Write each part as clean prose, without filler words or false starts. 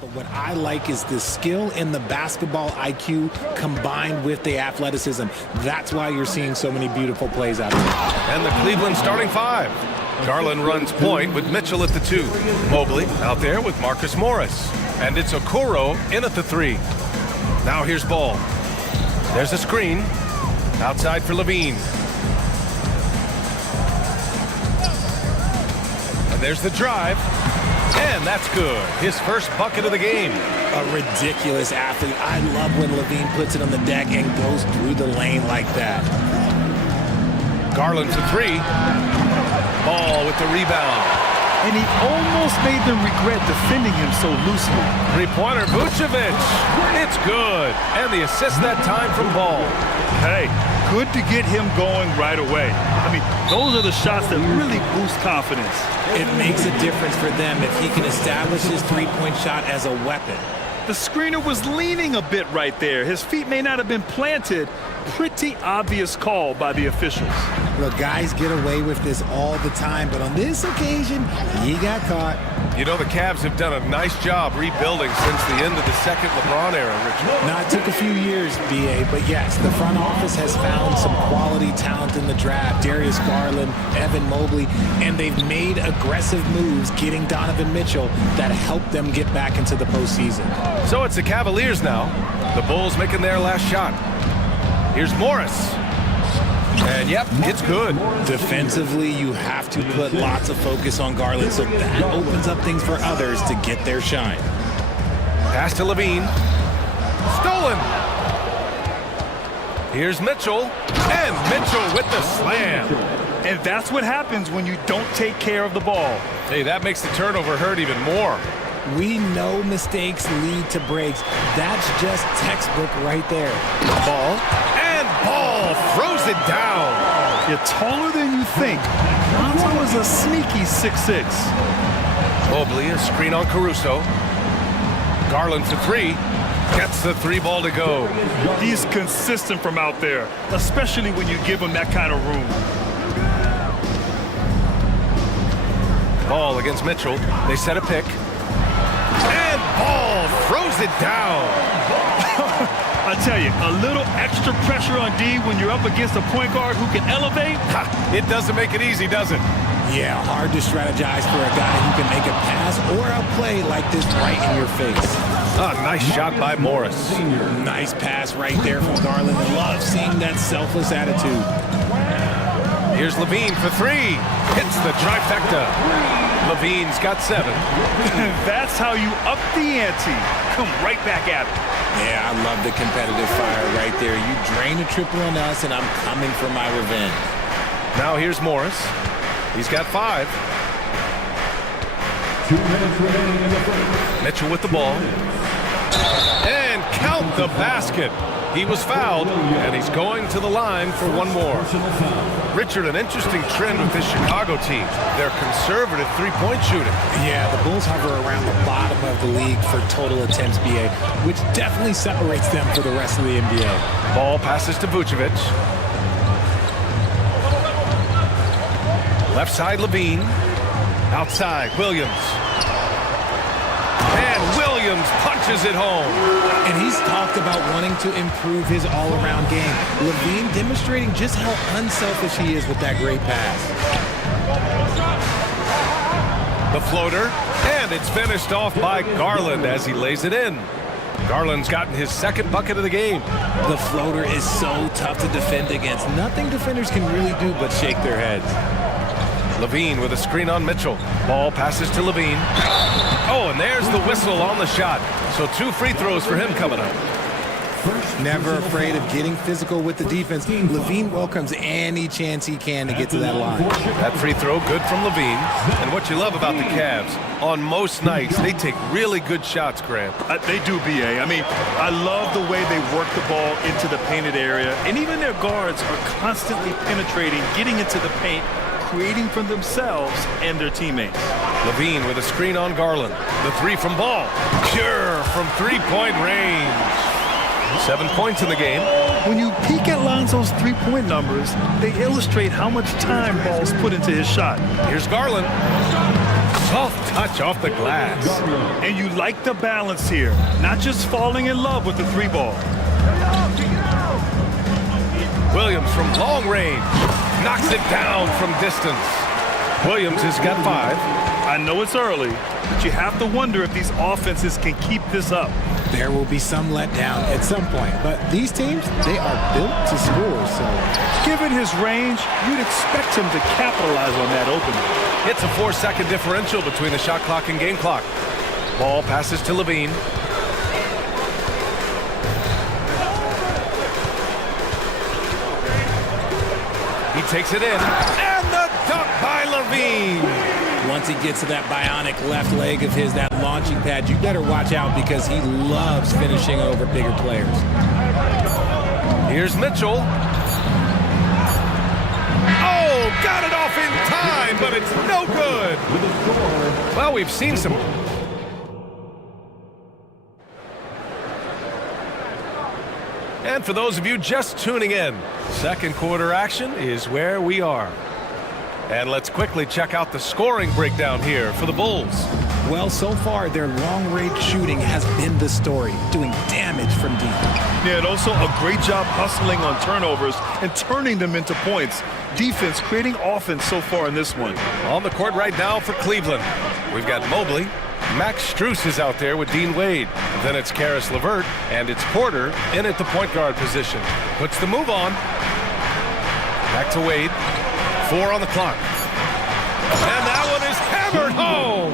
But what I like is the skill and the basketball IQ combined with the athleticism. That's why you're seeing so many beautiful plays out of it. And the Cleveland starting five. Garland runs point with Mitchell at the 2. Mobley out there with Marcus Morris. And it's Okoro in at the 3. Now here's Ball. There's a screen. Outside for Levine. And there's the drive. And that's good. His first bucket of the game. A ridiculous athlete. I love when Levine puts it on the deck and goes through the lane like that. Garland for 3. Ball with the rebound. And he almost made them regret defending him so loosely. Three-pointer, Vucevic. It's good. And the assist that time from Ball. Hey, good to get him going right away. I mean, those are the shots that really boost confidence. It makes a difference for them if he can establish his three-point shot as a weapon. The screener was leaning a bit right there. His feet may not have been planted. Pretty obvious call by the officials. Look, guys get away with this all the time, but on this occasion, he got caught. You know, the Cavs have done a nice job rebuilding since the end of the second LeBron era, Richard. Now, it took a few years, B.A., but yes, the front office has found some quality talent in the draft. Darius Garland, Evan Mobley, and they've made aggressive moves getting Donovan Mitchell that helped them get back into the postseason. So it's the Cavaliers now. The Bulls making their last shot. Here's Morris. And yep, it's good. Defensively, you have to put lots of focus on Garland, so that opens up things for others to get their shine. Pass to Levine. Stolen. Here's Mitchell. And Mitchell with the slam. And that's what happens when you don't take care of the ball. Hey, that makes the turnover hurt even more. We know mistakes lead to breaks. That's just textbook right there. Ball. Ball throws it down. You're taller than you think. Lonzo is a sneaky 6'6". Mobley, a screen on Caruso. Garland for 3. Gets the 3 ball to go. He's consistent from out there, especially when you give him that kind of room. Ball against Mitchell. They set a pick. And Ball throws it down. I tell you, a little extra pressure on D when you're up against a point guard who can elevate. It doesn't make it easy, does it? Yeah, hard to strategize for a guy who can make a pass or a play like this right in your face. Nice shot by Morris. Nice pass right there from Garland. Love seeing that selfless attitude. Here's Levine for 3. Hits the trifecta. Levine's got 7. That's how you up the ante. Come right back at it. Yeah, I love the competitive fire right there. You drain a triple on us, and I'm coming for my revenge. Now here's Morris. He's got 5. 2 minutes remaining in the first. Mitchell with the ball. And count the basket. He was fouled, and he's going to the line for 1 more. Richard, an interesting trend with this Chicago team. They're conservative three-point shooting. Yeah, the Bulls hover around the bottom of the league for total attempts, BA, which definitely separates them for the rest of the NBA. Ball passes to Vucevic. Left side, Levine. Outside, Williams. And Williams punches it home. And he's talked about wanting to improve his all-around game. Levine demonstrating just how unselfish he is with that great pass. The floater, and it's finished off by Garland as he lays it in. Garland's gotten his 2nd bucket of the game. The floater is so tough to defend against. Nothing defenders can really do but shake their heads. Levine with a screen on Mitchell. Ball passes to Levine. Oh, and there's the whistle on the shot. So 2 free throws for him coming up. Never afraid of getting physical with the defense. Levine welcomes any chance he can to get to that line. That free throw good from Levine. And what you love about the Cavs, on most nights, they take really good shots, Grant. They do, B.A. I mean, I love the way they work the ball into the painted area. And even their guards are constantly penetrating, getting into the paint, creating for themselves and their teammates. Levine with a screen on Garland. The 3 from Ball. Pure from 3-point range. 7 points in the game. When you peek at Lonzo's three-point numbers, they illustrate how much time Ball's put into his shot. Here's Garland. Soft touch off the glass. And you like the balance here, not just falling in love with the three ball. Williams from long range knocks it down from distance. Williams has got 5. I know it's early, but you have to wonder if these offenses can keep this up. There will be some letdown at some point, but these teams, they are built to score, so... Given his range, you'd expect him to capitalize on that opening. It's a 4-second differential between the shot clock and game clock. Ball passes to Levine. He takes it in, and the dunk by Levine. Once he gets to that bionic left leg of his, that launching pad, you better watch out because he loves finishing over bigger players. Here's Mitchell. Oh, got it off in time, but it's no good. Well, we've seen some... And for those of you just tuning in, second quarter action is where we are. And let's quickly check out the scoring breakdown here for the Bulls. Well, so far, their long-range shooting has been the story, doing damage from deep. Yeah, and also a great job hustling on turnovers and turning them into points. Defense creating offense so far in this one. On the court right now for Cleveland, we've got Mobley. Max Strus is out there with Dean Wade. Then it's Karis LeVert, and it's Porter in at the point guard position. Puts the move on. Back to Wade. 4 on the clock. And that one is hammered home.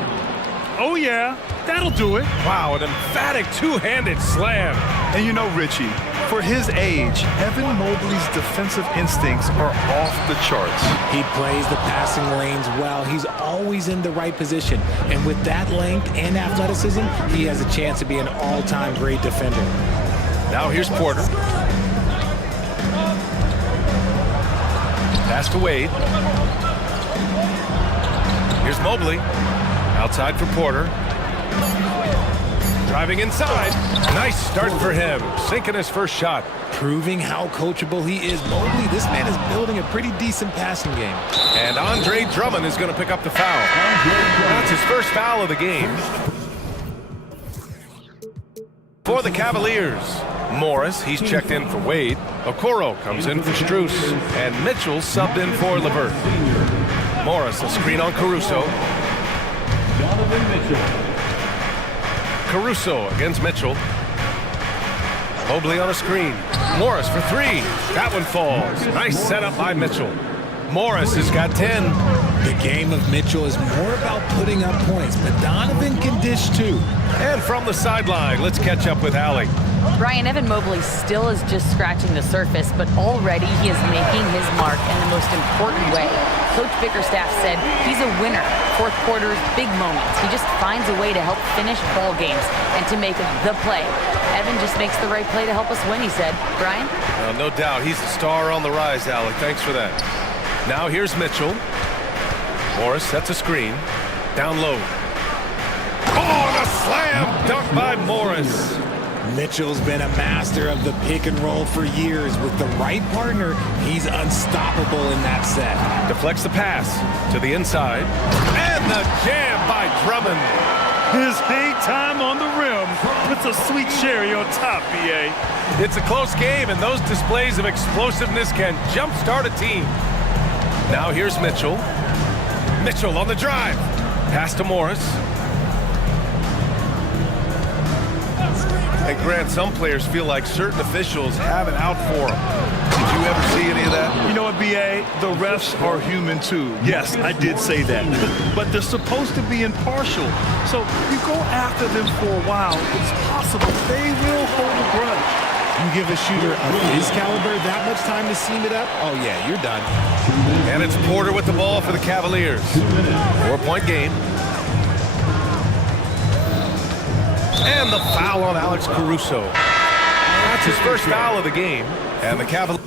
Oh, yeah, that'll do it. Wow, an emphatic two-handed slam. And you know, Richie, for his age, Evan Mobley's defensive instincts are off the charts. He plays the passing lanes well. He's always in the right position. And with that length and athleticism, he has a chance to be an all-time great defender. Now here's Porter. Pass to Wade. Here's Mobley. Outside for Porter. Driving inside. Nice start for him. Sinking his first shot. Proving how coachable he is. Mobley, this man is building a pretty decent passing game. And Andre Drummond is going to pick up the foul. That's his first foul of the game. For the Cavaliers, Morris, he's checked in for Wade. Okoro comes in for Strus. And Mitchell subbed in for LeVert. Morris, a screen on Caruso. Caruso against Mitchell. Mobley on a screen. Morris for 3. That one falls. Nice setup by Mitchell. Morris has got 10. The game of Mitchell is more about putting up points, but Donovan can dish too. And from the sideline, let's catch up with Allie. Brian, Evan Mobley still is just scratching the surface, but already he is making his mark in the most important way. Coach Bickerstaff said he's a winner. Fourth quarter's big moments. He just finds a way to help finish ball games and to make the play. Evan just makes the right play to help us win, he said. Brian? No doubt. He's the star on the rise, Allie. Thanks for that. Now here's Mitchell. Morris sets a screen. Down low. Oh, and a slam dunk by Morris. Mitchell's been a master of the pick and roll for years. With the right partner, he's unstoppable in that set. Deflects the pass to the inside. And the jam by Drummond. His hang time on the rim puts a sweet cherry on top, B.A. It's a close game, and those displays of explosiveness can jumpstart a team. Now here's Mitchell. Mitchell on the drive. Pass to Morris. And Grant, some players feel like certain officials have it out for them. Did you ever see any of that? You know what, B.A.? The refs are human too. Yes, I did say that. But they're supposed to be impartial. So you go after them for a while, it's possible they will hold a grudge. You give a shooter of his caliber that much time to seam it up, oh yeah, you're done. And it's Porter with the ball for the Cavaliers. 4-point game. And the foul on Alex Caruso. That's his first foul of the game. And the Cavaliers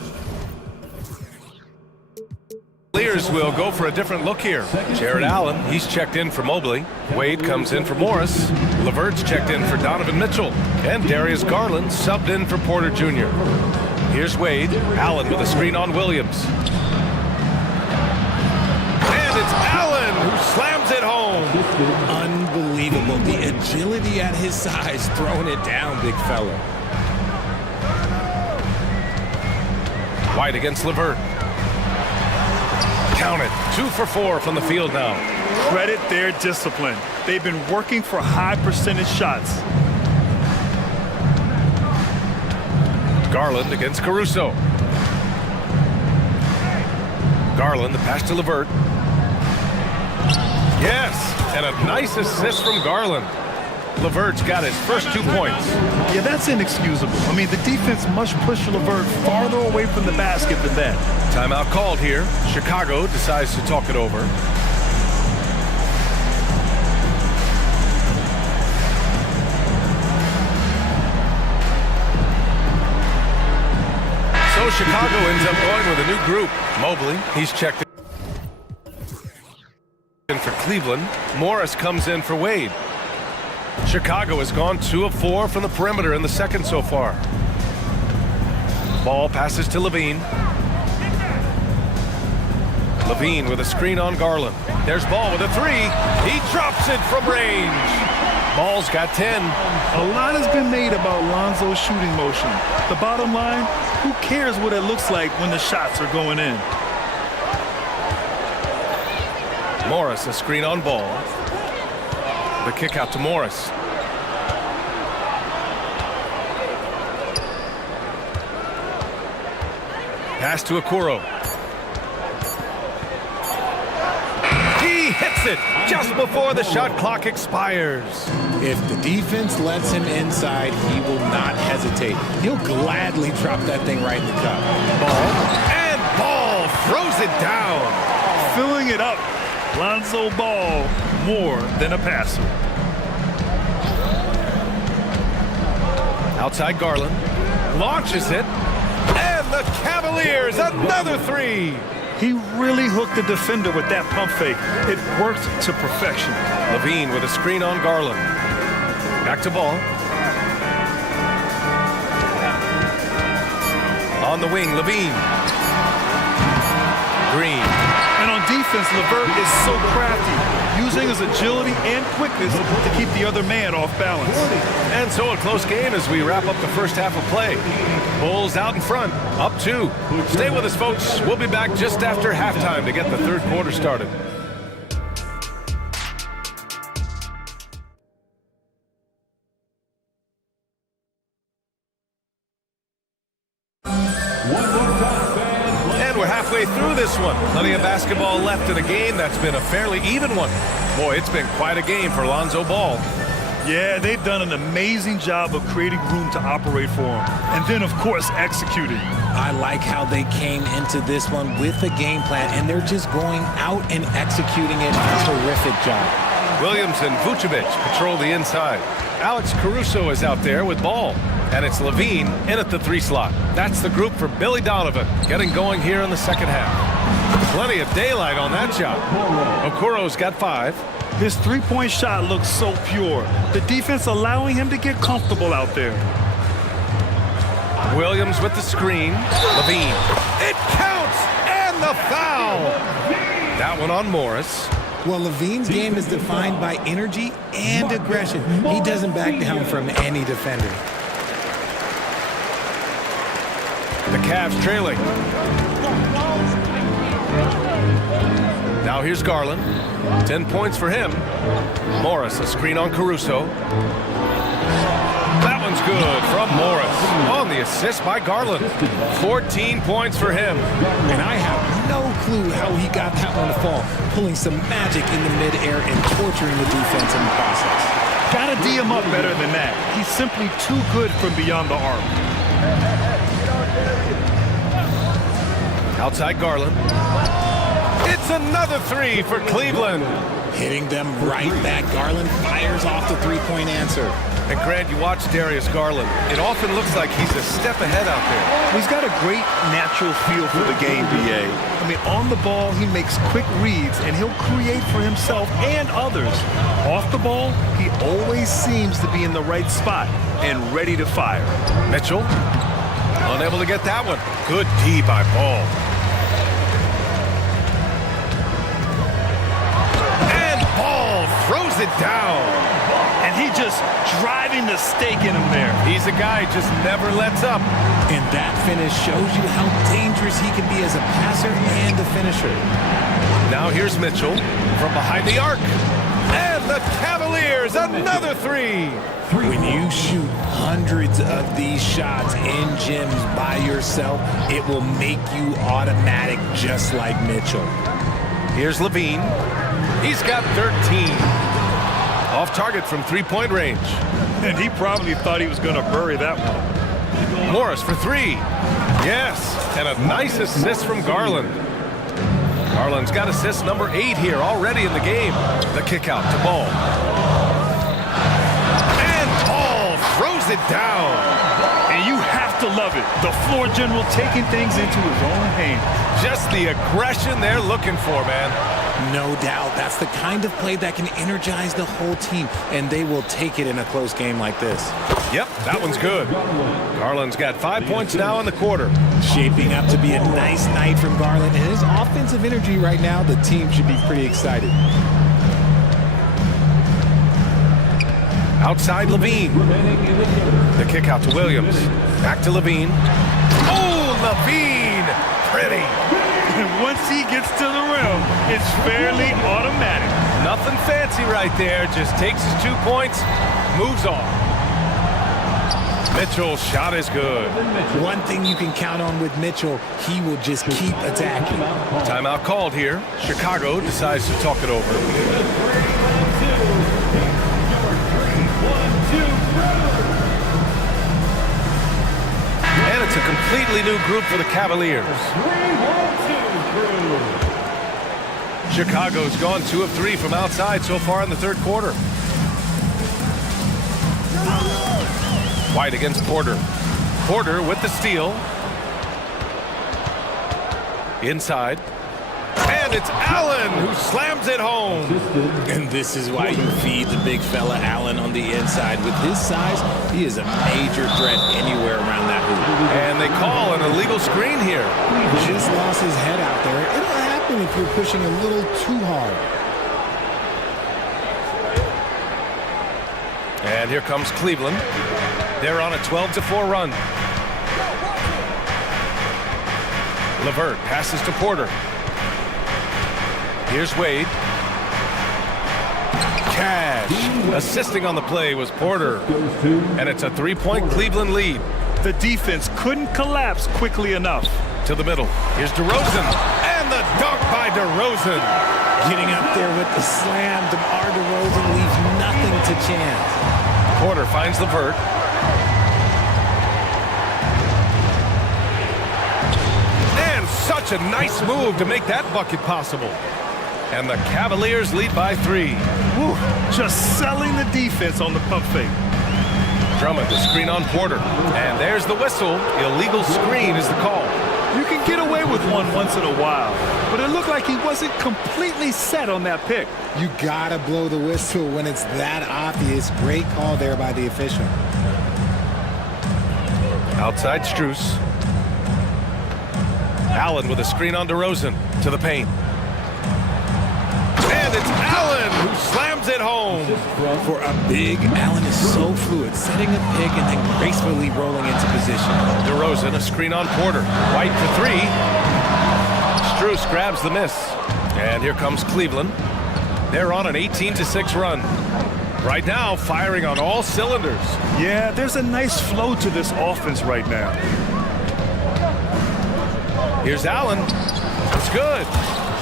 will go for a different look here. Jared Allen, he's checked in for Mobley. Wade comes in for Morris. LeVert's checked in for Donovan Mitchell. And Darius Garland subbed in for Porter Jr. Here's Wade. Allen with a screen on Williams. And it's Allen who slams it home. Well, the agility at his size, throwing it down, big fella. White against LeVert. Count it. 2 for 4 from the field now. Credit their discipline. They've been working for high percentage shots. Garland against Caruso. Garland, the pass to LeVert. Yes, and a nice assist from Garland. LeVert's got his first 2 points. Yeah, that's inexcusable. I mean, the defense must push LeVert farther away from the basket than that. Timeout called here. Chicago decides to talk it over. So Chicago ends up going with a new group. Mobley, he's checked in for Cleveland. Morris comes in for Wade. Chicago has gone 2 of 4 from the perimeter in the second so far. Ball passes to Levine. Levine with a screen on Garland. There's Ball with a 3. He drops it from range. Ball's got 10. A lot has been made about Lonzo's shooting motion. The bottom line, who cares what it looks like when the shots are going in? Morris, a screen on Ball. The kick out to Morris. Pass to Okoro. He hits it just before the shot clock expires. If the defense lets him inside, he will not hesitate. He'll gladly drop that thing right in the cup. And Ball throws it down. Filling it up. Lonzo Ball, more than a passer. Outside Garland. Launches it. And the Cavaliers, another 3. He really hooked the defender with that pump fake. It worked to perfection. Levine with a screen on Garland. Back to Ball. On the wing, Levine. Green. And on defense, LeVert is so crafty, using his agility and quickness to keep the other man off balance. And so a close game as we wrap up the first half of play. Bulls out in front, up 2. Stay with us, folks. We'll be back just after halftime to get the third quarter started. And we're halfway through this one. Plenty of basketball left in a game that's been a fairly even one. Boy, it's been quite a game for Lonzo Ball. Yeah, they've done an amazing job of creating room to operate for him. And then, of course, executing. I like how they came into this one with a game plan, and they're just going out and executing it. Terrific job. Williams and Vucevic patrol the inside. Alex Caruso is out there with Ball. And it's Levine in at the 3 slot. That's the group for Billy Donovan, getting going here in the second half. Plenty of daylight on that shot. Okoro's got 5. His three-point shot looks so pure. The defense allowing him to get comfortable out there. Williams with the screen. Levine. It counts! And the foul! That one on Morris. Well, Levine's game is defined by energy and aggression. He doesn't back down from any defender. The Cavs trailing. Now here's Garland. 10 points for him. Morris, a screen on Caruso. That one's good from Morris. On the assist by Garland. 14 points for him. And I have no clue how he got that one to fall. Pulling some magic in the midair and torturing the defense in the process. Gotta D him up better than that. He's simply too good from beyond the arc. Outside Garland. It's another 3 for Cleveland. Hitting them right back. Garland fires off the three-point answer. And Grant, you watch Darius Garland. It often looks like he's a step ahead out there. He's got a great natural feel for the game, BA. I mean, on the ball, he makes quick reads, and he'll create for himself and others. Off the ball, he always seems to be in the right spot and ready to fire. Mitchell, unable to get that one. Good D by Ball. And Ball throws it down. And he just driving the stake in him there. He's a guy who just never lets up. And that finish shows you how dangerous he can be as a passer and a finisher. Now here's Mitchell from behind the arc. And the Cavaliers, another three. When you shoot hundreds of these shots in gyms by yourself, it will make you automatic just like Mitchell. Here's Levine. He's got 13. Off target from three-point range. And he probably thought he was going to bury that one. Morris for three. Yes, and a nice assist from Garland. Garland's got assist number 8 here already in the game. The kick out to Ball. And Ball throws it down. And you have to love it. The floor general taking things into his own hands. Just the aggression they're looking for, man. No doubt. That's the kind of play that can energize the whole team, and they will take it in a close game like this. Yep, that one's good. Garland's got 5 points now in the quarter. Shaping up to be a nice night from Garland, and his offensive energy right now, the team should be pretty excited. Outside Levine. The kick out to Williams. Back to Levine. Oh, Levine! Pretty. And once he gets to the rim, it's fairly automatic. Nothing fancy right there. Just takes his 2 points, moves on. Mitchell's shot is good. One thing you can count on with Mitchell, he will just keep attacking. Timeout called here. Chicago decides to talk it over. And it's a completely new group for the Cavaliers. Chicago's gone 2 of 3 from outside so far in the third quarter. White against Porter. Porter with the steal. Inside. And it's Allen who slams it home. And this is why you feed the big fella Allen on the inside. With his size, he is a major threat anywhere around that hoop. And they call an illegal screen here. He just lost his head out there. It'll happen if you're pushing a little too hard. And here comes Cleveland. They're on a 12-4 run. LeVert passes to Porter. Here's Wade. Cash. Assisting on the play was Porter. And it's a 3-point Cleveland lead. The defense couldn't collapse quickly enough. To the middle. Here's DeRozan. And the dunk by DeRozan. Getting up there with the slam, DeMar DeRozan leaves nothing to chance. Porter finds LeVert. And such a nice move to make that bucket possible. And the Cavaliers lead by 3. Whew, just selling the defense on the pump fake. Drummond, the screen on Porter. And there's the whistle. Illegal screen is the call. You can get away with one once in a while, but it looked like he wasn't completely set on that pick. You gotta blow the whistle when it's that obvious. Great call there by the official. Outside Strus. Allen with a screen on DeRozan to the paint. And it's Allen who slams it home. For a big, Allen is so fluid, setting a pick and then gracefully rolling into position. DeRozan, a screen on Porter. White for 3. Strus grabs the miss. And here comes Cleveland. They're on an 18-6 run. Right now, firing on all cylinders. Yeah, there's a nice flow to this offense right now. Here's Allen. It's good.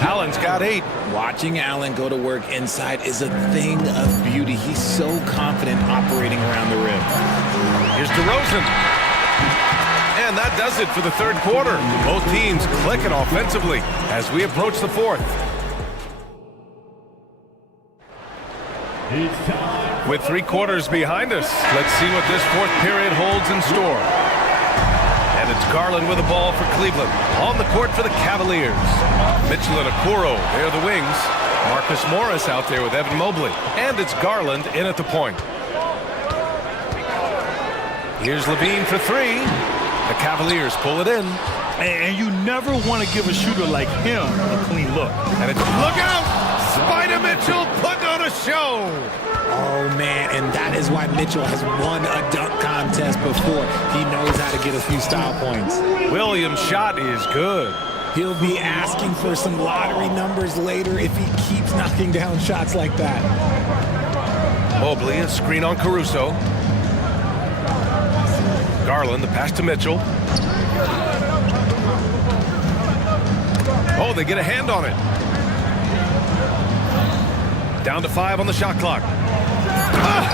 Allen's got 8. Watching Allen go to work inside is a thing of beauty. He's so confident operating around the rim. Here's DeRozan. And that does it for the third quarter. Both teams clicking offensively as we approach the fourth. With 3 quarters behind us, let's see what this fourth period holds in store. And it's Garland with the ball for Cleveland. On the court for the Cavaliers. Mitchell and Okoro, they're the wings. Marcus Morris out there with Evan Mobley. And it's Garland in at the point. Here's Levine for 3. The Cavaliers pull it in. And you never want to give a shooter like him a clean look. And it's look out! Spider Mitchell putting on a show. Oh, man, and that is why Mitchell has won a dunk contest before. He knows how to get a few style points. Williams' shot is good. He'll be asking for some lottery numbers later if he keeps knocking down shots like that. Mobley, a screen on Caruso. Garland, the pass to Mitchell. Oh, they get a hand on it. Down to 5 on the shot clock.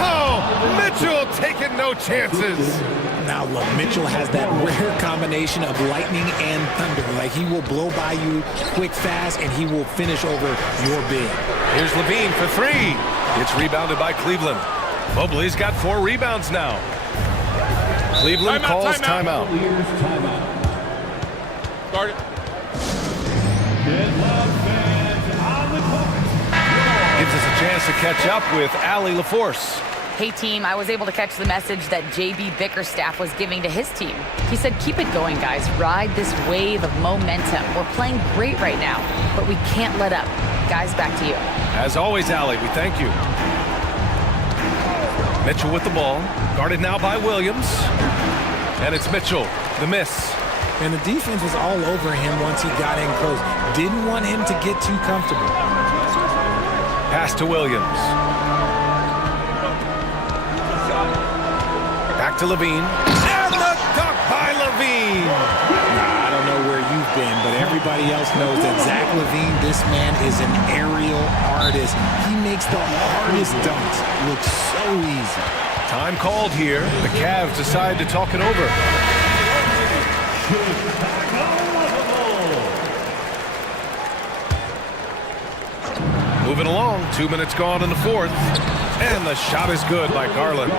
Oh, Mitchell taking no chances. Now look, Mitchell has that rare combination of lightning and thunder. Like, he will blow by you quick, fast, and he will finish over your big. Here's Levine for 3. It's rebounded by Cleveland. Mobley's got 4 rebounds now. Cleveland calls timeout. Start it. Gives us a chance to catch up with Allie LaForce. Hey team, I was able to catch the message that JB Bickerstaff was giving to his team. He said, keep it going, guys. Ride this wave of momentum. We're playing great right now, but we can't let up. Guys, back to you. As always, Allie, we thank you. Mitchell with the ball, guarded now by Williams. And it's Mitchell, the miss. And the defense was all over him once he got in close. Didn't want him to get too comfortable. Pass to Williams. Back to Levine. And the dunk by Levine. Nah, I don't know where you've been, but everybody else knows that Zach Levine, this man is an aerial artist. He makes the hardest dunks look so easy. Time called here. The Cavs decide to talk it over. Moving along, 2 minutes gone in the fourth. And the shot is good by Garland.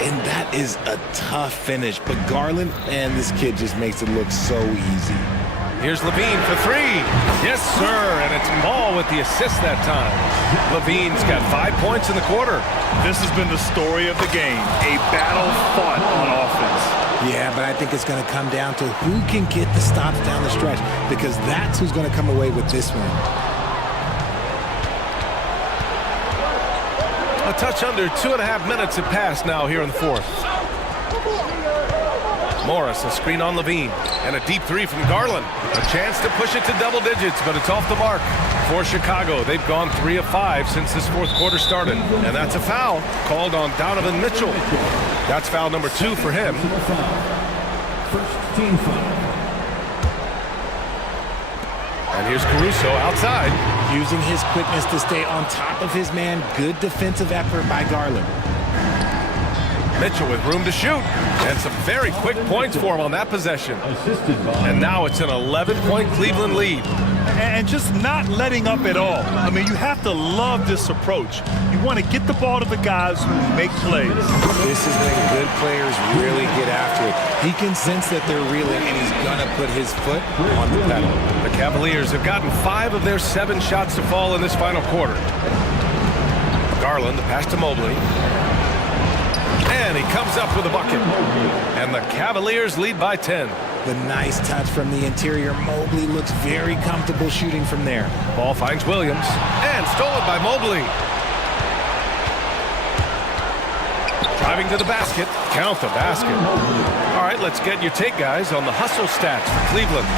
And that is a tough finish, but Garland, man, this kid just makes it look so easy. Here's Levine for 3. Yes, sir, and it's Ball with the assist that time. Levine's got 5 points in the quarter. This has been the story of the game, a battle fought on offense. Yeah, but I think it's going to come down to who can get the stops down the stretch, because that's who's going to come away with this one. A touch under 2.5 minutes have passed now here in the fourth. Morris, a screen on Levine, and a deep 3 from Garland. A chance to push it to double digits, but it's off the mark. For Chicago, they've gone 3 of 5 since this fourth quarter started. And that's a foul called on Donovan Mitchell. That's foul number 2 for him. First team foul. And here's Caruso outside. Using his quickness to stay on top of his man. Good defensive effort by Garland. Mitchell with room to shoot. And some very quick points for him on that possession. And now it's an 11-point Cleveland lead. And just not letting up at all. I mean, you have to love this approach. You want to get the ball to the guys who make plays. This is when good players really get after it. He can sense that they're reeling, and he's going to put his foot on the pedal. The Cavaliers have gotten 5 of their 7 shots to fall in this final quarter. Garland, the pass to Mobley. And he comes up with a bucket. And the Cavaliers lead by 10. The nice touch from the interior. Mobley looks very comfortable shooting from there. Ball finds Williams. And stolen by Mobley. Driving to the basket. Count the basket. All right, let's get your take, guys, on the hustle stats for Cleveland.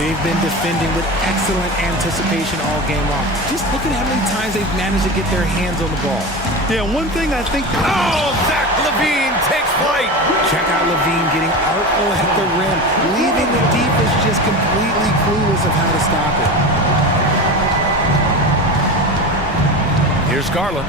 They've been defending with excellent anticipation all game long. Just look at how many times they've managed to get their hands on the ball. Yeah, one thing I think... Oh, Zach Levine takes flight. Check out Levine getting artful at the rim, leaving the defense just completely clueless of how to stop it. Here's Garland.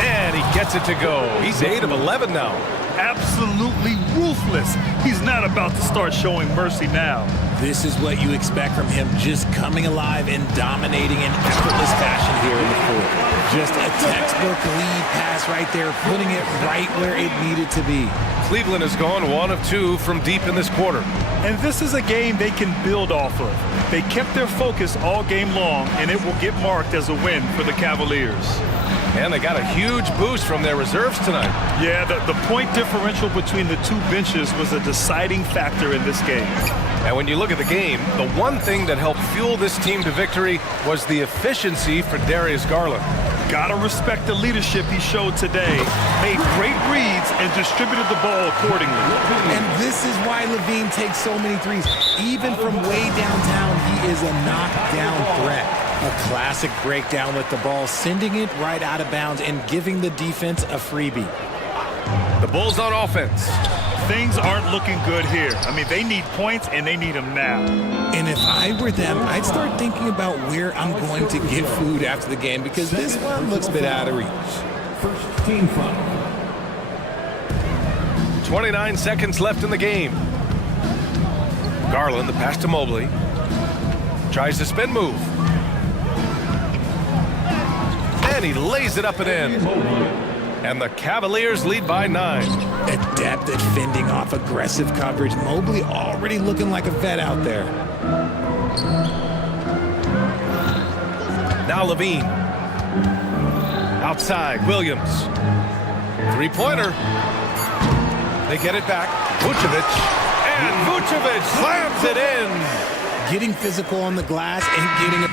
And he gets it to go. He's 8 of 11 now. Absolutely ruthless. He's not about to start showing mercy now. This is what you expect from him, just coming alive and dominating in effortless fashion here in the fourth. Just a textbook lead pass right there, putting it right where it needed to be. Cleveland has gone 1 of 2 from deep in this quarter. And this is a game they can build off of. They kept their focus all game long, and it will get marked as a win for the Cavaliers. And they got a huge boost from their reserves tonight. Yeah, the point differential between the two benches was a deciding factor in this game. And when you look at the game, the one thing that helped fuel this team to victory was the efficiency for Darius Garland. Gotta respect the leadership he showed today. Made great reads and distributed the ball accordingly. And this is why Levine takes so many threes. Even from way downtown, he is a knockdown threat. A classic breakdown with the ball, sending it right out of bounds and giving the defense a freebie. The Bulls on offense. Things aren't looking good here. I mean, they need points, and they need them now. And if I were them, I'd start thinking about where I'm going to get food after the game, because this one looks a bit out of reach. First team foul. 29 seconds left in the game. Garland, the pass to Mobley. Tries the spin move. And he lays it up and in. And the Cavaliers lead by 9. Adept at fending off aggressive coverage. Mobley already looking like a vet out there. Now Levine. Outside, Williams. Three-pointer. They get it back. Vucevic. And Vucevic slams it in. Getting physical on the glass and getting it.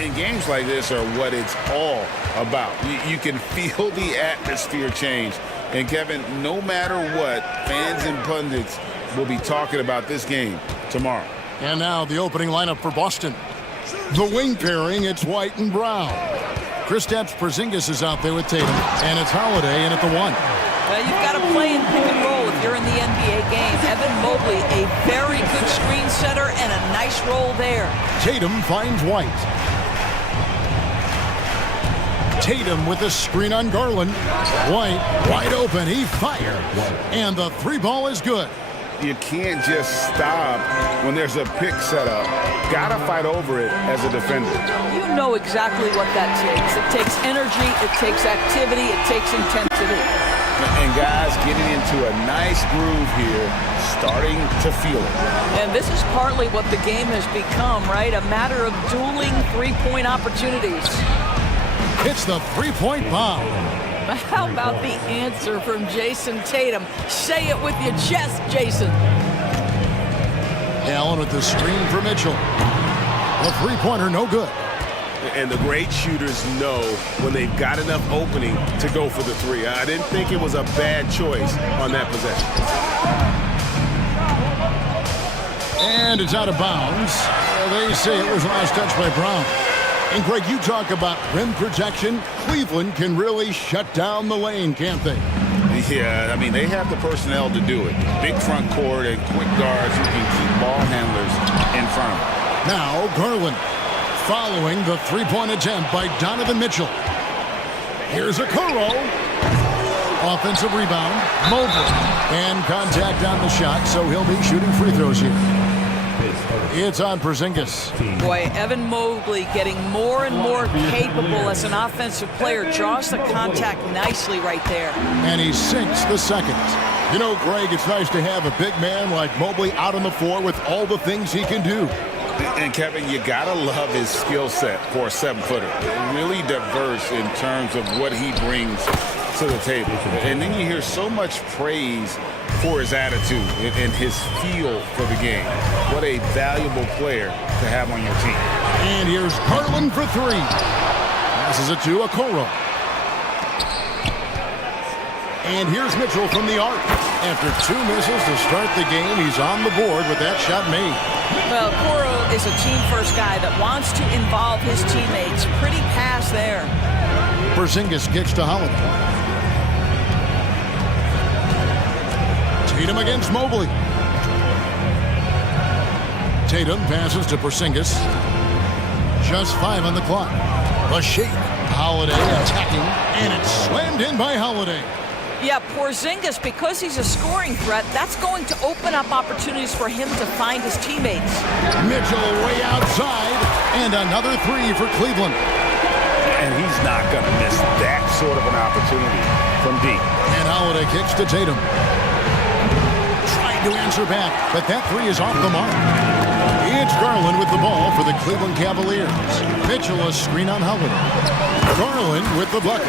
And games like this are what it's all about. You can feel the atmosphere change. And Kevin, no matter what, fans and pundits will be talking about this game tomorrow. And now the opening lineup for Boston. The wing pairing, it's White and Brown. Kristaps Porzingis is out there with Tatum, and it's Holiday in at the 1. Well, you've got to play in pick and roll if you're in the NBA game. Evan Mobley, a very good screen setter and a nice roll there. Tatum finds White. Tatum with a screen on Garland. White wide open, he fires. And the 3 ball is good. You can't just stop when there's a pick set up. Gotta fight over it as a defender. You know exactly what that takes. It takes energy, it takes activity, it takes intensity. And guys getting into a nice groove here, starting to feel it. And this is partly what the game has become, right? A matter of dueling three-point opportunities. Hits the 3-point bomb. How about the answer from Jason Tatum? Say it with your chest, Jason. Allen with the screen for Mitchell. The 3-pointer, no good. And the great shooters know when they've got enough opening to go for the 3. I didn't think it was a bad choice on that possession. And it's out of bounds. They say it was last touch by Brown. And Greg, you talk about rim protection. Cleveland can really shut down the lane, can't they? Yeah, I mean, they have the personnel to do it. Big front court and quick guards who can keep ball handlers in front of them. Now Garland following the 3-point attempt by Donovan Mitchell. Here's a Okoro. Offensive rebound. Mobley. And contact on the shot, so he'll be shooting free throws here. It's on Porzingis. Boy, Evan Mobley getting more and more capable as an offensive player. Draws the contact nicely right there. And he sinks the second. You know, Greg, it's nice to have a big man like Mobley out on the floor with all the things he can do. And Kevin, you gotta love his skill set for a 7-footer. Really diverse in terms of what he brings to the table. And then you hear so much praise for his attitude and his feel for the game. What a valuable player to have on your team. And here's Garland for 3. Passes it to Okoro. And here's Mitchell from the arc. After 2 misses to start the game, he's on the board with that shot made. Well, Okoro is a team-first guy that wants to involve his teammates. Pretty pass there. Porzingis kicks to Holiday. Tatum against Mobley. Tatum passes to Porzingis. Just 5 on the clock. A shake. Holiday attacking, and it's slammed in by Holiday. Yeah, Porzingis, because he's a scoring threat, that's going to open up opportunities for him to find his teammates. Mitchell way outside, and another 3 for Cleveland. And he's not going to miss that sort of an opportunity from deep. And Holiday kicks to Tatum. Trying to answer back, but that 3 is off the mark. It's Garland with the ball for the Cleveland Cavaliers. Mitchell a screen on Holiday. Garland with the bucket.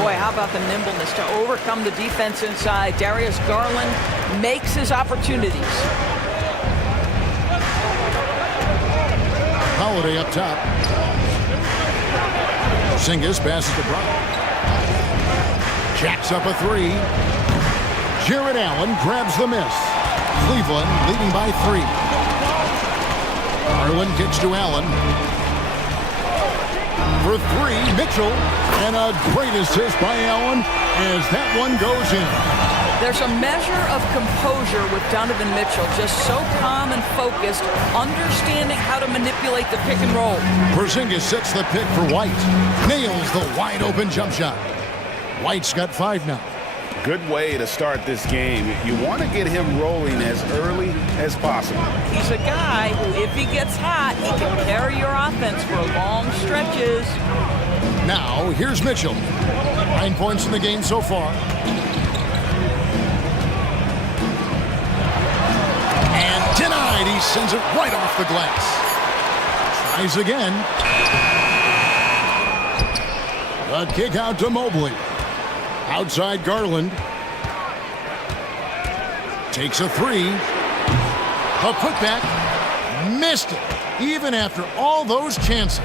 Boy, how about the nimbleness to overcome the defense inside. Darius Garland makes his opportunities. Holiday up top. Porzingis passes to Brown. Jacks up a 3. Jared Allen grabs the miss. Cleveland leading by 3. Garland kicks to Allen. For 3, Mitchell. And a great assist by Allen as that one goes in. There's a measure of composure with Donovan Mitchell, just so calm and focused, understanding how to manipulate the pick and roll. Porzingis sets the pick for White. Nails the wide open jump shot. White's got 5 now. Good way to start this game. You want to get him rolling as early as possible. He's a guy who, if he gets hot, he can carry your offense for long stretches. Now, here's Mitchell. 9 points in the game so far. And denied. He sends it right off the glass. Tries again. A kick out to Mobley. Outside Garland. Takes a 3. A putback. Missed it. Even after all those chances,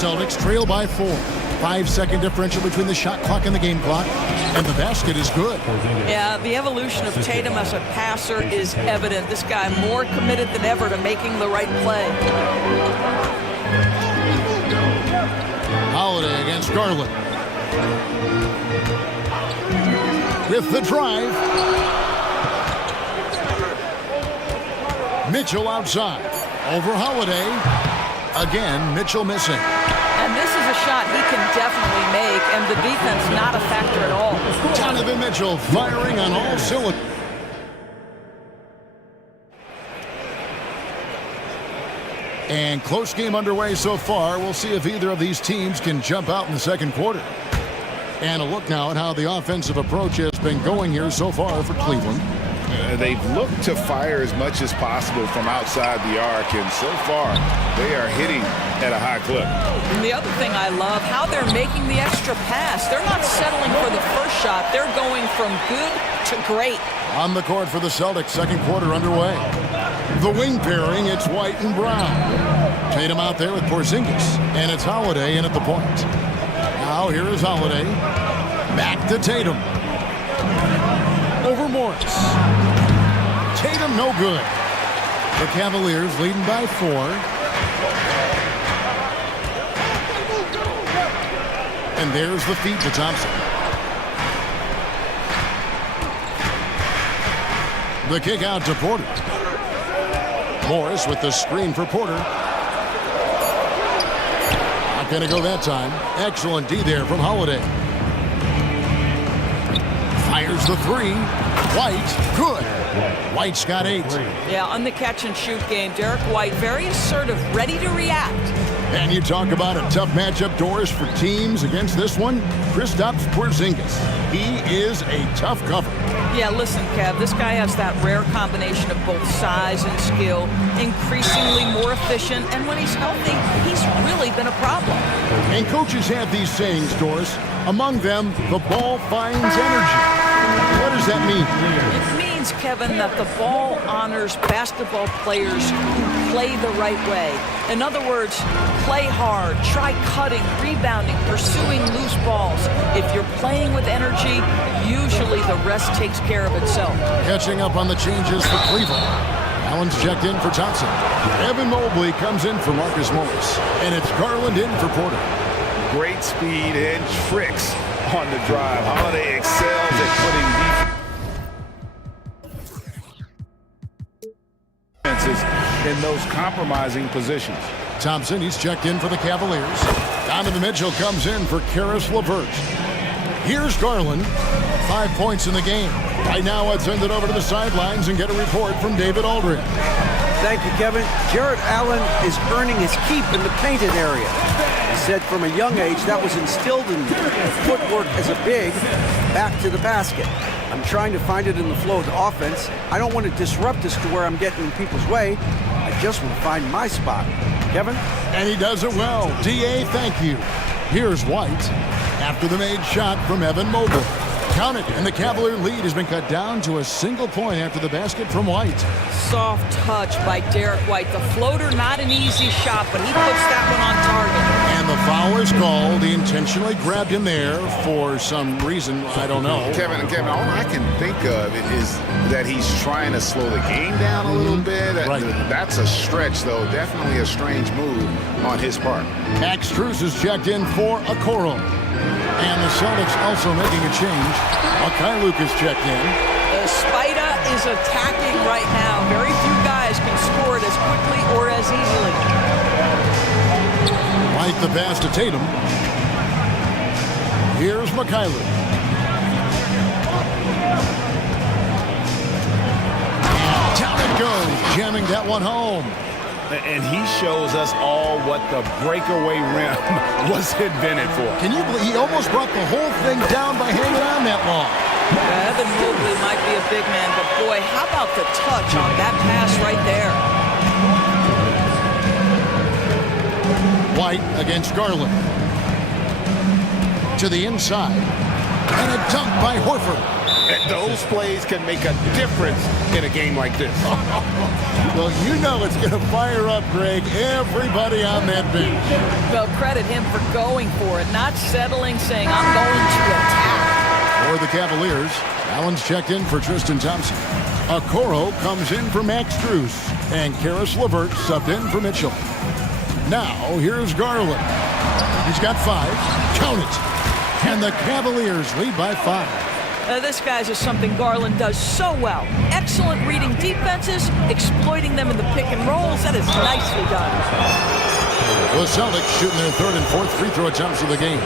Celtics trail by 4. 5-second differential between the shot clock and the game clock, and the basket is good. Yeah, the evolution of Tatum as a passer is evident. This guy more committed than ever to making the right play. Holiday against Garland. With the drive. Mitchell outside. Over Holiday. Again, Mitchell missing. And this is a shot he can definitely make, and the defense not a factor at all. Donovan Mitchell firing on all cylinders. And close game underway so far. We'll see if either of these teams can jump out in the second quarter. And a look now at how the offensive approach has been going here so far for Cleveland. They've looked to fire as much as possible from outside the arc, and so far they are hitting at a high clip. And the other thing I love, how they're making the extra pass. They're not settling for the first shot. They're going from good to great. On the court for the Celtics, second quarter underway. The wing pairing, it's White and Brown. Tatum out there with Porzingis, and it's Holiday in at the point. Now here is Holiday. Back to Tatum. Over Morris. Tatum no good. The Cavaliers leading by 4. And there's the feed to Thompson. The kick out to Porter. Morris with the screen for Porter. Not going to go that time. Excellent D there from Holiday. Fires the 3. White, good. White's got 8. Yeah, on the catch and shoot game, Derek White very assertive, ready to react. And you talk about a tough matchup, Doris, for teams against this one. Kristaps Porzingis. He is a tough cover. Yeah, listen, Kev, this guy has that rare combination of both size and skill, increasingly more efficient, and when he's healthy, he's really been a problem. And coaches have these sayings, Doris. Among them, the ball finds energy. What does that mean? It means, Kevin, that the ball honors basketball players who play the right way. In other words, play hard, try cutting, rebounding, pursuing loose balls. If you're playing with energy, usually the rest takes care of itself. Catching up on the changes for Cleveland. Allen's checked in for Thompson. Evan Mobley comes in for Marcus Morris. And it's Garland in for Porter. Great speed and tricks on the drive. Holiday excels at putting defenses in those compromising positions. Thompson, he's checked in for the Cavaliers. Donovan Mitchell comes in for Karis LeVert. Here's Garland. 5 points in the game. Right now, let's send it over to the sidelines and get a report from David Aldridge. Thank you, Kevin. Jarrett Allen is earning his keep in the painted area. He said from a young age that was instilled in footwork as a big, back to the basket. I'm trying to find it in the flow of the offense. I don't want to disrupt us to where I'm getting in people's way. I just want to find my spot. Kevin? And he does it well. D.A., thank you. Here's White after the made shot from Evan Mobley. Count it, and the Cavalier lead has been cut down to a single point after the basket from White. Soft touch by Derek White. The floater, not an easy shot, but he puts that one on target. And the foul is called. He intentionally grabbed him there for some reason, I don't know. Kevin, all I can think of is that he's trying to slow the game down a little bit. Right. That's a stretch, though. Definitely a strange move on his part. Max Strus is checked in for Okoro. And the Celtics also making a change. Luke is checked in. Spida is attacking right now. Very few guys can score it as quickly or as easily. Like the pass to Tatum. Here's Mikhailuk. Down it goes, jamming that one home. And he shows us all what the breakaway rim was invented for. Can you believe he almost brought the whole thing down by hanging on that long? Evan Mobley might be a big man, but boy, how about the touch on that pass right there? White against Garland. To the inside. And a dunk by Horford. Those plays can make a difference in a game like this. Well, you know it's going to fire up, Greg, everybody on that bench. Well, credit him for going for it, not settling, saying, I'm going to attack. For the Cavaliers, Allen's checked in for Tristan Thompson. Okoro comes in for Max Strus, and Karis LeVert subbed in for Mitchell. Now, here's Garland. He's got 5. Count it. And the Cavaliers lead by 5. This, guys, is something Garland does so well. Excellent reading defenses, exploiting them in the pick and rolls. That is nicely done. The Celtics shooting their 3rd and 4th free throw attempts of the game.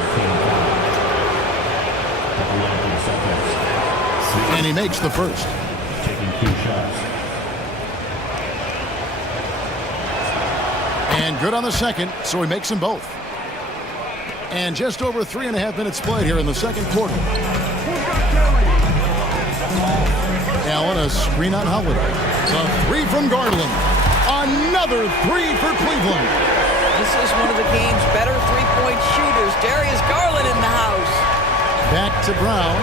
And he makes the first. Taking 2 shots. And good on the second, so he makes them both. And just over 3.5 minutes played here in the second quarter. Allen, a screen on Holiday. The 3 from Garland. Another 3 for Cleveland. This is one of the game's better three-point shooters. Darius Garland in the house. Back to Brown.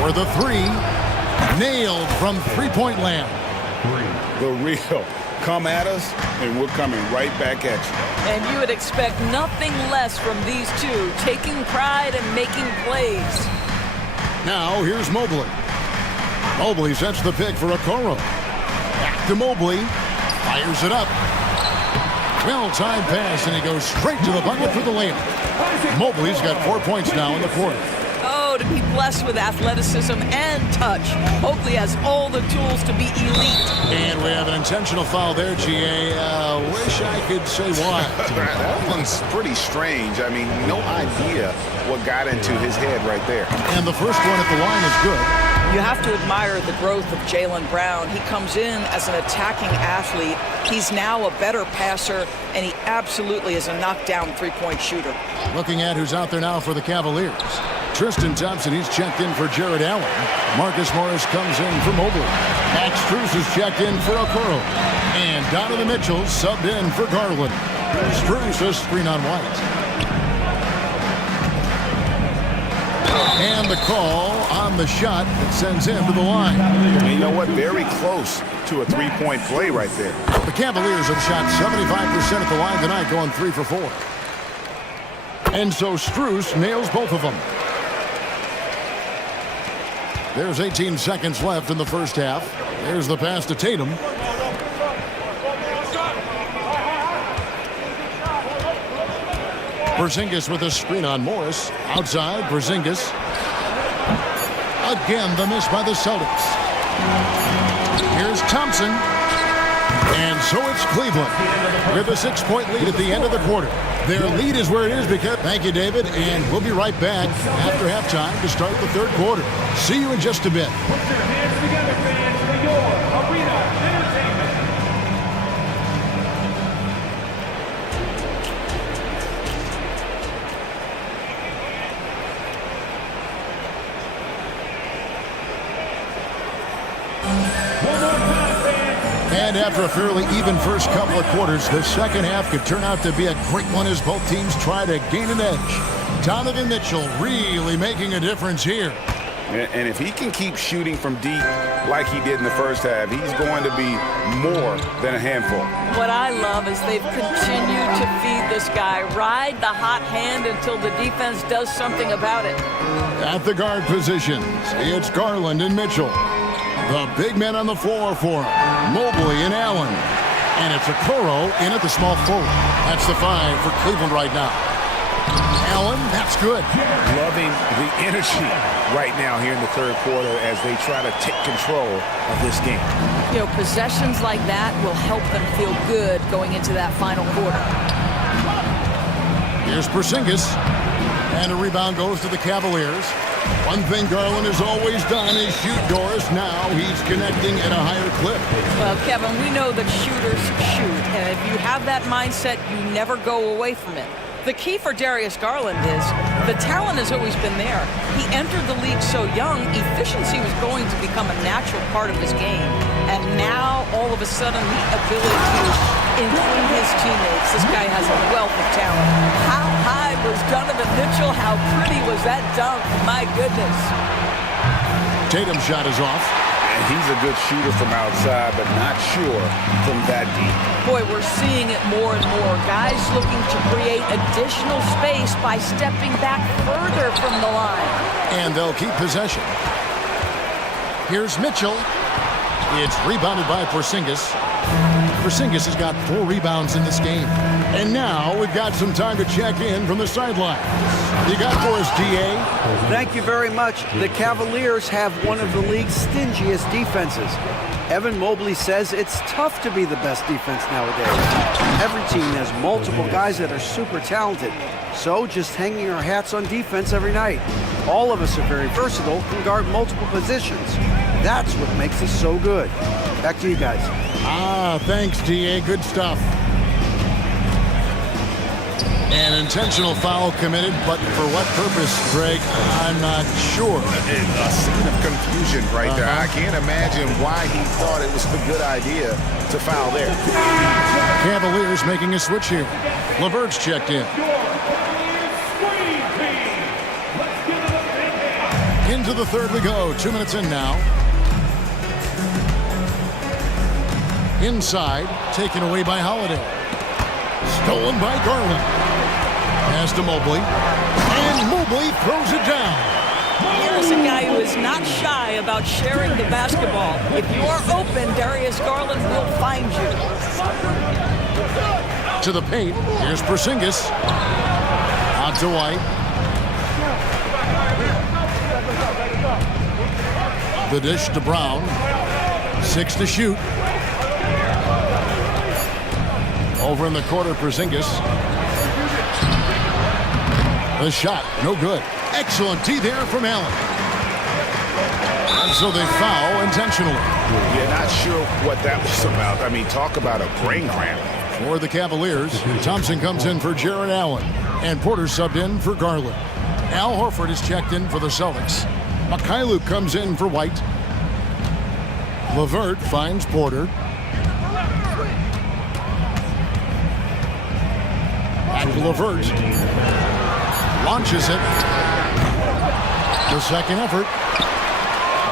For the 3. Nailed from three-point land. The real. Come at us, and we're coming right back at you. And you would expect nothing less from these two, taking pride and making plays. Now, here's Mobley. Mobley sets the pick for Okoro. Back to Mobley. Fires it up. Well-timed pass, and he goes straight to the bucket for the layup. Mobley's got 4 points now in the quarter. Oh, to be blessed with athleticism and touch. Mobley has all the tools to be elite. And we have an intentional foul there, GA. Wish I could say why. That one's pretty strange. I mean, no idea what got into his head right there. And the first one at the line is good. You have to admire the growth of Jaylen Brown. He comes in as an attacking athlete. He's now a better passer, and he absolutely is a knockdown three-point shooter. Looking at who's out there now for the Cavaliers. Tristan Thompson, he's checked in for Jared Allen. Marcus Morris comes in for Mobley. Max Strus is checked in for Okoro. And Donovan Mitchell subbed in for Garland. Strus a screen on White. And the call on the shot that sends him to the line. And you know what? Very close to a three-point play right there. The Cavaliers have shot 75% at the line tonight, going 3 for 4. And so Strus nails both of them. There's 18 seconds left in the first half. There's the pass to Tatum. Porzingis with a screen on Morris. Outside, Porzingis. Again, the miss by the Celtics. Here's Thompson. And so it's Cleveland with a 6-point lead at the end of the quarter. Their lead is where it is because... Thank you, David. And we'll be right back after halftime to start the third quarter. See you in just a bit. Put your hands together, fans, for your arena entertainment. And after a fairly even first couple of quarters, the second half could turn out to be a great one as both teams try to gain an edge. Donovan Mitchell really making a difference here. And if he can keep shooting from deep like he did in the first half, he's going to be more than a handful. What I love is they've continued to feed this guy, ride the hot hand until the defense does something about it. At the guard positions, it's Garland and Mitchell. The big men on the floor for Mobley and Allen. And it's Okoro in at the small forward. That's the 5 for Cleveland right now. Allen, that's good. Loving the energy right now here in the third quarter as they try to take control of this game. You know, possessions like that will help them feel good going into that final quarter. Here's Porzingis. And a rebound goes to the Cavaliers. One thing Garland has always done is shoot doors. Now he's connecting at a higher clip. Well, Kevin, we know that shooters shoot. And if you have that mindset, you never go away from it. The key for Darius Garland is the talent has always been there. He entered the league so young, efficiency was going to become a natural part of his game. And now, all of a sudden, the ability to include his teammates. This guy has a wealth of talent. How high was Donovan Mitchell? How pretty was that dunk? My goodness. Tatum's shot is off. And he's a good shooter from outside, but not sure from that deep. Boy, we're seeing it more and more. Guys looking to create additional space by stepping back further from the line. And they'll keep possession. Here's Mitchell. It's rebounded by Porzingis. Porzingis has got 4 rebounds in this game. And now we've got some time to check in from the sideline. You got for us, D.A.? Thank you very much. The Cavaliers have one of the league's stingiest defenses. Evan Mobley says it's tough to be the best defense nowadays. Every team has multiple guys that are super talented. So just hanging our hats on defense every night. All of us are very versatile, can guard multiple positions. That's what makes us so good. Back to you guys. Thanks, D.A. Good stuff. An intentional foul committed, but for what purpose, Greg? I'm not sure. A scene of confusion right there. I can't imagine why he thought it was a good idea to foul there. Cavaliers making a switch here. LeVert's checked in. Into the third we go. 2 minutes in now. Inside, taken away by Holiday. Stolen by Garland. Pass to Mobley. And Mobley throws it down. Here's a guy who is not shy about sharing the basketball. If you are open, Darius Garland will find you. To the paint. Here's Porzingis. Out to White. The dish to Brown. 6 to shoot. Over in the corner, Porzingis. The shot, no good. Excellent D there from Allen. And so they foul intentionally. Yeah, not sure what that was about. I mean, talk about a brain cramp. For the Cavaliers, Thompson comes in for Jared Allen. And Porter subbed in for Garland. Al Horford is checked in for the Celtics. Mikhailuk comes in for White. LeVert finds Porter. Back to LeVert. Launches it. The second effort.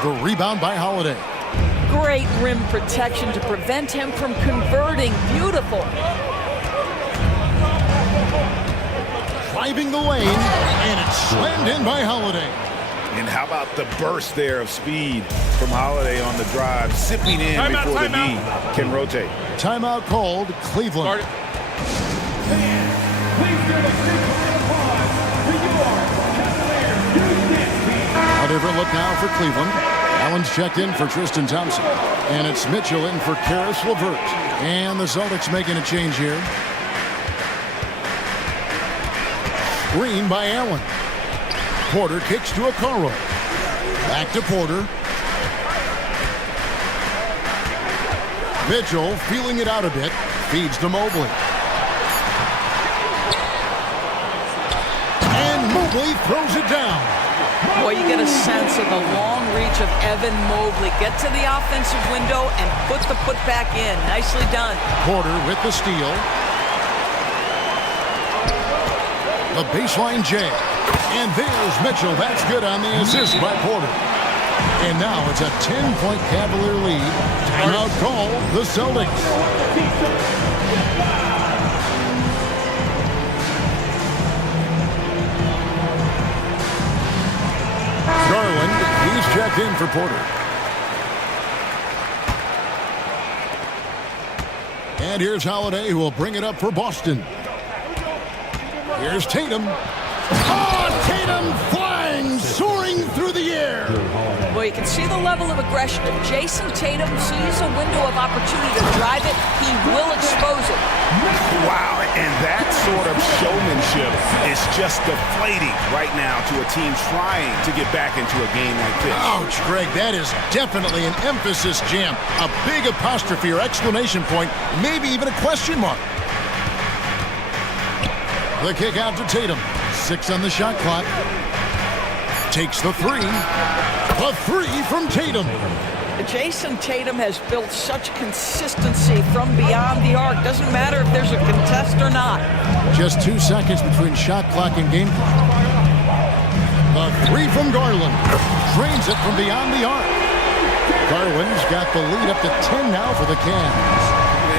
The rebound by Holiday. Great rim protection to prevent him from converting. Beautiful. Driving the lane, and it's slammed in by Holiday. And how about the burst there of speed from Holiday on the drive, zipping in before the D can rotate. Timeout called, Cleveland. A different look now for Cleveland. Allen's checked in for Tristan Thompson. And it's Mitchell in for Karis LeVert. And the Celtics making a change here. Screen by Allen. Porter kicks to Okoro. Back to Porter. Mitchell feeling it out a bit. Feeds to Mobley. And Mobley throws it down. Boy, you get a sense of the long reach of Evan Mobley. Get to the offensive window and put the putback in. Nicely done. Porter with the steal. The baseline jam. And there's Mitchell. That's good on the assist by Porter. And now it's a 10-point Cavalier lead. Timeout call, the Celtics. Garland, he's checked in for Porter. And here's Holiday, who will bring it up for Boston. Here's Tatum. Oh, Tatum flying, soaring through the air. Well, you can see the level of aggression. If Jason Tatum sees a window of opportunity to drive it, he will expose it. Wow, and that sort of showmanship is just deflating right now to a team trying to get back into a game like this. Ouch, Greg, that is definitely an emphasis jam. A big apostrophe or exclamation point, maybe even a question mark. The kick out to Tatum. 6 on the shot clock. Takes the three. The three from Tatum. Jason Tatum has built such consistency from beyond the arc. Doesn't matter if there's a contest or not. Just 2 seconds between shot clock and game clock. The three from Garland. Drains it from beyond the arc. Garland's got the lead up to 10 now for the Cavs.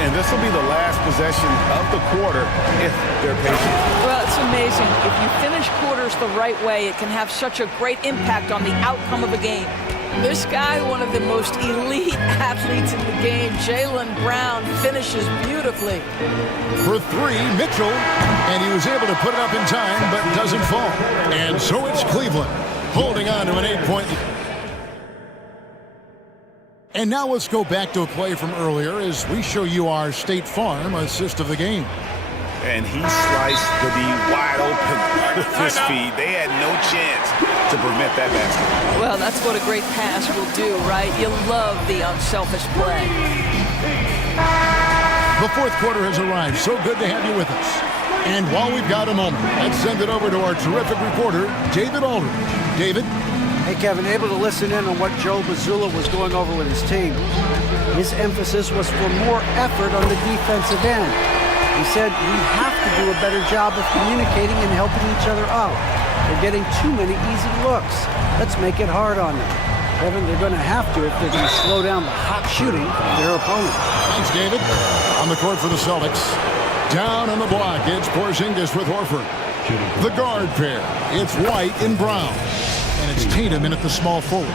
And this will be the last possession of the quarter if they're patient. Well, it's amazing. If you finish quarters the right way, it can have such a great impact on the outcome of a game. This guy, one of the most elite athletes in the game, Jaylen Brown, finishes beautifully. For three, Mitchell, and he was able to put it up in time, but doesn't fall. And so it's Cleveland, holding on to an 8-point lead. And now let's go back to a play from earlier as we show you our State Farm assist of the game. And he sliced the D wide open with his feet. They had no chance to prevent that basket. Well, that's what a great pass will do, right? You love the unselfish play. The fourth quarter has arrived. So good to have you with us. And while we've got a moment, let's send it over to our terrific reporter, David Aldridge. David? Hey, Kevin, able to listen in on what Joe Mazzulla was going over with his team. His emphasis was for more effort on the defensive end. He said we have to do a better job of communicating and helping each other out. They're getting too many easy looks. Let's make it hard on them. Kevin, they're going to have to if they're going to slow down the hot shooting of their opponent. Thanks, David. On the court for the Celtics. Down on the block, it's Porzingis with Horford. The guard pair, it's White and Brown. And it's Tatum in at the small forward.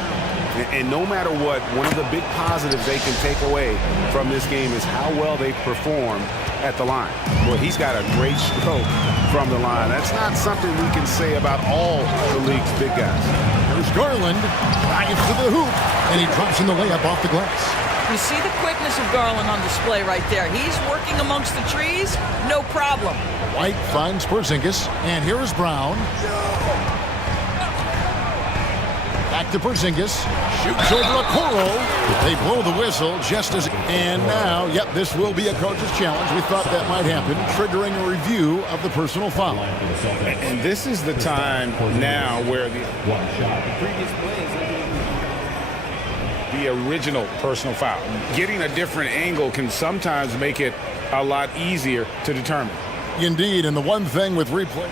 And no matter what, one of the big positives they can take away from this game is how well they perform at the line. Well, he's got a great stroke from the line. That's not something we can say about all the league's big guys. There's Garland, drives to the hoop, and he drops in the layup off the glass. You see the quickness of Garland on display right there. He's working amongst the trees, no problem. White finds Porzingis, and here is Brown. Back to Porzingis, shoots over Okoro. They blow the whistle just as... And now, yep, this will be a coach's challenge. We thought that might happen, triggering a review of the personal foul. And this is the time now where the previous play is the original personal foul. Getting a different angle can sometimes make it a lot easier to determine. Indeed, and the one thing with replay...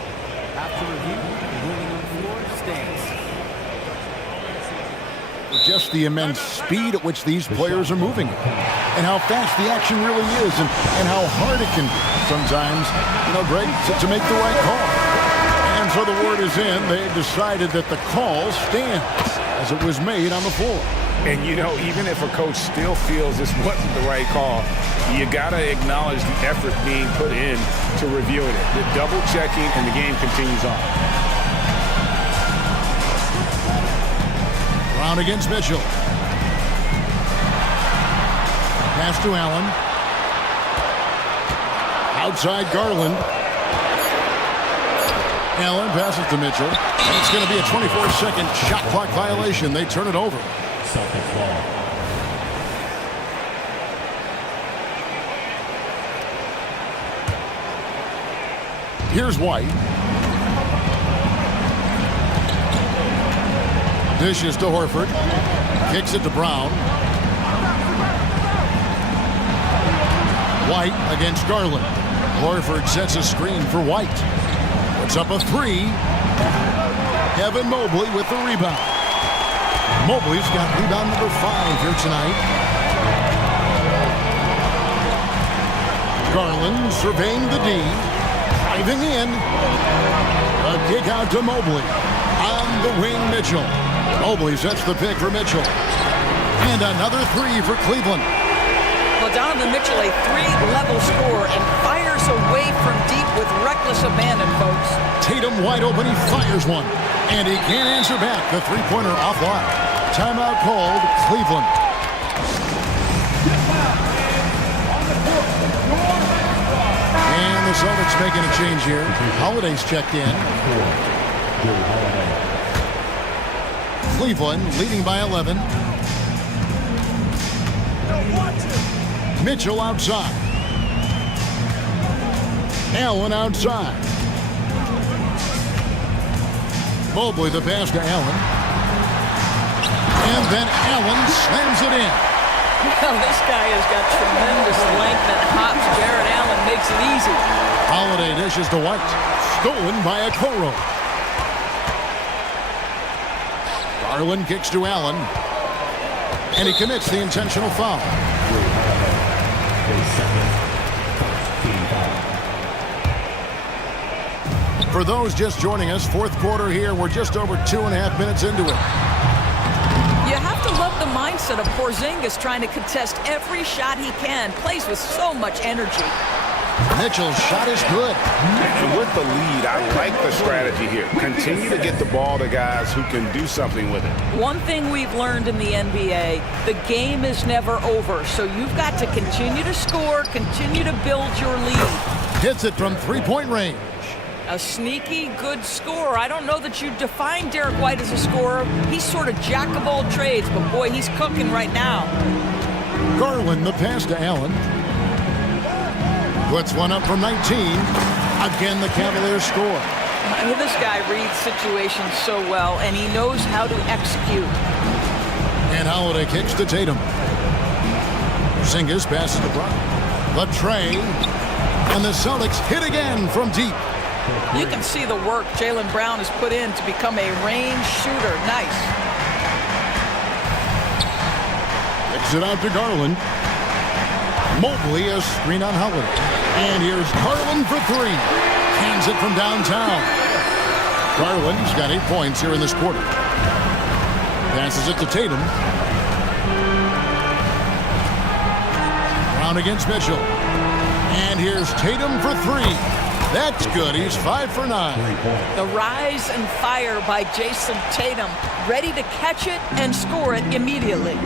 After review, the ruling on the floor stands. Just the immense speed at which these players are moving and how fast the action really is and how hard it can be sometimes, Greg, to make the right call. And so the word is in. They've decided that the call stands as it was made on the floor. And, even if a coach still feels this wasn't the right call, you got to acknowledge the effort being put in to reviewing it. The double checking, and the game continues on. Brown against Mitchell. Pass to Allen. Outside Garland. Allen passes to Mitchell. And it's going to be a 24-second shot clock violation. They turn it over. Celtics ball. Here's White. Dishes to Horford. Kicks it to Brown. White against Garland. Horford sets a screen for White. Puts up a three. Evan Mobley with the rebound. Mobley's got rebound number 5 here tonight. Garland surveying the D. Driving in. A kick out to Mobley. On the wing, Mitchell. Mobley sets the pick for Mitchell. And another three for Cleveland. Well, Donovan Mitchell, a 3-level scorer, and fires away from deep with reckless abandon, folks. Tatum wide open, he fires one. And he can't answer back. The three-pointer offline. Timeout called, Cleveland. And the Celtics making a change here. Holiday's checked in. Cleveland leading by 11. Mitchell outside. Allen outside. Mobley the pass to Allen. And then Allen slams it in. Well, this guy has got tremendous length and hops. Jared Allen makes it easy. Holiday dishes to White. Stolen by Okoro. Garland kicks to Allen. And he commits the intentional foul. For those just joining us, fourth quarter here. We're just over 2.5 minutes into it. You have to love the mindset of Porzingis trying to contest every shot he can. Plays with so much energy. Mitchell's shot is good. And with the lead, I like the strategy here. Continue to get the ball to guys who can do something with it. One thing we've learned in the NBA, the game is never over. So you've got to continue to score, continue to build your lead. Hits it from three-point range. A sneaky, good scorer. I don't know that you define Derek White as a scorer. He's sort of jack of all trades, but boy, he's cooking right now. Garland, the pass to Allen. Puts one up from 19. Again, the Cavaliers score. I mean, this guy reads situations so well, and he knows how to execute. And Holiday kicks to Tatum. Porzingis passes to Brown. The tray. And the Celtics hit again from deep. You can see the work Jaylen Brown has put in to become a range shooter. Nice. Kicks it out to Garland. Mobley, a screen on Howard. And here's Garland for three. Hands it from downtown. Garland's got 8 points here in this quarter. Passes it to Tatum. Brown against Mitchell. And here's Tatum for three. That's good. He's 5 for 9. The rise and fire by Jason Tatum. Ready to catch it and score it immediately.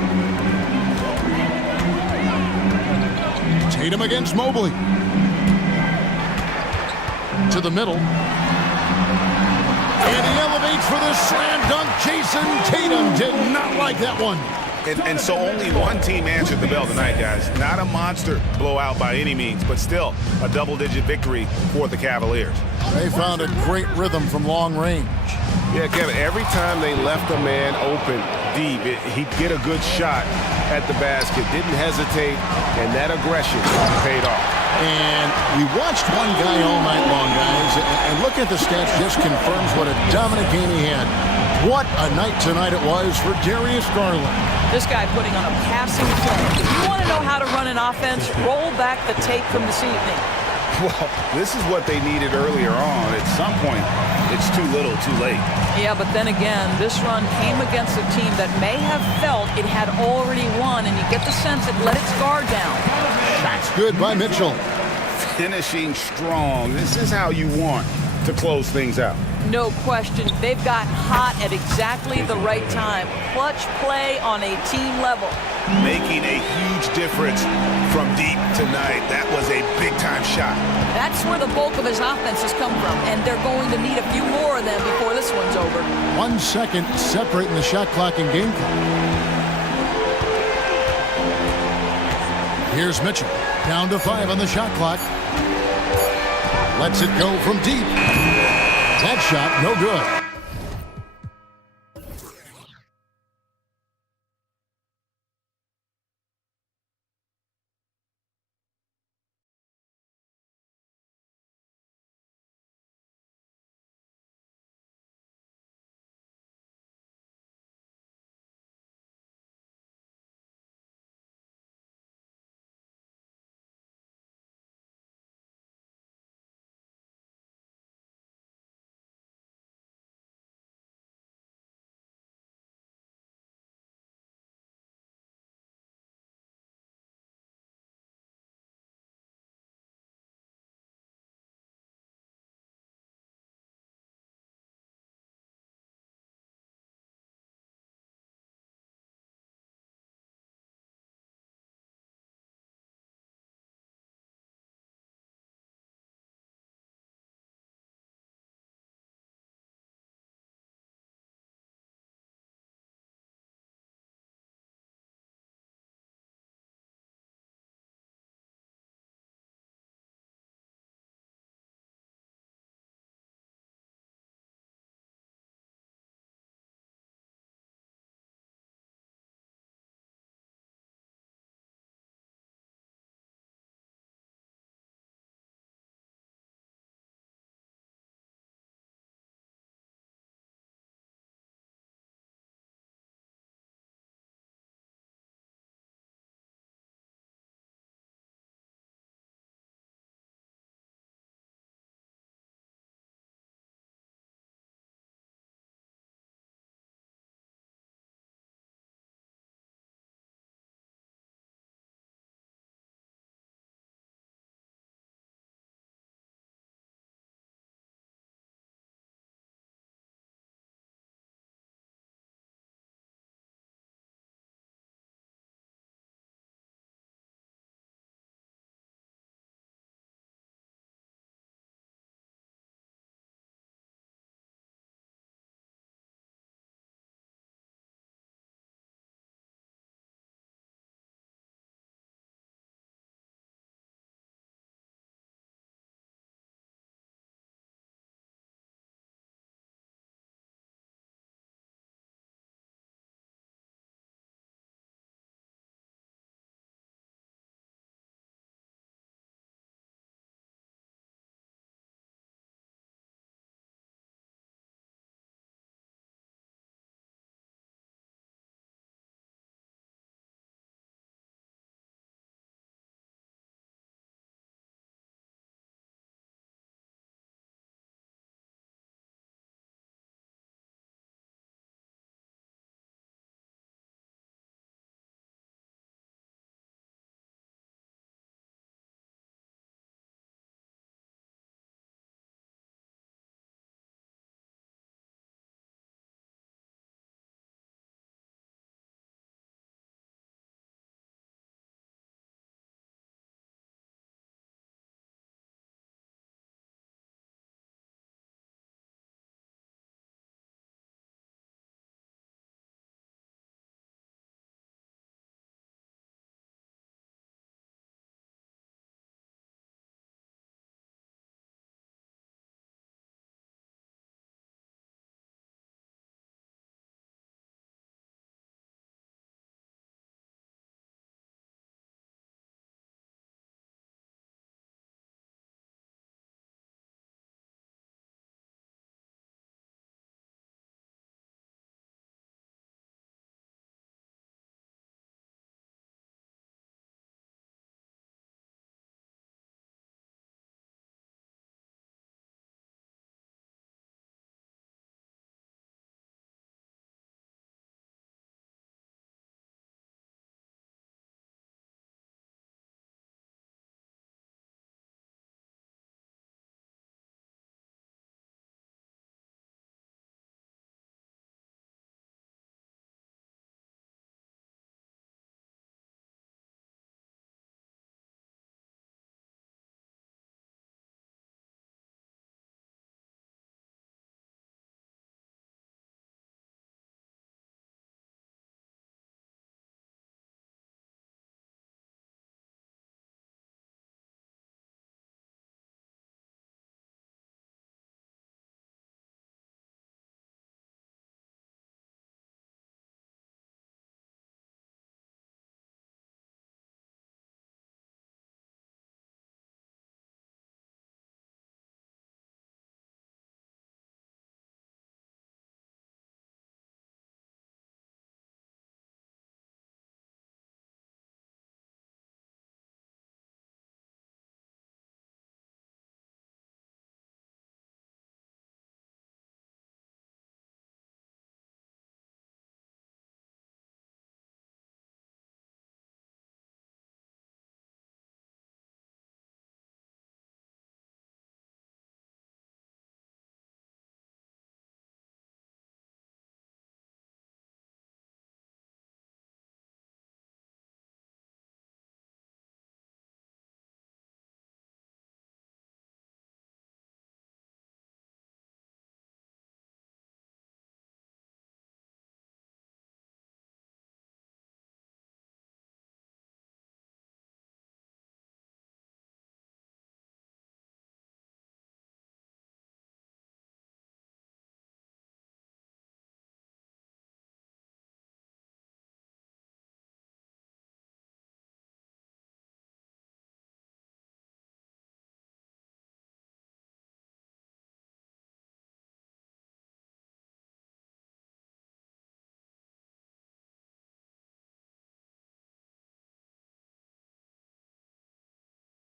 Tatum against Mobley. To the middle. And he elevates for the slam dunk. Jason Tatum did not like that one. And so only one team answered the bell tonight, guys. Not a monster blowout by any means, but still a double-digit victory for the Cavaliers. They found a great rhythm from long range. Yeah, Kevin, every time they left a man open deep, he'd get a good shot at the basket, didn't hesitate, and that aggression paid off. And we watched one guy all night long, guys, and looking at the stats just confirms what a dominant game he had. What a night tonight it was for Darius Garland. This guy putting on a passing play. If you want to know how to run an offense, roll back the tape from this evening. Well, this is what they needed earlier on. At some point, it's too little, too late. Yeah, but then again, this run came against a team that may have felt it had already won, and you get the sense it let its guard down. That's good by Mitchell. Finishing strong. This is how you want to close things out. No question. They've gotten hot at exactly the right time. Clutch play on a team level. Making a huge difference from deep tonight. That was a big-time shot. That's where the bulk of his offense has come from, and they're going to need a few more of them before this one's over. 1 second separating the shot clock and game clock. Here's Mitchell. Down to 5 on the shot clock. Lets it go from deep. That shot, no good.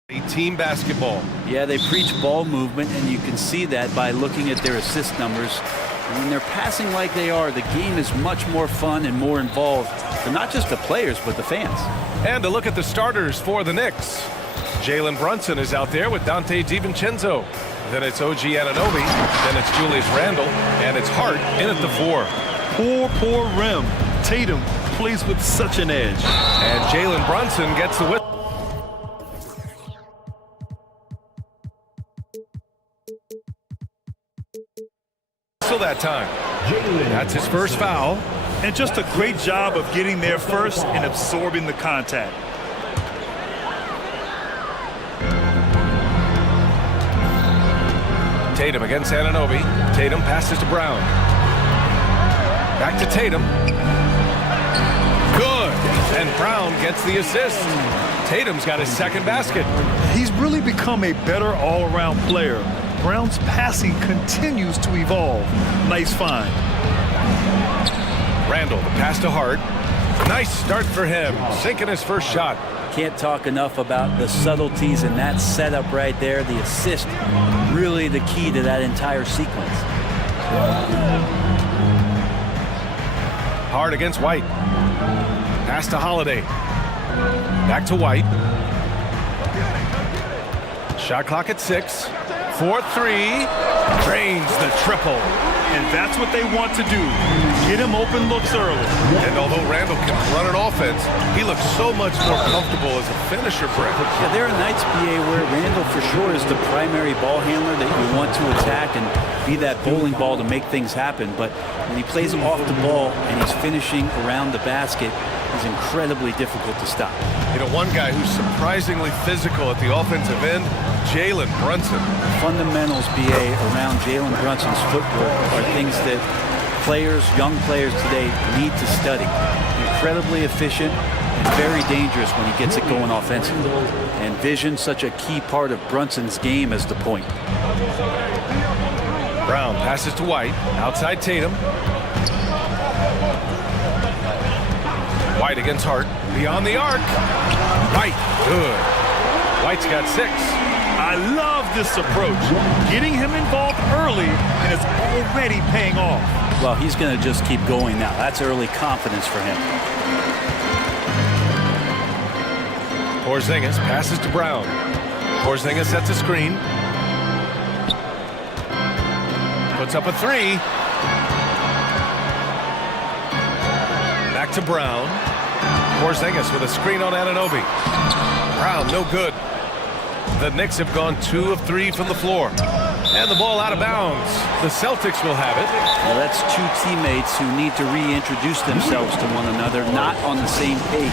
A team basketball. Yeah, they preach ball movement, and you can see that by looking at their assist numbers. And when they're passing like they are, the game is much more fun and more involved for not just the players, but the fans. And a look at the starters for the Knicks. Jalen Brunson is out there with Dante DiVincenzo. Then it's OG Anunoby. Then it's Julius Randle. And it's Hart in at the 4. Poor rim. Tatum plays with such an edge. And Jalen Brunson gets the whistle that time. That's his first foul. And just a great job of getting there first and absorbing the contact. Tatum against Anunoby. Tatum passes to Brown. Back to Tatum. Good. And Brown gets the assist. Tatum's got his second basket. He's really become a better all-around player. Brown's passing continues to evolve. Nice find. Randle, the pass to Hart. Nice start for him, sinking his first shot. Can't talk enough about the subtleties in that setup right there. The assist, really the key to that entire sequence. Hart against White. Pass to Holiday. Back to White. Shot clock at 6. 4-3. Drains the triple. And that's what they want to do. Get him open looks early. And although Randle can run an offense, he looks so much more comfortable as a finisher, Brett. Yeah, there are nights, BA, where Randle for sure is the primary ball handler that you want to attack and be that bowling ball to make things happen. But when he plays off the ball and he's finishing around the basket, he's incredibly difficult to stop. You know, one guy who's surprisingly physical at the offensive end, Jalen Brunson. Fundamentals, BA, around Jalen Brunson's footwork are things that players, young players today need to study. Incredibly efficient and very dangerous when he gets it going offensively. And vision, such a key part of Brunson's game as the point. Brown passes to White, outside Tatum. White against Hart, beyond the arc. White, good. White's got 6. I love this approach. Getting him involved early, and it's already paying off. Well, he's going to just keep going now. That's early confidence for him. Porzingis passes to Brown. Porzingis sets a screen. Puts up a 3. Back to Brown. Porzingis with a screen on Anunoby. Brown, no good. The Knicks have gone 2 of 3 from the floor. And the ball out of bounds. The Celtics will have it. Well, that's two teammates who need to reintroduce themselves to one another, not on the same page.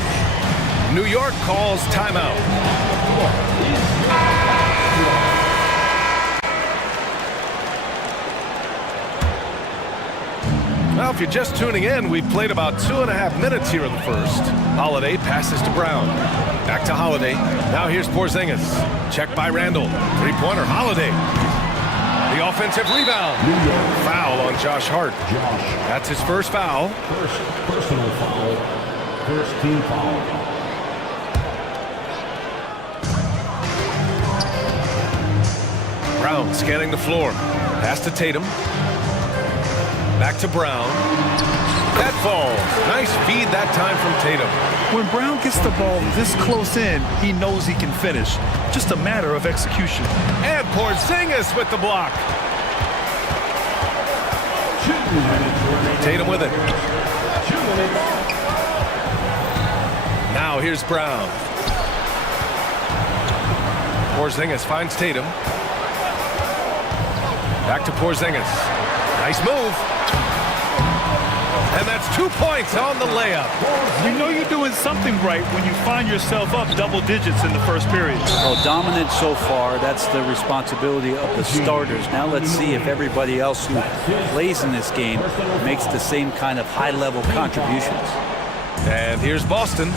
New York calls timeout. Well, if you're just tuning in, we've played about 2.5 minutes here in the first. Holiday passes to Brown. Back to Holiday. Now here's Porzingis. Checked by Randle. Three-pointer, Holiday. The offensive rebound. Foul on Josh Hart. That's his first foul. First personal foul. First team foul. Brown scanning the floor. Pass to Tatum. Back to Brown. That falls. Nice feed that time from Tatum. When Brown gets the ball this close in, he knows he can finish. Just a matter of execution. And Porzingis with the block. Tatum with it. Now here's Brown. Porzingis finds Tatum. Back to Porzingis. Nice move. And that's 2 points on the layup. You know you're doing something right when you find yourself up double digits in the first period. Well, dominant so far. That's the responsibility of the starters. Now let's see if everybody else who plays in this game makes the same kind of high-level contributions. And here's Boston.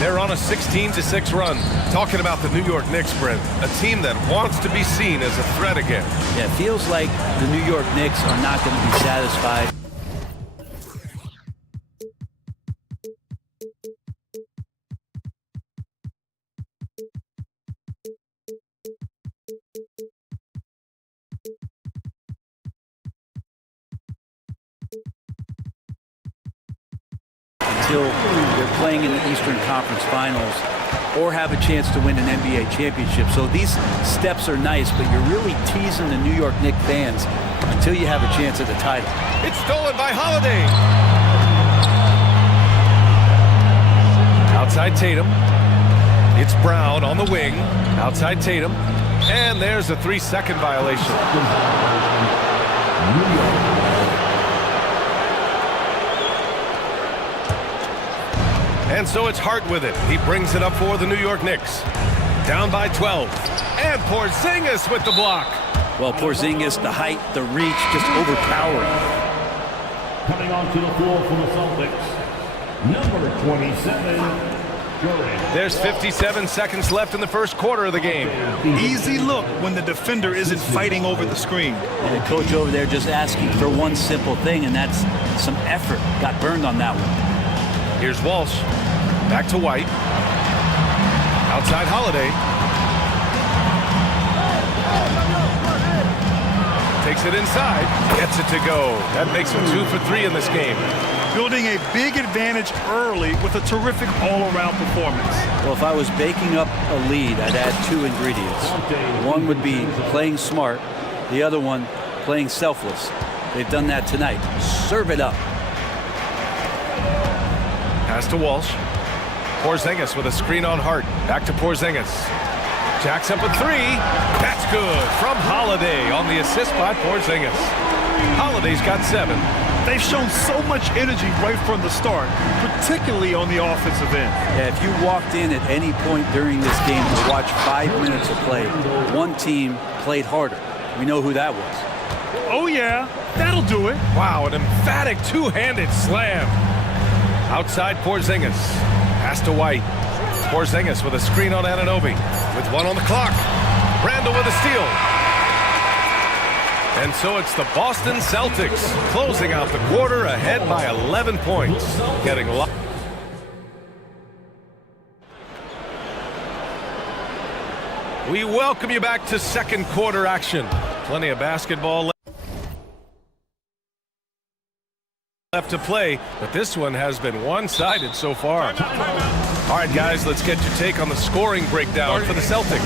They're on a 16-6 run. Talking about the New York Knicks, Brent, a team that wants to be seen as a threat again. Yeah, it feels like the New York Knicks are not going to be satisfied. until they're playing in the Eastern Conference Finals or have a chance to win an NBA championship. So these steps are nice, but you're really teasing the New York Knicks fans until you have a chance at the title. It's stolen by Holiday. Outside Tatum. It's Brown on the wing. Outside Tatum. And there's a 3-second violation. And so it's Hart with it. He brings it up for the New York Knicks. Down by 12. And Porzingis with the block. Well, Porzingis, the height, the reach, just overpowering. Coming onto the floor for the Celtics, number 27. There's 57 seconds left in the first quarter of the game. Easy look when the defender isn't fighting over the screen. And the coach over there just asking for one simple thing, and that's some effort. Got burned on that one. Here's Walsh. Back to White. Outside Holiday. Takes it inside. Gets it to go. That makes him 2 for 3 in this game. Building a big advantage early with a terrific all-around performance. Well, if I was baking up a lead, I'd add 2 ingredients. One would be playing smart. The other one, playing selfless. They've done that tonight. Serve it up. Pass to Walsh. Porzingis with a screen on Hart. Back to Porzingis. Jacks up a 3. That's good from Holiday on the assist by Porzingis. Holiday's got 7. They've shown so much energy right from the start, particularly on the offensive end. Yeah, if you walked in at any point during this game to watch 5 minutes of play, one team played harder. We know who that was. Oh yeah, that'll do it. Wow, an emphatic two-handed slam. Outside Porzingis. Pass to White. Porzingis with a screen on Anunoby. With 1 on the clock. Randall with a steal. And so it's the Boston Celtics closing out the quarter ahead by 11 points. Getting locked. We welcome you back to second quarter action. Plenty of basketball left to play, but this one has been one-sided so far. All right, guys, let's get your take on the scoring breakdown for the Celtics.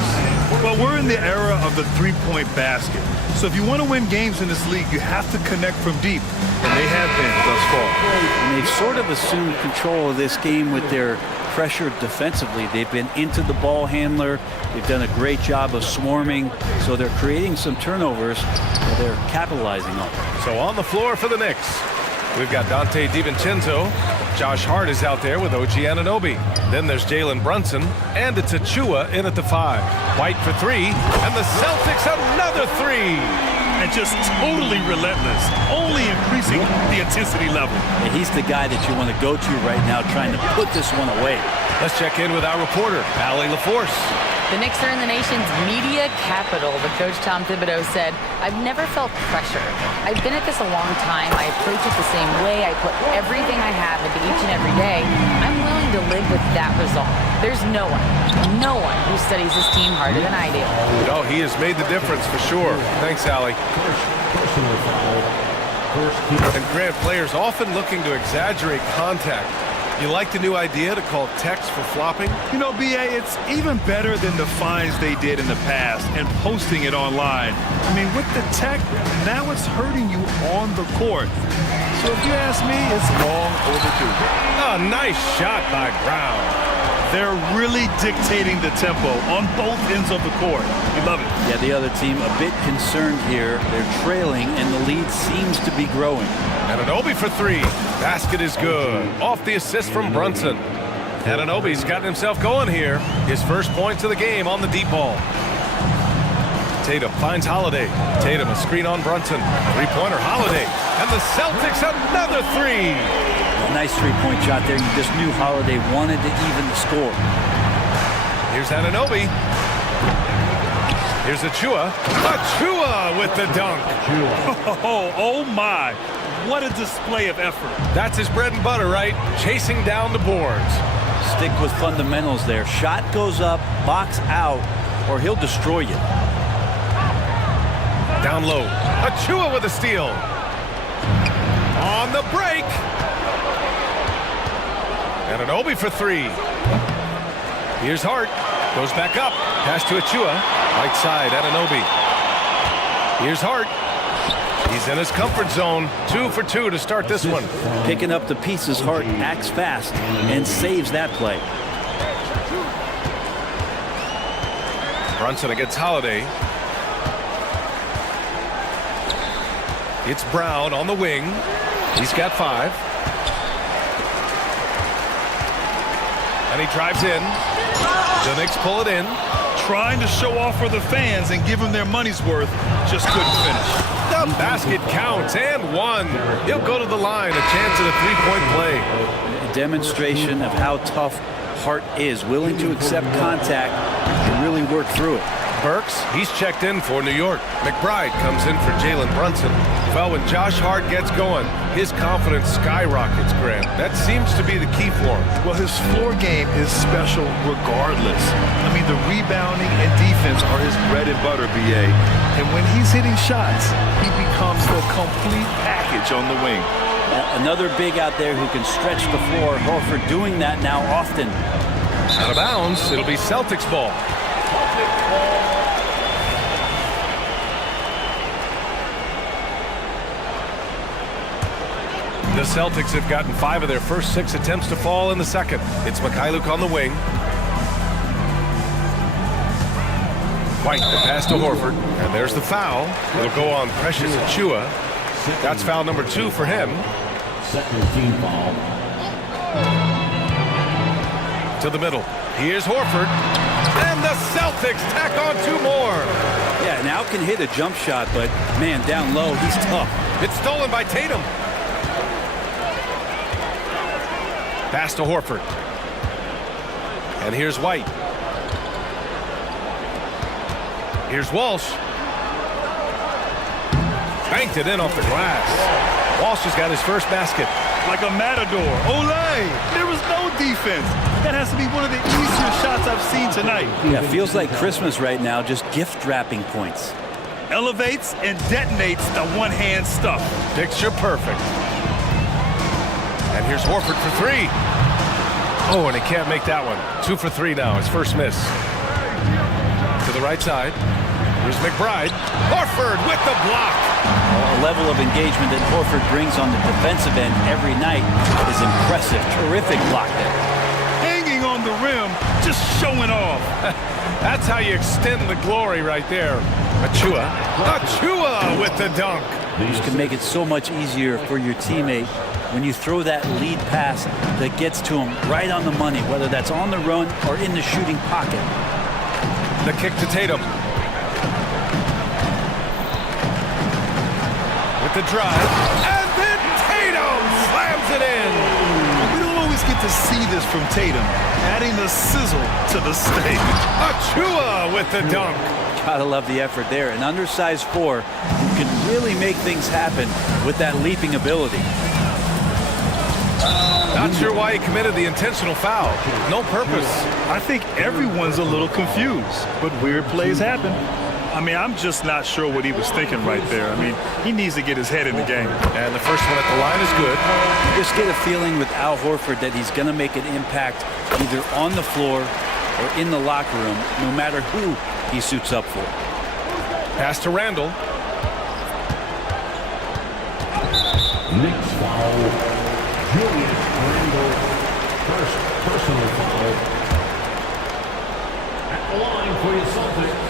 Well, we're in the era of the three-point basket. So if you want to win games in this league, you have to connect from deep, and they have been thus far. And they've sort of assumed control of this game with their pressure defensively. They've been into the ball handler. They've done a great job of swarming, so they're creating some turnovers that they're capitalizing on. So on the floor for the Knicks, we've got Dante DiVincenzo. Josh Hart is out there with OG Anunoby. Then there's Jalen Brunson, and it's Achua in at the 5. White for 3, and the Celtics another 3. And just totally relentless, only increasing the intensity level. And he's the guy that you want to go to right now, trying to put this one away. Let's check in with our reporter, Allie LaForce. The Knicks are in the nation's media capital, but Coach Tom Thibodeau said, "I've never felt pressure. I've been at this a long time. I approach it the same way. I put everything I have into each and every day. I'm willing to live with that result. There's no one who studies this team harder than I do." No, he has made the difference for sure. Thanks, Allie. And Grant, players often looking to exaggerate contact. You like the new idea to call text for flopping? You know, BA, it's even better than the fines they did in the past and posting it online. I mean, with the tech, now it's hurting you on the court. So if you ask me, it's long overdue. Oh, nice shot by Brown. They're really dictating the tempo on both ends of the court. You love it. Yeah, the other team a bit concerned here. They're trailing, and the lead seems to be growing. Anunoby for 3. Basket is good. Off the assist from Brunson. Anunoby's gotten himself going here. His first points of the game on the deep ball. Tatum finds Holiday. Tatum a screen on Brunson. Three-pointer Holiday. And the Celtics another 3. A nice three-point shot there. You just knew Holiday wanted to even the score. Here's Anunoby. Here's Achua. Achua with the dunk. Oh my. What a display of effort. That's his bread and butter, right? Chasing down the boards. Stick with fundamentals there. Shot goes up, box out, or he'll destroy you. Down low. Achua with a steal. On the break. Anunoby for three. Here's Hart. Goes back up. Pass to Achua. Right side, Anunoby. Here's Hart. He's in his comfort zone. 2 for 2 to start this one. Picking up the pieces, Hart acts fast and saves that play. Brunson against Holiday. It's Brown on the wing. He's got 5. And he drives in. The Knicks pull it in. Trying to show off for the fans and give them their money's worth. Just couldn't finish. The basket counts, and one. He'll go to the line. A chance at a three-point play. A demonstration of how tough Hart is, willing to accept contact and really work through it. Burks, he's checked in for New York. McBride comes in for Jalen Brunson. Well, when Josh Hart gets going, his confidence skyrockets, Grant. That seems to be the key for him. Well, his floor game is special regardless. I mean, the rebounding and defense are his bread and butter, BA. And when he's hitting shots, he becomes the complete package on the wing. Another big out there who can stretch the floor. Horford doing that now often. Out of bounds, it'll be Celtics ball. The Celtics have gotten 5 of their first 6 attempts to fall in the second. It's Mikhailuk on the wing. White, the pass to Horford. And there's the foul. It'll go on Precious Achua. That's foul number 2 for him. Second team foul. To the middle. Here's Horford. And the Celtics tack on 2 more. Yeah, now can hit a jump shot, but man, down low, he's tough. It's stolen by Tatum. Pass to Horford. And here's White. Here's Walsh. Banked it in off the glass. Walsh has got his first basket. Like a matador. Olay! There was no defense. That has to be one of the easier shots I've seen tonight. Yeah, feels like Christmas right now, just gift wrapping points. Elevates and detonates the one-hand stuff. Picture perfect. And here's Horford for 3. Oh, and he can't make that one. 2 for 3 now, his first miss. To the right side. Here's McBride. Horford with the block. A level of engagement that Horford brings on the defensive end every night is impressive. Terrific block there. Hanging on the rim, just showing off. That's how you extend the glory right there. Achua. Achua with the dunk. This can make it so much easier for your teammate when you throw that lead pass that gets to him right on the money, whether that's on the run or in the shooting pocket. The kick to Tatum. With the drive. And then Tatum slams it in. We don't always get to see this from Tatum, adding the sizzle to the steak. Achua with the dunk. Gotta love the effort there. An undersized 4 who can really make things happen with that leaping ability. Not sure why he committed the intentional foul. No purpose. I think everyone's a little confused, but weird plays happen. I mean, I'm just not sure what he was thinking right there. I mean, he needs to get his head in the game. And the first one at the line is good. You just get a feeling with Al Horford that he's going to make an impact either on the floor or in the locker room, no matter who he suits up for. Pass to Randall. Knicks foul. Julius Randle, first personal foul. At the line for your Celtics.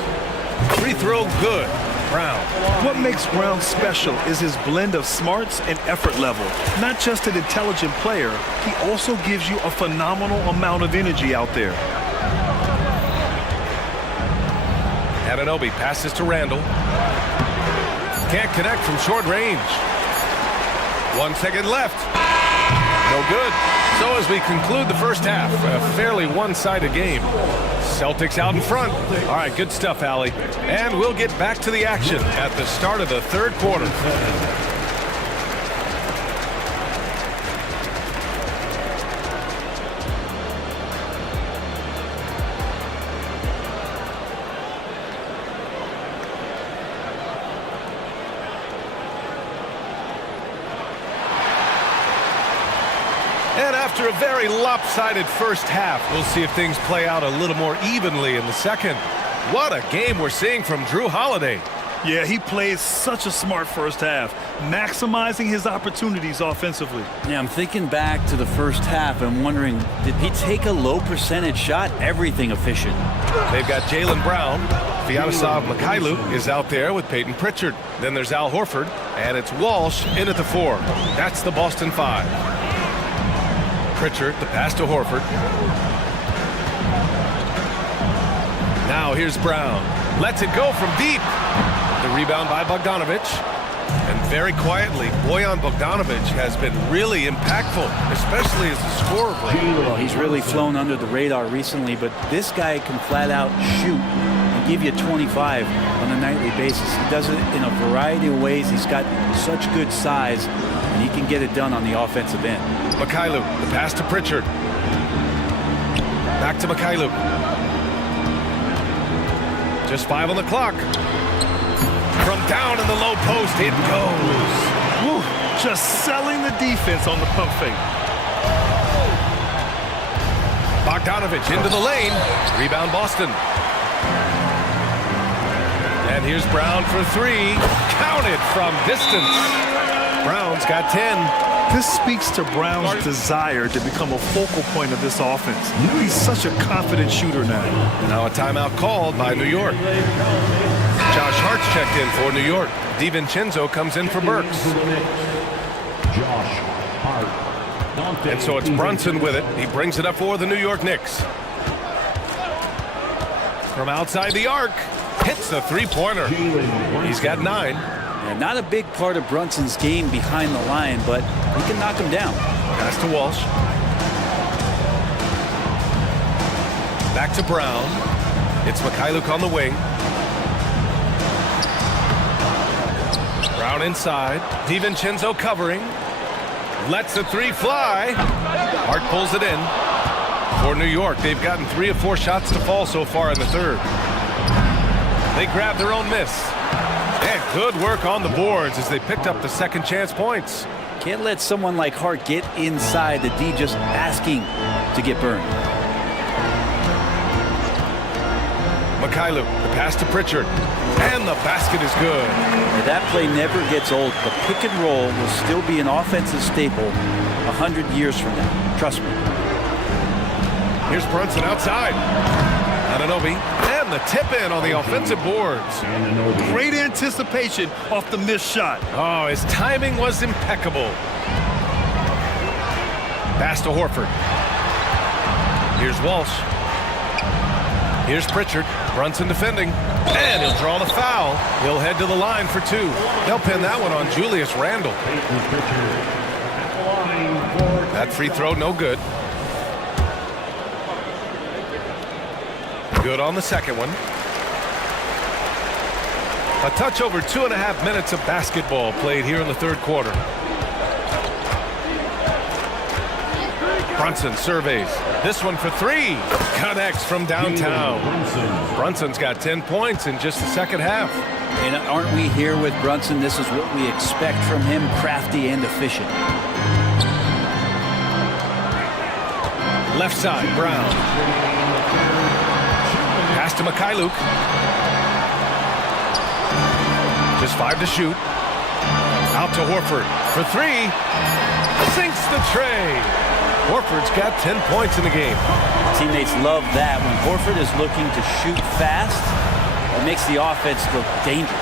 Free throw good. Brown. What makes Brown special is his blend of smarts and effort level. Not just an intelligent player, he also gives you a phenomenal amount of energy out there. Anunoby passes to Randall. Can't connect from short range. 1 second left. No good. So as we conclude the first half, a fairly one-sided game. Celtics out in front. All right, good stuff, Allie. And we'll get back to the action at the start of the third quarter. And after a very lopsided first half, we'll see if things play out a little more evenly in the second. What a game we're seeing from Drew Holiday. Yeah, he played such a smart first half, maximizing his opportunities offensively. Yeah, I'm thinking back to the first half and wondering, did he take a low percentage shot? Everything efficient. They've got Jaylen Brown. Vyacheslav Mikhailu is out there with Peyton Pritchard. Then there's Al Horford, and it's Walsh in at the 4. That's the Boston 5. Pritchard, the pass to Horford. Now here's Brown. Lets it go from deep. The rebound by Bogdanovic. And very quietly, Bojan Bogdanovic has been really impactful, especially as a scorer. Well, he's really flown under the radar recently, but this guy can flat out shoot and give you 25 on a nightly basis. He does it in a variety of ways. He's got such good size, and he can get it done on the offensive end. Mikhailu, the pass to Pritchard. Back to Mikhailu. Just 5 on the clock. From down in the low post, it goes. Woo, just selling the defense on the pump fake. Bogdanovic into the lane. Rebound Boston. And here's Brown for 3. Counted from distance. Brown's got 10. This speaks to Brown's desire to become a focal point of this offense. He's such a confident shooter now. Now a timeout called by New York. Josh Hart's checked in for New York. DiVincenzo comes in for Burks. Josh Hart. And so it's Brunson with it. He brings it up for the New York Knicks. From outside the arc, hits the three-pointer. He's got 9. Yeah, not a big part of Brunson's game behind the line, but he can knock him down. Pass to Walsh. Back to Brown. It's Mikhailu on the wing. Brown inside. DiVincenzo covering. Lets the 3 fly. Hart pulls it in. For New York, they've gotten 3 of 4 shots to fall so far in the third. They grab their own miss. And good work on the boards as they picked up the second chance points. Can't let someone like Hart get inside the D just asking to get burned. Mikhailu, the pass to Pritchard. And the basket is good. That play never gets old. The pick and roll will still be an offensive staple 100 years from now. Trust me. Here's Brunson outside. Anunoby. And the tip in on the offensive boards. Great anticipation off the missed shot. Oh, his timing was impeccable. Pass to Horford. Here's Walsh. Here's Pritchard. Brunson defending. And he'll draw the foul. He'll head to the line for 2. They'll pin that one on Julius Randle. That free throw, no good. Good on the second one. A touch over 2.5 minutes of basketball played here in the third quarter. Brunson surveys. This one for 3. Connects from downtown. Brunson's got 10 points in just the second half. And aren't we here with Brunson? This is what we expect from him, crafty and efficient. Left side, Brown. Pass to Mikhailu. Just 5 to shoot. Out to Horford for 3. Sinks the tray. Horford's got 10 points in the game. Teammates love that. When Horford is looking to shoot fast, it makes the offense look dangerous.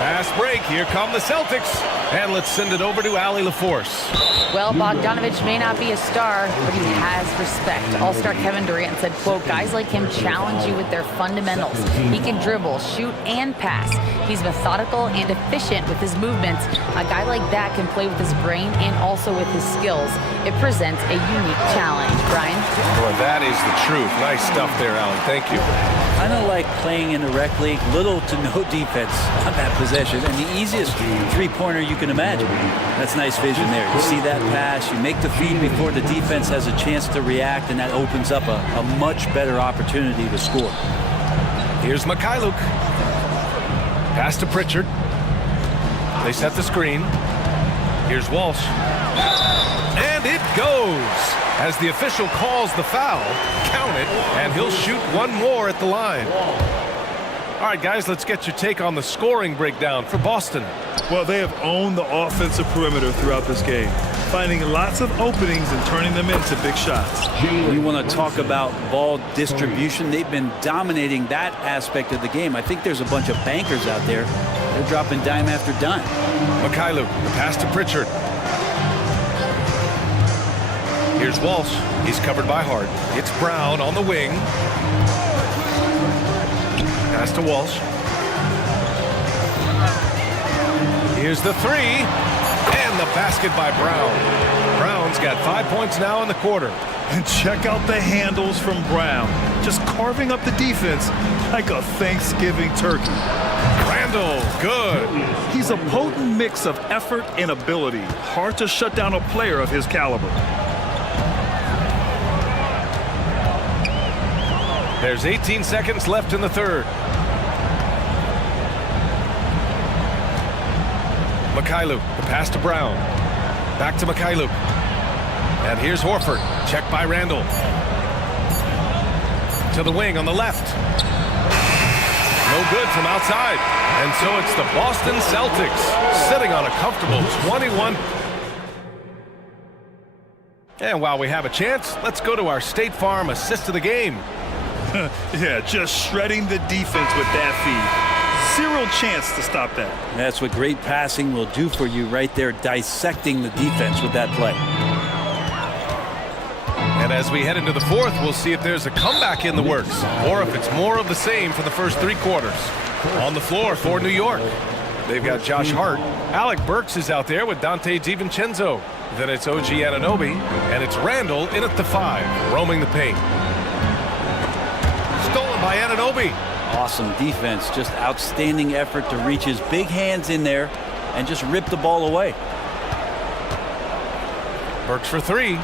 Fast break. Here come the Celtics. And let's send it over to Allie LaForce. Well, Bogdanovic may not be a star, but he has respect. All-star Kevin Durant said, quote, guys like him challenge you with their fundamentals. He can dribble, shoot, and pass. He's methodical and efficient with his movements. A guy like that can play with his brain and also with his skills. It presents a unique challenge. Brian? Boy, that is the truth. Nice stuff there, Allie. Thank you. Kind of like playing in the rec league, little to no defense on that possession, and the easiest three-pointer you can imagine. That's nice vision there. You see that pass, you make the feed before the defense has a chance to react, and that opens up a much better opportunity to score. Here's Mikhailu. Pass to Pritchard. They set the screen. Here's Walsh. And And it goes. As the official calls the foul, count it, and he'll shoot one more at the line. All right, guys, let's get your take on the scoring breakdown for Boston. Well, they have owned the offensive perimeter throughout this game, finding lots of openings and turning them into big shots. We want to talk about ball distribution. They've been dominating that aspect of the game. I think there's a bunch of bankers out there. They're dropping dime after dime. Mikhailuk, the pass to Pritchard. Here's Walsh. He's covered by Hart. It's Brown on the wing. Pass to Walsh. Here's the three. And the basket by Brown. Brown's got 5 points now in the quarter. And check out the handles from Brown. Just carving up the defense like a Thanksgiving turkey. Randall, good. He's a potent mix of effort and ability. Hard to shut down a player of his caliber. There's 18 seconds left in the third. Mikhailuk, the pass to Brown. Back to Mikhailuk. And here's Horford. Checked by Randall. To the wing on the left. No good from outside. And so it's the Boston Celtics sitting on a comfortable 21. And while we have a chance, let's go to our State Farm assist of the game. Yeah, just shredding the defense with that feed. Zero chance to stop that. That's what great passing will do for you right there, dissecting the defense with that play. And as we head into the fourth, we'll see if there's a comeback in the works or if it's more of the same for the first three quarters. On the floor for New York, they've got Josh Hart. Alec Burks is out there with Dante DiVincenzo. Then it's OG Anunoby, and it's Randall in at the 5, roaming the paint. Stolen by Anunoby. Awesome defense, just outstanding effort to reach his big hands in there and just rip the ball away. Burks for three.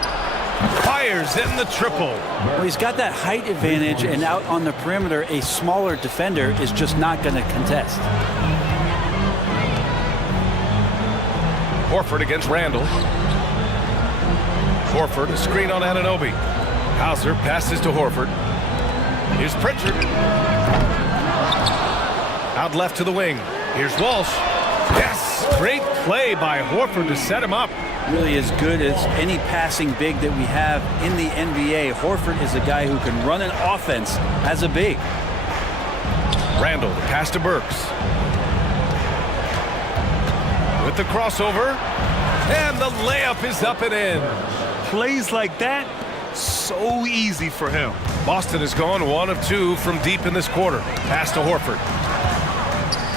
Fires in the triple. Well, he's got that height advantage, and out on the perimeter, a smaller defender is just not going to contest. Horford against Randall. Horford, a screen on Anunoby. Hauser passes to Horford. Here's Pritchard. Out left to the wing. Here's Walsh. Yes, great play by Horford to set him up. Really as good as any passing big that we have in the NBA. Horford is a guy who can run an offense as a big. Randall, the pass to Burks. With the crossover. And the layup is up and in. Plays like that, so easy for him. Boston has gone 1 of 2 from deep in this quarter. Pass to Horford.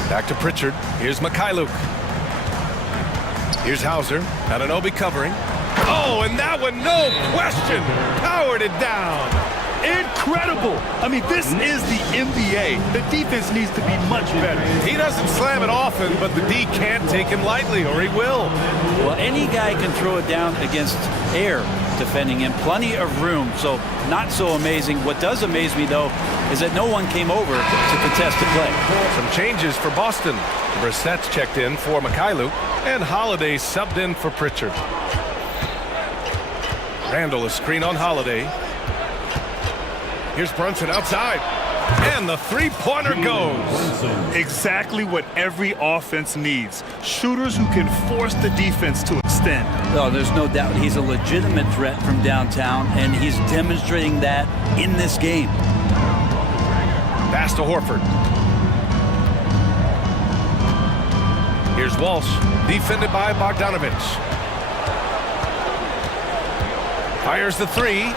Back to Pritchard. Here's Mikhailuk. Here's Hauser. Anunoby covering. Oh, and that one, no question, powered it down. Incredible. I mean, this is the NBA. The defense needs to be much better. He doesn't slam it often, but the D can't take him lightly, or he will. Well, any guy can throw it down against air defending him. Plenty of room, so not so amazing. What does amaze me, though, is that no one came over to contest the play. Some changes for Boston. Brissett's checked in for Mikhailuk, and Holiday subbed in for Pritchard. Randall, a screen on Holiday. Here's Brunson outside. And the three-pointer goes. Exactly what every offense needs. Shooters who can force the defense to extend. Oh, there's no doubt he's a legitimate threat from downtown, and he's demonstrating that in this game. Pass to Horford. Here's Walsh, defended by Bogdanovich. Fires the three.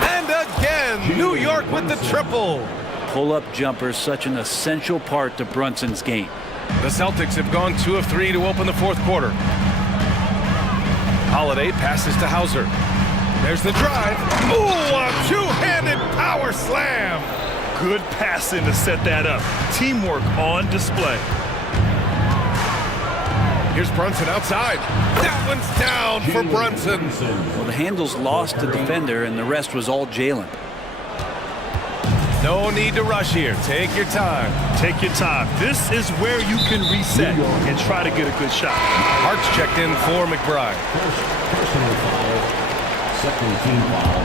And again, New York with the triple. Pull-up jumper, such an essential part to Brunson's game. The Celtics have gone 2 of 3 to open the fourth quarter. Holiday passes to Hauser. There's the drive. Ooh, a two-handed power slam. Good passing to set that up. Teamwork on display. Here's Brunson outside. That one's down for Brunson. Well, the handles lost the defender, and the rest was all Jalen. No need to rush here. Take your time. Take your time. This is where you can reset and try to get a good shot. Hart's checked in for McBride. Personal foul. Second team foul.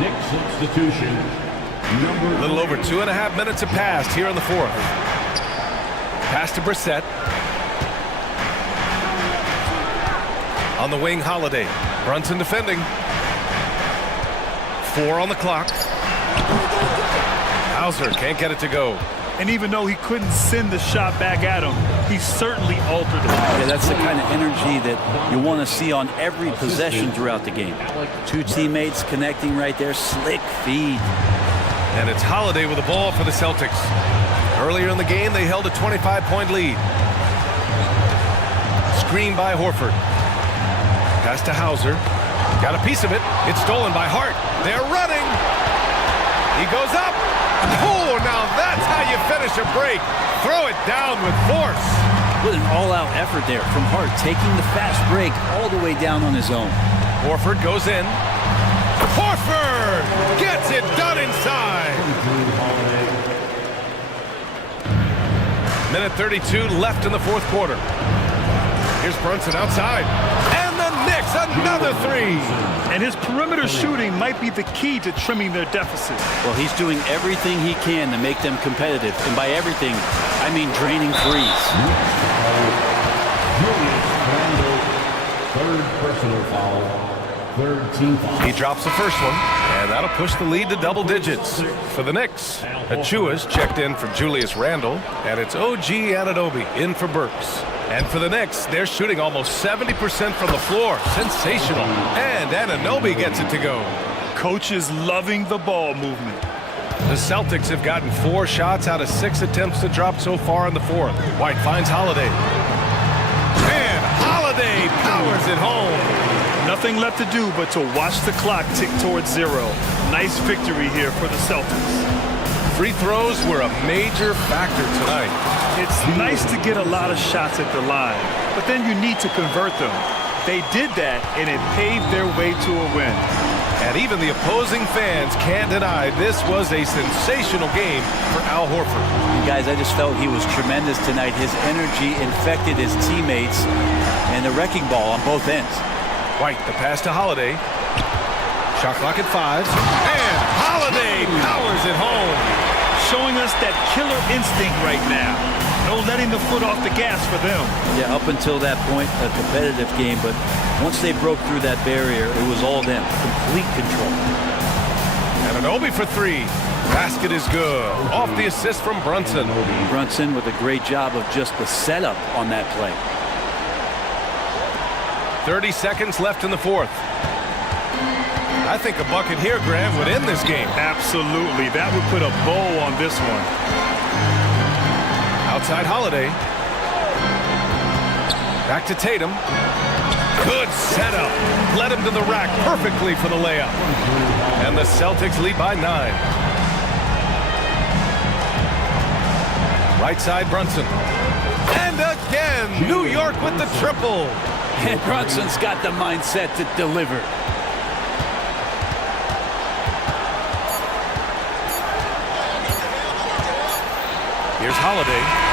Nick substitution. A little over 2.5 minutes have passed here in the fourth. Pass to Brissett. On the wing, Holiday. Brunson defending. 4 on the clock. Hauser can't get it to go. And even though he couldn't send the shot back at him, he certainly altered it. Yeah, that's the kind of energy that you want to see on every possession throughout the game. Two teammates connecting right there. Slick feed. And it's Holiday with the ball for the Celtics. Earlier in the game, they held a 25-point lead. Screen by Horford. Pass to Hauser. Got a piece of it. It's stolen by Hart. They're running. He goes up. Oh, now that's how you finish a break. Throw it down with force. What an all-out effort there from Hart, taking the fast break all the way down on his own. Horford goes in. Horford gets it done inside. Minute 32 left in the fourth quarter. Here's Brunson outside. And the Knicks, another three. And his perimeter shooting might be the key to trimming their deficit. Well, he's doing everything he can to make them competitive. And by everything, I mean draining threes. Third personal foul. Third team foul. He drops the first one, and that'll push the lead to double digits. For the Knicks, Achua's checked in for Julius Randle, and it's OG Anunoby in for Burks. And for the Knicks, they're shooting almost 70% from the floor. Sensational. And Anunoby gets it to go. Coach is loving the ball movement. The Celtics have gotten 4 shots out of 6 attempts to drop so far in the fourth. White finds Holiday. And Holiday powers it home. Nothing left to do but to watch the clock tick towards 0. Nice victory here for the Celtics. Free throws were a major factor tonight. It's nice to get a lot of shots at the line, but then you need to convert them. They did that, and it paved their way to a win. And even the opposing fans can't deny this was a sensational game for Al Horford. And guys, I just felt he was tremendous tonight. His energy infected his teammates, and the wrecking ball on both ends. White, the pass to Holiday. Shot clock at 5. And Holiday powers it home. Showing us that killer instinct right now. No letting the foot off the gas for them. Yeah, up until that point, a competitive game, but once they broke through that barrier, it was all them. Complete control. Anunoby for 3. Basket is good. Off the assist from Brunson. Brunson with a great job of just the setup on that play. 30 seconds left in the fourth. I think a bucket here, Grant, would end this game. Absolutely. That would put a bow on this one. Outside Holiday. Back to Tatum. Good setup. Led him to the rack perfectly for the layup. And the Celtics lead by 9. Right side, Brunson. And again, New York with the triple. And Brunson's got the mindset to deliver. Here's Holiday.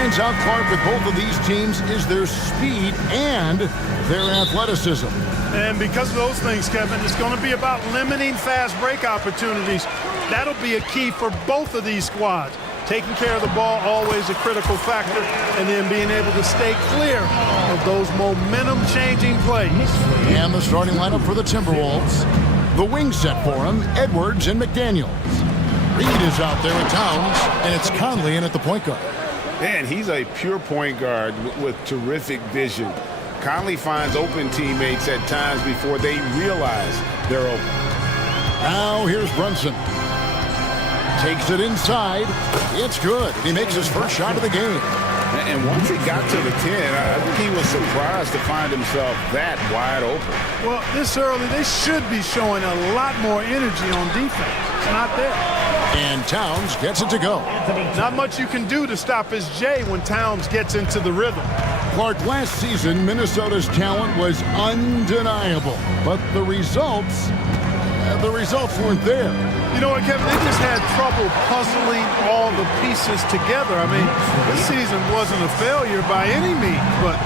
stands out, Clark, with both of these teams is their speed and their athleticism. And because of those things, Kevin, it's going to be about limiting fast break opportunities. That'll be a key for both of these squads. Taking care of the ball, always a critical factor, and then being able to stay clear of those momentum-changing plays. And the starting lineup for the Timberwolves. The wing set for him, Edwards and McDaniels. Reed is out there at Towns, and it's Conley in at the point guard. Man, he's a pure point guard with terrific vision. Conley finds open teammates at times before they realize they're open. Now here's Brunson. Takes it inside. It's good. He makes his first shot of the game. And once he got to the 10, I think he was surprised to find himself that wide open. Well, this early, they should be showing a lot more energy on defense. It's not there. And Towns gets it to go. Not much you can do to stop his J when Towns gets into the rhythm. Clark, last season, Minnesota's talent was undeniable, but the results weren't there. You know what, Kevin? They just had trouble puzzling all the pieces together. I mean, this season wasn't a failure by any means, but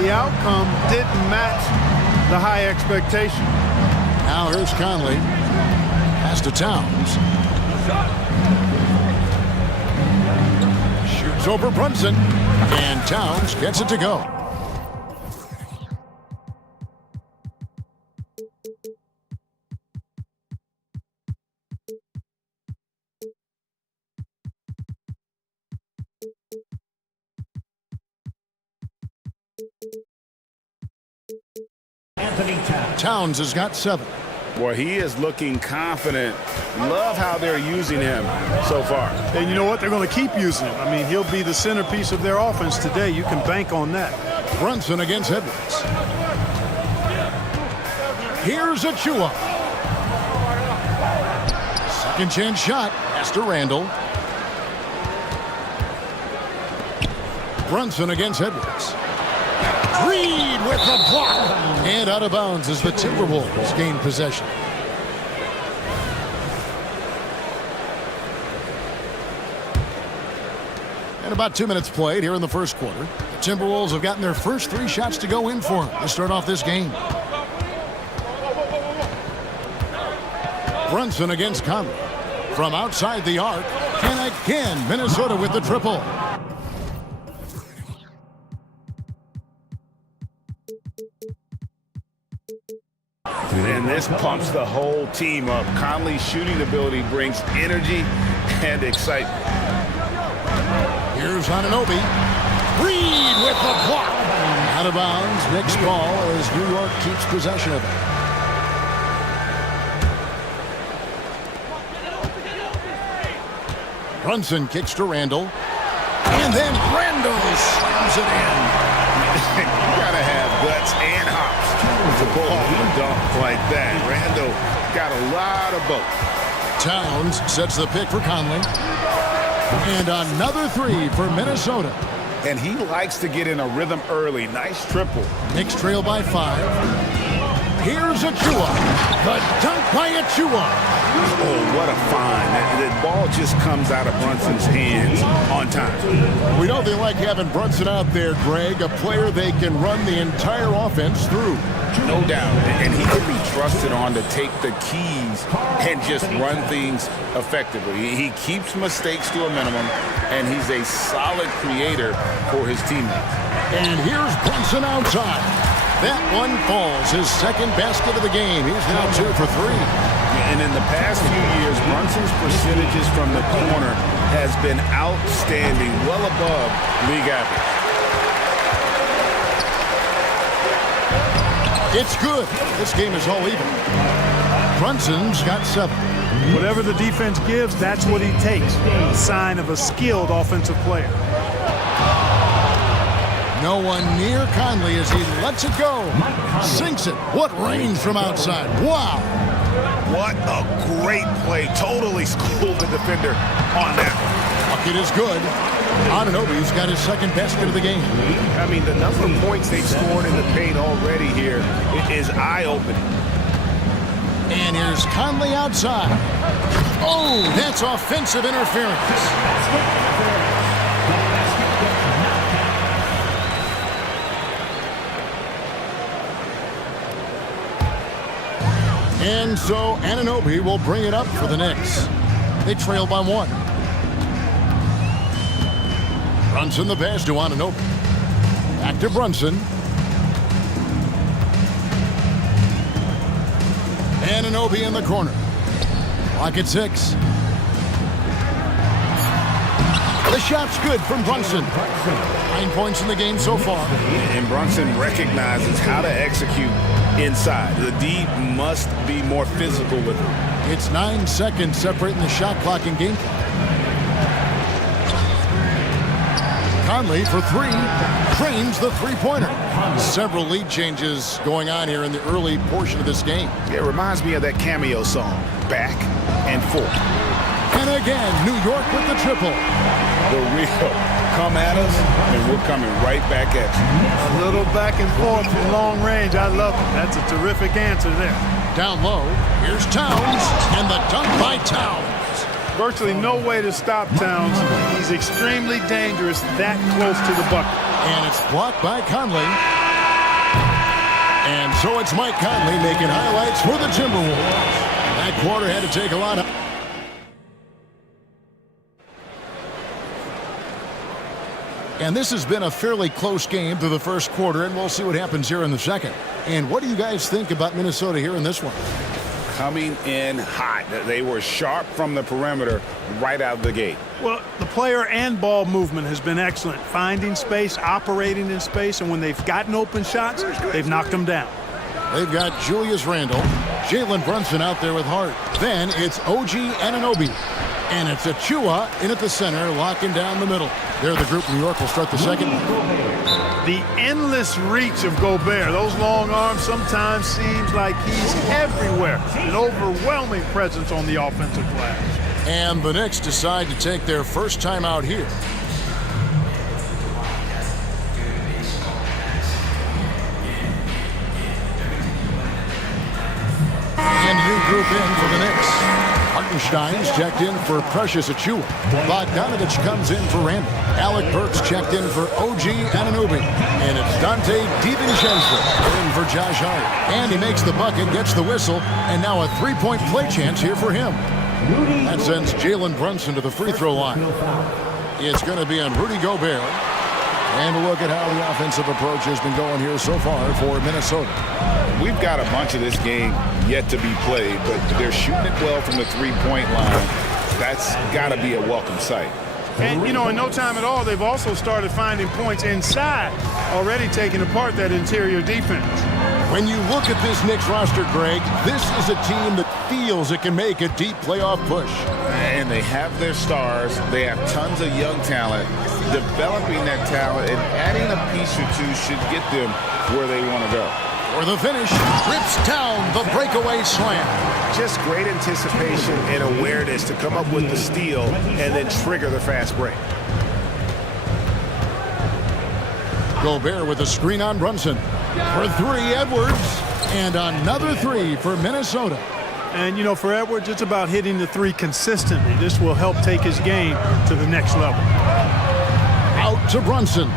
the outcome didn't match the high expectation. Now here's Conley. Pass to Towns. Shoots over Brunson. And Towns gets it to go. Towns has got 7. Boy, he is looking confident. Love how they're using him so far. And you know what? They're going to keep using him. I mean, he'll be the centerpiece of their offense today. You can bank on that. Brunson against Edwards. Here's Achua. Second chance shot. Pass to Randall. Brunson against Edwards. Reed with the block. And out of bounds as the Timberwolves gain possession. And about 2 minutes played here in the first quarter. The Timberwolves have gotten their first 3 shots to go in for them to start off this game. Brunson against Conley. From outside the arc. And again, Minnesota with the triple. And this pumps the whole team up. Conley's shooting ability brings energy and excitement. Here's Anunoby. Reed with the block. Out of bounds. Next ball as New York keeps possession of it. Brunson kicks to Randall. And then Randall slams it in. You gotta have guts and hops to pull off a dunk like that. Randall got a lot of both. Towns sets the pick for Conley. And another 3 for Minnesota. And he likes to get in a rhythm early. Nice triple. Knicks trail by 5. Here's Achua. The dunk by Achua. Oh, what a find. The ball just comes out of Brunson's hands on time. We know they like having Brunson out there, Greg, a player they can run the entire offense through. No doubt. And he can be trusted on to take the keys and just run things effectively. He keeps mistakes to a minimum, and he's a solid creator for his teammates. And here's Brunson outside. That one falls, his second basket of the game. He's now 2 for 3. And in the past few years, Brunson's percentages from the corner has been outstanding, well above league average. It's good. This game is all even. Brunson's got 7. Whatever the defense gives, that's what he takes. A sign of a skilled offensive player. No one near Conley as he lets it go. Sinks it. What range from outside. Wow. What a great play. Totally schooled the defender on that. Bucket is good. Anunoby's got his second basket of the game. I mean, the number of points they've scored in the paint already here is eye-opening. And here's Conley outside. Oh, that's offensive interference. And so Anunoby will bring it up for the Knicks. They trail by 1. Brunson the pass to Anunoby. Back to Brunson. Anunoby in the corner. Clock at 6. The shot's good from Brunson. 9 points in the game so far. And Brunson recognizes how to execute inside. The D must be more physical with it. It's 9 seconds separating the shot clock and game clock. Conley for 3. Trains the three-pointer. Several lead changes going on here in the early portion of this game. It reminds me of that Cameo song, Back and Forth. And again, New York with the triple. The real come at us, and we're coming right back at you. A little back and forth from long range. I love it. That's a terrific answer there. Down low, here's Towns, and the dunk by Towns. Virtually no way to stop Towns. He's extremely dangerous that close to the bucket. And it's blocked by Conley. And so it's Mike Conley making highlights for the Timberwolves. That quarter had to take a lot of... And this has been a fairly close game through the first quarter, and we'll see what happens here in the second. And what do you guys think about Minnesota here in this one? Coming in hot. They were sharp from the perimeter right out of the gate. Well, the player and ball movement has been excellent. Finding space, operating in space, and when they've gotten open shots, they've knocked them down. They've got Julius Randle, Jalen Brunson out there with Hart. Then it's OG Anunoby. And it's Achua in at the center, locking down the middle. There, the group New York will start the second. The endless reach of Gobert. Those long arms sometimes seems like he's everywhere. An overwhelming presence on the offensive glass. And the Knicks decide to take their first time out here. And new group in for the Knicks. Hartenstein's checked in for Precious Achua. Bogdanovich comes in for Randall. Alec Burks checked in for OG Anunoby. And it's Dante DiVincenzo in for Josh Hart. And he makes the bucket, gets the whistle, and now a three-point play chance here for him. That sends Jalen Brunson to the free throw line. It's going to be on Rudy Gobert. And a look at how the offensive approach has been going here so far for Minnesota. We've got a bunch of this game yet to be played, but they're shooting it well from the three-point line. That's got to be a welcome sight. And, you know, in no time at all, they've also started finding points inside, already taking apart that interior defense. When you look at this Knicks roster, Greg, this is a team that feels it can make a deep playoff push. And they have their stars. They have tons of young talent. Developing that talent and adding a piece or two should get them where they want to go. For the finish, rips down the breakaway slam. Just great anticipation and awareness to come up with the steal and then trigger the fast break. Gobert with a screen on Brunson. For 3, Edwards. And another 3 for Minnesota. And, you know, for Edwards, it's about hitting the 3 consistently. This will help take his game to the next level. Out to Brunson.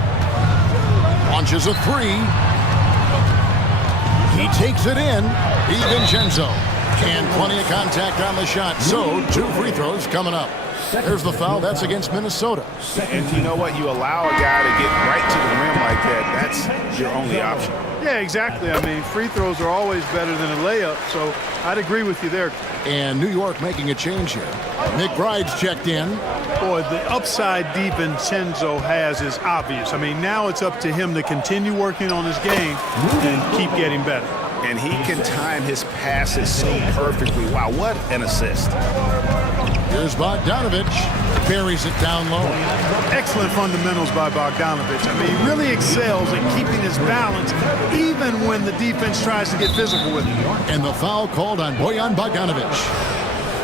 Launches a 3. He takes it in. DiVincenzo. And plenty of contact on the shot. So, 2 free throws coming up. There's the foul. That's against Minnesota. And you know what? You allow a guy to get right to the rim like that. That's your only option. Yeah, exactly. I mean, free throws are always better than a layup, so I'd agree with you there. And New York making a change here. McBride's checked in. Boy, the upside DiVincenzo has is obvious. I mean, now it's up to him to continue working on his game and keep getting better. And he can time his passes so perfectly. Wow, what an assist. Here's Bogdanovich. Buries it down low. Excellent fundamentals by Bogdanovich. I mean, he really excels at keeping his balance even when the defense tries to get physical with him. And the foul called on Bojan Bogdanovich.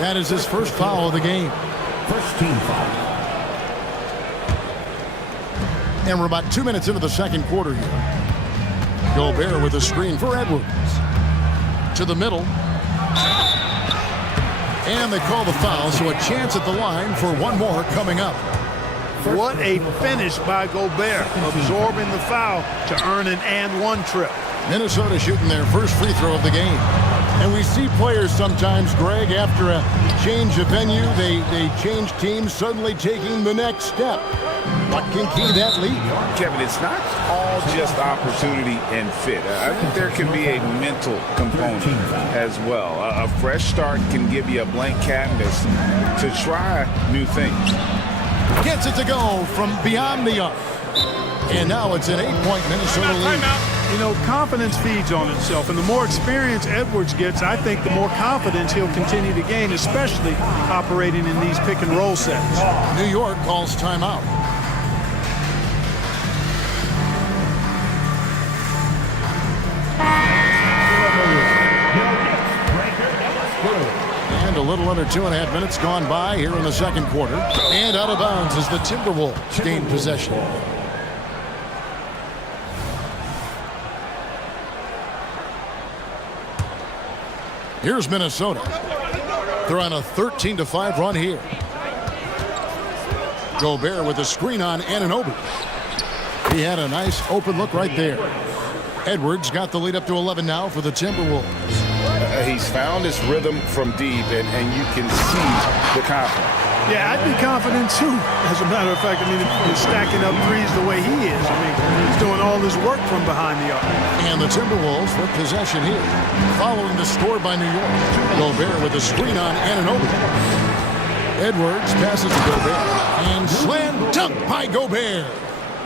That is his first foul of the game. First team foul. And we're about 2 minutes into the second quarter here. Gobert with a screen for Edwards. To the middle. And they call the foul, so a chance at the line for one more coming up. What a finish by Gobert, absorbing the foul to earn an and one trip. Minnesota shooting their first free throw of the game. And we see players sometimes, Greg, after a change of venue, they change teams, suddenly taking the next step. What can key that lead? Kevin, it's not all just opportunity and fit. I think there can be a mental component as well. A fresh start can give you a blank canvas to try new things. Gets it to go from beyond the arc. And now it's an 8-point Minnesota lead. You know, confidence feeds on itself, and the more experience Edwards gets, I think the more confidence he'll continue to gain, especially operating in these pick-and-roll sets. New York calls timeout. And a little under 2.5 minutes gone by here in the second quarter. And out of bounds as the Timberwolves gain possession. Here's Minnesota. They're on a 13-5 run here. Gobert with a screen on Anunoby. He had a nice open look right there. Edwards got the lead up to 11 now for the Timberwolves. He's found his rhythm from deep, and you can see the confidence. Yeah, I'd be confident too. As a matter of fact, I mean, he's stacking up threes the way he is. I mean, he's doing all his work from behind the arc. And the Timberwolves with possession here. Following the score by New York. Gobert with a screen on Anunoby. Edwards passes to Gobert. And slam dunk by Gobert.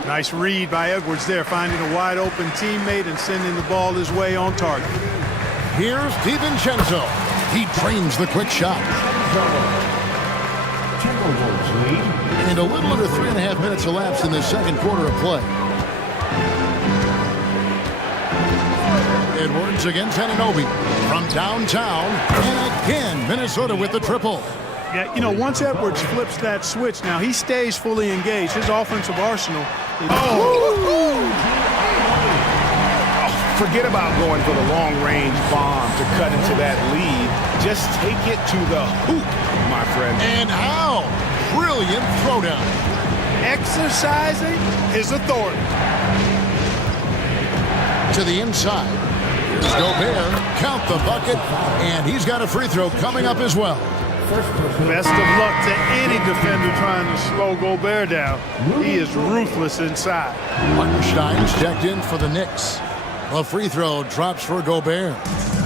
Nice read by Edwards there, finding a wide open teammate and sending the ball his way on target. Here's DiVincenzo. He drains the quick shot. And a little under 3.5 minutes elapsed in the second quarter of play. Edwards against Anunoby from downtown. And again, Minnesota with the triple. Yeah, you know, once Edwards flips that switch, now he stays fully engaged. His offensive arsenal is... Forget about going for the long-range bomb to cut into that lead. Just take it to the hoop, my friend. And how? Brilliant throwdown. Exercising his authority. To the inside. Here's Gobert. Count the bucket. And he's got a free throw coming up as well. Best of luck to any defender trying to slow Gobert down. He is ruthless inside. Hartenstein's checked in for the Knicks. A free throw drops for Gobert.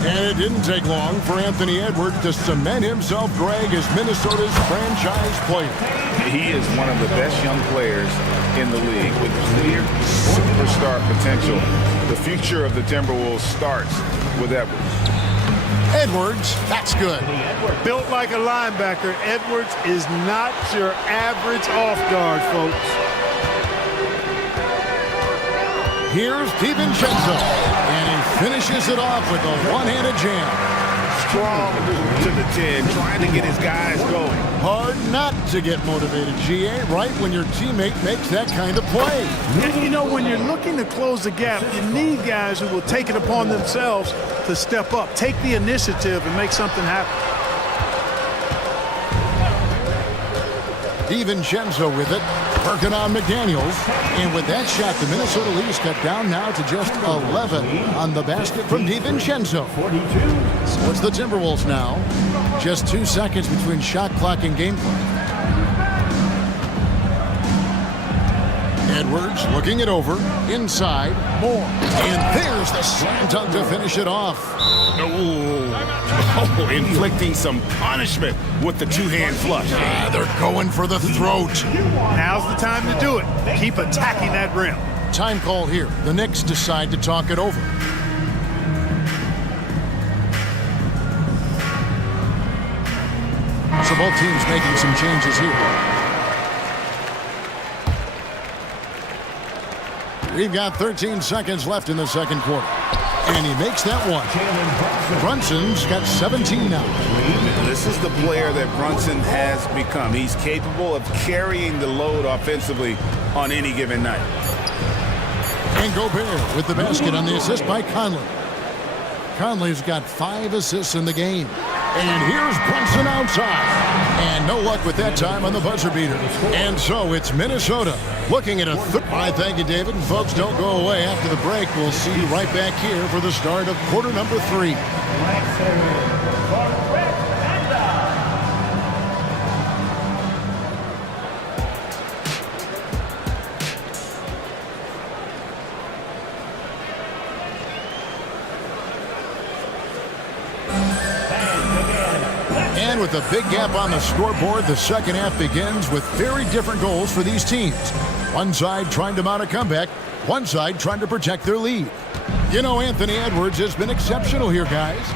And it didn't take long for Anthony Edwards to cement himself, Greg, as Minnesota's franchise player. He is one of the best young players in the league with clear superstar potential. The future of the Timberwolves starts with Edwards. Edwards, that's good. Built like a linebacker, Edwards is not your average off guard, folks. Here's DiVincenzo, and he finishes it off with a one-handed jam. Strong to the 10, trying to get his guys going. Hard not to get motivated, GA, right when your teammate makes that kind of play. And you know, when you're looking to close the gap, you need guys who will take it upon themselves to step up, take the initiative, and make something happen. DiVincenzo with it, working on McDaniels. And with that shot, the Minnesota Leafs cut down now to just 11 on the basket from DiVincenzo. 42. So it's the Timberwolves now. Just 2 seconds between shot clock and gameplay. Edwards looking it over. Inside. More. And there's the slam dunk to finish it off. Oh, inflicting some punishment with the two-hand flush. They're going for the throat. Now's the time to do it. Keep attacking that rim. Time call here. The Knicks decide to talk it over. So both teams making some changes here. We've got 13 seconds left in the second quarter. And he makes that one. Brunson's got 17 now. This is the player that Brunson has become. He's capable of carrying the load offensively on any given night. And Gobert with the basket on the assist by Conley. Conley's got 5 assists in the game. And here's Brunson outside. And no luck with that time on the buzzer beater. And so it's Minnesota looking at a third. I thank you, David. And folks, don't go away after the break. We'll see you right back here for the start of quarter number 3. And with a big gap on the scoreboard, the second half begins with very different goals for these teams. One side trying to mount a comeback, one side trying to protect their lead. You know, Anthony Edwards has been exceptional here, guys.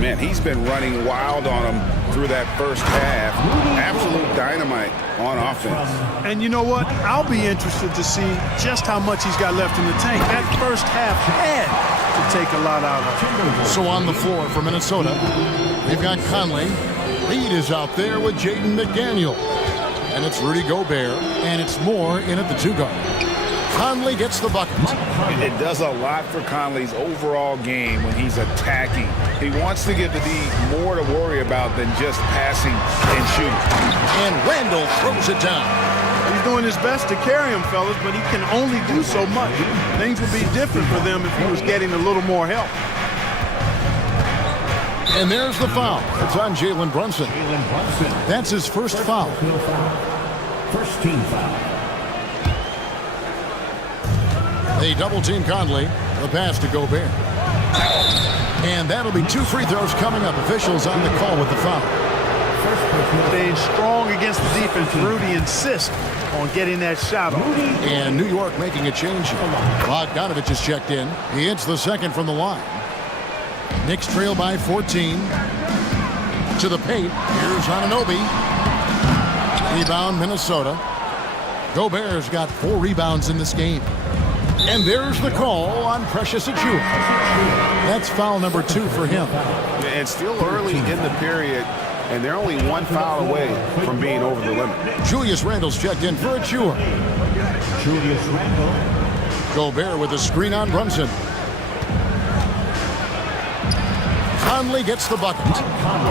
Man, he's been running wild on them through that first half. Absolute dynamite on offense. And you know what? I'll be interested to see just how much he's got left in the tank. That first half had to take a lot out of him. So on the floor for Minnesota, we've got Conley. Reed is out there with Jaden McDaniel. And it's Rudy Gobert, and it's Moore in at the 2 guard. Conley gets the bucket. It does a lot for Conley's overall game when he's attacking. He wants to give the D more to worry about than just passing and shooting. And Randall throws it down. He's doing his best to carry him, fellas, but he can only do so much. Things would be different for them if he was getting a little more help. And there's the foul. It's on Jalen Brunson. That's his first foul. First team foul. They double-team Conley. The pass to Gobert. And that'll be 2 free throws coming up. Officials on the call with the foul. Staying strong against the defense. Rudy insists on getting that shot off. And New York making a change. Bogdanovich is checked in. He hits the second from the line. Knicks trail by 14. To the paint. Here's Anunoby. Rebound, Minnesota. Gobert's got 4 rebounds in this game. And there's the call on Precious Achiuwa. That's foul number 2 for him. And still early in the period, and they're only 1 foul away from being over the limit. Julius Randle's checked in for Achiuwa. Julius Randle. Gobert with a screen on Brunson. Conley gets the bucket.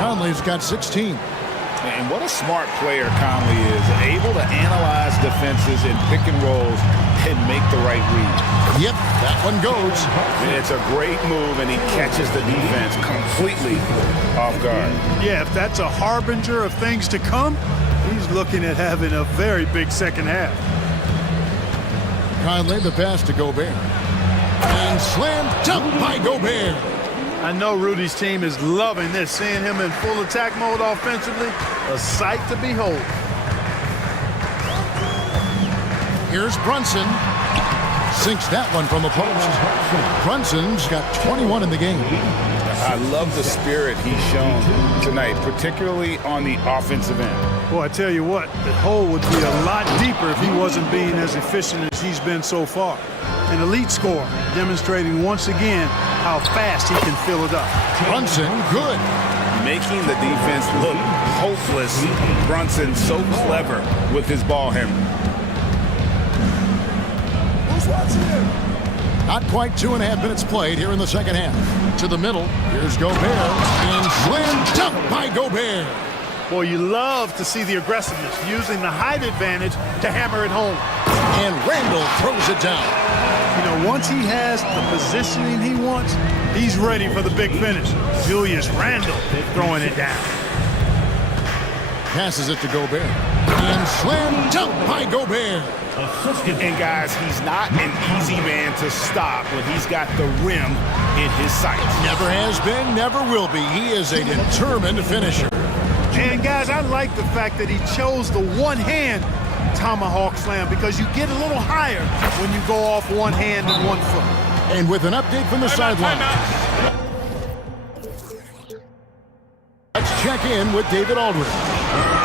Conley's got 16. And what a smart player Conley is. Able to analyze defenses in pick and rolls and make the right read. Yep, that one goes. And it's a great move, and he catches the defense completely off guard. Yeah, if that's a harbinger of things to come, he's looking at having a very big second half. Conley, the pass to Gobert. And slam dunk by Gobert. I know Rudy's team is loving this, seeing him in full attack mode offensively. A sight to behold. Here's Brunson. Sinks that one from the post. Brunson's got 21 in the game. I love the spirit he's shown tonight, particularly on the offensive end. Boy, I tell you what, the hole would be a lot deeper if he wasn't being as efficient as he's been so far. An elite scorer, demonstrating once again how fast he can fill it up. Brunson, good. Making the defense look hopeless. Brunson so clever with his ball handling. Not quite 2.5 minutes played here in the second half. To the middle, here's Gobert, and slam dunk by Gobert. Boy, you love to see the aggressiveness, using the height advantage to hammer it home. And Randall throws it down. You know, once he has the positioning he wants, he's ready for the big finish. Julius Randle throwing it down. Passes it to Gobert. And slam dunk by Gobert. And guys, he's not an easy man to stop when he's got the rim in his sights. Never has been, never will be. He is a determined finisher. And guys, I like the fact that he chose the one-hand tomahawk slam, because you get a little higher when you go off one hand and 1 foot. And with an update from the sideline. Let's check in with David Aldridge.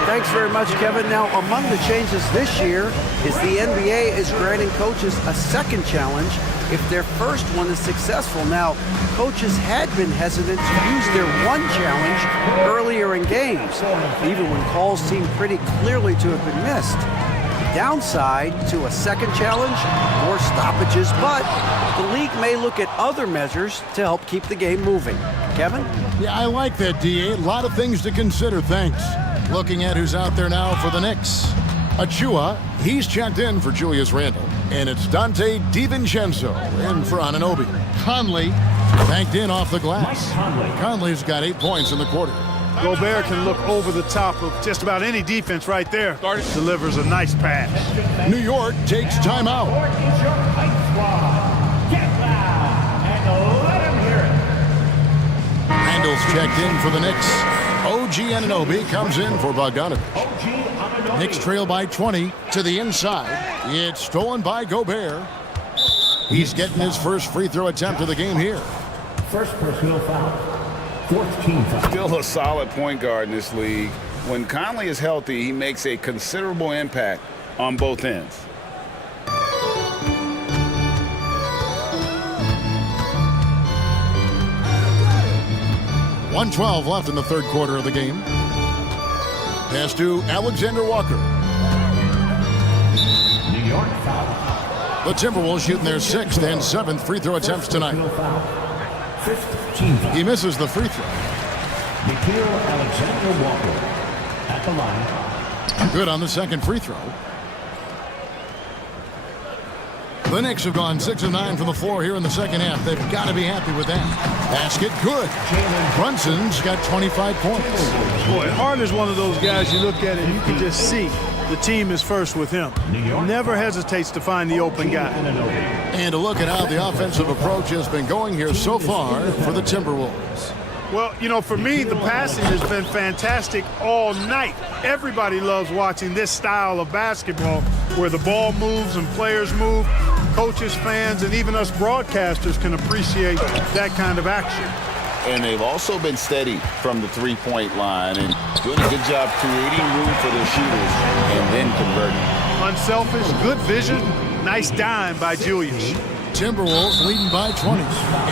Thanks very much, Kevin. Now, among the changes this year is the NBA is granting coaches a second challenge if their first one is successful. Now, coaches had been hesitant to use their one challenge earlier in games, even when calls seemed pretty clearly to have been missed. Downside to a second challenge, more stoppages, but the league may look at other measures to help keep the game moving. Kevin? Yeah, I like that, DA. A lot of things to consider. Thanks. Looking at who's out there now for the Knicks. Achua, he's checked in for Julius Randle. And it's Dante DiVincenzo in for Anunoby. Conley banked in off the glass. Conley's got 8 points in the quarter. Gobert can look over the top of just about any defense right there. Delivers a nice pass. New York takes timeout. Randle's checked in for the Knicks. OG Anunoby comes in for Bogdanović. Knicks trail by 20 to the inside. It's stolen by Gobert. He's getting his first free throw attempt of the game here. First personal foul. 4th team foul. Still a solid point guard in this league. When Conley is healthy, he makes a considerable impact on both ends. .112 left in the third quarter of the game. Pass to Alexander Walker. New York foul. The Timberwolves shooting their 6th and 7th free throw attempts tonight. 5th team foul. He misses the free throw. Nickeil Alexander-Walker at the line. Good on the second free throw. The Knicks have gone 6 of 9 from the floor here in the second half. They've got to be happy with that. Basket good. Brunson's got 25 points. Boy, Harden is one of those guys you look at and you can just see the team is first with him. Never hesitates to find the open guy. And to look at how the offensive approach has been going here so far for the Timberwolves. Well, you know, for me, the passing has been fantastic all night. Everybody loves watching this style of basketball where the ball moves and players move. Coaches, fans, and even us broadcasters can appreciate that kind of action. And they've also been steady from the three-point line and doing a good job creating room for their shooters and then converting. Unselfish, good vision, nice dime by Julius. Timberwolves leading by 20.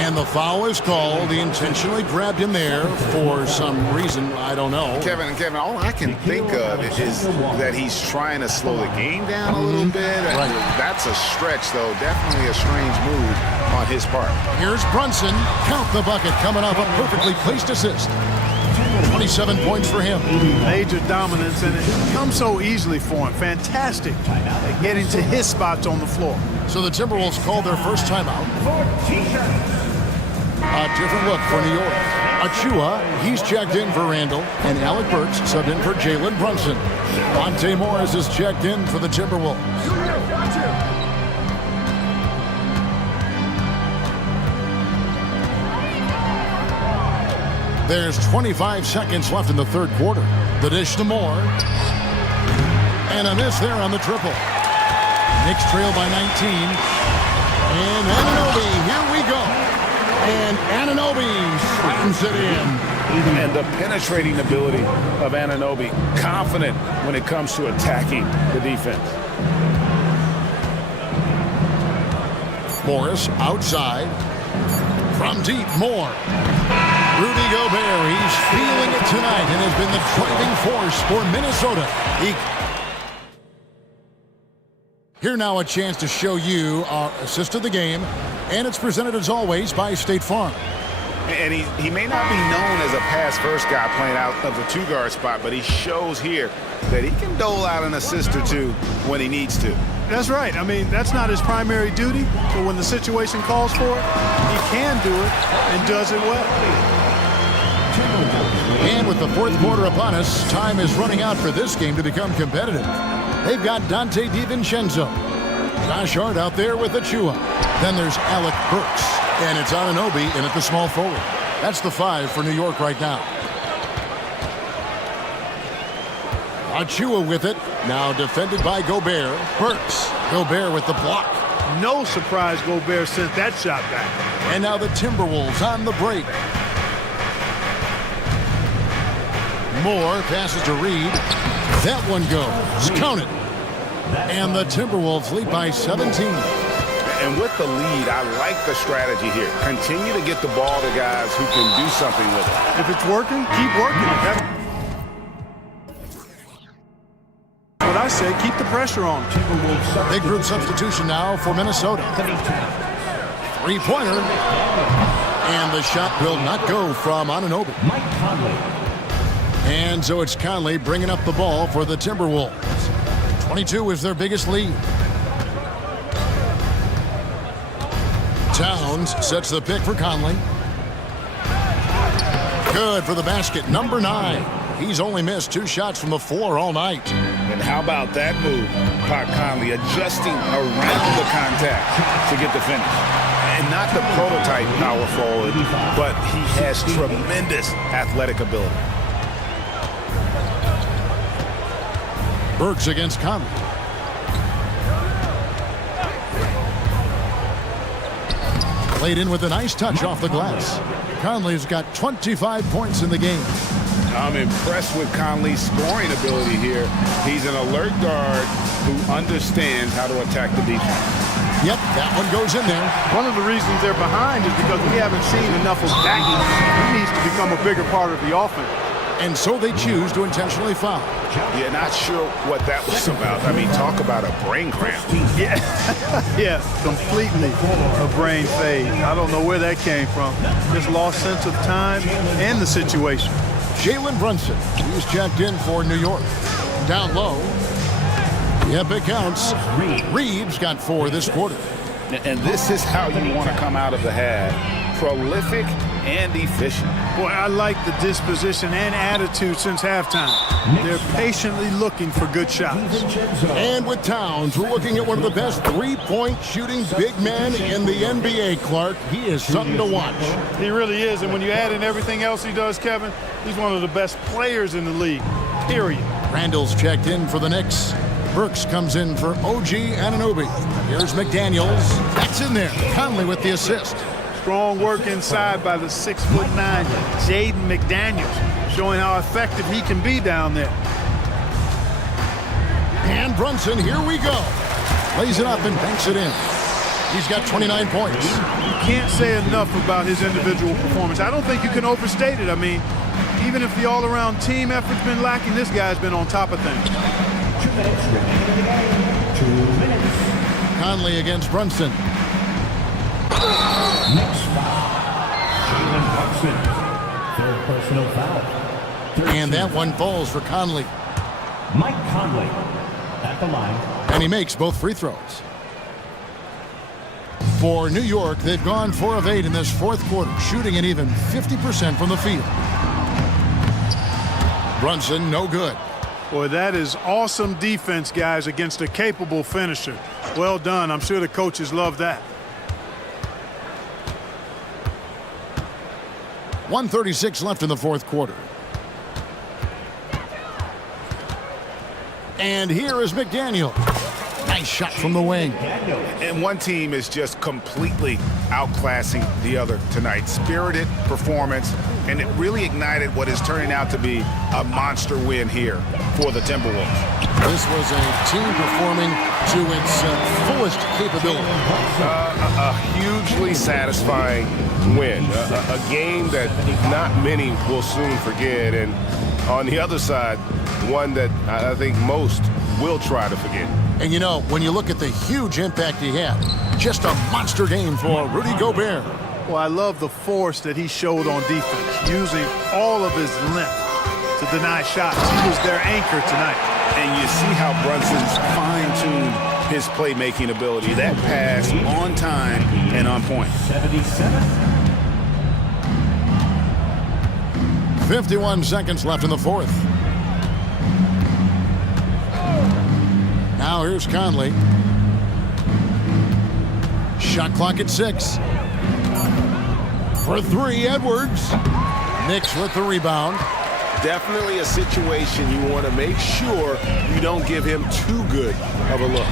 And the foul is called. He intentionally grabbed him there for some reason, I don't know. Kevin, all I can think of is that he's trying to slow the game down a little bit. Right. That's a stretch, though. Definitely a strange move on his part. Here's Brunson. Count the bucket coming off a perfectly placed assist. 27 points for him. Major dominance, and it comes so easily for him. Fantastic at getting to his spots on the floor. So the Timberwolves called their first timeout. A different look for New York. Achua, he's checked in for Randle, and Alec Burks subbed in for Jalen Brunson. Monte Morris is checked in for the Timberwolves. There's 25 seconds left in the third quarter. The dish to Moore. And a miss there on the triple. Knicks trail by 19. And Anunoby, here we go. And Anunoby slams it in. And the penetrating ability of Anunoby, confident when it comes to attacking the defense. Morris outside. From deep, Moore. Rudy Gobert, he's feeling it tonight and has been the driving force for Minnesota. Here now a chance to show you our assist of the game, and it's presented as always by State Farm. And he may not be known as a pass-first guy playing out of the two-guard spot, but he shows here that he can dole out an assist or two when he needs to. That's right. I mean, that's not his primary duty, but when the situation calls for it, he can do it and does it well. And with the fourth quarter upon us, time is running out for this game to become competitive. They've got Dante DiVincenzo. Josh Hart out there with Achua. Then there's Alec Burks. And it's Anunoby in at the small forward. That's the 5 for New York right now. Achua with it. Now defended by Gobert. Burks. Gobert with the block. No surprise Gobert sent that shot back. And now the Timberwolves on the break. Moore passes to Reed. That one goes. Count it. And the Timberwolves lead by 17. And with the lead, I like the strategy here. Continue to get the ball to guys who can do something with it. If it's working, keep working it. What I say, keep the pressure on. Big group substitution now for Minnesota. Three-pointer. And the shot will not go from Anunoby. And so it's Conley bringing up the ball for the Timberwolves. 22 is their biggest lead. Towns sets the pick for Conley. Good for the basket, number 9. He's only missed 2 shots from the floor all night. And how about that move? Pot Conley adjusting around the contact to get the finish. And not the prototype power forward, but he has tremendous athletic ability. Burks against Conley. Played in with a nice touch off the glass. Conley's got 25 points in the game. I'm impressed with Conley's scoring ability here. He's an alert guard who understands how to attack the defense. Yep, that one goes in there. One of the reasons they're behind is because we haven't seen enough of that. He needs to become a bigger part of the offense. And so they choose to intentionally foul. Yeah, not sure what that was about. I mean, talk about a brain cramp. Yeah, yeah, completely a brain fade. I don't know where that came from. Just lost sense of time and the situation. Jalen Brunson, he's checked in for New York. Down low. Yep, it counts. Reeves got 4 this quarter. And this is how you want to come out of the half. Prolific and efficient. Boy, I like the disposition and attitude since halftime. They're patiently looking for good shots. And with Towns, we're looking at one of the best three-point shooting big men in the NBA, Clark. He is something to watch. He really is, and when you add in everything else he does, Kevin, he's one of the best players in the league, period. Randall's checked in for the Knicks. Burks comes in for OG Anunoby. Here's McDaniels. That's in there. Conley with the assist. Strong work inside by the 6'9" Jaden McDaniels, showing how effective he can be down there. And Brunson, here we go. Plays it up and banks it in. He's got 29 points. You can't say enough about his individual performance. I don't think you can overstate it. I mean, even if the all-around team effort's been lacking, this guy's been on top of things. 2 minutes. Conley against Brunson. Next foul. Jalen Brunson. 3rd personal foul. And that one falls for Conley. Mike Conley at the line. And he makes both free throws. For New York, they've gone 4 of 8 in this 4th quarter, shooting an even 50% from the field. Brunson, no good. Boy, that is awesome defense, guys, against a capable finisher. Well done. I'm sure the coaches love that. 1:36 left in the 4th quarter. And here is McDaniel. Nice shot from the wing. And one team is just completely outclassing the other tonight. Spirited performance, and it really ignited what is turning out to be a monster win here for the Timberwolves. This was a team performing to its fullest capability. A hugely satisfying win. A game that not many will soon forget. And on the other side, one that I think most will try to forget. And you know, when you look at the huge impact he had, just a monster game for Rudy Gobert. Well, I love the force that he showed on defense, using all of his length to deny shots. He was their anchor tonight. And you see how Brunson's fine-tuned his playmaking ability. That pass on time and on point. 51 seconds left in the 4th. Now here's Conley. Shot clock at 6. For 3, Edwards. Knicks with the rebound. Definitely a situation you want to make sure you don't give him too good of a look.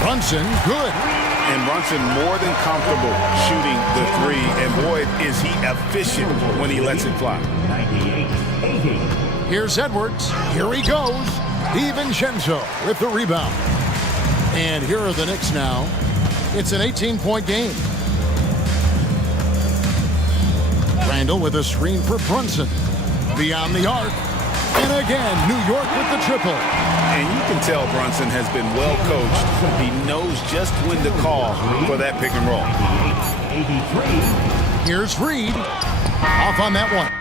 Brunson, good. And Brunson more than comfortable shooting the 3. And boy, is he efficient when he lets it fly. 98-80. Here's Edwards. Here he goes. DiVincenzo with the rebound. And here are the Knicks now. It's an 18-point game. Randall with a screen for Brunson. Beyond the arc. And again, New York with the triple. And you can tell Brunson has been well coached. He knows just when to call for that pick and roll. 83. Here's Reed. Off on that one.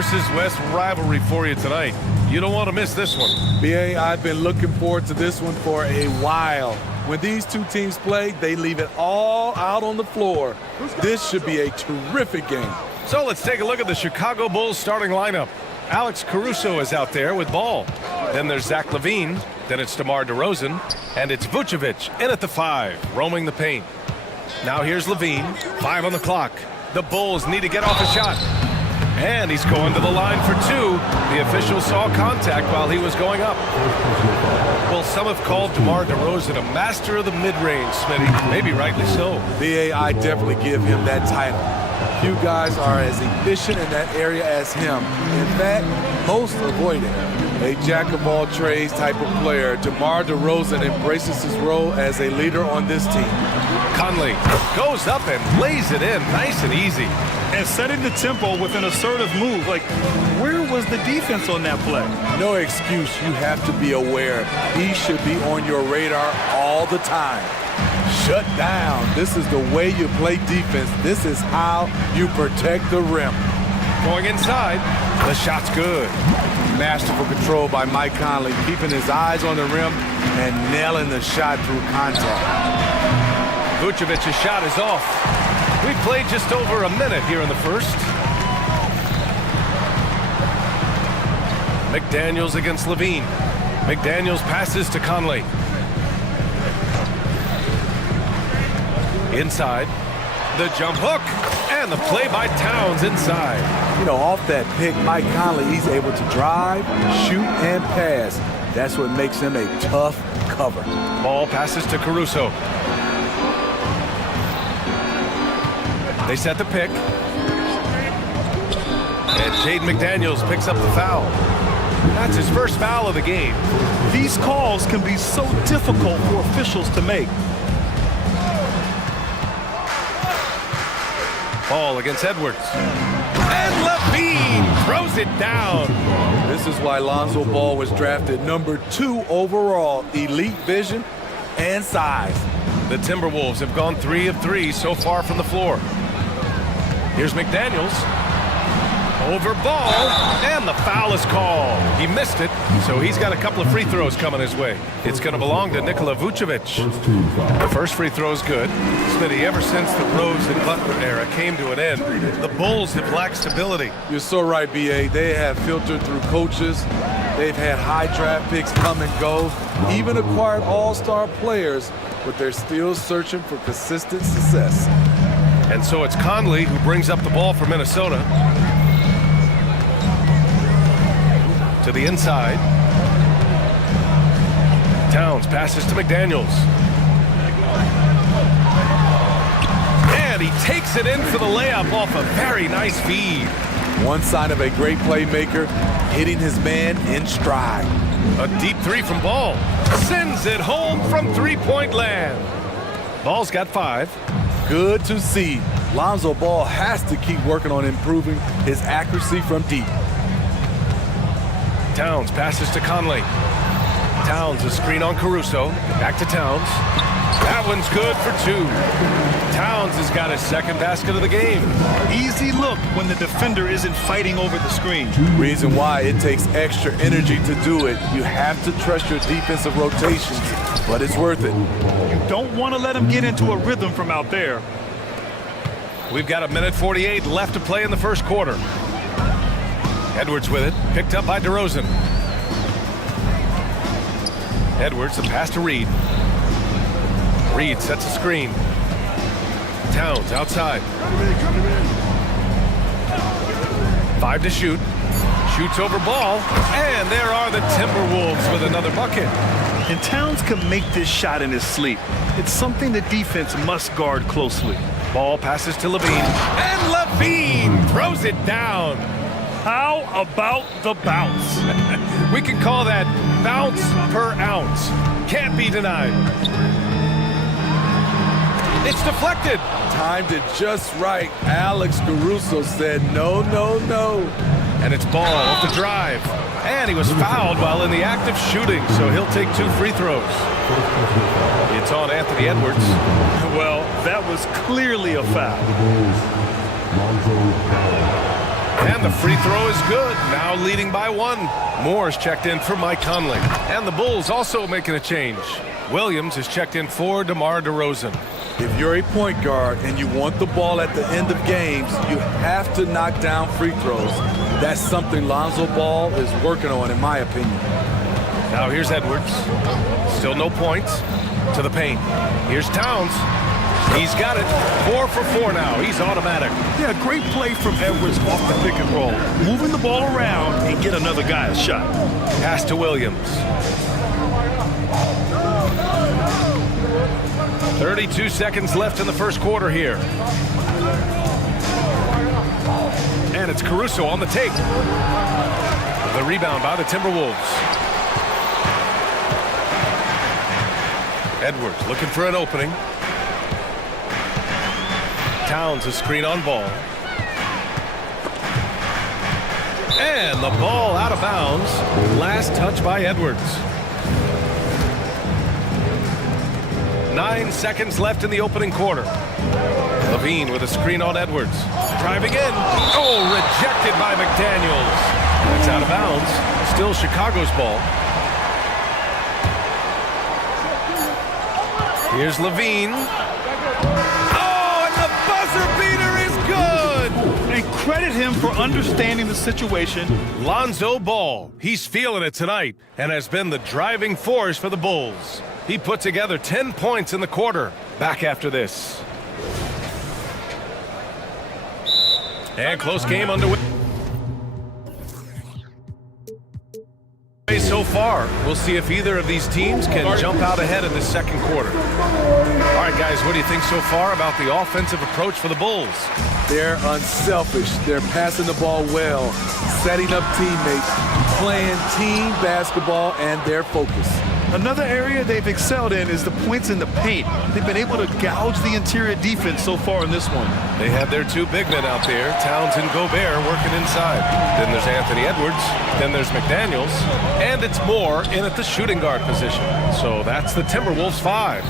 versus West rivalry for you tonight. You don't want to miss this one. BA, I've been looking forward to this one for a while. When these two teams play, they leave it all out on the floor. This should be a terrific game. So let's take a look at the Chicago Bulls starting lineup. Alex Caruso is out there with ball. Then there's Zach LaVine. Then it's DeMar DeRozan. And it's Vucevic in at the 5, roaming the paint. Now here's LaVine, 5 on the clock. The Bulls need to get off a shot. And he's going to the line for 2. The official saw contact while he was going up. Well, some have called DeMar DeRozan a master of the mid-range, Smitty. Maybe rightly so. BA, I definitely give him that title. Few guys are as efficient in that area as him. In fact, most avoid it. A jack-of-all-trades type of player, DeMar DeRozan embraces his role as a leader on this team. Conley goes up and lays it in, nice and easy. And setting the tempo with an assertive move. Like, where was the defense on that play? No excuse. You have to be aware. He should be on your radar all the time. Shut down. This is the way you play defense. This is how you protect the rim. Going inside, the shot's good. Masterful control by Mike Conley, keeping his eyes on the rim and nailing the shot through contact. Vucevic's shot is off. We've played just over a minute here in the first. McDaniels against LaVine. McDaniels passes to Conley. Inside, the jump hook, and the play by Towns inside. You know, off that pick, Mike Conley, he's able to drive, shoot, and pass. That's what makes him a tough cover. Ball passes to Caruso. They set the pick. And Jaden McDaniels picks up the foul. That's his first foul of the game. These calls can be so difficult for officials to make. Ball against Edwards. And LaVine throws it down. This is why Lonzo Ball was drafted number 2 overall. Elite vision and size. The Timberwolves have gone 3 of 3 so far from the floor. Here's McDaniels. Over Ball, and the foul is called. He missed it, so he's got a couple of free throws coming his way. It's going to belong to Nikola Vucevic. The first free throw is good. Smitty, ever since the Rose and Butler era came to an end, the Bulls have lacked stability. You're so right, B.A. They have filtered through coaches. They've had high draft picks come and go, even acquired all-star players, but they're still searching for consistent success. And so it's Conley who brings up the ball for Minnesota. To the inside. Towns passes to McDaniels. And he takes it in for the layup off a very nice feed. One sign of a great playmaker, hitting his man in stride. A deep 3 from Ball. Sends it home from three-point land. Ball's got 5. Good to see. Lonzo Ball has to keep working on improving his accuracy from deep. Towns passes to Conley. Towns a screen on Caruso. Back to Towns. That one's good for 2. Towns has got his second basket of the game. Easy look when the defender isn't fighting over the screen. Reason why it takes extra energy to do it. You have to trust your defensive rotations, but it's worth it. You don't want to let him get into a rhythm from out there. We've got 1:48 left to play in the first quarter. Edwards with it, picked up by DeRozan. Edwards, the pass to Reed. Reed sets a screen. Towns outside. 5 to shoot. Shoots over Ball, and there are the Timberwolves with another bucket. And Towns can make this shot in his sleep. It's something the defense must guard closely. Ball passes to LaVine, and LaVine throws it down. How about the bounce? We can call that bounce per ounce. Can't be denied. It's deflected. Timed it just right. Alex Caruso said no, no, no. And it's Ball off the drive. And he was fouled while in the act of shooting, so he'll take 2 free throws. It's on Anthony Edwards. Well, that was clearly a foul. And the free throw is good. Now leading by 1. Moore's checked in for Mike Conley. And the Bulls also making a change. Williams is checked in for DeMar DeRozan. If you're a point guard and you want the ball at the end of games, you have to knock down free throws. That's something Lonzo Ball is working on, in my opinion. Now here's Edwards. Still no points. To the paint. Here's Towns. He's got it. 4 for 4 now. He's automatic. Yeah, great play from Edwards off the pick and roll. Moving the ball around and get another guy a shot. Pass to Williams. 32 seconds left in the first quarter here. And it's Caruso on the take. The rebound by the Timberwolves. Edwards looking for an opening. Towns a screen on ball. And the ball out of bounds. Last touch by Edwards. 9 seconds left in the opening quarter. Levine with a screen on Edwards. Driving in. Oh, rejected by McDaniels. It's out of bounds. Still Chicago's ball. Here's Levine. Oh, and the buzzer beater is good! And credit him for understanding the situation. Lonzo Ball. He's feeling it tonight and has been the driving force for the Bulls. He put together 10 points in the quarter. Back after this. And close game underway. So far, we'll see if either of these teams can jump out ahead in the second quarter. All right, guys, what do you think so far about the offensive approach for the Bulls? They're unselfish. They're passing the ball well, setting up teammates, playing team basketball, and their focus. Another area they've excelled in is the points in the paint. They've been able to gouge the interior defense so far in this one. They have their 2 big men out there, Towns and Gobert, working inside. Then there's Anthony Edwards. Then there's McDaniels. And it's Moore in at the shooting guard position. So that's the Timberwolves 5.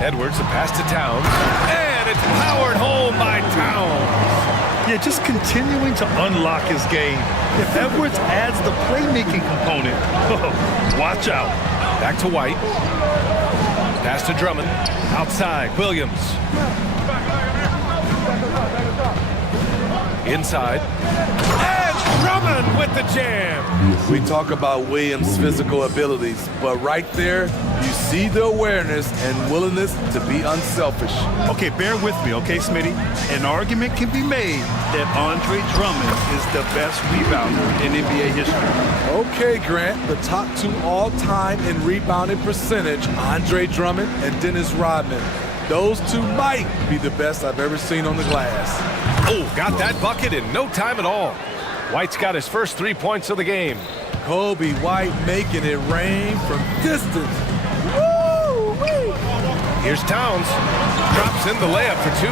Edwards, a pass to Towns. And it's powered home by Towns. Yeah, just continuing to unlock his game. If Edwards adds the playmaking component, watch out. Back to White. Pass to Drummond. Outside, Williams. Inside. And Drummond with the jam. We talk about Williams' physical abilities, but right there, you see the awareness and willingness to be unselfish. Okay, bear with me, okay, Smitty? An argument can be made that Andre Drummond is the best rebounder in NBA history. Okay, Grant, the top 2 all-time in rebounding percentage, Andre Drummond and Dennis Rodman. Those 2 might be the best I've ever seen on the glass. Oh, got that bucket in no time at all. White's got his first 3 points of the game. Kobe White making it rain from distance. Woo-wee. Here's Towns. Drops in the layup for 2.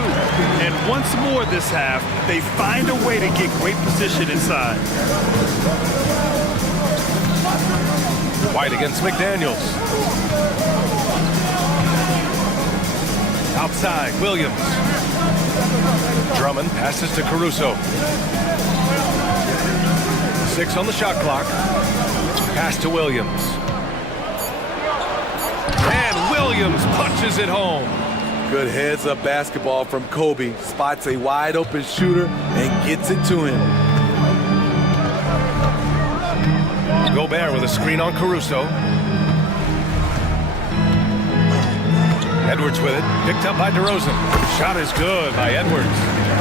And once more this half, they find a way to get great position inside. White against McDaniels. Outside, Williams. Drummond passes to Caruso. 6 on the shot clock. Pass to Williams. And Williams punches it home. Good heads-up basketball from Kobe. Spots a wide-open shooter and gets it to him. Gobert with a screen on Caruso. Edwards with it. Picked up by DeRozan. Shot is good by Edwards.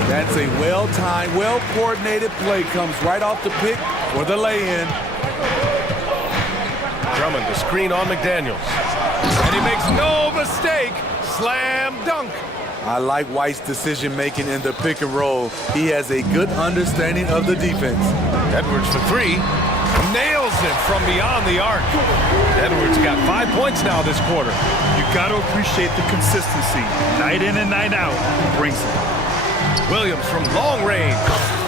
That's a well-timed, well-coordinated play. Comes right off the pick for the lay-in. Drummond, the screen on McDaniels. And he makes no mistake. Slam dunk. I like White's decision-making in the pick and roll. He has a good understanding of the defense. Edwards for 3. Nails it from beyond the arc. Edwards got 5 points now this quarter. You got to appreciate the consistency. Night in and night out, brings it. Williams from long range.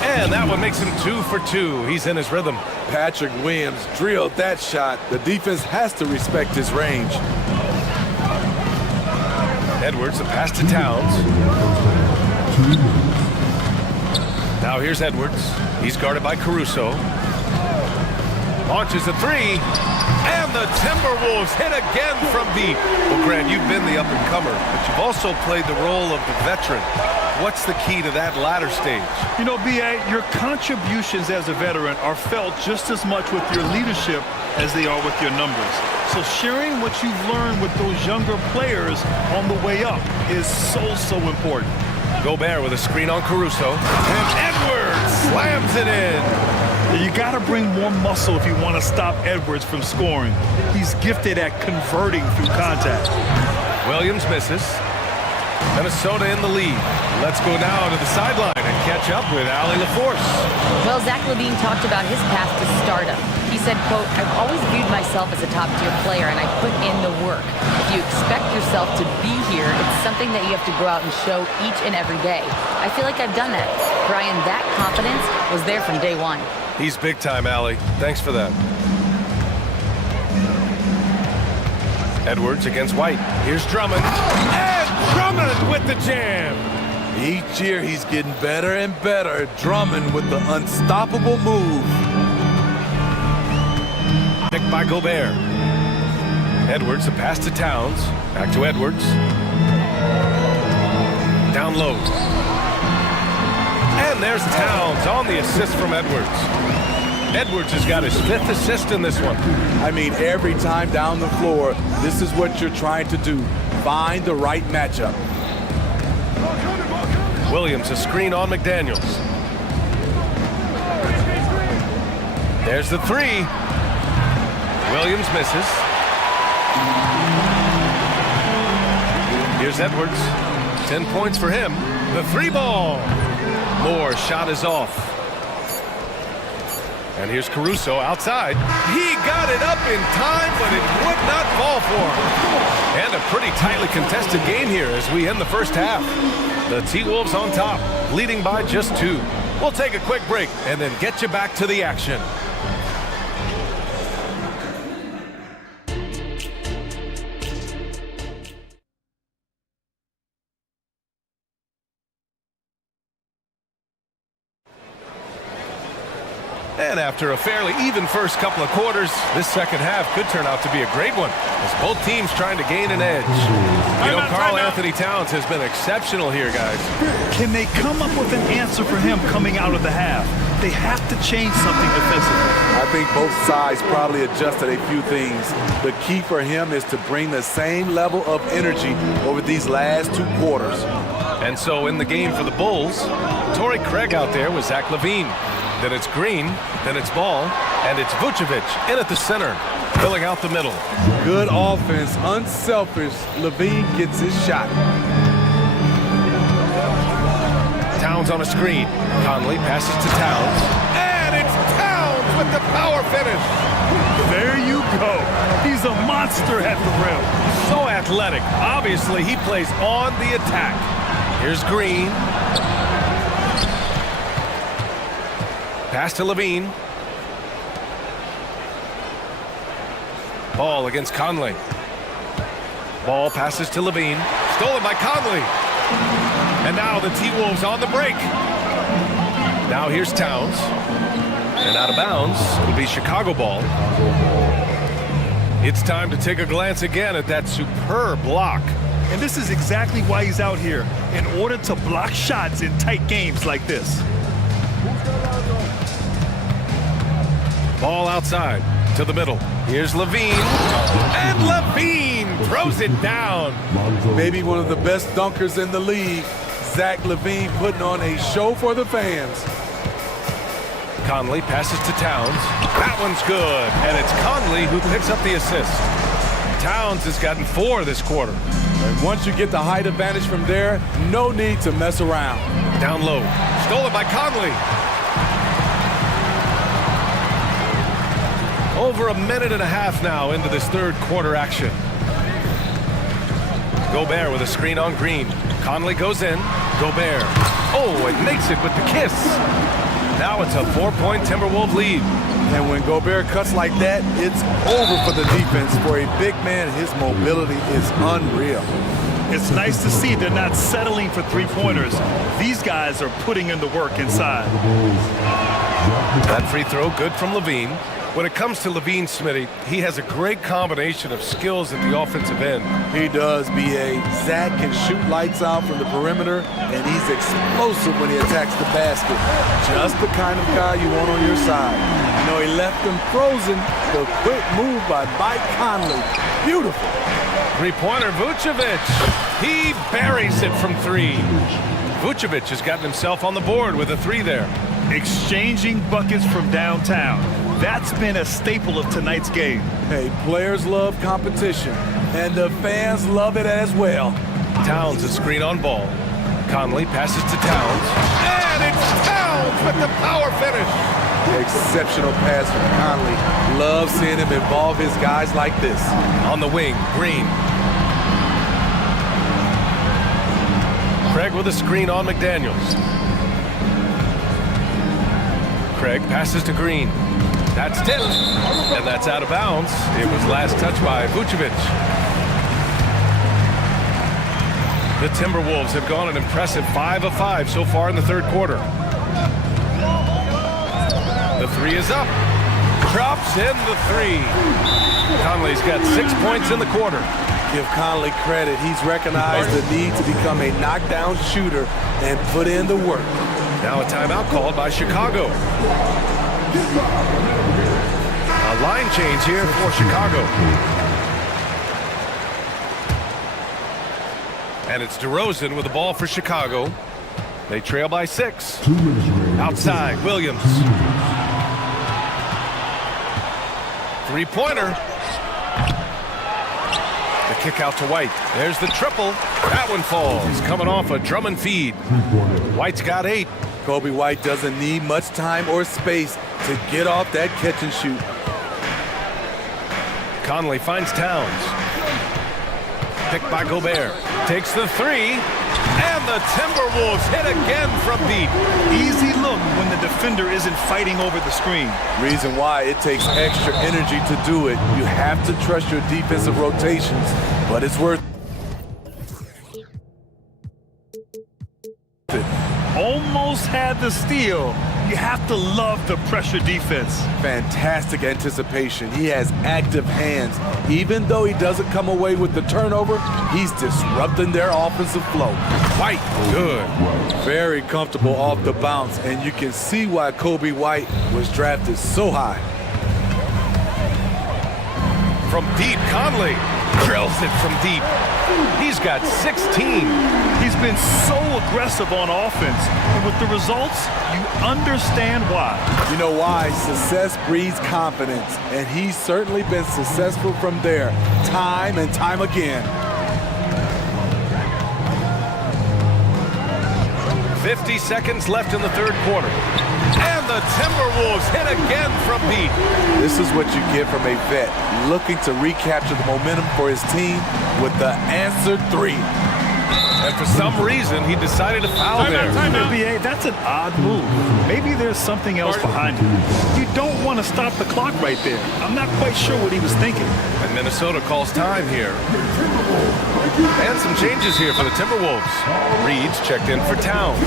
And that one makes him 2 for 2. He's in his rhythm. Patrick Williams drilled that shot. The defense has to respect his range. Edwards, a pass to Towns. Now here's Edwards. He's guarded by Caruso. Launches a three. And the Timberwolves hit again from deep. Well, Grant, you've been the up-and-comer, but you've also played the role of the veteran. What's the key to that latter stage? You know, B.A., your contributions as a veteran are felt just as much with your leadership as they are with your numbers. So sharing what you've learned with those younger players on the way up is so important. Gobert with a screen on Caruso. And Edwards slams it in. You got to bring more muscle if you want to stop Edwards from scoring. He's gifted at converting through contact. Williams misses. Minnesota in the lead. Let's go now to the sideline and catch up with Allie LaForce. Well, Zach LaVine talked about his path to stardom. He said, quote, "I've always viewed myself as a top-tier player, and I put in the work. If you expect yourself to be here, it's something that you have to go out and show each and every day. I feel like I've done that." Brian, that confidence was there from day one. He's big time, Allie. Thanks for that. Edwards against White. Here's Drummond. And Drummond with the jam. Each year he's getting better and better. Drummond with the unstoppable move. Picked by Gobert. Edwards, a pass to Towns. Back to Edwards. Down low. And there's Towns on the assist from Edwards. Edwards has got his 5th assist in this one. I mean, every time down the floor, this is what you're trying to do. Find the right matchup. Williams, a screen on McDaniels. There's the three. Williams misses. Here's Edwards. 10 points for him. The three ball. Moore's shot is off. And here's Caruso outside. He got it up in time, but it would not fall for him. And a pretty tightly contested game here as we end the first half. The T-Wolves on top, leading by just 2. We'll take a quick break and then get you back to the action. And after a fairly even first couple of quarters, this second half could turn out to be a great one as both teams trying to gain an edge. You know, Karl Anthony Towns has been exceptional here, guys. Can they come up with an answer for him coming out of the half? They have to change something defensively. I think both sides probably adjusted a few things. The key for him is to bring the same level of energy over these last 2 quarters. And so in the game for the Bulls, Torrey Craig out there with Zach LaVine. Then it's Green, then it's Ball, and it's Vucevic in at the center, filling out the middle. Good offense, unselfish. LaVine gets his shot. Towns on a screen. Conley passes to Towns. And it's Towns with the power finish. There you go. He's a monster at the rim. So athletic. Obviously, he plays on the attack. Here's Green. Pass to LaVine. Ball against Conley. Ball passes to LaVine. Stolen by Conley. And now the T-Wolves on the break. Now here's Towns. And out of bounds, it'll be Chicago ball. It's time to take a glance again at that superb block. And this is exactly why he's out here, in order to block shots in tight games like this. Ball outside to the middle. Here's LaVine. And LaVine throws it down. Maybe one of the best dunkers in the league. Zach LaVine putting on a show for the fans. Conley passes to Towns. That one's good. And it's Conley who picks up the assist. Towns has gotten 4 this quarter. And once you get the height advantage from there, no need to mess around. Down low. Stolen by Conley. Over a minute and a half now into this third quarter action. Gobert with a screen on Green. Conley goes in. Gobert. Oh, and makes it with the kiss. Now it's a 4-point Timberwolves lead. And when Gobert cuts like that, it's over for the defense. For a big man, his mobility is unreal. It's nice to see they're not settling for three-pointers. These guys are putting in the work inside. That free throw good from Levine. When it comes to Levine, Smitty, he has a great combination of skills at the offensive end. He does, B.A. Zach can shoot lights out from the perimeter, and he's explosive when he attacks the basket. Just the kind of guy you want on your side. You know, he left them frozen. The quick move by Mike Conley. Beautiful. Three-pointer, Vucevic. He buries it from three. Vucevic has gotten himself on the board with a three there. Exchanging buckets from downtown. That's been a staple of tonight's game. Hey, players love competition, and the fans love it as well. Towns a screen on ball. Conley passes to Towns. And it's Towns with the power finish. Exceptional pass from Conley. Love seeing him involve his guys like this. On the wing, Green. Craig with a screen on McDaniels. Craig passes to Green. That's tipped, and that's out of bounds. It was last touched by Vucevic. The Timberwolves have gone an impressive 5 of 5 so far in the third quarter. The three is up. Drops in the three. Conley's got 6 points in the quarter. Give Conley credit. He's recognized the need to become a knockdown shooter and put in the work. Now a timeout called by Chicago. A line change here for Chicago. And it's DeRozan with the ball for Chicago. They trail by 6. Outside, Williams. Three-pointer. The kick out to White. There's the triple. That one falls. Coming off a Drummond feed. White's got 8. Kobe White doesn't need much time or space to get off that catch and shoot. Conley finds Towns. Picked by Gobert. Takes the three. And the Timberwolves hit again from deep. Easy look when the defender isn't fighting over the screen. Reason why it takes extra energy to do it. You have to trust your defensive rotations, but it's worth it. Almost had the steal. You have to love the pressure defense. Fantastic anticipation. He has active hands. Even though he doesn't come away with the turnover, he's disrupting their offensive flow. White, good. Very comfortable off the bounce, and you can see why Kobe White was drafted so high. From deep, Conley drills it from deep. He's got 16. He's been so aggressive on offense, and with the results, you understand why. You know why? Success breeds confidence, and he's certainly been successful from there, time and time again. 50 seconds left in the third quarter. And the Timberwolves hit again from deep. This is what you get from a vet looking to recapture the momentum for his team with the answered three. And for some reason, he decided to foul there. BA, that's an odd move. Maybe there's something else behind it. You don't want to stop the clock right there. I'm not quite sure what he was thinking. And Minnesota calls time here. And some changes here for the Timberwolves. Reed's checked in for Towns.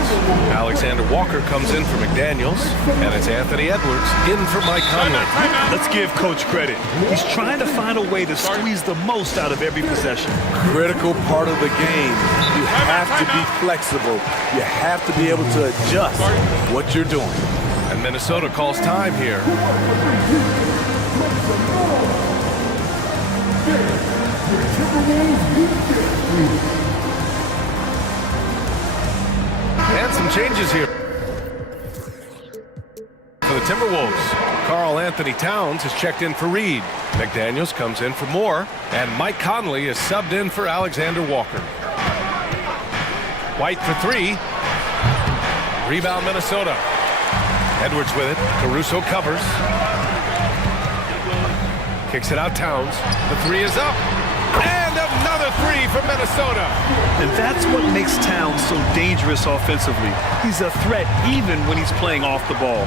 Alexander Walker comes in for McDaniels. And it's Anthony Edwards in for Mike Conley. Let's give Coach credit. He's trying to find a way to squeeze the most out of every possession. Critical part of the game. You have to be flexible. You have to be able to adjust what you're doing. And Minnesota calls time here. And some changes here for the Timberwolves. Karl Anthony Towns has checked in for Reed. McDaniels comes in for Moore. And Mike Conley is subbed in for Alexander Walker. White for three. Rebound Minnesota. Edwards with it. Caruso covers. Kicks it out Towns. The three is up. And another three for Minnesota. And that's what makes Towns so dangerous offensively. He's a threat even when he's playing off the ball.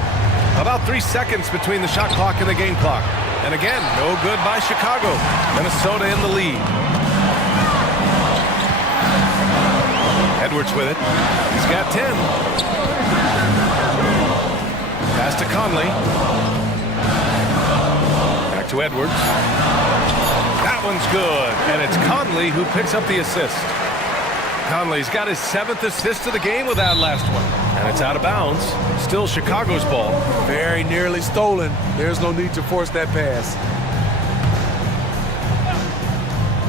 About 3 seconds between the shot clock and the game clock. And again, no good by Chicago. Minnesota in the lead. Edwards with it. He's got 10. Pass to Conley. Back to Edwards. That one's good. And it's Conley who picks up the assist. Conley's got his 7th assist of the game with that last one. And it's out of bounds. Still Chicago's ball. Very nearly stolen. There's no need to force that pass.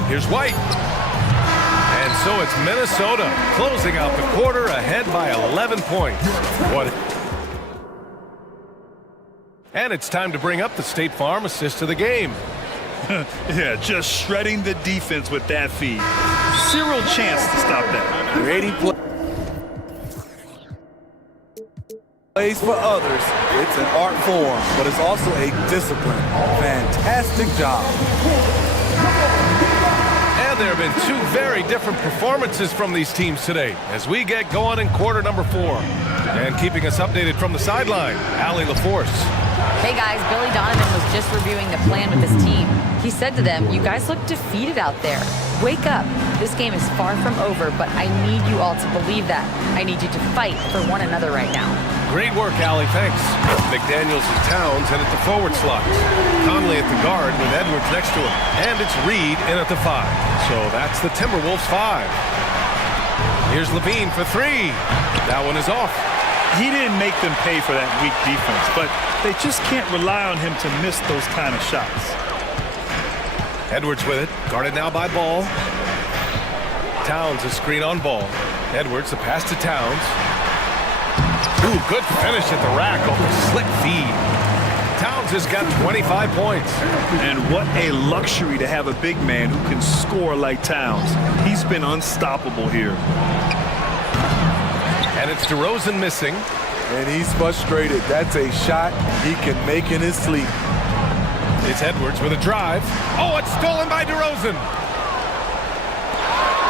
Here's White. And so it's Minnesota closing out the quarter ahead by 11 points. What? And it's time to bring up the State Farm assist of the game. Yeah, just shredding the defense with that feed. Zero chance to stop that. Creating plays for others. It's an art form, but it's also a discipline. Fantastic job. And there have been two very different performances from these teams today as we get going in quarter number 4. And keeping us updated from the sideline, Allie LaForce. Hey guys, Billy Donovan was just reviewing the plan with his team. He said to them, you guys look defeated out there. Wake up. This game is far from over, but I need you all to believe that. I need you to fight for one another right now. Great work, Allie. Thanks. McDaniels and Towns in at the forward slot. Conley at the guard with Edwards next to him. And it's Reed in at the 5. So that's the Timberwolves 5. Here's Levine for 3. That one is off. He didn't make them pay for that weak defense, but they just can't rely on him to miss those kind of shots. Edwards with it. Guarded now by Ball. Towns a screen on Ball. Edwards, the pass to Towns. Ooh, good finish at the rack off a slick feed. Towns has got 25 points. And what a luxury to have a big man who can score like Towns. He's been unstoppable here. And it's DeRozan missing. And he's frustrated. That's a shot he can make in his sleep. It's Edwards with a drive. Oh, it's stolen by DeRozan.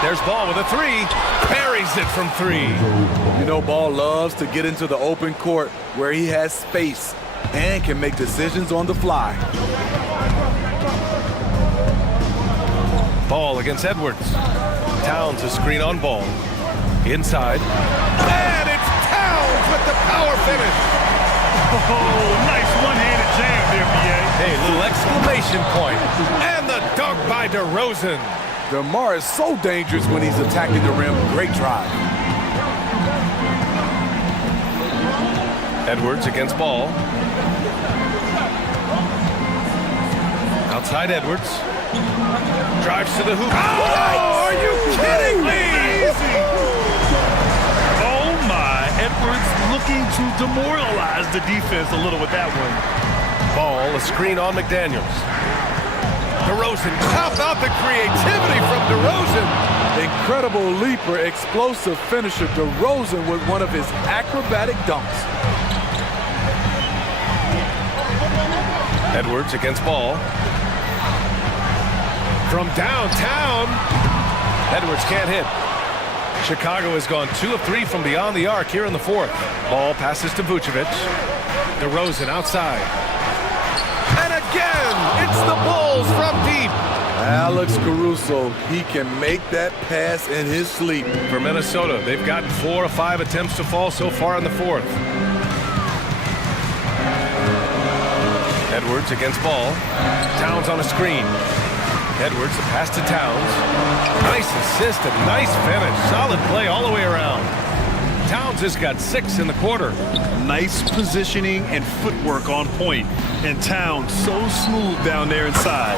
There's Ball with a 3. Buries it from 3. You know, Ball loves to get into the open court where he has space and can make decisions on the fly. Ball against Edwards. Towns a screen on Ball. Inside. And it's Towns with the power finish. Oh, nice one-handed jam there, B.A. Hey, little exclamation point. And the dunk by DeRozan. DeMar is so dangerous when he's attacking the rim. Great drive. Edwards against Ball. Outside Edwards. Drives to the hoop. Oh, are you kidding me? Oh, my. Edwards looking to demoralize the defense a little with that one. Ball, a screen on McDaniels. DeRozan, how about the creativity from DeRozan? Incredible leaper, explosive finisher. DeRozan with one of his acrobatic dunks. Edwards against Ball. From downtown. Edwards can't hit. Chicago has gone 2 of 3 from beyond the arc here in the 4th. Ball passes to Vucevic. DeRozan outside. And again, it's the Bulls from deep. Alex Caruso, he can make that pass in his sleep. For Minnesota, they've gotten 4 of 5 attempts to fall so far in the 4th. Edwards against Ball. Towns on a screen. Edwards, the pass to Towns. Nice assist and nice finish. Solid play all the way around. Towns has got 6 in the quarter. Nice positioning and footwork on point. And Towns so smooth down there inside.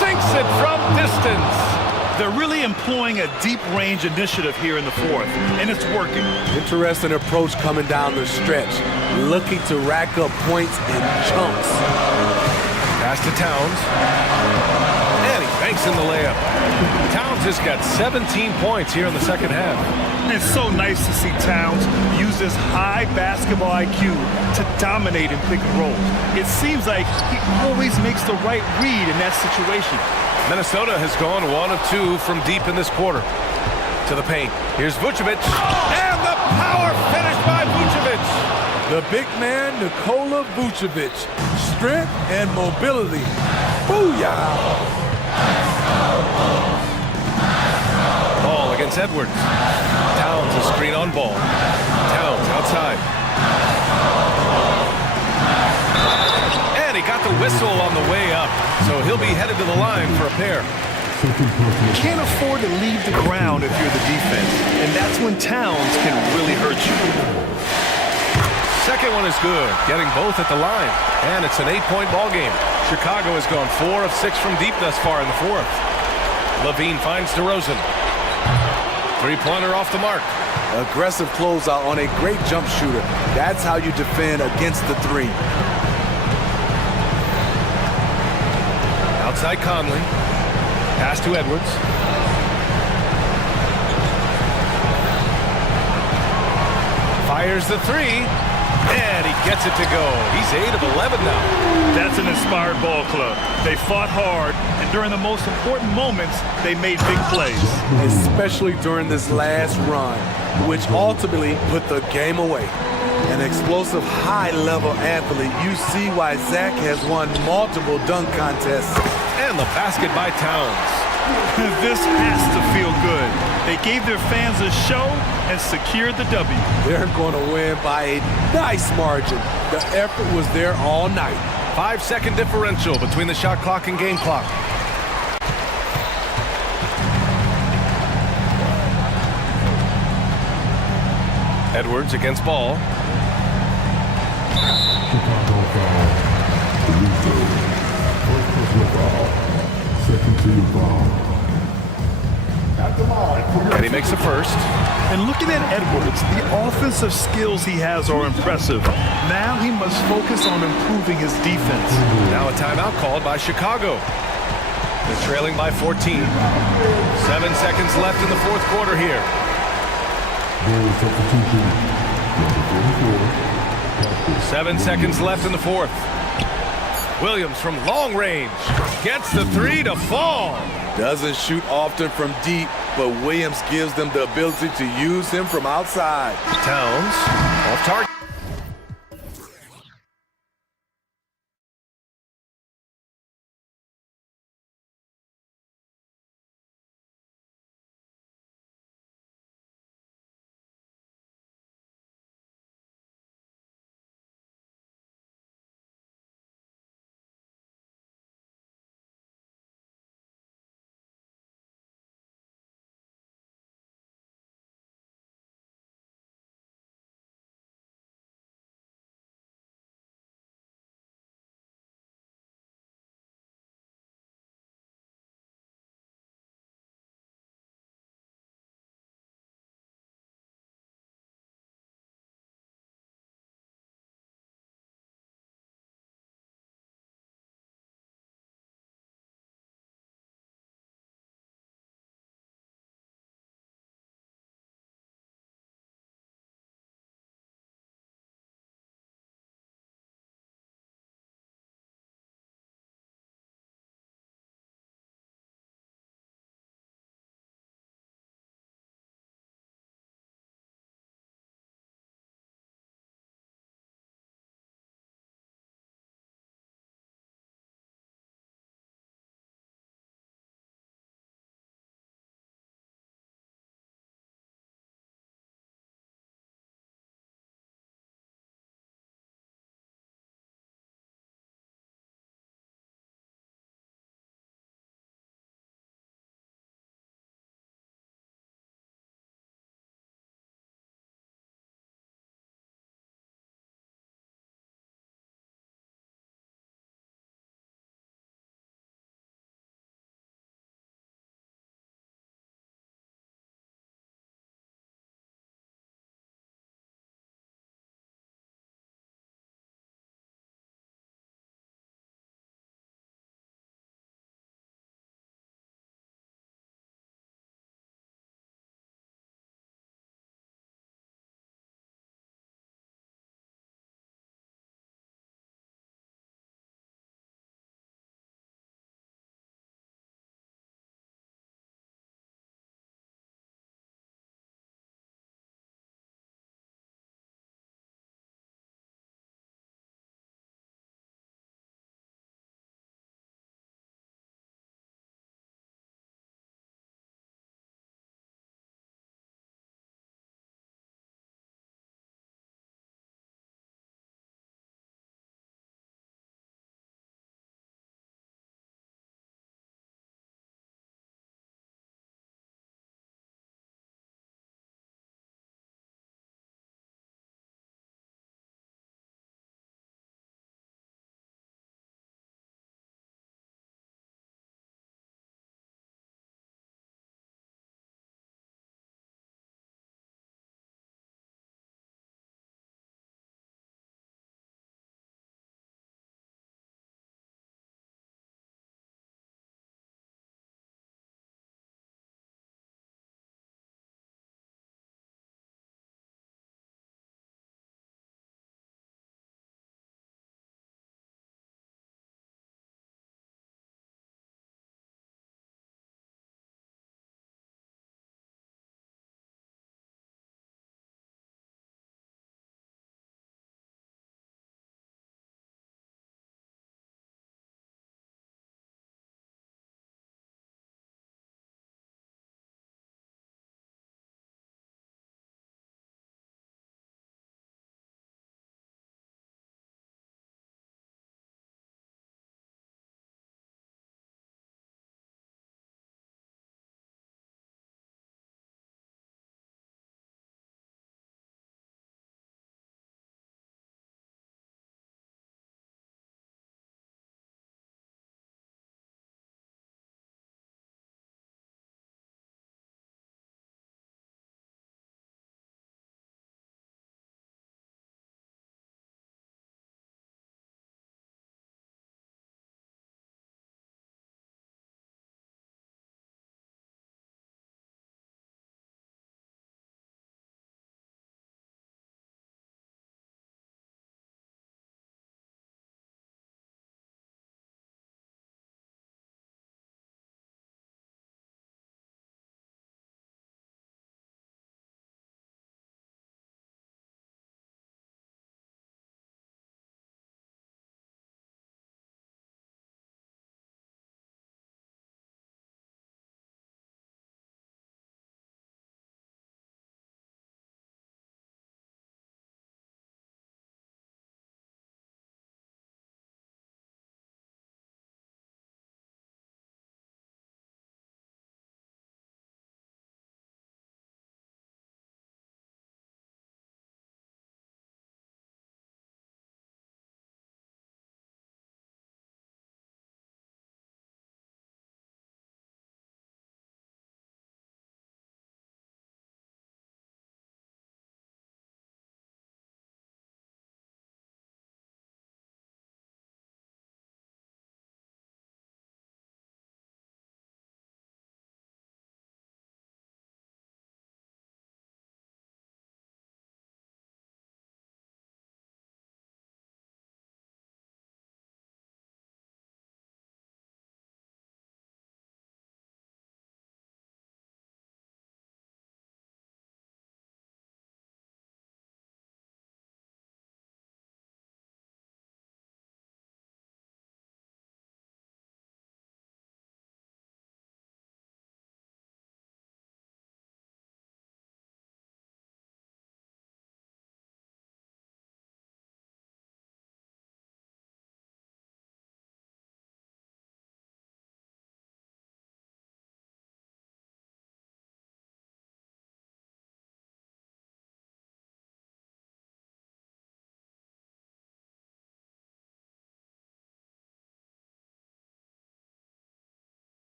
Sinks it from distance. They're really employing a deep range initiative here in the 4th, and it's working. Interesting approach coming down the stretch. Looking to rack up points in chunks. Pass to Towns. And he banks in the layup. Towns has got 17 points here in the second half. It's so nice to see Towns use his high basketball IQ to dominate in pick and roll. It seems like he always makes the right read in that situation. Minnesota has gone 1 of 2 from deep in this quarter. To the paint. Here's Vucevic. And the power finish by Vucevic. The big man, Nikola Vucevic. Strength and mobility. Booyah! Ball against Edwards. Towns Runs a screen on ball. Towns outside. And he got the whistle on the way up, so he'll be headed to the line for a pair. You can't afford to leave the ground if you're the defense, and that's when Towns can really hurt you. Second one is good, getting both at the line. And it's an 8-point ball game. Chicago has gone 4 of 6 from deep thus far in the fourth. Levine finds DeRozan. Three-pointer off the mark. Aggressive closeout on a great jump shooter. That's how you defend against the three. Outside Conley. Pass to Edwards. Fires the three. And he gets it to go. He's 8 of 11 now. That's an inspired ball club. They fought hard, and during the most important moments, they made big plays. Especially during this last run, which ultimately put the game away. An explosive, high-level athlete. You see why Zach has won multiple dunk contests. And the basket by Towns. This has to feel good. They gave their fans a show and secured the W. They're going to win by a nice margin. The effort was there all night. 5-second differential between the shot clock and game clock. Edwards against ball. Chicago foul. First personal foul. Second team foul. At the line. And he makes the first. And looking at Edwards, the offensive skills he has are impressive. Now he must focus on improving his defense. Now a timeout called by Chicago. They're trailing by 14. 7 seconds left in the fourth quarter here. Goal substitution. Number 44. 7 seconds left in the fourth. Williams from long range gets the three to fall. Doesn't shoot often from deep, but Williams gives them the ability to use him from outside. Towns off target.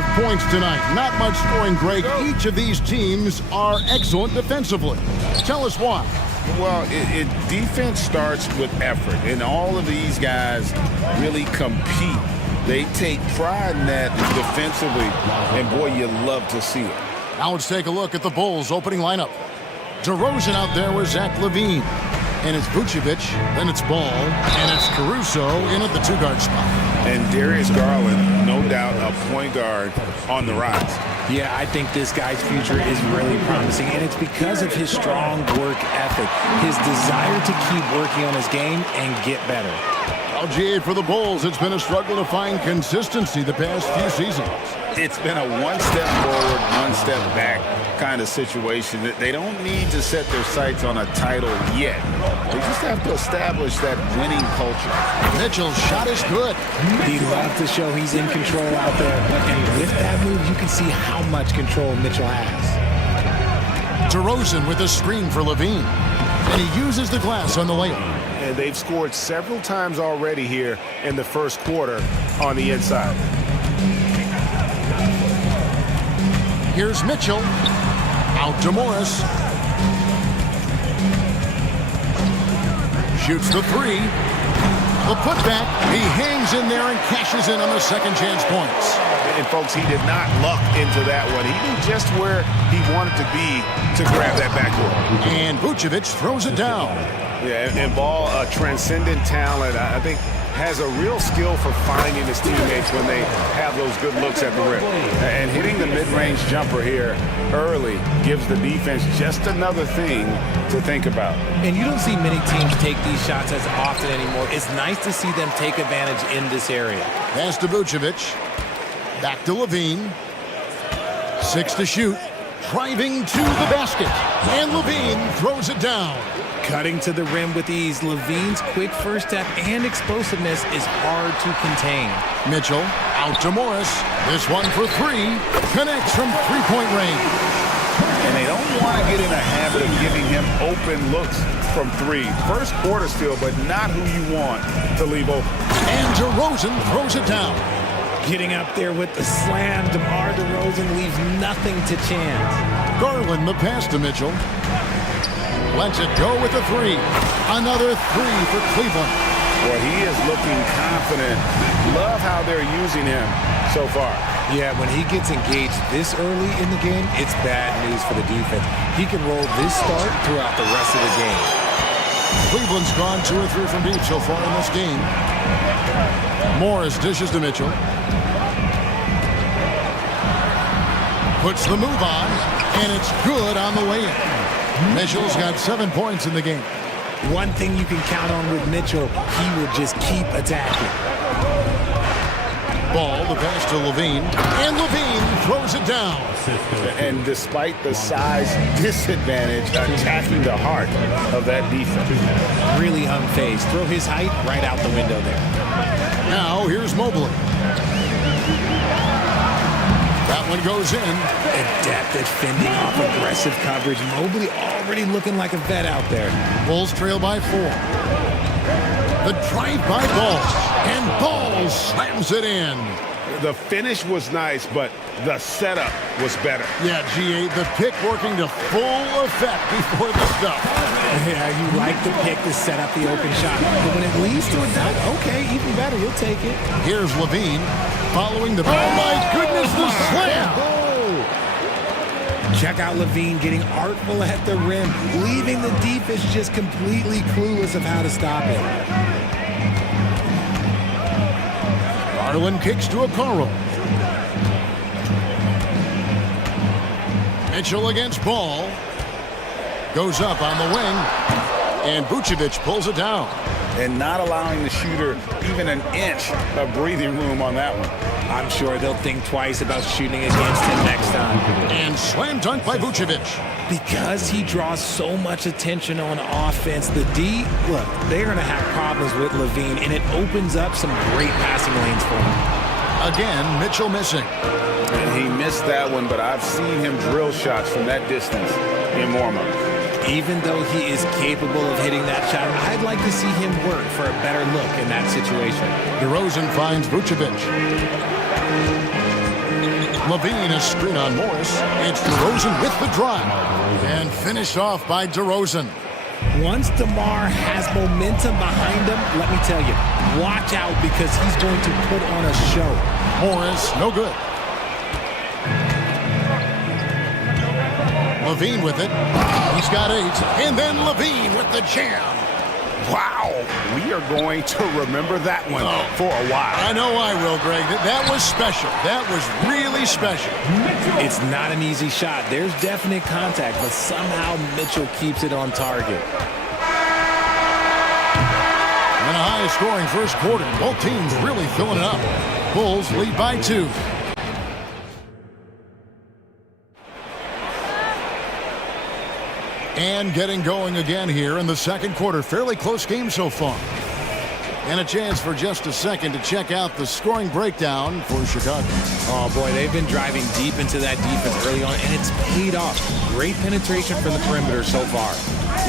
of points tonight. Not much scoring, Greg. Each of these teams are excellent defensively. Tell us why. Well, defense starts with effort, and all of these guys really compete. They take pride in that defensively, and boy, you love to see it. Now let's take a look at the Bulls' opening lineup. DeRozan out there with Zach LaVine. And it's Vucevic, then it's Ball, and it's Caruso in at the two-guard spot. And Darius Garland, no doubt a point guard on the rise. Yeah, I think this guy's future is really promising, and it's because of his strong work ethic, his desire to keep working on his game and get better. LGA for the Bulls, it's been a struggle to find consistency the past few seasons. It's been a one step forward, one step back kind of situation. They don't need to set their sights on a title yet. They just have to establish that winning culture. Mitchell's shot is good. He loves to show he's in control out there. And with that move, you can see how much control Mitchell has. DeRozan with a screen for LaVine. And he uses the glass on the layup. And they've scored several times already here in the first quarter on the inside. Here's Mitchell. Out to Morris. Shoots the three. The putback. He hangs in there and cashes in on the second chance points. And folks, he did not luck into that one. He knew just where he wanted to be to grab that backboard. And Vucevic throws it down. Yeah, and Ball, a transcendent talent, I think, has a real skill for finding his teammates when they have those good looks at the rim. And hitting the mid-range jumper here early gives the defense just another thing to think about. And you don't see many teams take these shots as often anymore. It's nice to see them take advantage in this area. Pass to Vucevic. Back to LaVine. 6 to shoot. Driving to the basket. And LaVine throws it down. Cutting to the rim with ease. LaVine's quick first step and explosiveness is hard to contain. Mitchell out to Morris. This one for three. Connects from three-point range. And they don't want to get in a habit of giving him open looks from three. First quarter still, but not who you want to leave open. And DeRozan throws it down. Getting up there with the slam, DeMar DeRozan leaves nothing to chance. Garland the pass to Mitchell. Lets it go with the three. Another three for Cleveland. Well, he is looking confident. Love how they're using him so far. Yeah, when he gets engaged this early in the game, it's bad news for the defense. He can roll this start throughout the rest of the game. Cleveland's gone 2 or 3 from deep so far in this game. Morris dishes to Mitchell. Puts the move on, and it's good on the way in. Mitchell's got 7 points in the game. One thing you can count on with Mitchell, he will just keep attacking. Ball, the pass to LaVine, and LaVine throws it down. And despite the size disadvantage, attacking the heart of that defense. Really unfazed. Throw his height right out the window there. Now here's Mobley. That one goes in. Adept at fending off aggressive coverage. Mobley already looking like a vet out there. Bulls trail by 4. The drive by Ball. And Ball slams it in. The finish was nice, but the setup was better. Yeah, G8, the pick working to full effect before the stuff. Yeah, you like the pick to set up the open shot. But when it leads to a dunk, okay, even better, you'll take it. Here's LaVine following the ball. Oh, my goodness, the slam! Check out LaVine getting artful at the rim, leaving the defense just completely clueless of how to stop it. Garland kicks to Okoro. Mitchell against Ball. Goes up on the wing. And Vucevic pulls it down. And not allowing the shooter even an inch of breathing room on that one. I'm sure they'll think twice about shooting against him next time. And slam dunk by Vucevic. Because he draws so much attention on offense, the D, look, they're going to have problems with LaVine, and it opens up some great passing lanes for him. Again, Mitchell missing. And he missed that one, but I've seen him drill shots from that distance in warm-up. Even though he is capable of hitting that shot, I'd like to see him work for a better look in that situation. DeRozan finds Vucevic. Levine a screen on Morris. It's DeRozan with the drive. And finished off by DeRozan. Once DeMar has momentum behind him, let me tell you, watch out because he's going to put on a show. Morris, no good. Levine with it. He's got 8. And then Levine with the jam. Wow, we are going to remember that one for a while. I know I will, Greg. That was special. That was really special. It's not an easy shot. There's definite contact, but somehow Mitchell keeps it on target. And a high-scoring first quarter. Both teams really filling it up. Bulls lead by 2. And getting going again here in the second quarter. Fairly close game so far. And a chance for just a second to check out the scoring breakdown for Chicago. Oh, boy, they've been driving deep into that defense early on, and it's paid off. Great penetration from the perimeter so far.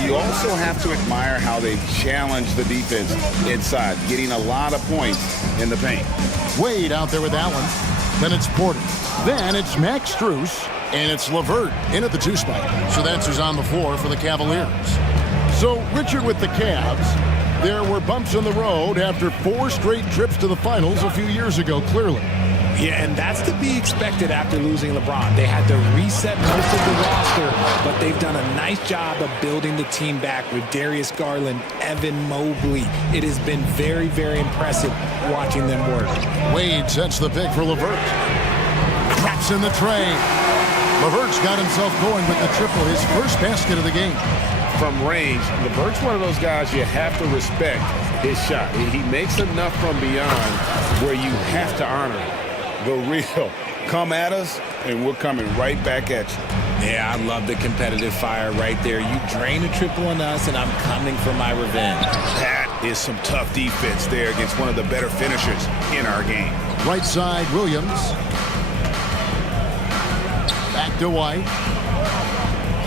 You also have to admire how they've challenged the defense inside, getting a lot of points in the paint. Wade out there with Allen. Then it's Porter. Then it's Max Strus. And it's LeVert in at the 2 spot. So that's who's on the floor for the Cavaliers. So, Richard with the Cavs, there were bumps in the road after 4 straight trips to the finals a few years ago, clearly. Yeah, and that's to be expected after losing LeBron. They had to reset most of the roster, but they've done a nice job of building the team back with Darius Garland, Evan Mobley. It has been very, very impressive watching them work. Wade sets the pick for LeVert. Traps in the tray. LeVert's got himself going with the triple, his first basket of the game. From range, LeVert's one of those guys you have to respect his shot. He makes enough from beyond where you have to honor it. The real, come at us, and we're coming right back at you. Yeah, I love the competitive fire right there. You drain a triple on us, and I'm coming for my revenge. That is some tough defense there against one of the better finishers in our game. Right side, Williams. Back to White.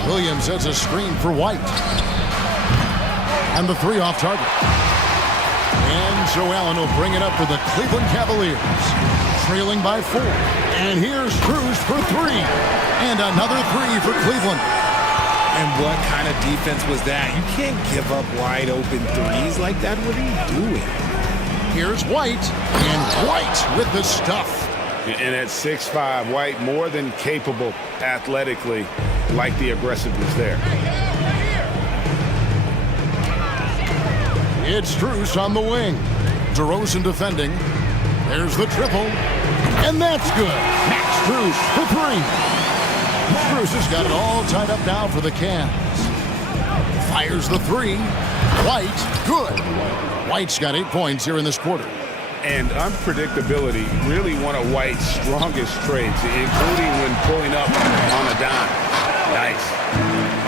Williams sets a screen for White. And the 3 off target. And Joe Allen will bring it up for the Cleveland Cavaliers. Trailing by 4. And here's Strus for 3. And another 3 for Cleveland. And what kind of defense was that? You can't give up wide open threes like that. What are you doing? Here's White. And White with the stuff. And at 6'5", White more than capable athletically, like the aggressiveness there. It's Strus on the wing. DeRozan defending. There's the triple. And that's good. Max Strus for 3. Strus has got it all tied up now for the Cavs. Fires the 3. White, good. White's got 8 points here in this quarter. And unpredictability, really one of White's strongest traits, including when pulling up on a dime. Nice.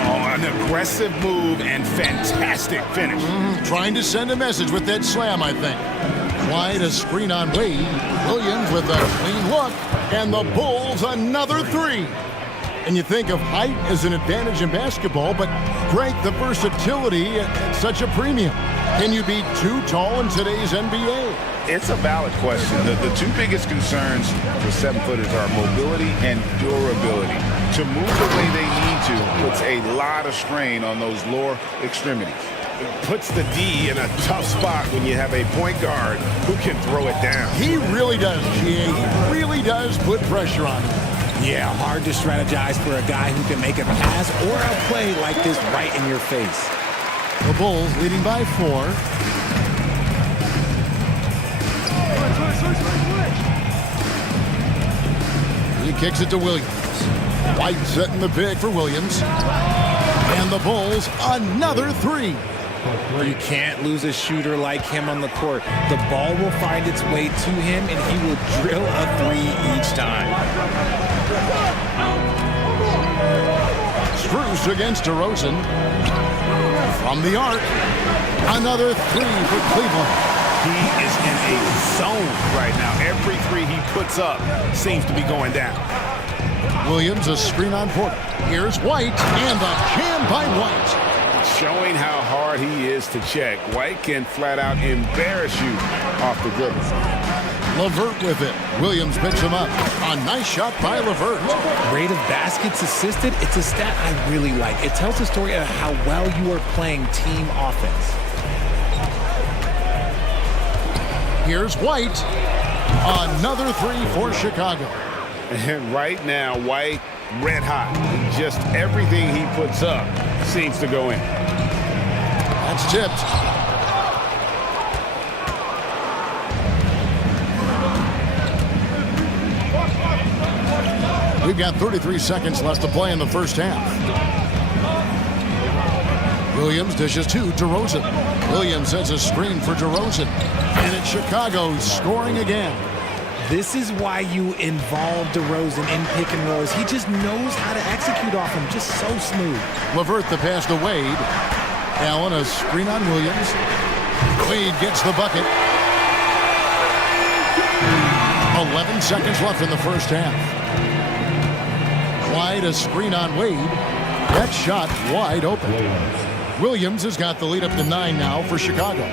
Oh, an aggressive move and fantastic finish. Trying to send a message with that slam, I think. White a screen on Wade. Williams with a clean look. And the Bulls another 3. And you think of height as an advantage in basketball, but Greg, the versatility at such a premium. Can you be too tall in today's NBA? It's a valid question. The 2 biggest concerns for 7-footers are mobility and durability. To move the way they need to puts a lot of strain on those lower extremities. It puts the D in a tough spot when you have a point guard who can throw it down. He really does, G.A. He really does put pressure on him. Yeah, hard to strategize for a guy who can make a pass or a play like this right in your face. The Bulls leading by 4. He kicks it to Williams. White setting the pick for Williams. And the Bulls another 3. You can't lose a shooter like him on the court. The ball will find its way to him, and he will drill a 3 each time. Strus against DeRozan. From the arc. Another 3 for Cleveland. He is in a zone right now. Every 3 he puts up seems to be going down. Williams a screen on Porter. Here's White, and the jam by White. Showing how hard he is to check. White can flat out embarrass you off the dribble. LeVert with it. Williams picks him up. A nice shot by LeVert. Rate of baskets assisted, it's a stat I really like. It tells the story of how well you are playing team offense. Here's White. Another three for Chicago. And right now, White red hot. Just everything he puts up seems to go in. That's tipped. We've got 33 seconds left to play in the first half. Williams dishes to DeRozan. Williams sets a screen for DeRozan. And it's Chicago scoring again. This is why you involve DeRozan in pick and rolls. He just knows how to execute off him, just so smooth. LeVert the pass to Wade. Allen a screen on Williams. Wade gets the bucket. 11 seconds left in the first half. Wide a screen on Wade. That shot wide open. Williams has got the lead up to 9 now for Chicago.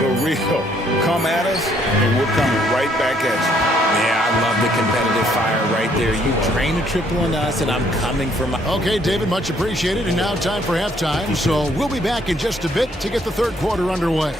The real come at us, and we're coming right back at you. Yeah, I love the competitive fire right there. You drain a triple on us, and I'm coming for my... Okay, David, much appreciated. And now time for halftime. So we'll be back in just a bit to get the third quarter underway.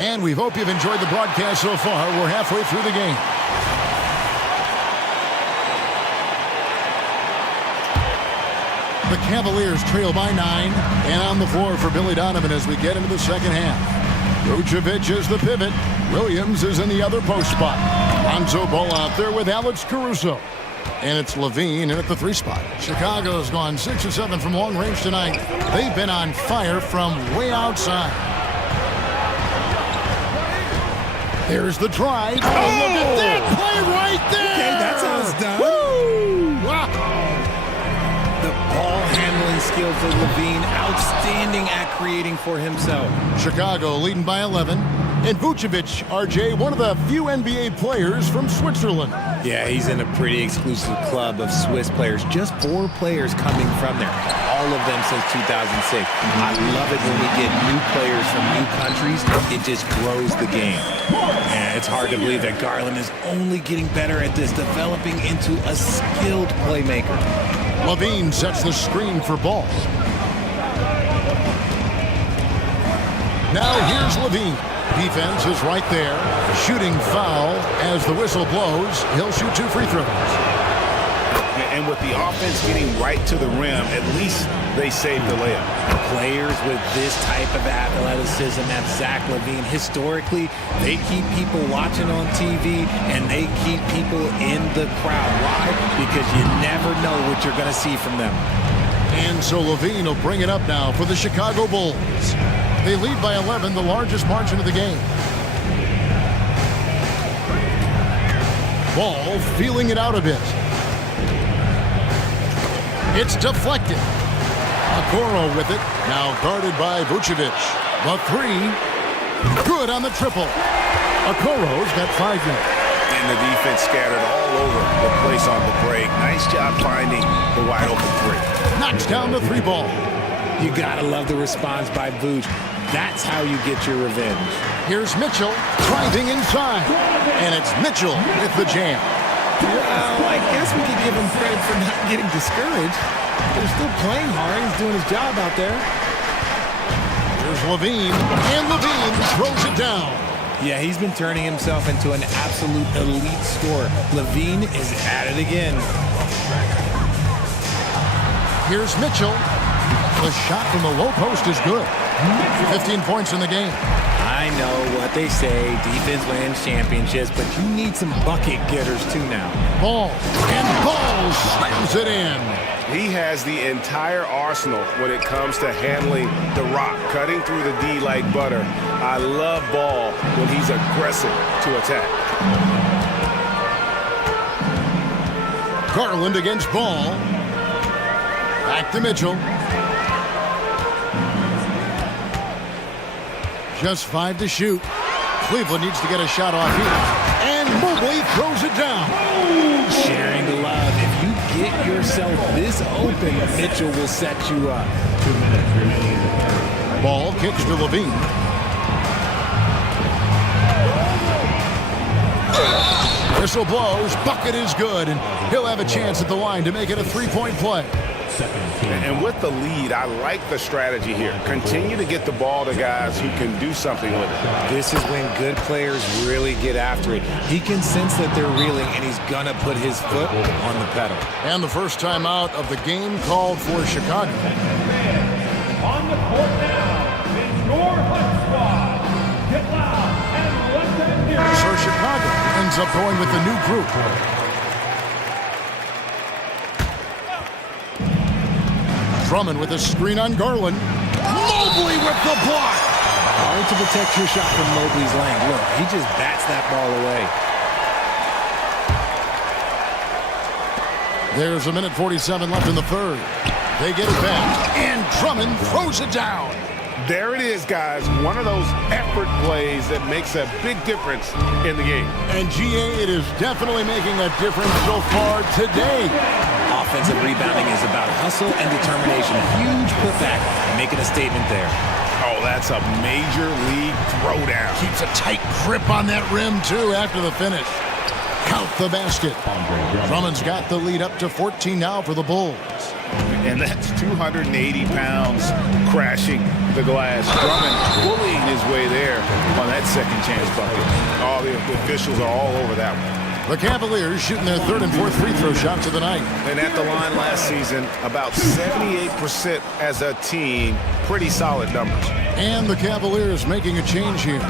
And we hope you've enjoyed the broadcast so far. We're halfway through the game. The Cavaliers trail by 9. And on the floor for Billy Donovan as we get into the second half. Vucevic is the pivot. Williams is in the other post spot. Lonzo Ball out there with Alex Caruso. And it's Levine in at the 3 spot. Chicago's gone 6 of 7 from long range tonight. They've been on fire from way outside. There's the try. Oh, look at that play right there. Okay, that's how it's done. Woo! Wow. The ball handling skills of Levine, outstanding at creating for himself. Chicago leading by 11. And Vucevic, RJ, one of the few NBA players from Switzerland. Yeah, he's in a pretty exclusive club of Swiss players. Just 4 players coming from there. All of them since 2006. I love it when we get new players from new countries. It just grows the game. And it's hard to believe that Garland is only getting better at this, developing into a skilled playmaker. Levine sets the screen for Ball. Now here's Levine. Defense is right there. Shooting foul as the whistle blows. He'll shoot 2 free throws. And with the offense getting right to the rim, at least they saved the layup. Players with this type of athleticism, that's Zach Levine. Historically, they keep people watching on TV, and they keep people in the crowd. Why? Because you never know what you're going to see from them. And so Levine will bring it up now for the Chicago Bulls. They lead by 11, the largest margin of the game. Ball feeling it out a bit. It's deflected. Okoro with it. Now guarded by Vucevic. The 3. Good on the triple. Okoro's got 5 now. And the defense scattered all over the place on the break. Nice job finding the wide open 3. Knocks down the 3 ball. You gotta love the response by Vooch. That's how you get your revenge. Here's Mitchell driving inside. And it's Mitchell with the jam. Well, I guess we could give him credit for not getting discouraged. They're still playing hard. He's doing his job out there. Here's Levine. And Levine throws it down. Yeah, he's been turning himself into an absolute elite scorer. Levine is at it again. Here's Mitchell. The shot from the low post is good. 15 points in the game. I know what they say, defense wins championships, but you need some bucket getters too now. Ball, and Ball slams it in. He has the entire arsenal when it comes to handling the rock, cutting through the D like butter. I love Ball when he's aggressive to attack. Garland against Ball. Back to Mitchell. Just 5 to shoot. Cleveland needs to get a shot off here. And Mobley throws it down. Sharing the love. If you get yourself this open, Mitchell will set you up. 2 minutes remaining. Ball kicks to Levine. Whistle blows. Bucket is good, and he'll have a chance at the line to make it a three-point play. And with the lead, I like the strategy here. Continue to get the ball to guys who can do something with it. This is when good players really get after it. He can sense that they're reeling, and he's going to put his foot on the pedal. And the first timeout of the game called for Chicago. On the court now is your Hunt squad. Get loud and let them hear it. So Chicago ends up going with the new group. Drummond with a screen on Garland. Mobley with the block. Hard to protect your shot from Mobley's lane. Look, he just bats that ball away. There's a minute 47 left in the third. They get it back, and Drummond throws it down. There it is, guys. One of those effort plays that makes a big difference in the game. And GA, it is definitely making a difference so far today. Offensive rebounding is about hustle and determination. Huge putback, making a statement there. Oh, that's a major league throwdown. Keeps a tight grip on that rim, too, after the finish. Count the basket. Drummond's got the lead up to 14 now for the Bulls. And that's 280 pounds crashing the glass. Drummond bullying his way there on that second chance bucket. All the officials are all over that one. The Cavaliers shooting their third and fourth free throw shots of the night. And at the line last season, about 78% as a team. Pretty solid numbers. And the Cavaliers making a change here.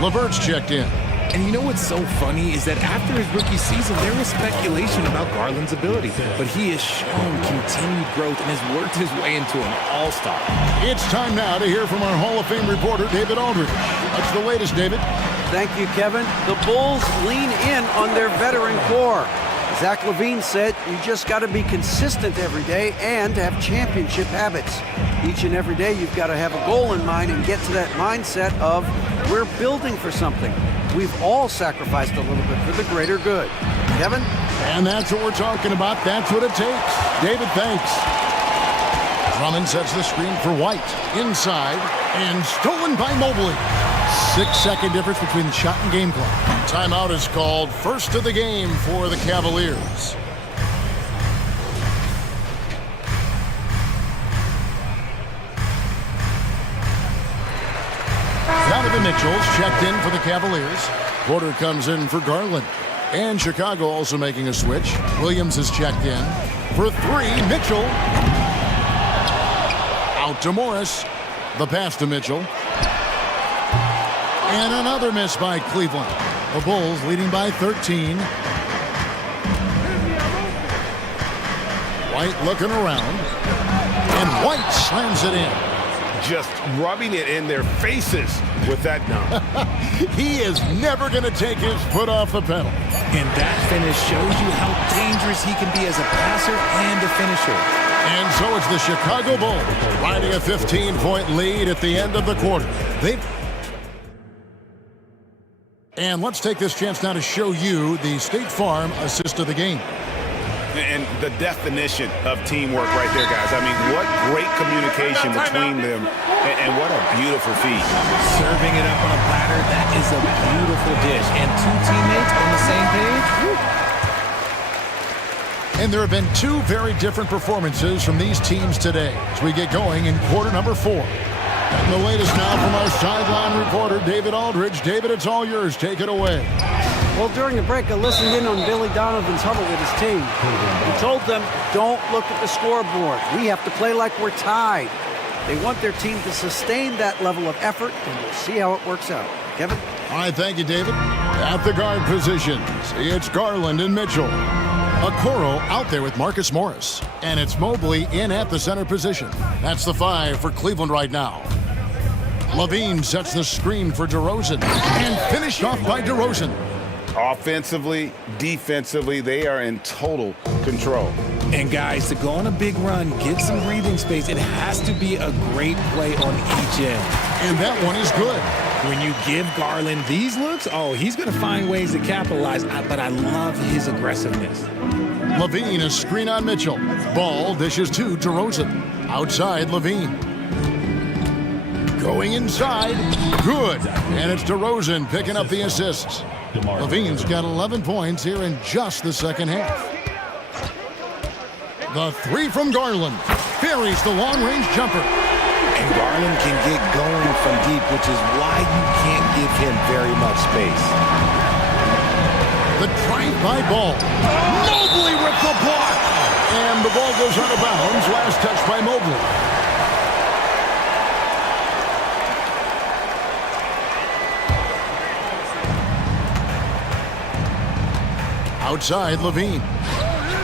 LeVert's checked in. And you know what's so funny is that after his rookie season, there was speculation about Garland's ability. But he has shown continued growth and has worked his way into an all-star. It's time now to hear from our Hall of Fame reporter, David Aldridge. What's the latest, David? Thank you, Kevin. The Bulls lean in on their veteran core. Zach LaVine said, you just got to be consistent every day and have championship habits. Each and every day, you've got to have a goal in mind and get to that mindset of, we're building for something. We've all sacrificed a little bit for the greater good. Kevin? And that's what we're talking about. That's what it takes. David, thanks. Drummond sets the screen for White. Inside, and stolen by Mobley. 6-second difference between the shot and game clock. Timeout is called. First of the game for the Cavaliers. Donovan Mitchell's checked in for the Cavaliers. Porter comes in for Garland. And Chicago also making a switch. Williams is checked in. For three, Mitchell. Out to Morris. The pass to Mitchell. And another miss by Cleveland. The Bulls leading by 13. White looking around. And White slams it in. Just rubbing it in their faces with that dunk. He is never going to take his foot off the pedal. And that finish shows you how dangerous he can be as a passer and a finisher. And so it's the Chicago Bulls riding a 15-point lead at the end of the quarter. And let's take this chance now to show you the State Farm assist of the game. And the definition of teamwork right there, guys. I mean, what great communication between them, and what a beautiful feed. Serving it up on a platter, that is a beautiful dish. And two teammates on the same page. And there have been two very different performances from these teams today as we get going in quarter number 4. And the latest now from our sideline reporter, David Aldridge. David, it's all yours. Take it away. Well, during the break, I listened in on Billy Donovan's huddle with his team. He told them, don't look at the scoreboard. We have to play like we're tied. They want their team to sustain that level of effort, and we'll see how it works out. Kevin? All right, thank you, David. At the guard positions, it's Garland and Mitchell. Okoro out there with Marcus Morris. And it's Mobley in at the center position. That's the 5 for Cleveland right now. Levine sets the screen for DeRozan. And finished off by DeRozan. Offensively, defensively, they are in total control. And guys, to go on a big run, get some breathing space, it has to be a great play on each end. And that one is good. When you give Garland these looks, oh, he's going to find ways to capitalize, but I love his aggressiveness. Levine, a screen on Mitchell. Ball dishes to DeRozan. Outside, Levine. Going inside. Good. And it's DeRozan picking up the assists. Levine's got 11 points here in just the second half. The three from Garland. Buries the long-range jumper. And Garland can get going from deep, which is why you can't give him very much space. The drive-by ball. Mobley with the block. And the ball goes out of bounds. Last touch by Mobley. Outside, Levine.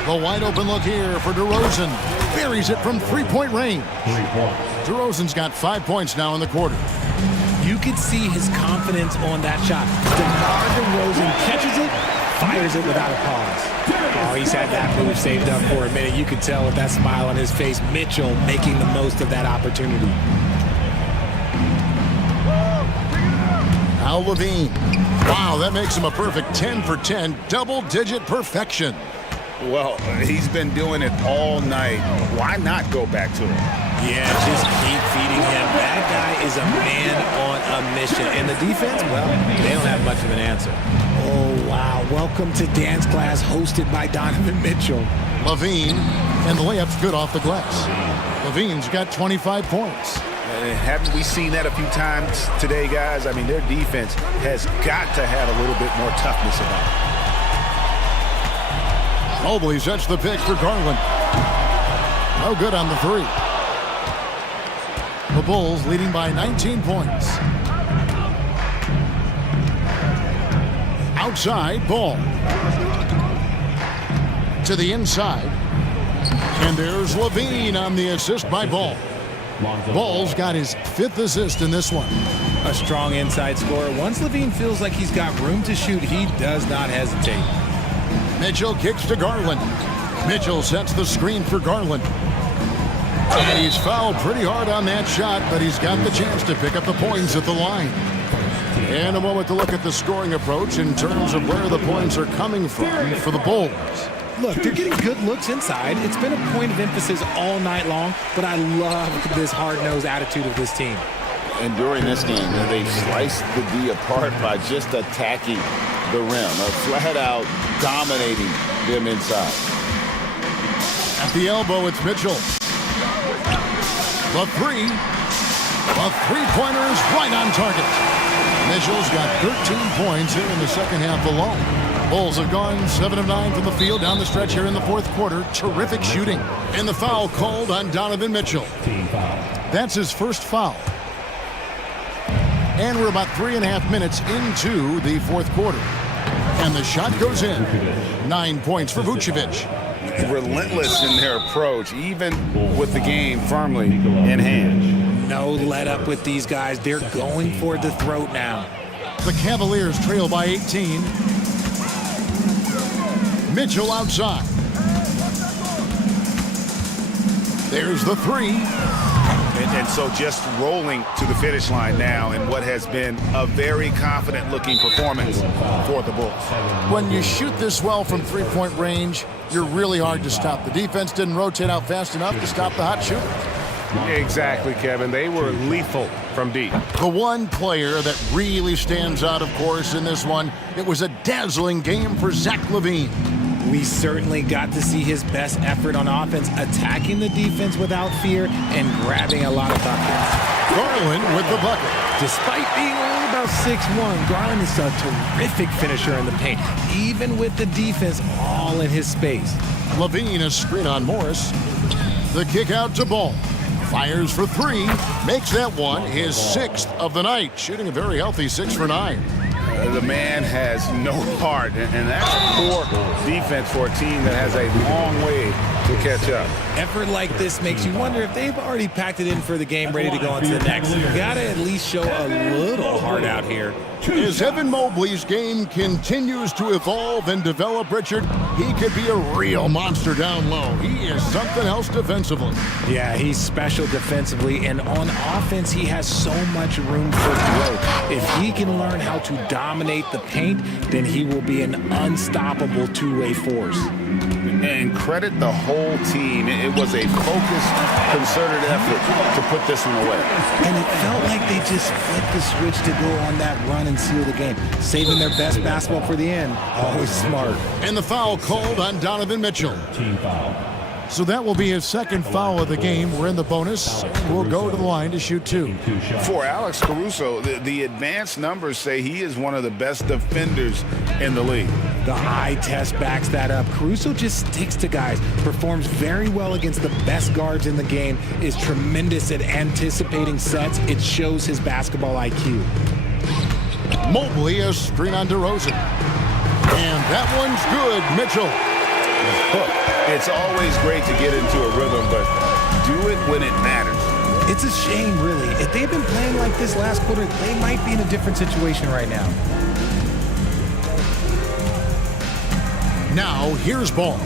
The wide open look here for DeRozan. Buries it from three-point range. DeRozan's got 5 points now in the quarter. You could see his confidence on that shot. DeMar DeRozan catches it, fires it without a pause. Oh, he's had that move saved up for a minute. You could tell with that smile on his face. Mitchell making the most of that opportunity. Now Levine. Wow, that makes him a perfect 10 for 10, double-digit perfection. Well, he's been doing it all night. Why not go back to him? Yeah, just keep feeding him. That guy is a man on a mission. And the defense, well, they don't have much of an answer. Oh, wow. Welcome to dance class hosted by Donovan Mitchell. Levine, and the layup's good off the glass. Levine's got 25 points. Haven't we seen that a few times today, guys? I mean, their defense has got to have a little bit more toughness about it. Mobley sets the pick for Garland. No good on the three. The Bulls leading by 19 points. Outside, ball. To the inside. And there's Levine on the assist by Ball. Ball's got his 5th assist in this one. A strong inside scorer. Once Levine feels like he's got room to shoot, he does not hesitate. Mitchell kicks to Garland. Mitchell sets the screen for Garland. And he's fouled pretty hard on that shot, but he's got the chance to pick up the points at the line. And a moment to look at the scoring approach in terms of where the points are coming from for the Bulls. Look, they're getting good looks inside. It's been a point of emphasis all night long, but I love this hard-nosed attitude of this team. And during this game, they sliced the D apart by just attacking the rim, flat out dominating them inside. At the elbow, it's Mitchell. The three. The three-pointer is right on target. Mitchell's got 13 points here in the second half alone. Bulls have gone 7 of 9 from the field down the stretch here in the fourth quarter. Terrific shooting. And the foul called on Donovan Mitchell. That's his first foul. And we're about 3.5 minutes into the fourth quarter. And the shot goes in. 9 points for Vucevic. Relentless in their approach, even with the game firmly in hand. No let up with these guys. They're going for the throat now. The Cavaliers trail by 18. Mitchell outside. There's the three. And so just rolling to the finish line now in what has been a very confident-looking performance for the Bulls. When you shoot this well from three-point range, you're really hard to stop. The defense didn't rotate out fast enough to stop the hot shooters. Exactly, Kevin. They were lethal from deep. The one player that really stands out, of course, in this one, it was a dazzling game for Zach LaVine. We certainly got to see his best effort on offense, attacking the defense without fear and grabbing a lot of buckets. Garland with the bucket. Despite being only about 6'1", Garland is a terrific finisher in the paint, even with the defense all in his space. LaVine, a screen on Morris. The kick out to Ball. Fires for three. Makes that one his 6th of the night. Shooting a very healthy 6 for 9. The man has no heart, and that's poor defense for a team that has a long way to catch up. Effort like this makes you wonder if they've already packed it in for the game, ready to go on to the next. You gotta at least show a little heart out here. As Evan Mobley's game continues to evolve and develop, Richard, he could be a real monster down low. He is something else defensively. Yeah, he's special defensively, and on offense, he has so much room for growth. If he can learn how to dominate the paint, then he will be an unstoppable two-way force. And credit the whole team. It was a focused, concerted effort to put this one away. And it felt like they just flipped the switch to go on that run and seal the game, saving their best basketball for the end. Always smart. And the foul called on Donovan Mitchell. Team foul. So that will be his second foul of the game. We're in the bonus. We'll go to the line to shoot two. For Alex Caruso, the advanced numbers say he is one of the best defenders in the league. The eye test backs that up. Caruso just sticks to guys, performs very well against the best guards in the game, is tremendous at anticipating sets. It shows his basketball IQ. Mobley is screen on DeRozan. And that one's good. Mitchell. Look, it's always great to get into a rhythm, but do it when it matters. It's a shame, really. If they'd been playing like this last quarter, they might be in a different situation right now. Now, here's Ball.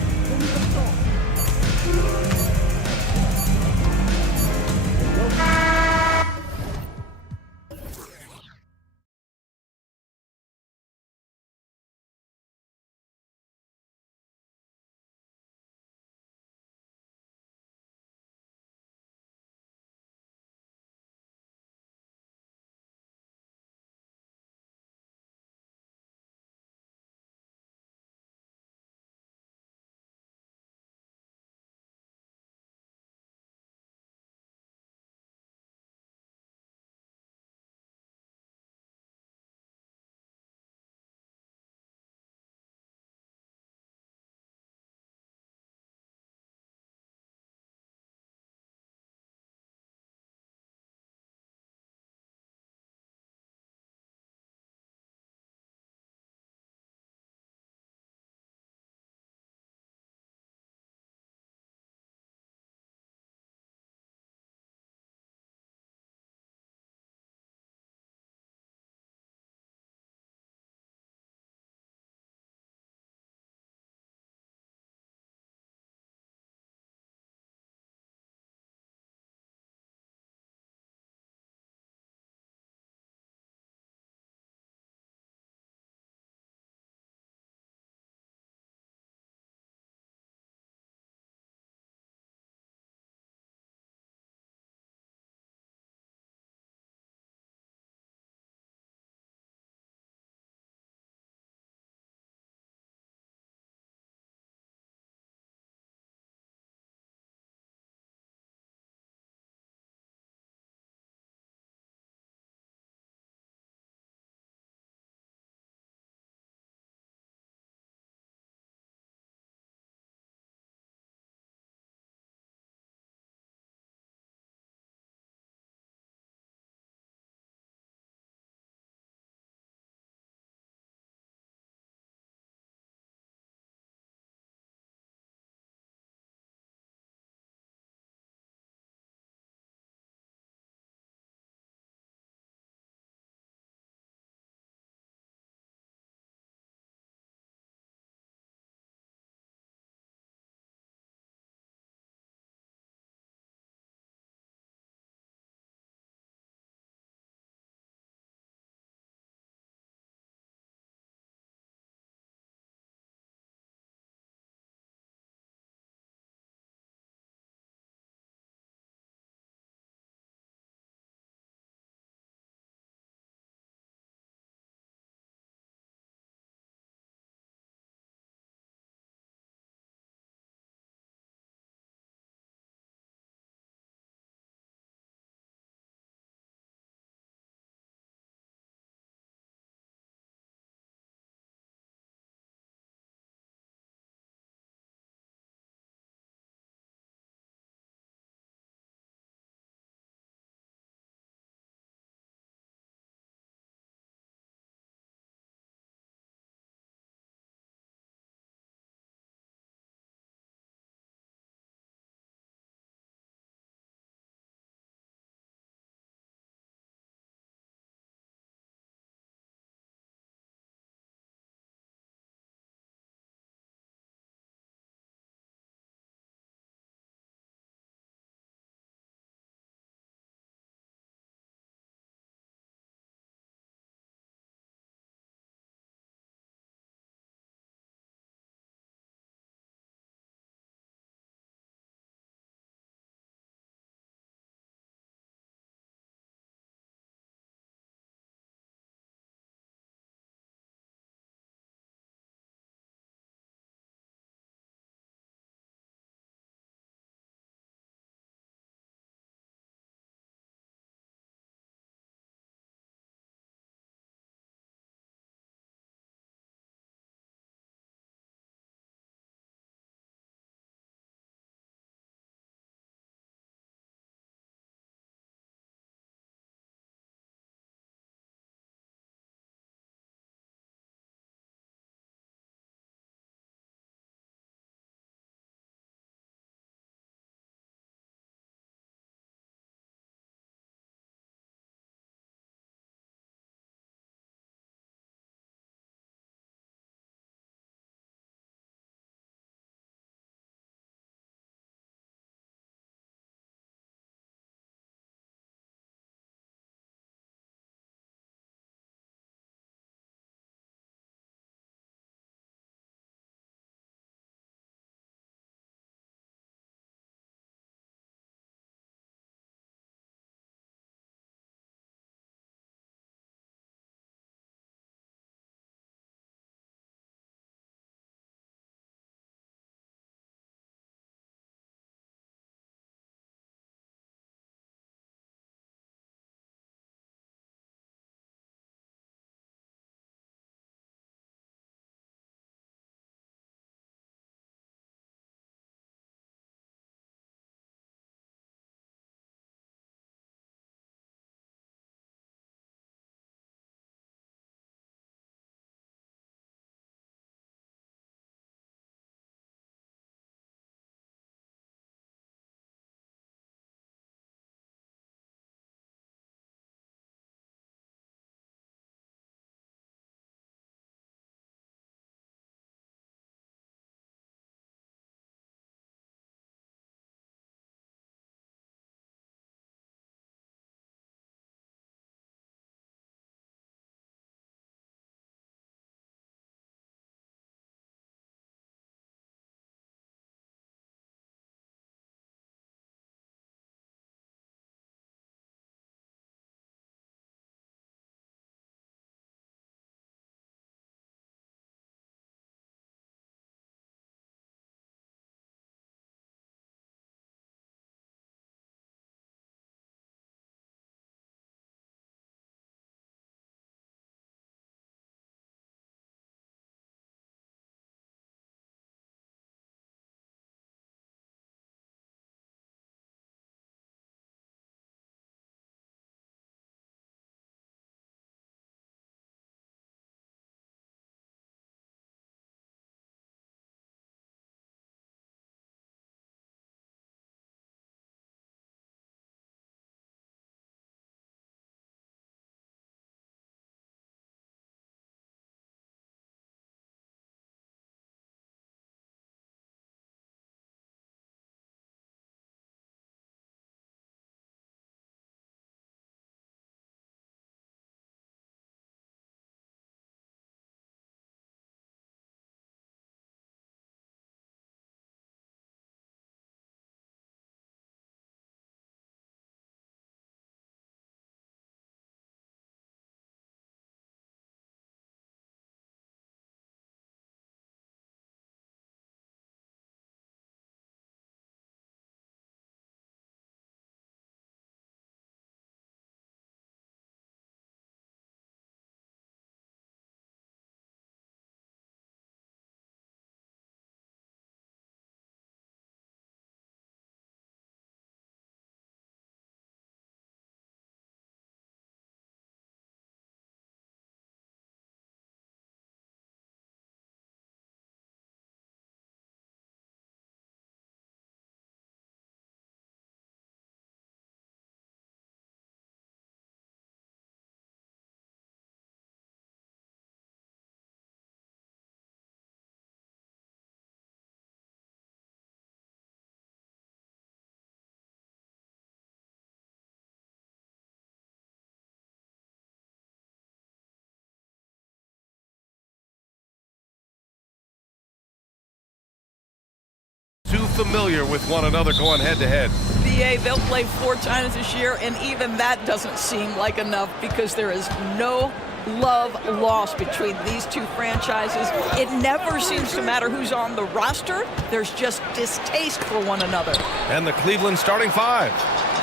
familiar with one another going head-to-head. BA, they'll play 4 times this year, and even that doesn't seem like enough because there is no love lost between these two franchises. It never seems to matter who's on the roster. There's just distaste for one another. And the Cleveland starting 5.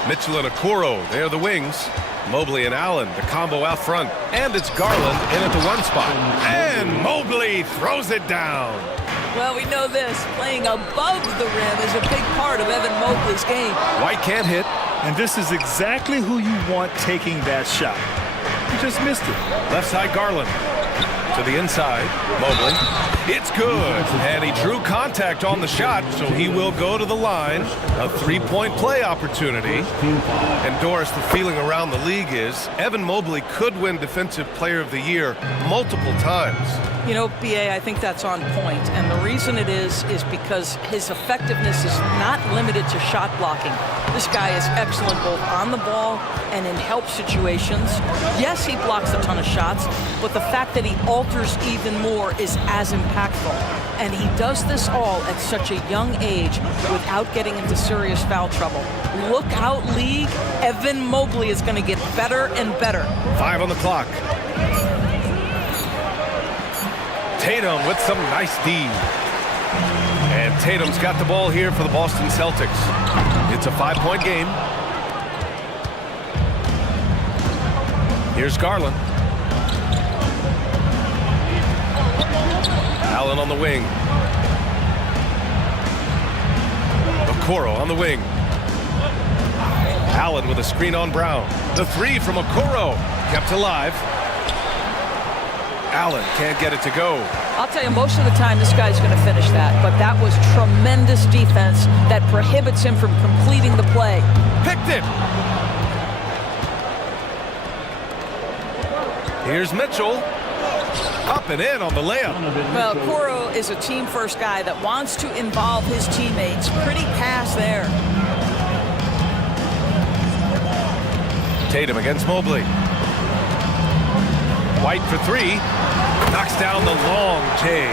Mitchell and Okoro, they're the wings. Mobley and Allen, the combo out front. And it's Garland in at the 1 spot. And Mobley throws it down. Well, we know this. Playing above the rim is a big part of Evan Mobley's game. White can't hit. And this is exactly who you want taking that shot. You just missed it. Left side Garland. To the inside, Mobley. It's good. And he drew contact on the shot, so he will go to the line. A 3-point play opportunity. And Doris, the feeling around the league is Evan Mobley could win Defensive Player of the Year multiple times. You know, BA, I think that's on point. And the reason it is because his effectiveness is not limited to shot blocking. This guy is excellent both on the ball and in help situations. Yes, he blocks a ton of shots, but the fact that he alters even more is as impactful. And he does this all at such a young age without getting into serious foul trouble. Look out, league. Evan Mobley is going to get better and better. 5 on the clock. Tatum with some nice D. And Tatum's got the ball here for the Boston Celtics. It's a 5-point game. Here's Garland. Allen on the wing. Okoro on the wing. Allen with a screen on Brown. The 3 from Okoro. Kept alive. Allen can't get it to go. I'll tell you, most of the time this guy's going to finish that, but that was tremendous defense that prohibits him from completing the play. Picked it. Here's Mitchell. Up and in on the layup. Well, Okoro is a team-first guy that wants to involve his teammates. Pretty pass there. Tatum against Mobley. White for 3. Knocks down the long J.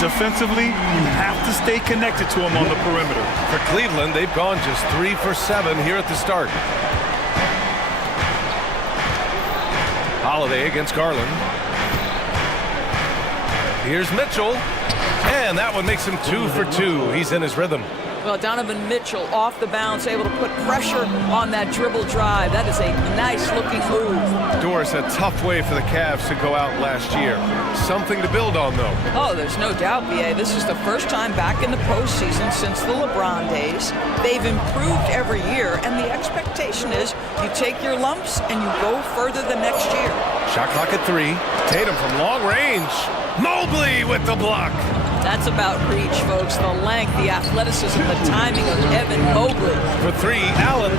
Defensively, you have to stay connected to him on the perimeter. For Cleveland, they've gone just 3 for 7 here at the start. Holiday against Garland. Here's Mitchell. And that one makes him 2 for 2. He's in his rhythm. Well, Donovan Mitchell off the bounce, able to put pressure on that dribble drive. That is a nice-looking move. Doris, a tough way for the Cavs to go out last year. Something to build on, though. Oh, there's no doubt, BA. This is the first time back in the postseason since the LeBron days. They've improved every year, and the expectation is you take your lumps and you go further the next year. Shot clock at 3. Tatum from long range. Mobley with the block. That's about reach, folks. The length, the athleticism, the timing of Evan Mobley. For 3, Allen.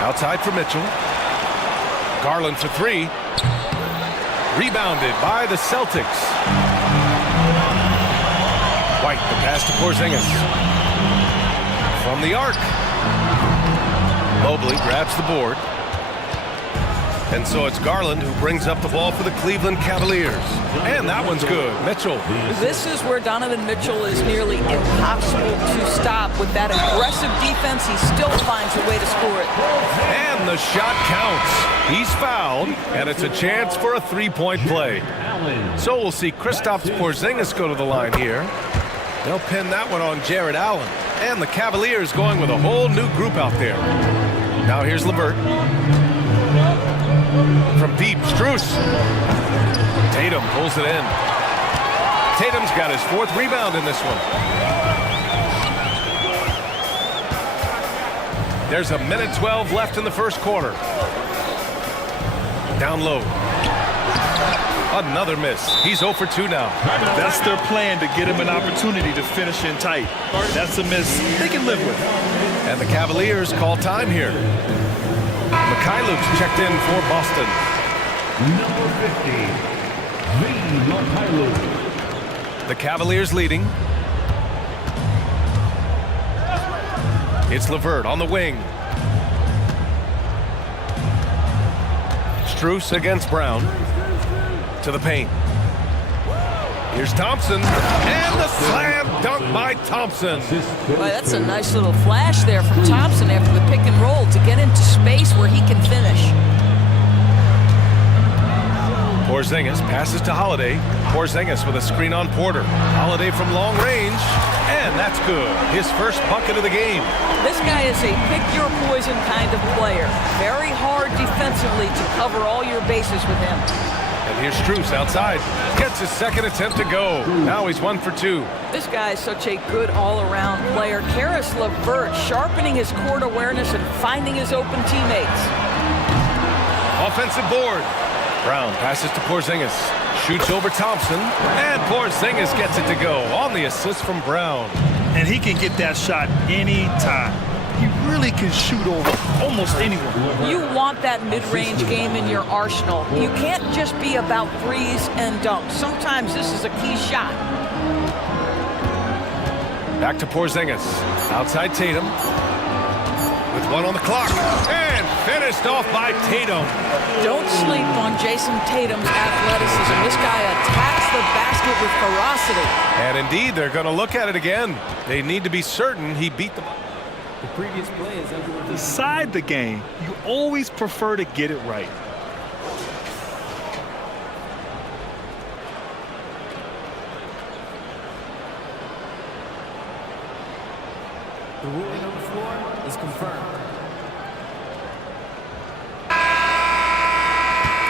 Outside for Mitchell. Garland for 3. Rebounded by the Celtics. White, the pass to Porzingis. From the arc. Mobley grabs the board. And so it's Garland who brings up the ball for the Cleveland Cavaliers. And that one's good. Mitchell. This is where Donovan Mitchell is nearly impossible to stop. With that aggressive defense, he still finds a way to score it. And the shot counts. He's fouled, and it's a chance for a 3-point play. So we'll see Kristaps Porzingis go to the line here. They'll pin that one on Jared Allen. And the Cavaliers going with a whole new group out there. Now here's LeVert. From deep, Strus. Tatum pulls it in. Tatum's got his 4th rebound in this one. There's 1:12 left in the first quarter. Down low. Another miss. He's 0 for 2 now. That's their plan, to get him an opportunity to finish in tight. That's a miss they can live with. And the Cavaliers call time here. Mikhailuk's checked in for Boston. Number 50, Mikhailuk. The Cavaliers leading. It's LeVert on the wing. Strus against Brown. To the paint. Here's Thompson, and the slam dunk by Thompson. Boy, that's a nice little flash there from Thompson after the pick and roll to get into space where he can finish. Porzingis passes to Holiday. Porzingis with a screen on Porter. Holiday from long range, and that's good. His first bucket of the game. This guy is a pick-your-poison kind of player. Very hard defensively to cover all your bases with him. And here's Strus outside. Gets his second attempt to go. Now he's 1 for 2. This guy is such a good all-around player. Karis LeVert sharpening his court awareness and finding his open teammates. Offensive board. Brown passes to Porzingis. Shoots over Thompson. And Porzingis gets it to go on the assist from Brown. And he can get that shot anytime. He really can shoot over almost anyone. You want that mid-range game in your arsenal. You can't just be about threes and dunks. Sometimes this is a key shot. Back to Porzingis. Outside Tatum. With 1 on the clock. And finished off by Tatum. Don't sleep on Jason Tatum's athleticism. This guy attacks the basket with ferocity. And indeed, they're going to look at it again. They need to be certain he beat the... The previous play is decide the game. You always prefer to get it right. The ruling on the floor is confirmed.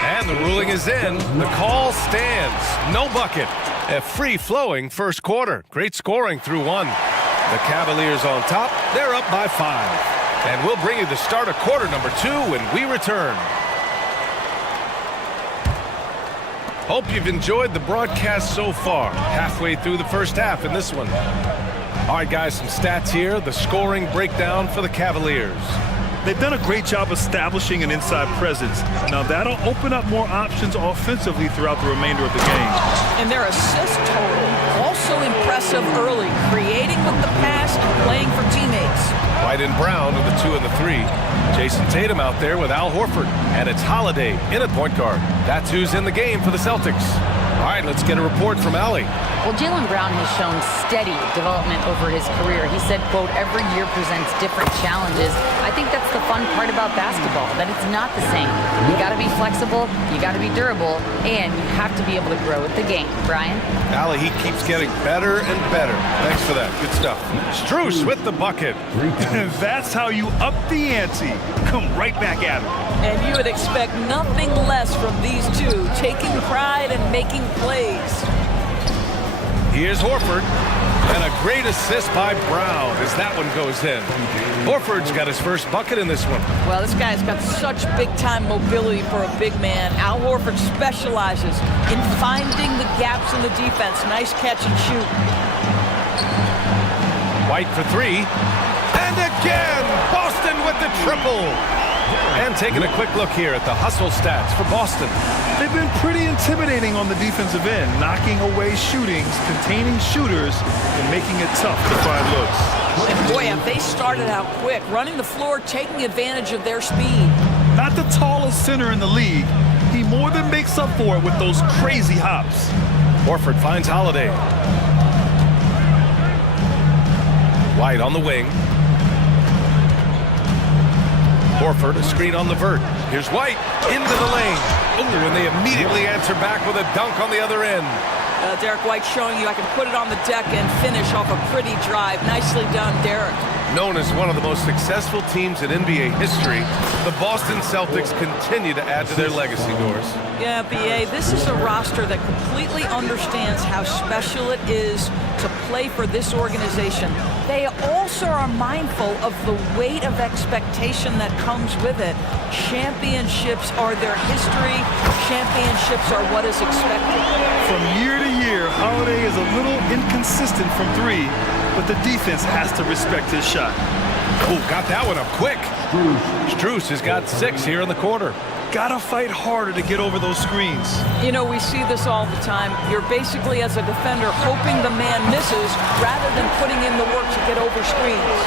And the ruling is in. The call stands. No bucket. A free-flowing first quarter. Great scoring through 1. The Cavaliers on top. They're up by 5. And we'll bring you the start of quarter number 2 when we return. Hope you've enjoyed the broadcast so far. Halfway through the first half in this one. All right, guys, some stats here. The scoring breakdown for the Cavaliers. They've done a great job establishing an inside presence. Now that'll open up more options offensively throughout the remainder of the game. And their assist total, also impressive early, creating with the pass and playing for teammates. White and Brown with the 2 and the 3. Jason Tatum out there with Al Horford. And it's Holiday in at point guard. That's who's in the game for the Celtics. All right, let's get a report from Allie. Well, Jaylen Brown has shown steady development over his career. He said, quote, every year presents different challenges. I think that's the fun part about basketball, that it's not the same. You got to be flexible, you got to be durable, and you have to be able to grow with the game. Brian? Allie, he keeps getting better and better. Thanks for that. Good stuff. Strus with the bucket. That's how you up the ante. Come right back at him. And you would expect nothing less from these two, taking pride and making plays. Here's Horford. And a great assist by Brown as that one goes in. Horford's got his first bucket in this one. Well, this guy's got such big-time mobility for a big man. Al Horford specializes in finding the gaps in the defense. Nice catch and shoot. White for 3. And again, Boston with the triple. And taking a quick look here at the hustle stats for Boston. They've been pretty intimidating on the defensive end, knocking away shootings, containing shooters, and making it tough to find looks. And boy, have they started out quick, running the floor, taking advantage of their speed. Not the tallest center in the league. He more than makes up for it with those crazy hops. Horford finds Holiday. White on the wing. Horford, a screen on LeVert. Here's White into the lane. Ooh, and they immediately answer back with a dunk on the other end. Derek White showing you I can put it on the deck and finish off a pretty drive. Nicely done, Derek. Known as one of the most successful teams in NBA history, the Boston Celtics continue to add to their legacy, Doris. Yeah, B.A., this is a roster that completely understands how special it is to play for this organization. They also are mindful of the weight of expectation that comes with it. Championships are their history. Championships are what is expected. From year to year, Holiday is a little inconsistent from 3, but the defense has to respect his shot. Oh, got that one up quick. Strus has got 6 here in the quarter. gotta fight harder to get over those screens. You know, we see this all the time. You're basically, as a defender, hoping the man misses rather than putting in the work to get over screens.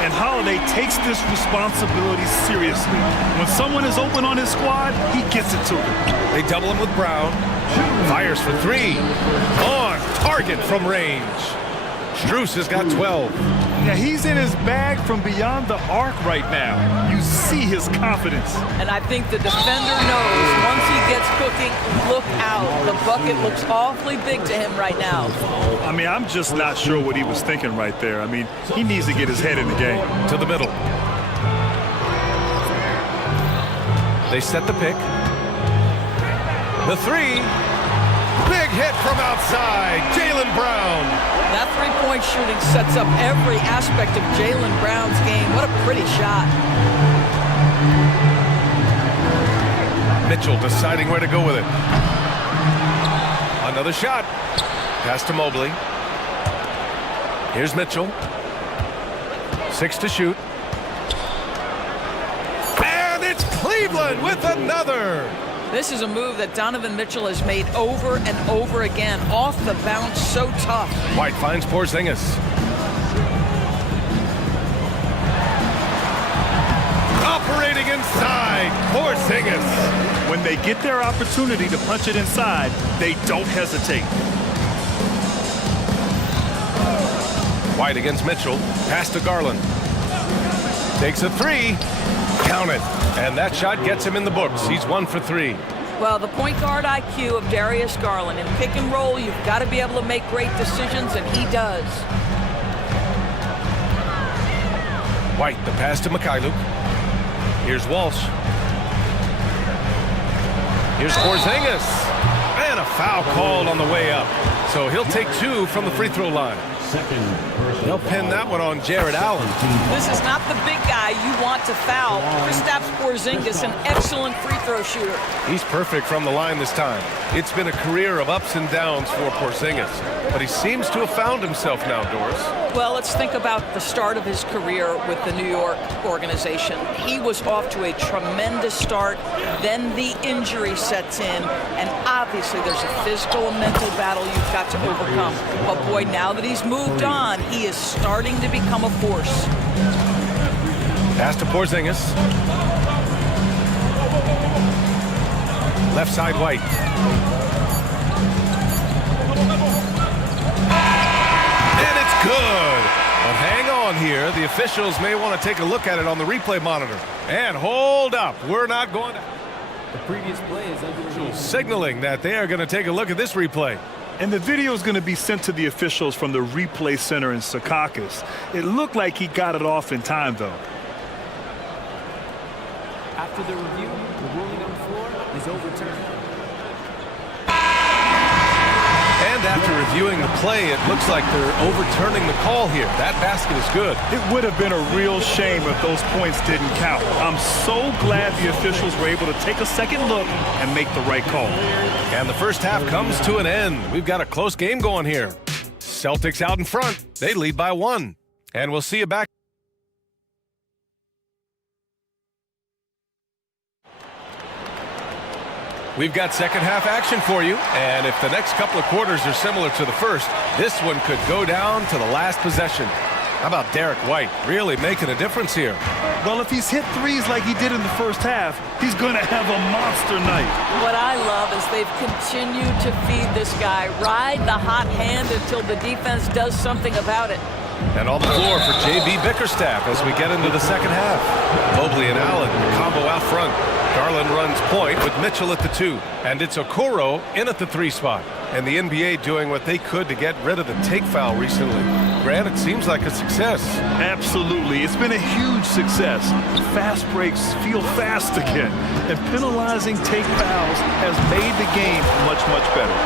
And Holiday takes this responsibility seriously. When someone is open on his squad, he gets it to them. They double him with Brown. Fires for three. On target from range. Strus has got 12. Yeah, he's in his bag from beyond the arc right now. You see his confidence. And I think the defender knows once he gets cooking, look out. The bucket looks awfully big to him right now. I mean, I'm just not sure what he was thinking right there. I mean, he needs to get his head in the game. To the middle. They set the pick. The three. Big hit from outside. Jaylen Brown. That three-point shooting sets up every aspect of Jaylen Brown's game. What a pretty shot. Mitchell deciding where to go with it. Another shot. Pass to Mobley. Here's Mitchell. 6 to shoot. And it's Cleveland with another. This is a move that Donovan Mitchell has made over and over again. Off the bounce, so tough. White finds Porzingis. Operating inside, Porzingis. When they get their opportunity to punch it inside, they don't hesitate. White against Mitchell. Pass to Garland. Takes a three. Count it. And that shot gets him in the books. He's 1 for 3. Well, the point guard IQ of Darius Garland. In pick and roll, you've got to be able to make great decisions, and he does. White, the pass to Mikhailuk. Here's Walsh. Here's Porzingis. And a foul called on the way up. So he'll take 2 from the free throw line. They'll pin that one on Jared Allen. This is not the big guy you want to foul. Kristaps Porzingis, an excellent free throw shooter. He's perfect from the line this time. It's been a career of ups and downs for Porzingis, but he seems to have found himself now, Doris. Well, let's think about the start of his career with the New York organization. He was off to a tremendous start. Then the injury sets in, and obviously there's a physical and mental battle you've got to overcome. But boy, now that he's moved on, he is starting to become a force. Pass to Porzingis. Left side, White. And it's good. But hang on here. The officials may want to take a look at it on the replay monitor. And hold up. We're not going to... The previous play is under review. Signaling that they are going to take a look at this replay. And the video is going to be sent to the officials from the replay center in Secaucus. It looked like he got it off in time, though. After the review, the ruling on the floor is overturned. And after reviewing the play, it looks like they're overturning the call here. That basket is good. It would have been a real shame if those points didn't count. I'm so glad the officials were able to take a second look and make the right call. And the first half comes to an end. We've got a close game going here. Celtics out in front. They lead by 1. And we'll see you back. We've got second half action for you, and if the next couple of quarters are similar to the first, this one could go down to the last possession. How about Derek White really making a difference here? Well, if he's hit threes like he did in the first half, he's going to have a monster night. What I love is they've continued to feed this guy. Ride the hot hand until the defense does something about it. And on the floor for J.B. Bickerstaff as we get into the second half. Mobley and Allen combo out front. Garland runs point with Mitchell at the 2. And it's Okoro in at the 3 spot. And the NBA doing what they could to get rid of the take foul recently. Grant, it seems like a success. Absolutely. It's been a huge success. Fast breaks feel fast again. And penalizing take fouls has made the game much, much better.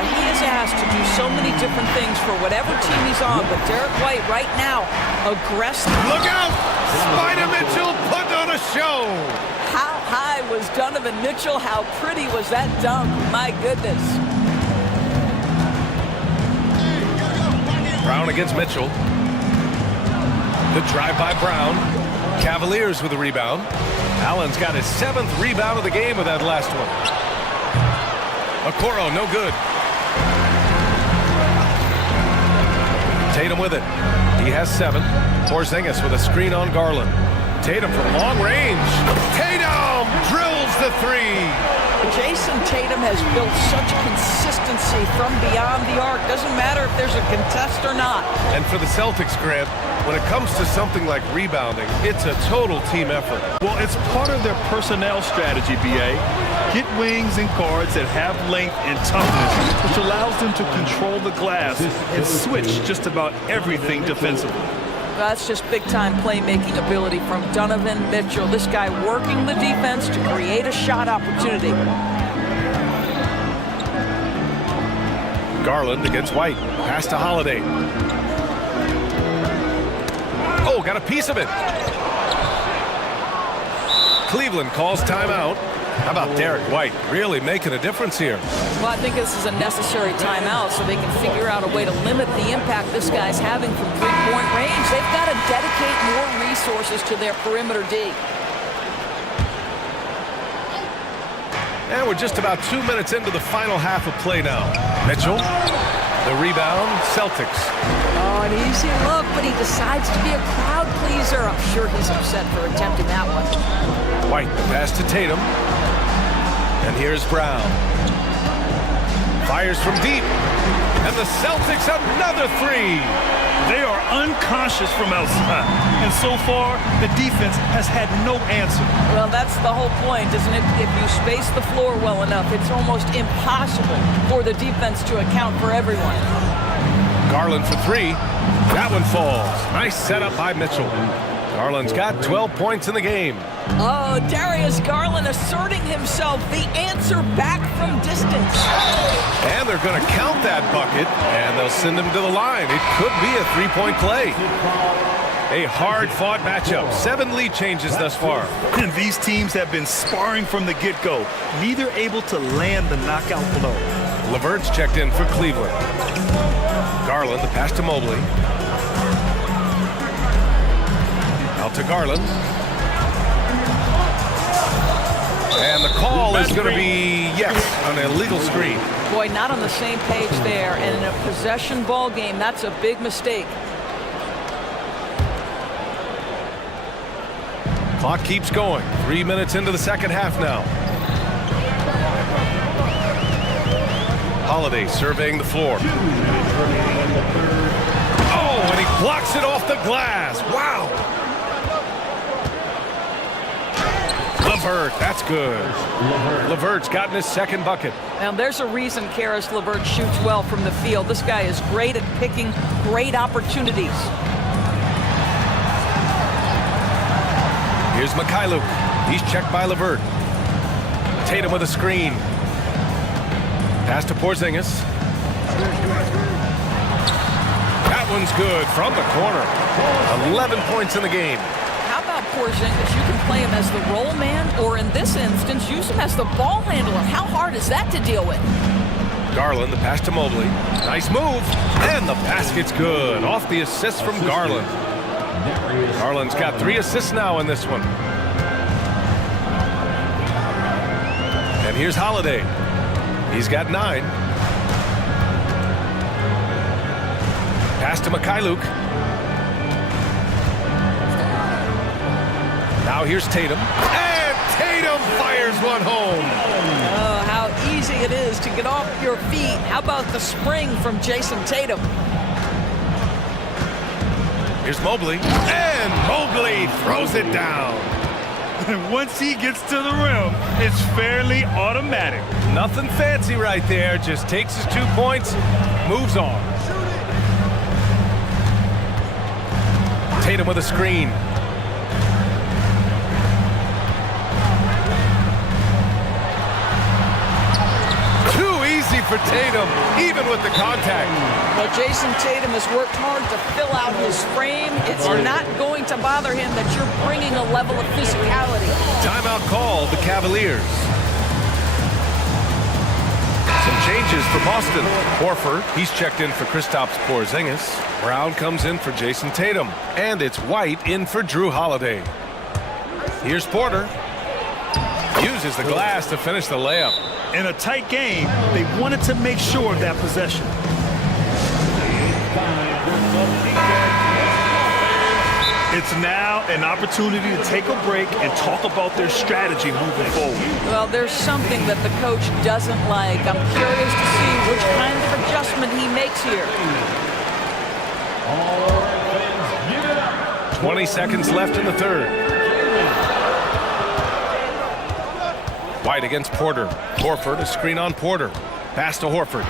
He is asked to do so many different things for whatever team he's on, but Derek White right now, aggressive. Look out! Spider Mitchell put on a show! How high was Donovan Mitchell? How pretty was that dunk? My goodness. Brown against Mitchell. Good drive by Brown. Cavaliers with a rebound. Allen's got his 7th rebound of the game with that last one. Okoro, no good. Tatum with it. He has 7. Porzingis with a screen on Garland. Tatum from long range. Tatum drills the 3. Jason Tatum has built such consistency from beyond the arc. Doesn't matter if there's a contest or not. And for the Celtics, Grant, when it comes to something like rebounding, it's a total team effort. Well, it's part of their personnel strategy, B.A. Get wings and guards that have length and toughness, which allows them to control the glass and switch just about everything defensively. That's just big-time playmaking ability from Donovan Mitchell. This guy working the defense to create a shot opportunity. Garland against White. Pass to Holiday. Oh, got a piece of it. Cleveland calls timeout. How about Derek White really making a difference here? Well, I think this is a necessary timeout so they can figure out a way to limit the impact this guy's having from three-point range. They've got to dedicate more resources to their perimeter D. And we're just about 2 minutes into the final half of play now. Mitchell, the rebound, Celtics. Oh, an easy look, but he decides to be a crowd pleaser. I'm sure he's upset for attempting that one. White, the pass to Tatum. And here's Brown. Fires from deep. And the Celtics another 3. They are unconscious from outside. And so far, the defense has had no answer. Well, that's the whole point, isn't it? If you space the floor well enough, it's almost impossible for the defense to account for everyone. Garland for 3. That one falls. Nice setup by Mitchell. Garland's got 12 points in the game. Oh, Darius Garland asserting himself, the answer back from distance. And they're going to count that bucket, and they'll send him to the line. It could be a 3-point play. A hard-fought matchup. 7 lead changes thus far. And these teams have been sparring from the get-go, neither able to land the knockout blow. LeVert's checked in for Cleveland. Garland, the pass to Mobley. Out to Garland. And the call is going to be, yes, an illegal screen. Boy, not on the same page there. And in a possession ball game, that's a big mistake. Clock keeps going. 3 minutes into the second half now. Holiday surveying the floor. Oh, and he blocks it off the glass. Wow. LeVert, that's good. LeVert's gotten his second bucket. Now, there's a reason Karis LeVert shoots well from the field. This guy is great at picking great opportunities. Here's Mikhailuk. He's checked by LeVert. Tatum with a screen. Pass to Porzingis. That one's good from the corner. 11 points in the game. How about Porzingis? You can play him as the roll man, or in this instance, use him as the ball handler. How hard is that to deal with? Garland, the pass to Mobley. Nice move. And the basket's good. Off the assist from Garland. Garland's got 3 assists now in this one. And here's Holiday. He's got 9. Pass to Mikhailuk. Now here's Tatum. And Tatum fires one home. Oh, how easy it is to get off your feet. How about the spring from Jason Tatum? Here's Mobley. And Mobley throws it down. And once he gets to the rim, it's fairly automatic. Nothing fancy right there. Just takes his 2 points, moves on. Tatum with a screen. Too easy for Tatum, even with the contact. Well, Jason Tatum has worked hard to fill out his frame. It's not going to bother him that you're bringing a level of physicality. Timeout called the Cavaliers. Some changes for Boston. Horford, he's checked in for Kristaps Porzingis. Brown comes in for Jason Tatum. And it's White in for Drew Holiday. Here's Porter. Out to Garland. Garland, the pass to Mobley. Tatum. And Mobley throws it down. Here's Porter. And it's White in for Drew Holiday. Uses the glass to finish the layup. In a tight game, they wanted to make sure of that possession. It's now an opportunity to take a break and talk about their strategy moving forward. Well, there's something that the coach doesn't like. I'm curious to see which kind of adjustment he makes here. 20 seconds left in the third. White against Porter. Horford, a screen on Porter. Pass to Horford.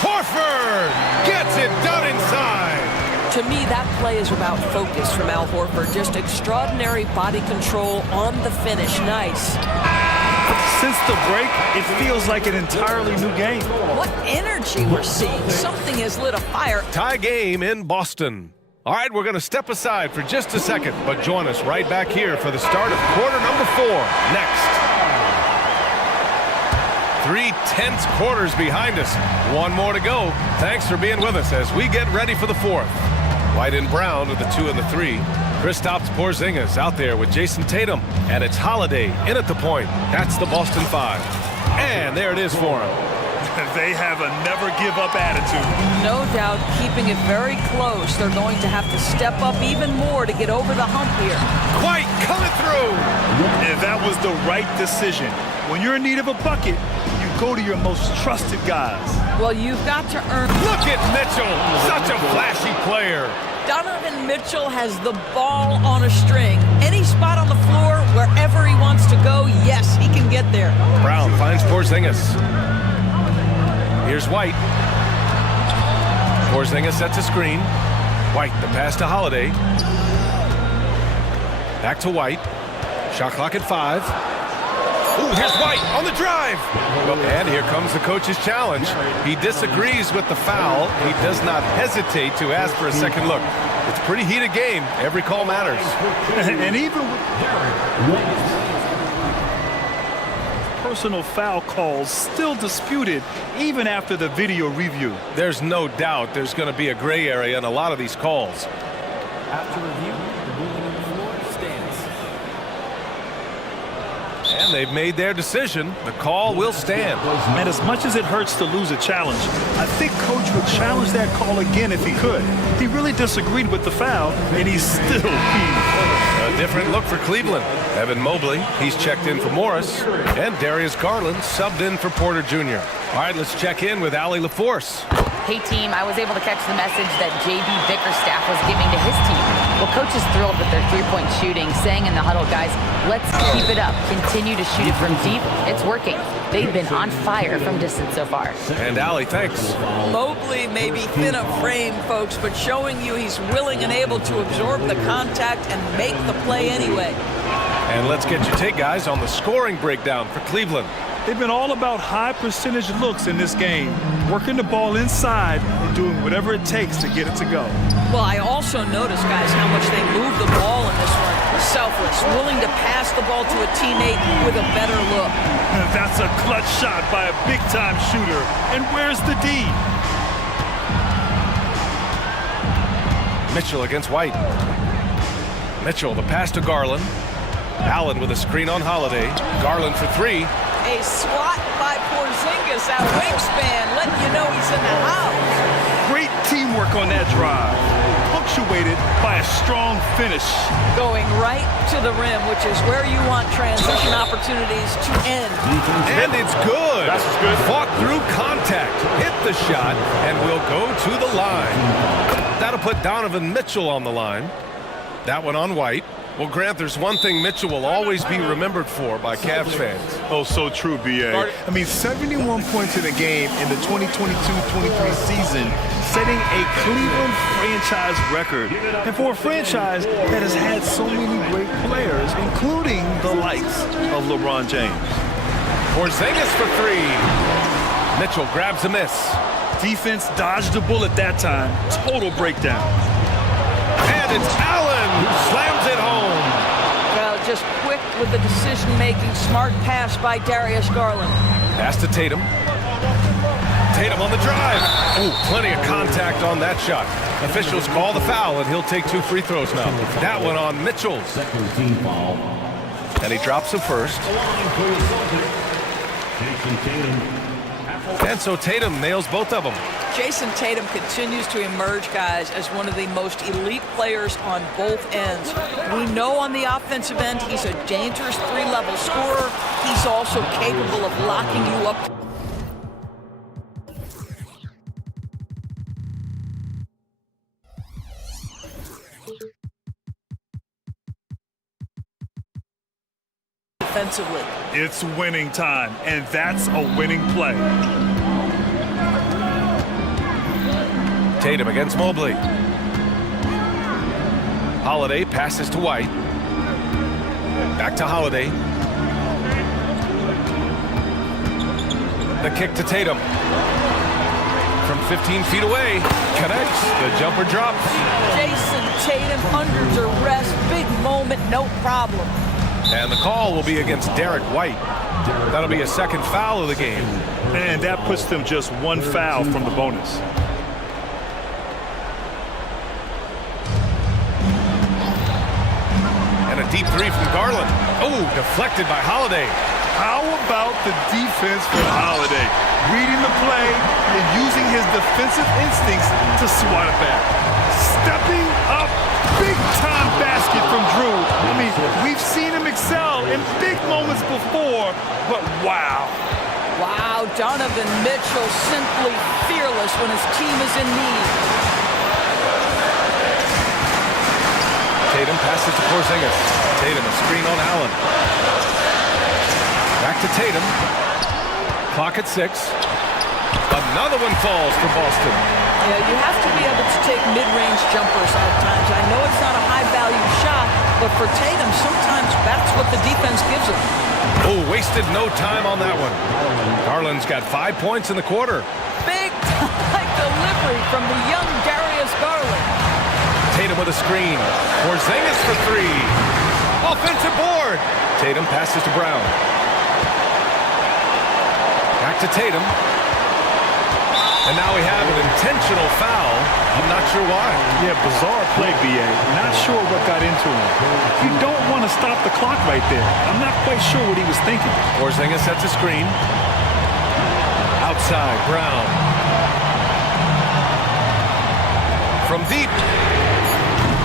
Horford gets it done inside. To me, that play is about focus from Al Horford. Just extraordinary body control on the finish. Nice. Since the break, it feels like an entirely new game. What energy we're seeing. Something has lit a fire. Tie game in Boston. All right, we're going to step aside for just a second, but join us right back here for the start of quarter number 4 next. 3 tense quarters behind us. 1 more to go. Thanks for being with us as we get ready for the 4th. White and Brown with the 2 and the 3. Kristaps Porzingis out there with Jason Tatum. And it's Holiday in at the point. That's the Boston 5. And there it is for him. They have a never-give-up attitude. No doubt, keeping it very close. They're going to have to step up even more to get over the hump here. White coming through. And that was the right decision. When you're in need of a bucket, you go to your most trusted guys. Well, you've got to earn... Look at Mitchell. Such a flashy player. Donovan Mitchell has the ball on a string. Any spot on the floor, wherever he wants to go, yes, he can get there. Brown finds Porzingis. Here's White. Porzingis sets a screen. White, the pass to Holiday. Back to White. Shot clock at 5. Ooh, here's White on the drive. And here comes the coach's challenge. He disagrees with the foul. He does not hesitate to ask for a second look. It's a pretty heated game. Every call matters. And even with personal foul calls still disputed even after the video review. There's no doubt there's going to be a gray area in a lot of these calls. After review, the ruling on the floor stands. And they've made their decision. The call will stand. And as much as it hurts to lose a challenge, I think Coach would challenge that call again if he could. He really disagreed with the foul, and he's still A different look for Cleveland. Evan Mobley, he's checked in for Morris. And Darius Garland subbed in for Porter Jr. All right, let's check in with Allie LaForce. Hey, team, I was able to catch the message that J.B. Bickerstaff was giving to his team. Well, coach is thrilled with their three-point shooting, saying in the huddle, guys, let's keep it up. Continue to shoot it from deep. It's working. They've been on fire from distance so far. And Allie, thanks. Mobley may be thin of frame, folks, but showing you he's willing and able to absorb the contact and make the play anyway. And let's get your take, guys, on the scoring breakdown for Cleveland. They've been all about high percentage looks in this game, working the ball inside and doing whatever it takes to get it to go. Well, I also noticed, guys, how much they move the ball in this one. Selfless, willing to pass the ball to a teammate with a better look. That's a clutch shot by a big-time shooter. And where's the D? Mitchell against White. Mitchell, the pass to Garland. Allen with a screen on Holiday. Garland for 3. A swat by Porzingis at wingspan, letting you know he's in the house. Great teamwork on that drive, punctuated by a strong finish. Going right to the rim, which is where you want transition opportunities to end. And it's good. That's good. Fought through contact, hit the shot, and will go to the line. That'll put Donovan Mitchell on the line. That one on White. Well, Grant, there's one thing Mitchell will always be remembered for by Cavs fans. Oh, so true, B.A. I mean, 71 points in a game in the 2022-23 season, setting a Cleveland franchise record. And for a franchise that has had so many great players, including the likes of LeBron James. Porzingis for 3. Mitchell grabs a miss. Defense dodged the bullet that time. Total breakdown. And it's Allen who slams it home. Well, just quick with the decision-making, smart pass by Darius Garland. Pass to Tatum. Tatum on the drive. Ooh, plenty of contact on that shot. Officials call the foul, and he'll take 2 free throws now. That one on Mitchell. Second team foul. And he drops the first. The line for the Celtics. Jason Tatum. And so Tatum nails both of them. Jason Tatum continues to emerge, guys, as one of the most elite players on both ends. We know on the offensive end he's a dangerous 3-level scorer. He's also capable of locking you up. Defensively. It's winning time, and that's a winning play. Tatum against Mobley. Holiday passes to White. Back to Holiday. The kick to Tatum. From 15 feet away, connects. The jumper drops. Jason Tatum under duress. Big moment, no problem. And the call will be against Derek White. That'll be a second foul of the game. And that puts them just 1 foul from the bonus. And a deep 3 from Garland. Oh, deflected by Holiday. How about the defense for Holiday? Reading the play and using his defensive instincts to swat it back. Stepping up, big-time basket from Drew. I mean, we've seen him excel in big moments before, but wow. Wow, Donovan Mitchell simply fearless when his team is in need. Tatum passes to Porzingis. Tatum, a screen on Allen. Back to Tatum. Clock at 6. Another one falls for Boston. Yeah, you have to be able to take mid-range jumpers at times. I know it's not a high-value shot, but for Tatum, sometimes that's what the defense gives him. Oh, wasted no time on that one. Garland's got 5 points in the quarter. Big-time delivery from the young Darius Garland. Tatum with a screen. Porzingis for 3. Offensive board. Tatum passes to Brown. Back to Tatum. And now we have an intentional foul. I'm not sure why. Yeah, bizarre play, B.A. Not sure what got into him. You don't want to stop the clock right there. I'm not quite sure what he was thinking. Porzingis sets a screen. Outside, Brown. From deep.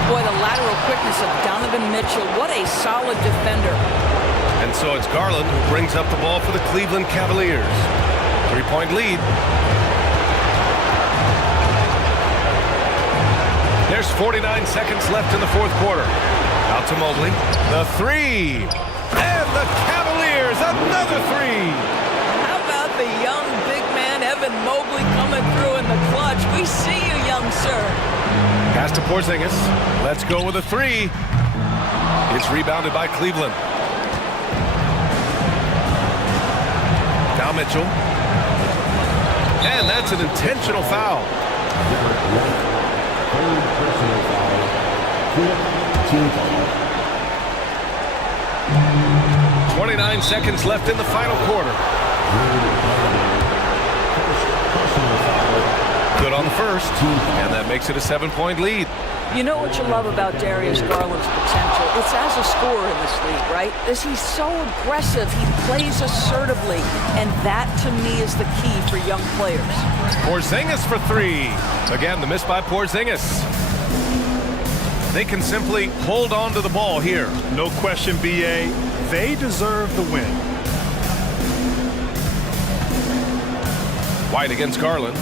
Boy, the lateral quickness of Donovan Mitchell. What a solid defender. And so it's Garland who brings up the ball for the Cleveland Cavaliers. 3-point lead. There's 49 seconds left in the fourth quarter. Out to Mobley. The 3. And the Cavaliers, another 3. How about the young big man, Evan Mobley, coming through in the clutch? We see you, young sir. Pass to Porzingis. Let's go with a 3. It's rebounded by Cleveland. Now Mitchell. And that's an intentional foul. Third personal foul. 5th team foul. 29 seconds left in the final quarter. Good on the first, and that makes it a 7-point lead. You know what you love about Darius Garland's potential? It's as a scorer in this league, right? Is he's so aggressive, he plays assertively, and that to me is the key for young players. Porzingis for 3. Again, the miss by Porzingis. They can simply hold on to the ball here. No question, B.A. They deserve the win. White against Garland.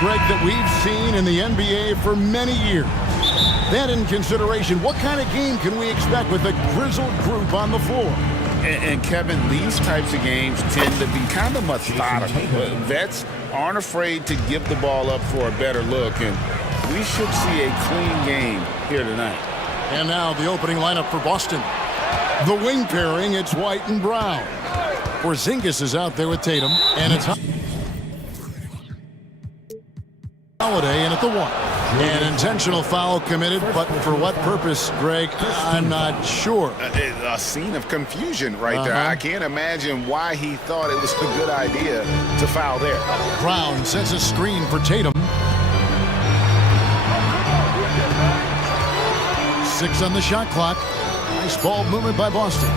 Greg, that we've seen in the NBA for many years. That in consideration, what kind of game can we expect with a grizzled group on the floor? And Kevin, these types of games tend to be kind of methodical. Vets aren't afraid to give the ball up for a better look, and we should see a clean game here tonight. And now the opening lineup for Boston. The wing pairing, it's White and Brown. Porzingis is out there with Tatum, and it's Holiday in at the 1. An intentional foul committed, but for what purpose, Greg, I'm not sure. A scene of confusion right there. I can't imagine why he thought it was a good idea to foul there. Brown sends a screen for Tatum. 6 on the shot clock. Nice ball movement by Boston.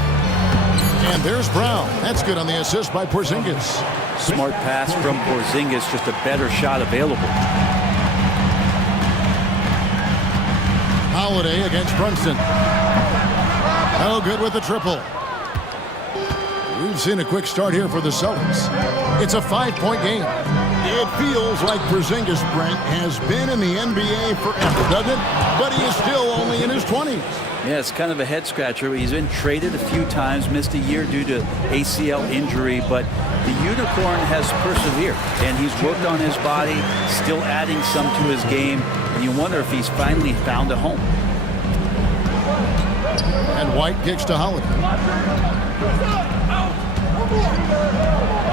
And there's Brown. That's good on the assist by Porzingis. Smart pass from Porzingis, just a better shot available. Holiday against Brunson. Oh, good with the triple. We've seen a quick start here for the Celtics. It's a 5-point game. It feels like Porzingis, Brent, has been in the NBA forever, doesn't it? But he is still only in his 20s. Yeah, it's kind of a head scratcher. He's been traded a few times, missed a year due to ACL injury, but the Unicorn has persevered, and he's worked on his body, still adding some to his game, and you wonder if he's finally found a home. And White kicks to Holiday.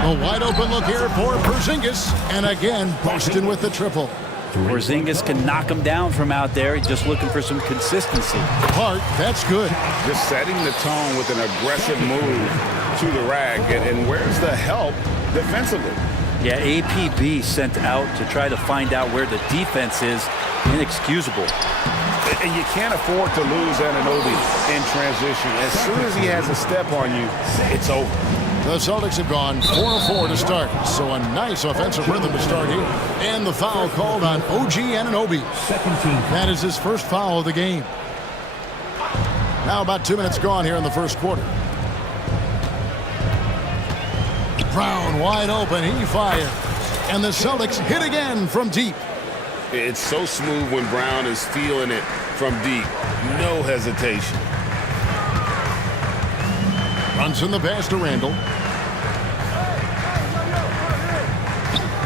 A wide open look here for Porzingis, and again, Boston with the triple. Porzingis can knock him down from out there. He's just looking for some consistency. Hart, that's good. Just setting the tone with an aggressive move to the rack. And where's the help defensively? Yeah, APB sent out to try to find out where the defense is. Inexcusable. And you can't afford to lose Anunoby in transition. As soon as he has a step on you, it's over. The Celtics have gone 4-4 to start, so a nice offensive rhythm to start here. And the foul called on OG Anunoby. That is his first foul of the game. Now about 2 minutes gone here in the first quarter. Brown wide open, he fires. And the Celtics hit again from deep. It's so smooth when Brown is feeling it from deep. No hesitation. Brunson the pass to Randall.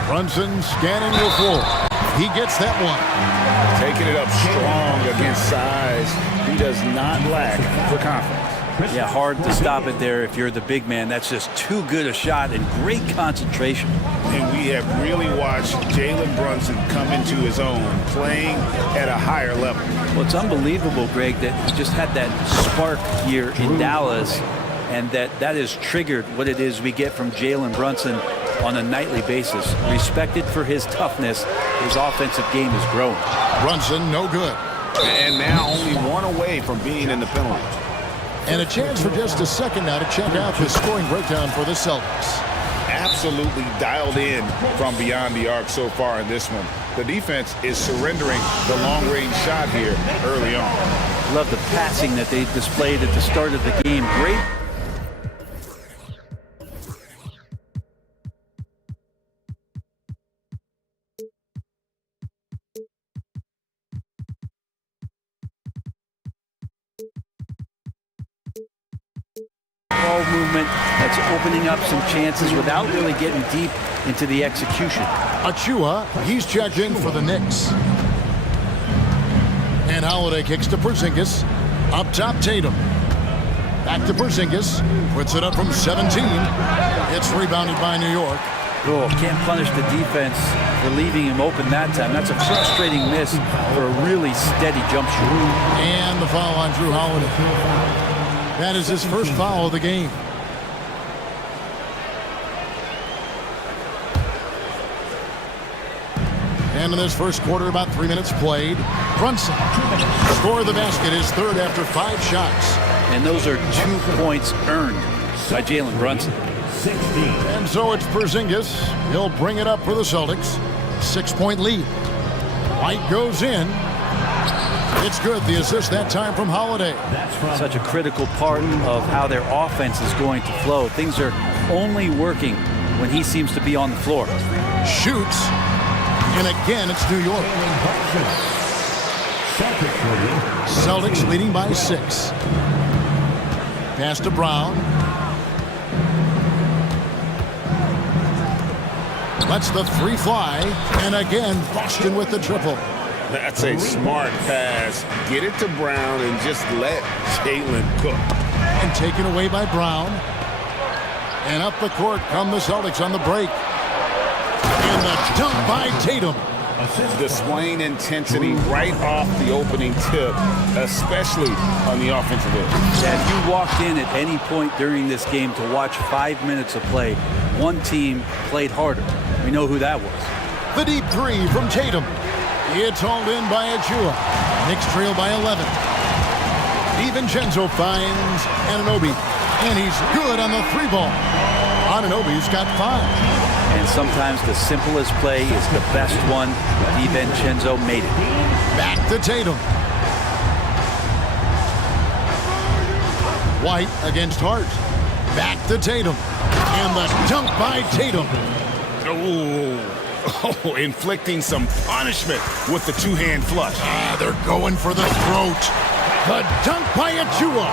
Brunson scanning the floor. He gets that one. Taking it up strong against size. He does not lack for confidence. Yeah, hard to stop it there if you're the big man. That's just too good a shot and great concentration. And we have really watched Jalen Brunson come into his own, playing at a higher level. Well, it's unbelievable, Greg, that he just had that spark here in Dallas, and that has triggered what it is we get from Jalen Brunson on a nightly basis. Respected for his toughness, his offensive game has grown. Brunson, no good. And now only one away from being in the penalty. And a chance for just a second now to check out the scoring breakdown for the Celtics. Absolutely dialed in from beyond the arc so far in this one. The defense is surrendering the long-range shot here early on. Love the passing that they displayed at the start of the game. Great. Ball movement that's opening up some chances without really getting deep into the execution. Achua, he's checked in for the Knicks. And Holiday kicks to Porzingis. Up top, Tatum. Back to Porzingis. Puts it up from 17. It's rebounded by New York. Oh, can't punish the defense for leaving him open that time. That's a frustrating miss for a really steady jump shot. And the foul on Drew Holiday. That is his first foul of the game. And in this first quarter, about 3 minutes played. Brunson scored the basket, his third after 5 shots. And those are 2 points earned by Jalen Brunson. And so it's Porzingis. He'll bring it up for the Celtics. 6-point lead. White goes in. It's good. The assist that time from Holiday. Such a critical part of how their offense is going to flow. Things are only working when he seems to be on the floor. Shoots. And again, it's New York. Celtics leading by 6. Pass to Brown. Lets the 3 fly. And again, Boston with the triple. That's a smart pass. Get it to Brown and just let Jalen cook. And taken away by Brown. And up the court come the Celtics on the break. And the dunk by Tatum. Displaying intensity right off the opening tip, especially on the offensive end. If you walked in at any point during this game to watch 5 minutes of play, one team played harder. We know who that was. The deep 3 from Tatum. It's hauled in by Achua. Knicks trail by 11. DiVincenzo finds Anunoby. And he's good on the 3 ball. Anunoby's got 5. And sometimes the simplest play is the best one. DiVincenzo made it. Back to Tatum. White against Hart. Back to Tatum. And the dunk by Tatum. Oh, inflicting some punishment with the 2-hand flush. They're going for the throat. The dunk by Achua.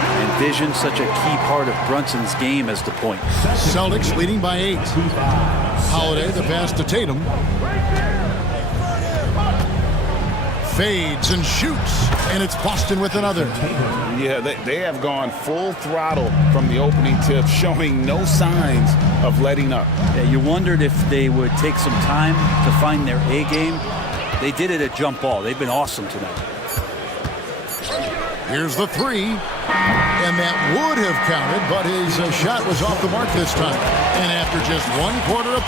And vision such a key part of Brunson's game as the point. Celtics leading by 8. Holiday, the pass to Tatum. Fades and shoots. And it's Boston with another. Yeah, they have gone full throttle from the opening tip, showing no signs of letting up. Yeah, you wondered if they would take some time to find their A game. They did it at jump ball. They've been awesome tonight. Here's the 3. And that would have counted, but his shot was off the mark this time. And after just 1 quarter of...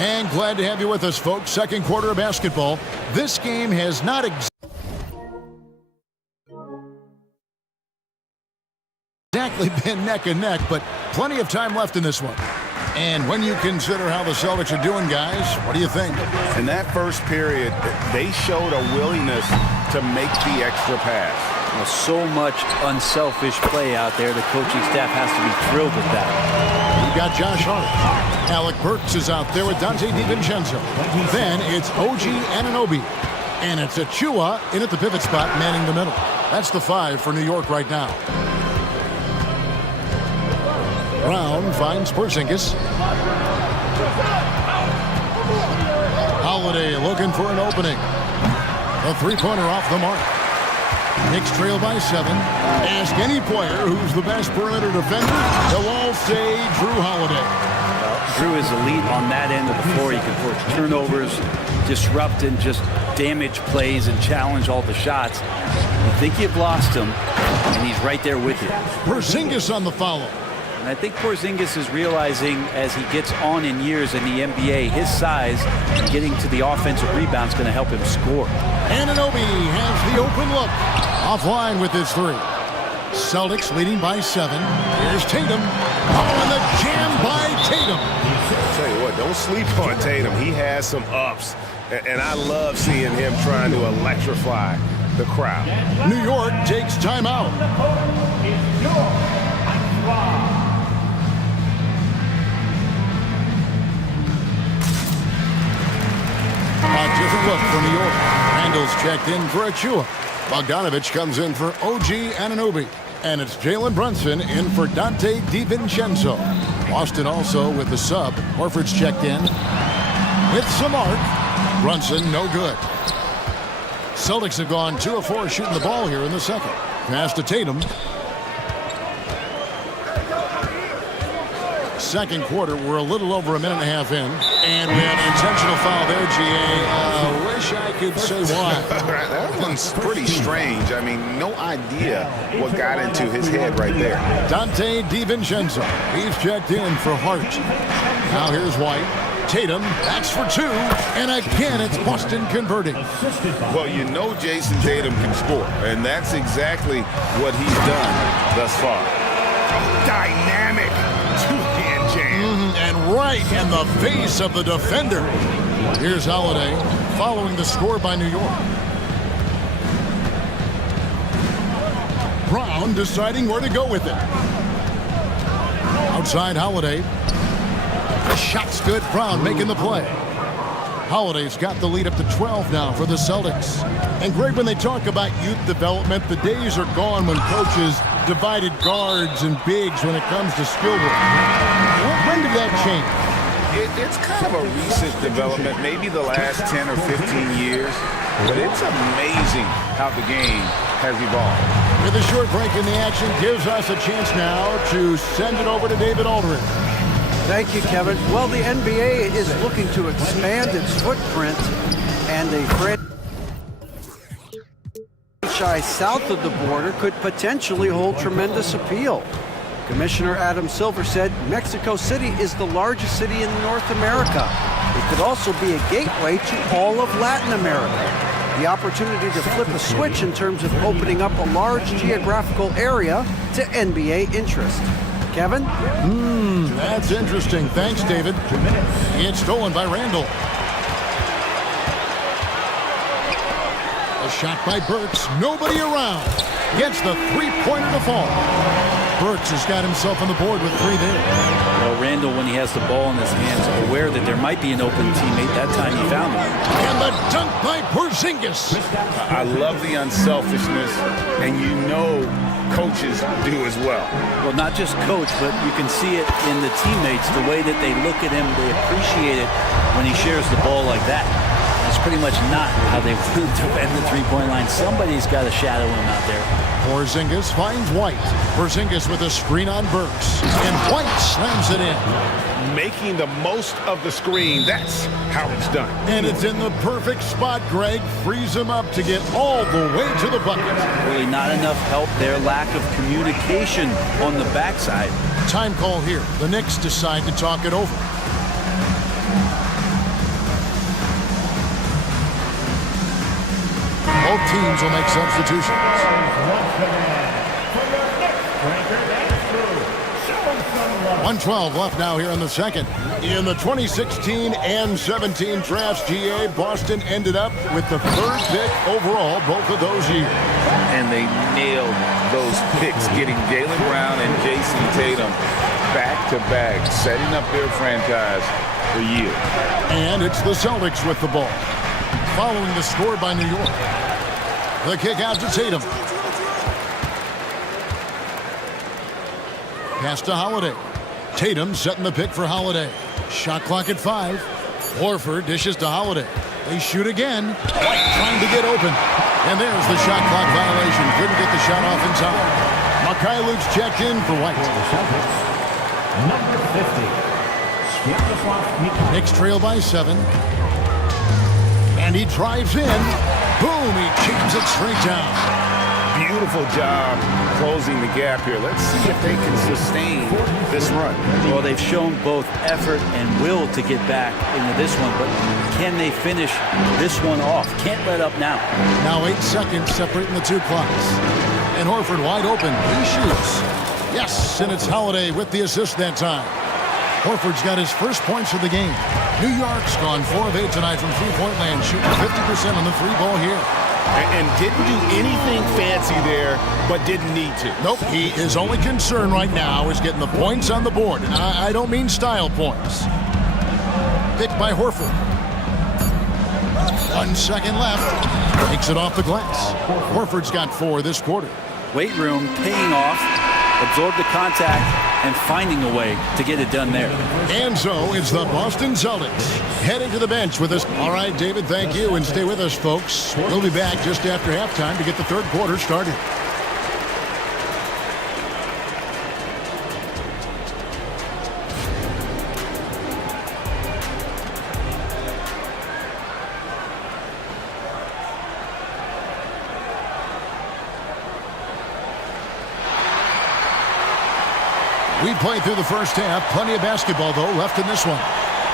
And glad to have you with us, folks. Second quarter of basketball. This game has not exactly been neck and neck, but plenty of time left in this one. And when you consider how the Celtics are doing, guys, what do you think? In that first period, they showed a willingness to make the extra pass. Well, so much unselfish play out there. The coaching staff has to be thrilled with that. You got Josh Hart. Alec Burks is out there with Dante DiVincenzo. Then it's OG Anunoby. And it's Achua in at the pivot spot, manning the middle. That's the 5 for New York right now. Brown finds Porzingis. Holiday looking for an opening. A 3-pointer off the mark. Knicks trail by 7. Ask any player who's the best perimeter defender, they'll all say Drew Holiday. Well, Drew is elite on that end of the floor. He can force turnovers, disrupt and just damage plays and challenge all the shots. You think you've lost him, and he's right there with you. Porzingis on the follow. And I think Porzingis is realizing as he gets on in years in the NBA, his size and getting to the offensive rebound is going to help him score. Anunoby has the open look. Offline with his 3. Celtics leading by 7. Here's Tatum. Oh, and the jam by Tatum. I'll tell you what, don't sleep on Tatum. He has some ups. And I love seeing him trying to electrify the crowd. New York takes timeout. A different look for New York. Randall's checked in for Achua. Bogdanovich comes in for OG Anunoby. And it's Jalen Brunson in for Dante DiVincenzo. Boston also with the sub. Horford's checked in with some arc. Brunson no good. Celtics have gone 2 of 4 shooting the ball here in the second. Pass to Tatum. Second quarter, we're a little over a minute and a half in. And we have an intentional foul there, G.A. Wish I could say why. That one's pretty strange. I mean, no idea what got into his head right there. Dante DiVincenzo. He's checked in for Hart. Now here's White. Tatum, that's for 2. And again, it's Boston converting. Well, you know Jason Tatum can score. And that's exactly what he's done thus far. Dynamic. And right in the face of the defender. Here's Holiday following the score by New York. Brown deciding where to go with it. A Outside Holiday. The shot's good. Brown making the play. Holiday's got the lead up to 12 now for the Celtics. And Greg, when they talk about youth development, the days are gone when coaches divided guards and bigs when it comes to skill work. When did that change? It's kind of a recent development, maybe the last 10 or 15 years, but it's amazing how the game has evolved. With a short break in the action, gives us a chance now to send it over to David Aldridge. Thank you, Kevin. Well, the NBA is looking to expand its footprint, and a franchise south of the border could potentially hold tremendous appeal. Commissioner Adam Silver said Mexico City is the largest city in North America. It could also be a gateway to all of Latin America. The opportunity to flip a switch in terms of opening up a large geographical area to NBA interest. Kevin? That's interesting. Thanks, David. It's stolen by Randall. A shot by Burks. Nobody around. Gets the three-pointer to fall. Burks has got himself on the board with 3 there. Well, Randall, when he has the ball in his hands, aware that there might be an open teammate, that time he found him. And the dunk by Porzingis. I love the unselfishness, and you know coaches do as well. Well, not just coach, but you can see it in the teammates, the way that they look at him, they appreciate it when he shares the ball like that. That's pretty much not how they want to defend the three-point line. Somebody's got to shadow him out there. Porzingis finds White. Porzingis with a screen on Burks. And White slams it in. Making the most of the screen, that's how it's done. And it's in the perfect spot, Greg. Frees him up to get all the way to the bucket. Really not enough help there. Lack of communication on the backside. Time call here. The Knicks decide to talk it over. Both teams will make substitutions. 1:12 left now here in the second. In the 2016 and 17 drafts, GA, Boston ended up with the 3rd pick overall both of those years. And they nailed those picks, getting Jaylen Brown and Jason Tatum back-to-back, setting up their franchise for years. And it's the Celtics with the ball, following the score by New York. The kick out to Tatum. Pass to Holiday. Tatum setting the pick for Holiday. Shot clock at 5. Horford dishes to Holiday. They shoot again. White trying to get open. And there's the shot clock violation. Couldn't get the shot off in time. Mikhailov's checked in for White. Number 50. Knicks trail by 7. And he drives in. Boom, he jams it straight down. Beautiful job closing the gap here. Let's see if they can sustain this run. Well, they've shown both effort and will to get back into this one, but can they finish this one off? Can't let up now. Now 8 seconds separating the 2 clocks. And Horford wide open. He shoots. Yes, and it's Holiday with the assist that time. Horford's got his first points of the game. New York's gone 4 of 8 tonight from three-point land, shooting 50% on the free ball here. And didn't do anything fancy there, but didn't need to. Nope, his only concern right now is getting the points on the board. And I don't mean style points. Picked by Horford. 1 second left. Takes it off the glass. Horford's got 4 this quarter. Weight room paying off. Absorb the contact and finding a way to get it done there. And so it's the Boston Celtics heading to the bench with us. All right, David, thank you, and stay with us, folks. We'll be back just after halftime to get the 3rd quarter started. We played through the first half. Plenty of basketball, though, left in this one.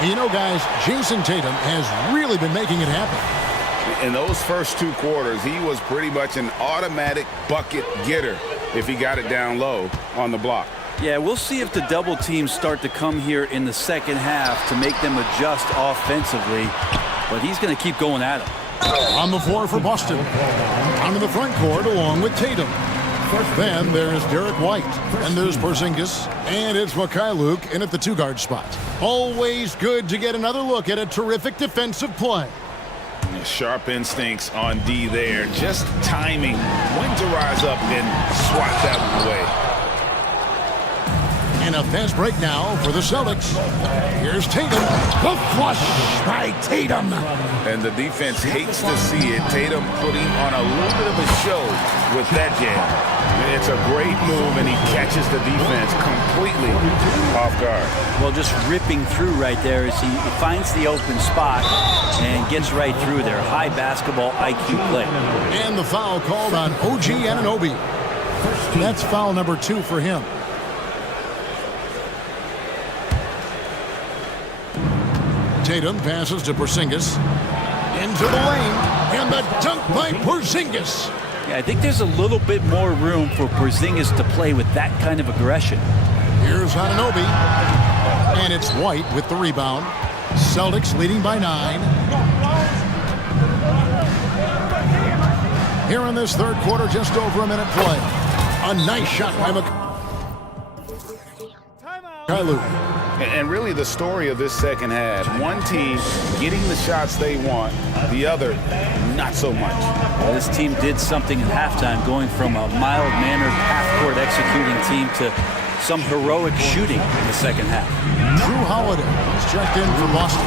And you know, guys, Jason Tatum has really been making it happen. In those first 2 quarters, he was pretty much an automatic bucket getter if he got it down low on the block. Yeah, we'll see if the double teams start to come here in the second half to make them adjust offensively. But he's going to keep going at him. On the floor for Boston. Down in the front court along with Tatum. Then there's Derek White, and there's Porzingis, and it's Mikhailuk in at the 2-guard spot. Always good to get another look at a terrific defensive play. Sharp instincts on D there. Just timing when to rise up and swat that one away. And a fast break now for the Celtics. Here's Tatum. The flush by Tatum. And the defense hates to see it. Tatum putting on a little bit of a show with that jam. It's a great move, and he catches the defense completely off guard. Well, just ripping through right there as he finds the open spot and gets right through there. High basketball IQ play. And the foul called on OG Anunoby. That's foul number 2 for him. Tatum passes to Porzingis. Into the lane. And the dunk by Porzingis. Yeah, I think there's a little bit more room for Porzingis to play with that kind of aggression. Here's Anunoby. And it's White with the rebound. Celtics leading by 9. Here in this third quarter, just over a minute play. A nice shot by Mikhailuk. And really the story of this second half, one team getting the shots they want, the other not so much. Well, this team did something at halftime, going from a mild-mannered half-court executing team to some heroic shooting in the second half. Drew Holiday is checked in for Boston.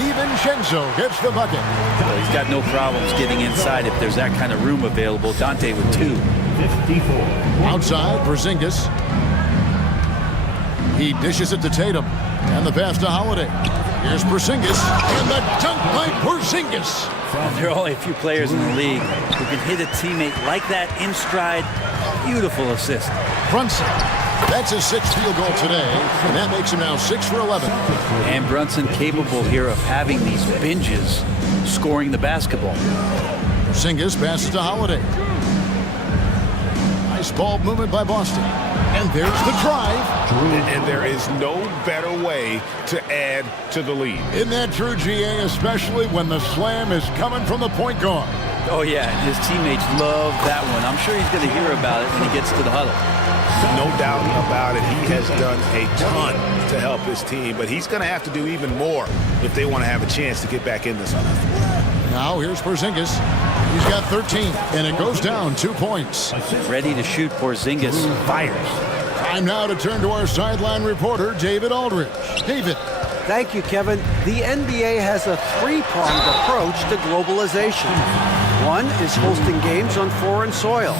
DiVincenzo gets the bucket. Well, he's got no problems getting inside if there's that kind of room available. Dante with 2. 54. Outside, Porzingis. He dishes it to Tatum. And the pass to Holiday. Here's Porzingis. And the dunk by Porzingis. There are only a few players in the league who can hit a teammate like that in stride. Beautiful assist. Brunson. That's his 6th field goal today. And that makes him now 6 for 11. And Brunson capable here of having these binges scoring the basketball. Porzingis passes to Holiday. Nice ball movement by Boston. And there's the drive. And there is no better way to add to the lead. Isn't that true, GA, especially when the slam is coming from the point guard? Oh, yeah, his teammates love that one. I'm sure he's going to hear about it when he gets to the huddle. No doubt about it. He has done a ton to help his team, but he's going to have to do even more if they want to have a chance to get back in this one. Now here's Porzingis. He's got 13, and it goes down 2 points. Ready to shoot. Porzingis fires. Time now to turn to our sideline reporter, David Aldridge. David. Thank you, Kevin. The NBA has a 3-pronged approach to globalization. 1 is hosting games on foreign soil.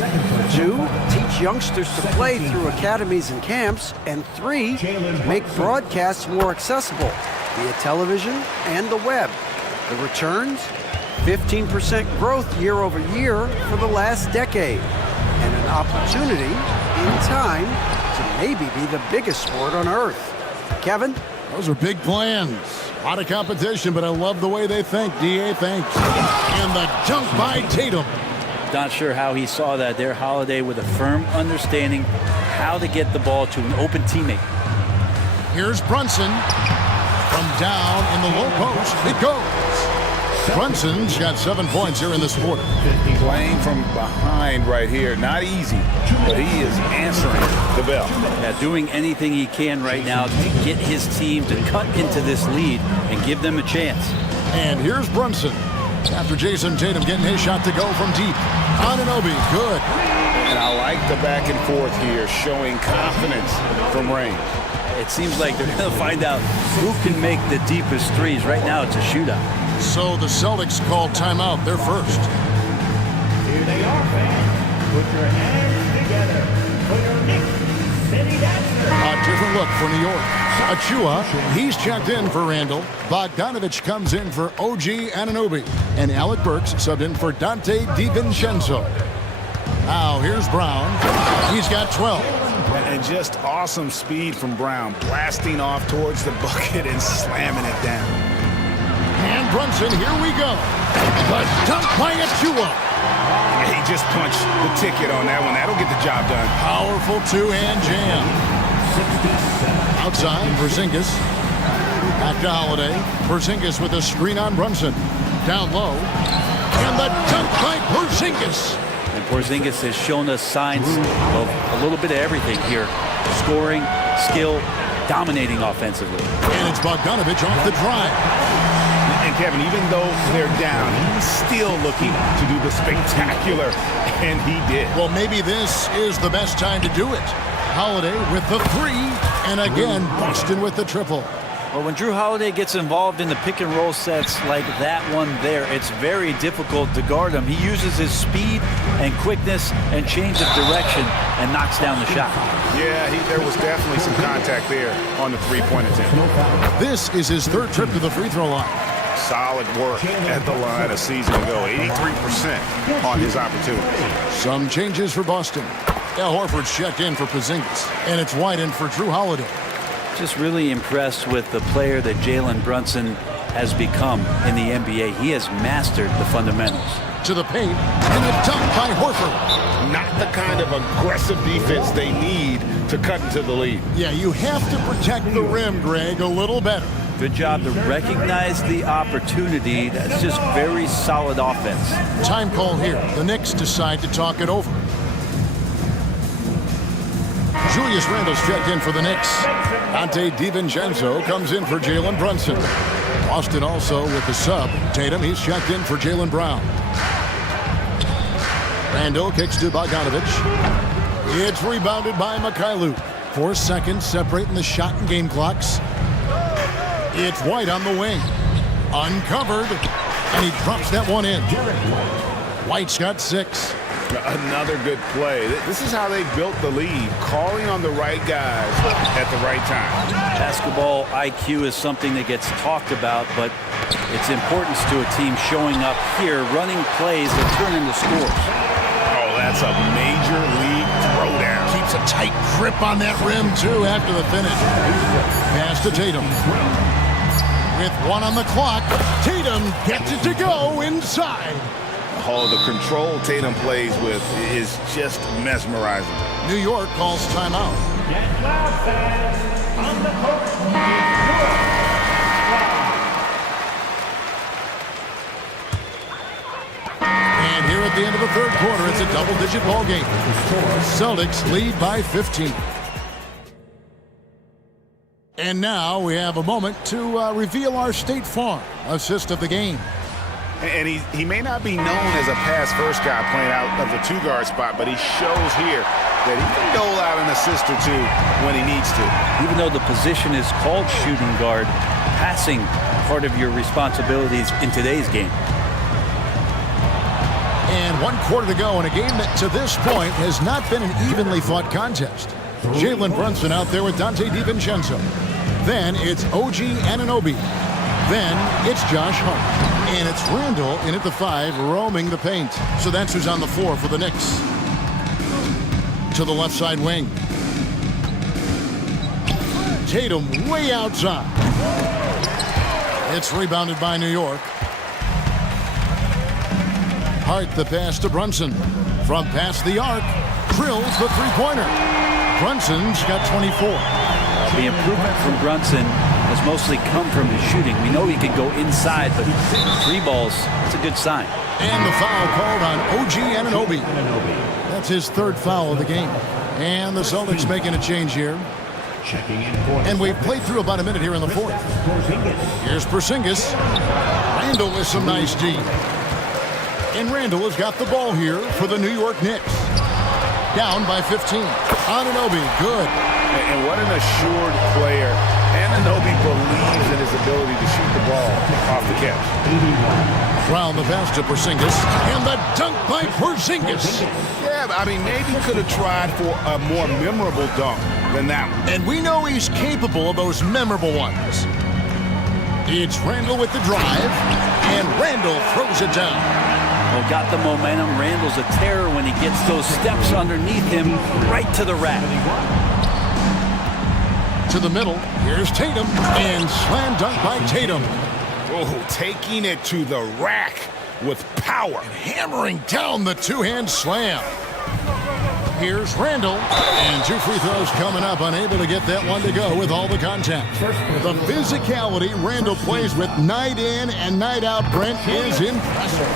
2, teach youngsters to play through academies and camps. And 3, make broadcasts more accessible via television and the web. The returns? 15% growth year over year for the last decade. And an opportunity, in time, to maybe be the biggest sport on earth. Kevin? Those are big plans. A lot of competition, but I love the way they think. DA thanks. And the dunk by Tatum. Not sure how he saw that there. Holiday with a firm understanding how to get the ball to an open teammate. Here's Brunson. From down in the low post, it goes. Brunson's got 7 points here in this quarter. Playing from behind right here. Not easy, but he is answering the bell. Yeah, doing anything he can right now to get his team to cut into this lead and give them a chance. And here's Brunson. After Jason Tatum getting his shot to go from deep. Anunoby, good. And I like the back and forth here, showing confidence from range. It seems like they're going to find out who can make the deepest threes. Right now, it's a shootout. So the Celtics called timeout. They're first. Here they are, fans. Put your hands together for your next city dancer. A different look for New York. Achua, he's checked in for Randall. Bogdanovich comes in for OG Anunoby. And Alec Burks subbed in for Dante DiVincenzo. Now here's Brown. He's got 12. And just awesome speed from Brown, blasting off towards the bucket and slamming it down. And Brunson, here we go. The dunk by Achua. He just punched the ticket on that one. That'll get the job done. Powerful two-hand jam. Outside, Porzingis. Back to Holiday. Porzingis with a screen on Brunson. Down low. And the dunk by Porzingis. And Porzingis has shown us signs of a little bit of everything here. Scoring, skill, dominating offensively. And it's Bogdanovic off the drive. And Kevin, even though they're down, he's still looking to do the spectacular, and he did. Well, maybe this is the best time to do it. Holiday with the three, and again, Boston with the triple. Well, when Drew Holiday gets involved in the pick and roll sets like that one there, it's very difficult to guard him. He uses his speed and quickness and change of direction and knocks down the shot. Yeah, there was definitely some contact there on the three-point attempt. This is his third trip to the free throw line. Solid work at the line a season ago. 83% on his opportunities. Some changes for Boston. Al Horford's checked in for Porzingis, and it's White in for Drew Holiday. Just really impressed with the player that Jalen Brunson has become in the NBA. He has mastered the fundamentals. To the paint, and a dunk by Horford. Not the kind of aggressive defense they need to cut into the lead. Yeah, you have to protect the rim, Greg, a little better. Good job to recognize the opportunity. That's just very solid offense. Time call here. The Knicks decide to talk it over. Julius Randle's checked in for the Knicks. Dante DiVincenzo comes in for Jalen Brunson. Boston also with the sub. Tatum, he's checked in for Jaylen Brown. Randle kicks to Bogdanovic. It's rebounded by Mikhailuk. 4 seconds separating the shot and game clocks. It's White on the wing. Uncovered. And he drops that one in. White's got 6. Another good play. This is how they built the lead, calling on the right guys at the right time. Basketball IQ is something that gets talked about, but its importance to a team showing up here, running plays that turn into scores. Oh, that's a major league throwdown. Keeps a tight grip on that rim, too, after the finish. Pass to Tatum. With 1 on the clock, Tatum gets it to go inside. Oh, the control Tatum plays with is just mesmerizing. New York calls timeout. Get loud, fans. On the court, And here at the end of the third quarter, it's a double-digit ball game. Celtics lead by 15. And now we have a moment to reveal our State Farm assist of the game. And he may not be known as a pass-first guy playing out of the two-guard spot, but he shows here that he can dole out an assist or two when he needs to. Even though the position is called shooting guard, passing part of your responsibilities in today's game. And 1 quarter to go in a game that to this point has not been an evenly fought contest. Jalen Brunson out there with Dante DiVincenzo. Then it's OG Anunoby. Then it's Josh Hart. And it's Randle in at the 5, roaming the paint. So that's who's on the floor for the Knicks. To the left side wing. Tatum way outside. It's rebounded by New York. Hart the pass to Brunson. From past the arc, drills the three-pointer. Brunson's got 24. The improvement from Brunson has mostly come from his shooting. We know he can go inside, but 3 balls, it's a good sign. And the foul called on OG Anunoby. That's his 3rd foul of the game. And the Celtics making a change here. And we've played through about a minute here in the 4th. Here's Porzingis. Randle with some nice D. And Randle has got the ball here for the New York Knicks. Down by 15. Anunoby, good. And what an assured player. Anunoby believes in his ability to shoot the ball off the catch. Round the pass to Porzingis. And the dunk by Porzingis. Yeah, I mean, maybe could have tried for a more memorable dunk than that one. And we know he's capable of those memorable ones. It's Randle with the drive. And Randle throws it down. Well, got the momentum. Randle's a terror when he gets those steps underneath him right to the rack. To the middle, here's Tatum, and slam dunk by Tatum. Oh, taking it to the rack with power. And hammering down the two-hand slam. Here's Randle, and 2 free throws coming up, unable to get that one to go with all the contact. The physicality Randle plays with night in and night out, Brent, is impressive.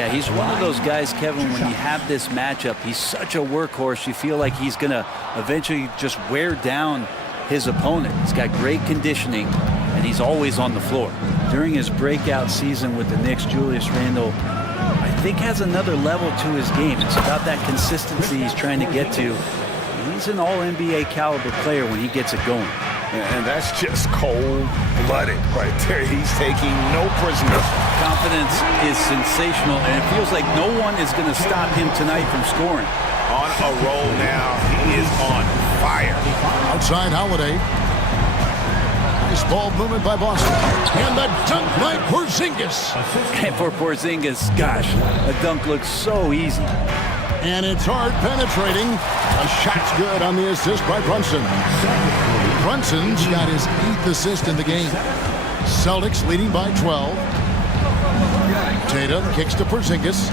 Yeah, he's one of those guys, Kevin, when you have this matchup, he's such a workhorse. You feel like he's going to eventually just wear down his opponent. He's got great conditioning, and he's always on the floor. During his breakout season with the Knicks, Julius Randle, I think, has another level to his game. It's about that consistency he's trying to get to. He's an all-NBA caliber player when he gets it going. And that's just cold-blooded right there. He's taking no prisoners. Confidence is sensational, and it feels like no one is going to stop him tonight from scoring. On a roll now. He is on fire. Outside Holiday. Nice ball movement by Boston. And the dunk by Porzingis. And for Porzingis, gosh, a dunk looks so easy. And it's hard penetrating. A shot's good on the assist by Brunson. Brunson's got his 8th assist in the game. Celtics leading by 12. Tatum kicks to Porzingis.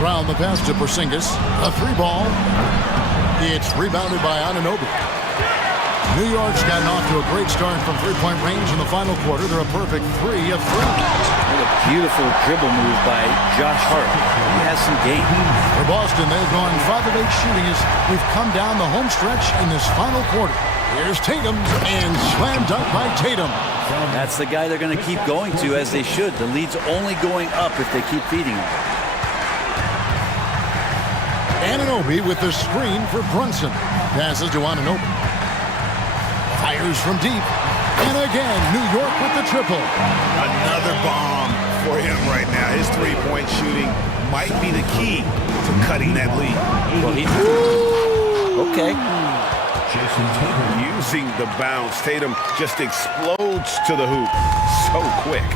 Brown the pass to Porzingis. A 3-ball. It's rebounded by Anunoby. New York's gotten off to a great start from three-point range in the final quarter. They're a perfect 3 of 3. What a beautiful dribble move by Josh Hart. He has some game. For Boston, they've gone 5 of 8 shooting as we've come down the home stretch in this final quarter. Here's Tatum, and slam dunk by Tatum. That's the guy they're going to keep going to, as they should. The lead's only going up if they keep feeding him. Anunoby with the screen for Brunson. Passes to Anunoby. Fires from deep. And again, New York with the triple. Another bomb for him right now. His three-point shooting might be the key to cutting that lead. Well, okay. Using the bounce, Tatum just explodes to the hoop so quick.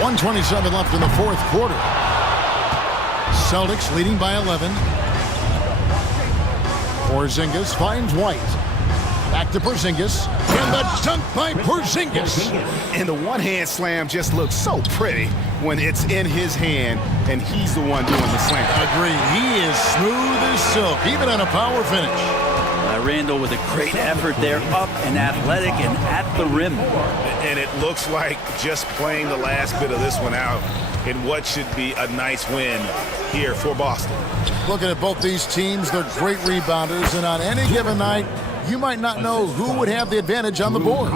1:27 left in the fourth quarter. Celtics leading by 11. Porzingis finds White. Back to Porzingis. And the dunk by Porzingis. And the one-hand slam just looks so pretty when it's in his hand and he's the one doing the slam. Agreed. He is smooth as silk, even on a power finish. Randle with a great effort there, up and athletic and at the rim. And it looks like just playing the last bit of this one out in what should be a nice win here for Boston. Looking at both these teams, they're great rebounders, and on any given night, you might not know who would have the advantage on the board.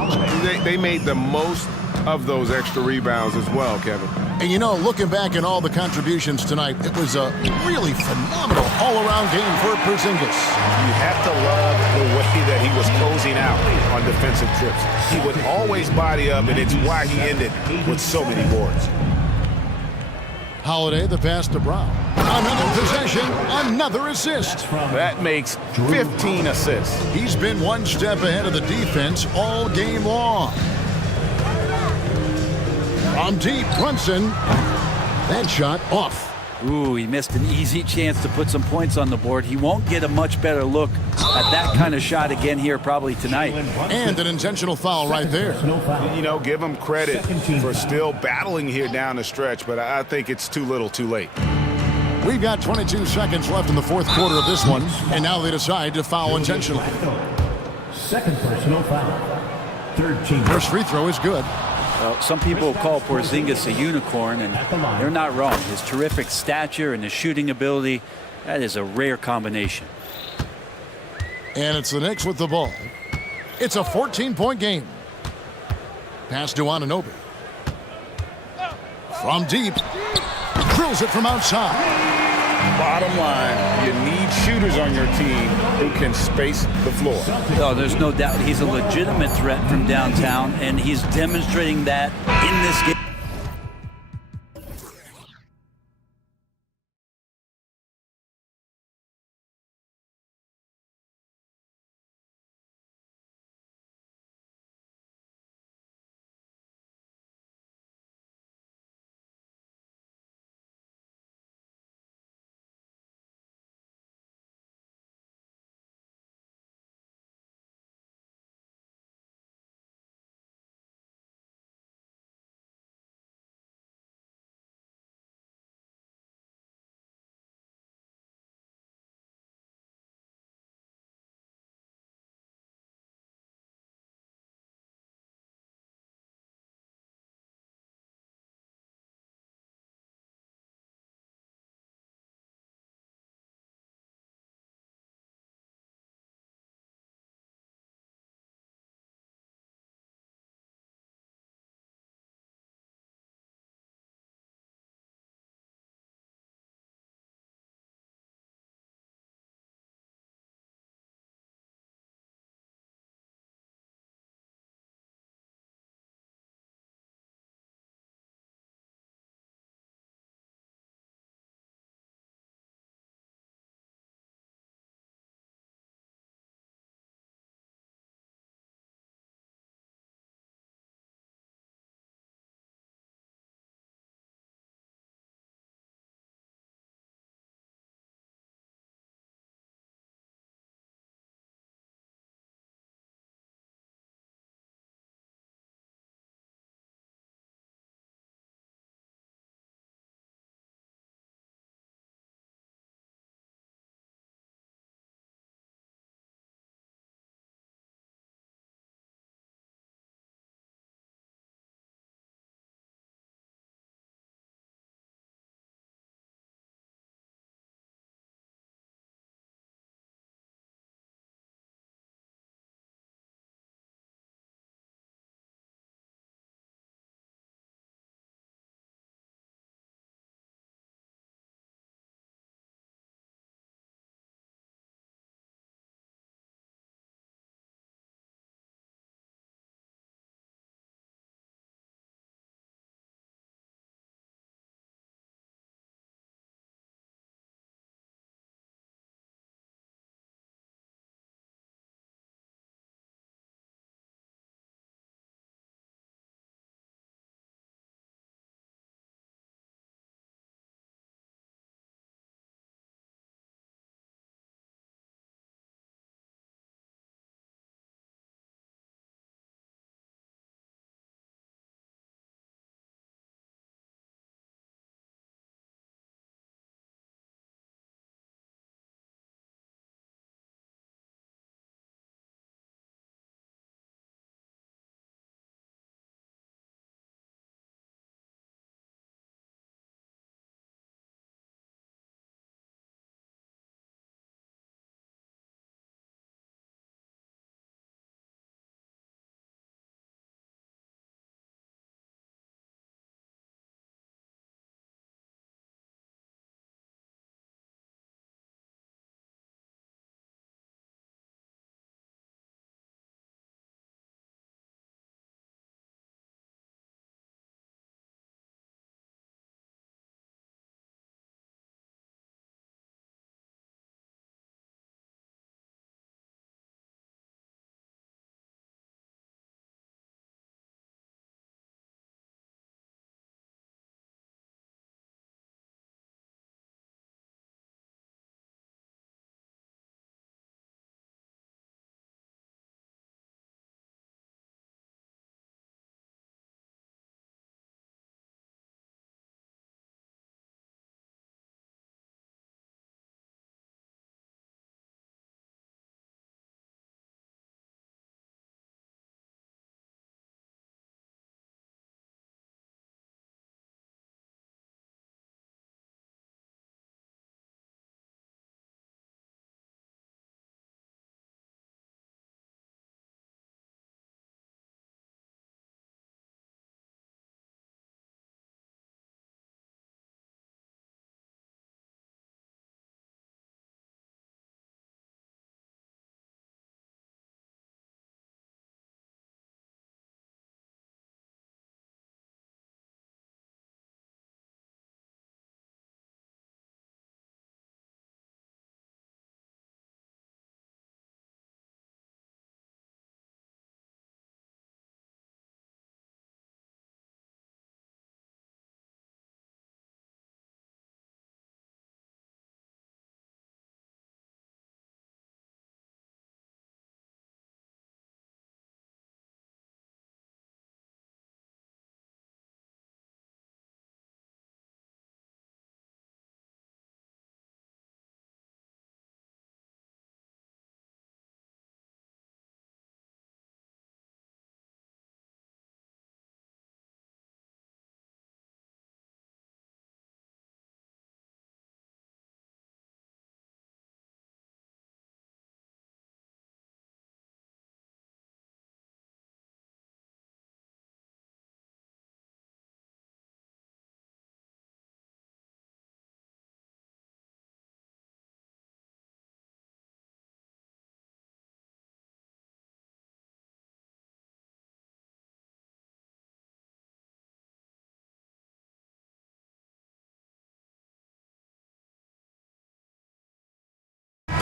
They made the most of those extra rebounds as well, Kevin. And you know, looking back at all the contributions tonight, it was a really phenomenal all-around game for Porzingis. You have to love the way that he was closing out on defensive trips. He would always body up, and it's why he ended with so many boards. Holiday, the pass to Brown. Another possession, another assist. That makes 15 assists. He's been one step ahead of the defense all game long. From deep, Brunson. That shot off. Ooh, he missed an easy chance to put some points on the board. He won't get a much better look at that kind of shot again here probably tonight. And an intentional foul right there. You know, give him credit for still battling here down the stretch, but I think it's too little too late. We've got 22 seconds left in the fourth quarter of this one, and now they decide to foul intentionally. Second personal foul. Third team. First free throw is good. Well, some people call Porzingis a unicorn, and they're not wrong. His terrific stature and his shooting ability, that is a rare combination. And it's the Knicks with the ball. It's a 14-point game. Pass to Anunoby. From deep. Drills it from outside. Bottom line, you need shooters on your team who can space the floor. Oh, there's no doubt he's a legitimate threat from downtown, and he's demonstrating that in this game.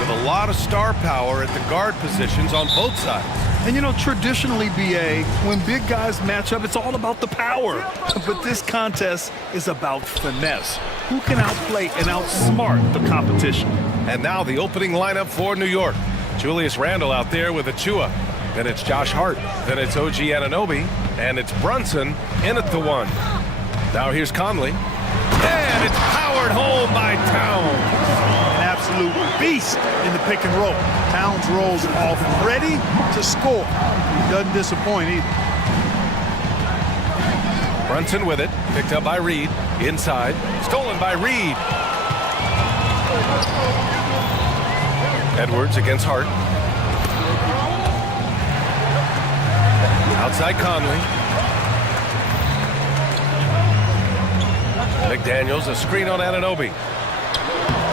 with a lot of star power at the guard positions on both sides. And you know, traditionally, BA, when big guys match up, it's all about the power. But this contest is about finesse. Who can outplay and outsmart the competition? And now the opening lineup for New York. Julius Randle out there with Achua. Then it's Josh Hart. Then it's OG Anunoby. And it's Brunson in at the one. Now here's Conley. And it's powered home by Towns. An absolute beast in the pick and roll. Towns rolls off ready to score. Doesn't disappoint either. Brunson with it. Picked up by Reed. Inside. Stolen by Reed. Edwards against Hart. Outside Conley. McDaniels, a screen on Anunoby.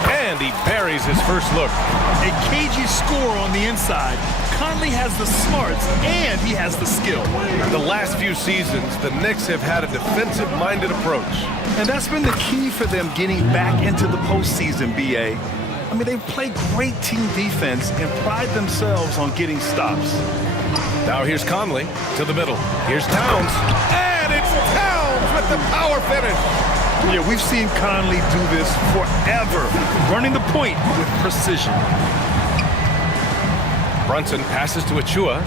And he buries his first look. A cagey score on the inside. Conley has the smarts and he has the skill. The last few seasons, the Knicks have had a defensive-minded approach. And that's been the key for them getting back into the postseason, BA. I mean, they play great team defense and pride themselves on getting stops. Now here's Conley to the middle. Here's Towns. And it's Towns with the power finish. Yeah, we've seen Conley do this forever, running the point with precision. Brunson passes to Achua.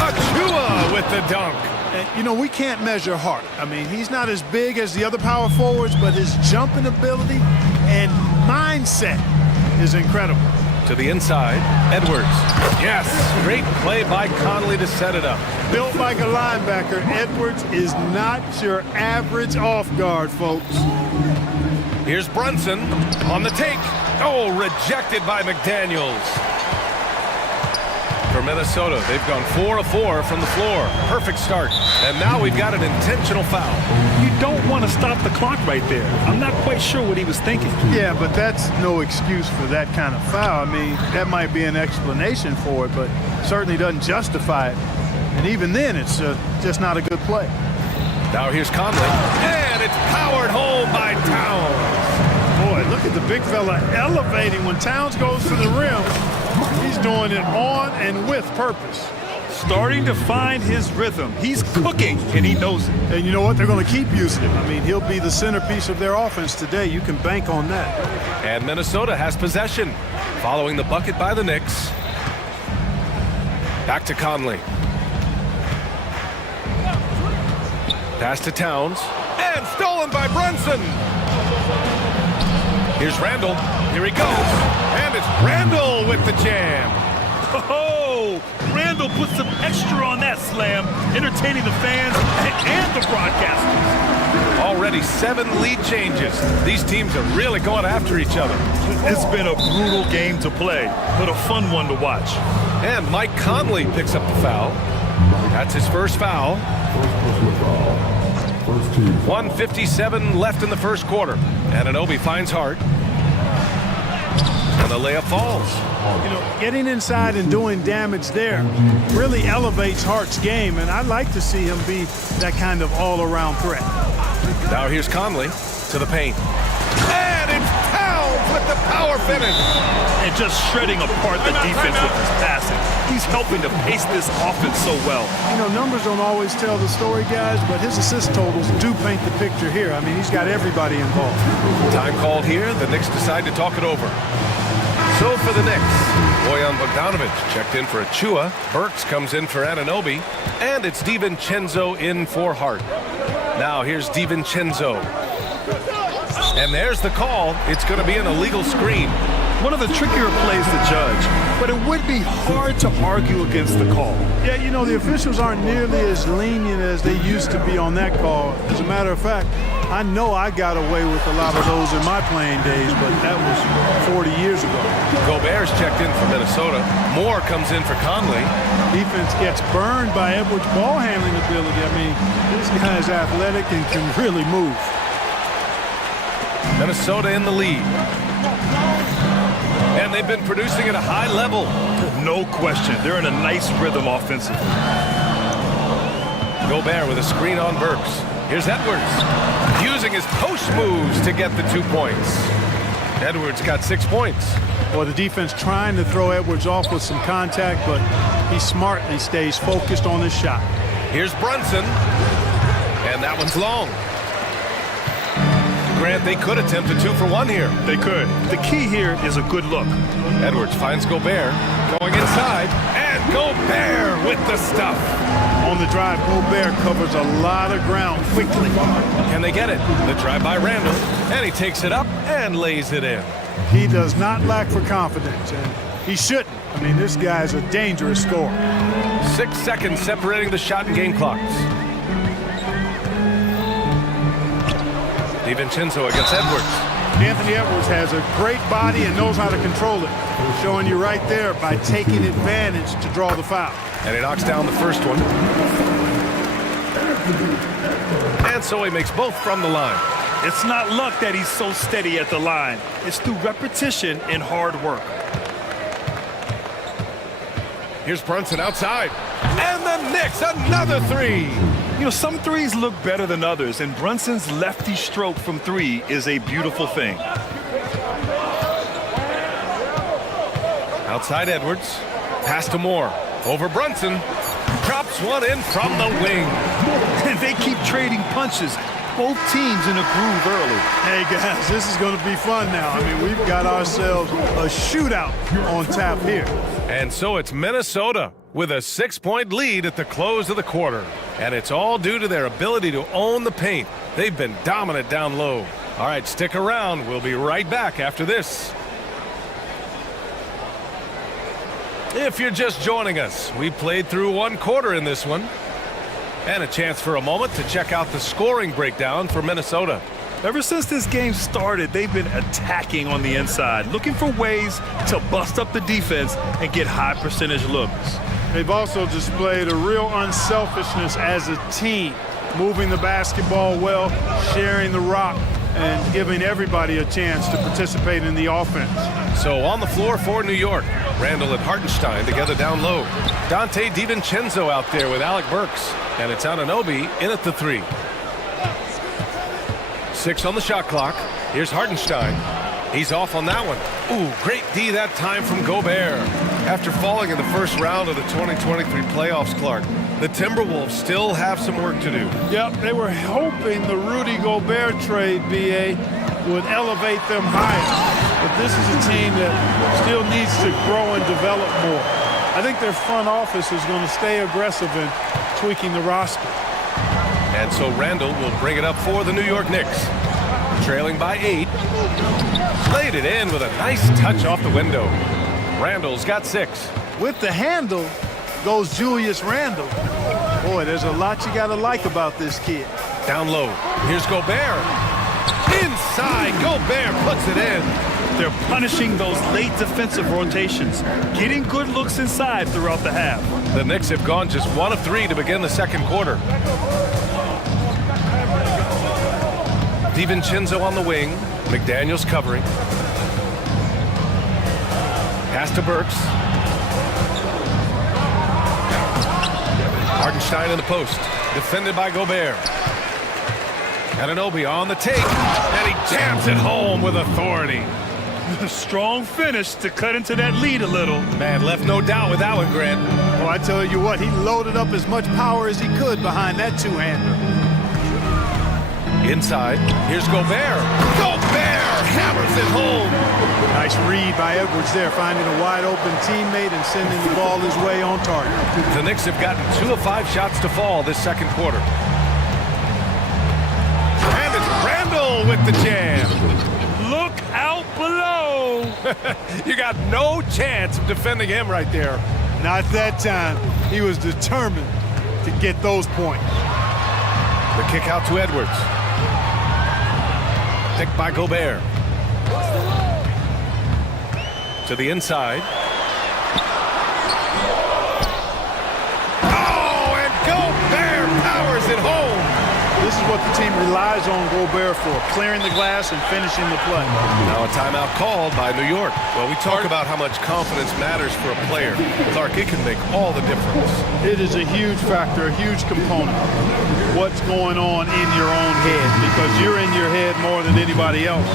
Achua with the dunk. And, you know, we can't measure Hart. I mean, he's not as big as the other power forwards, but his jumping ability and mindset is incredible. To the inside, Edwards. Yes, great play by Conley to set it up. Built like a linebacker, Edwards is not your average off guard, folks. Here's Brunson on the take. Oh, rejected by McDaniels. For Minnesota, they've gone 4 of 4 from the floor. Perfect start. And now we've got an intentional foul. You don't want to stop the clock right there. I'm not quite sure what he was thinking. Yeah, but that's no excuse for that kind of foul. I mean, that might be an explanation for it, but certainly doesn't justify it. And even then, it's just not a good play. Now here's Conley. And it's powered home by Towns. Boy, look at the big fella elevating when Towns goes to the rim. He's doing it on and with purpose. Starting to find his rhythm. He's cooking, and he knows it. And you know what? They're going to keep using him. I mean, he'll be the centerpiece of their offense today. You can bank on that. And Minnesota has possession, following the bucket by the Knicks. Back to Conley. Pass to Towns. And stolen by Brunson. Here's Randle. Here he goes. And it's Randle with the jam. Oh, Randle put some extra on that slam, entertaining the fans and the broadcasters. Already 7 lead changes. These teams are really going after each other. It's been a brutal game to play, but a fun one to watch. And Mike Conley picks up the foul. That's his first foul. 1:57 left in the first quarter. Anunoby finds Hart. And the layup falls. You know, getting inside and doing damage there really elevates Hart's game, and I'd like to see him be that kind of all-around threat. Now here's Conley to the paint. And it's Towns with the power finish. And just shredding apart the defense with his passing. He's helping to pace this offense so well. You know, numbers don't always tell the story, guys, but his assist totals do paint the picture here. I mean, he's got everybody involved. Time called here. The Knicks decide to talk it over. So for the Knicks, Bojan Bogdanovic checked in for Achua. Burks comes in for Anunoby. And it's DiVincenzo in for Hart. Now here's DiVincenzo. And there's the call. It's going to be an illegal screen. One of the trickier plays to judge, but it would be hard to argue against the call. Yeah, you know, the officials aren't nearly as lenient as they used to be on that call. As a matter of fact, I know I got away with a lot of those in my playing days, but that was 40 years ago. Gobert's checked in for Minnesota. Moore comes in for Conley. Defense gets burned by Edwards' ball handling ability. I mean, this guy is athletic and can really move. Minnesota in the lead. And they've been producing at a high level. No question. They're in a nice rhythm offensively. Gobert with a screen on Burks. Here's Edwards, using his post moves to get the 2 points. Edwards got 6 points. Well, the defense trying to throw Edwards off with some contact, but he smartly stays focused on his shot. Here's Brunson, and that one's long. Grant, they could attempt a 2 for 1 here. They could. The key here is a good look. Edwards finds Gobert, going inside, and Gobert with the stuff. On the drive, Gobert covers a lot of ground quickly. Can they get it? The drive by Randall, and he takes it up and lays it in. He does not lack for confidence, and he shouldn't. I mean, this guy's a dangerous scorer. 6 seconds separating the shot and game clocks. DiVincenzo against Edwards. Anthony Edwards has a great body and knows how to control it. Showing you right there by taking advantage to draw the foul. And he knocks down the first one. And so he makes both from the line. It's not luck that he's so steady at the line. It's through repetition and hard work. Here's Brunson outside. And the Knicks, another 3. You know, some threes look better than others, and Brunson's lefty stroke from 3 is a beautiful thing. Outside Edwards. Pass to Moore. Over Brunson. Drops one in from the wing. And they keep trading punches. Both teams in a groove early. Hey, guys, this is going to be fun now. I mean, we've got ourselves a shootout on tap here. And so it's Minnesota with a 6-point lead at the close of the quarter. And it's all due to their ability to own the paint. They've been dominant down low. All right, stick around. We'll be right back after this. If you're just joining us, we played through 1 quarter in this one. And a chance for a moment to check out the scoring breakdown for Minnesota. Ever since this game started, they've been attacking on the inside, looking for ways to bust up the defense and get high percentage looks. They've also displayed a real unselfishness as a team, moving the basketball well, sharing the rock, and giving everybody a chance to participate in the offense. So on the floor for New York, Randall and Hartenstein together down low. Dante DiVincenzo out there with Alec Burks. And it's Anunoby in at the 3. 6 on the shot clock. Here's Hartenstein. He's off on that one. Ooh, great D that time from Gobert. After falling in the first round of the 2023 playoffs, Clark, the Timberwolves still have some work to do. Yep, they were hoping the Rudy Gobert trade, BA, would elevate them higher. But this is a team that still needs to grow and develop more. I think their front office is going to stay aggressive in tweaking the roster. And so Randall will bring it up for the New York Knicks. Trailing by 8. Laid it in with a nice touch off the window. Randall's got 6. With the handle goes Julius Randle. Boy, there's a lot you got to like about this kid. Down low. Here's Gobert. Inside. Gobert puts it in. They're punishing those late defensive rotations, getting good looks inside throughout the half. The Knicks have gone just 1 of 3 to begin the second quarter. DiVincenzo on the wing. McDaniels covering. Pass to Burks. Hartenstein in the post. Defended by Gobert. Anunoby on the take. And he jams it home with authority. Strong finish to cut into that lead a little. Man, left no doubt with that one, Grant. Well, I tell you what, he loaded up as much power as he could behind that 2-hander. Inside, here's Gobert. Gobert hammers it home. Nice read by Edwards there, finding a wide-open teammate and sending the ball his way on target. The Knicks have gotten 2 of 5 shots to fall this second quarter. And it's Randall with the jam. Look out below. You got no chance of defending him right there. Not that time. He was determined to get those points. The kick out to Edwards. Picked by Gobert. To the inside. Oh, and Gobert powers it home. This is what the team relies on Gobert for, clearing the glass and finishing the play. Now a timeout called by New York. Well, we talk about how much confidence matters for a player. Clark, it can make all the difference. It is a huge factor, a huge component. What's going on in your own head, because you're in your head more than anybody else.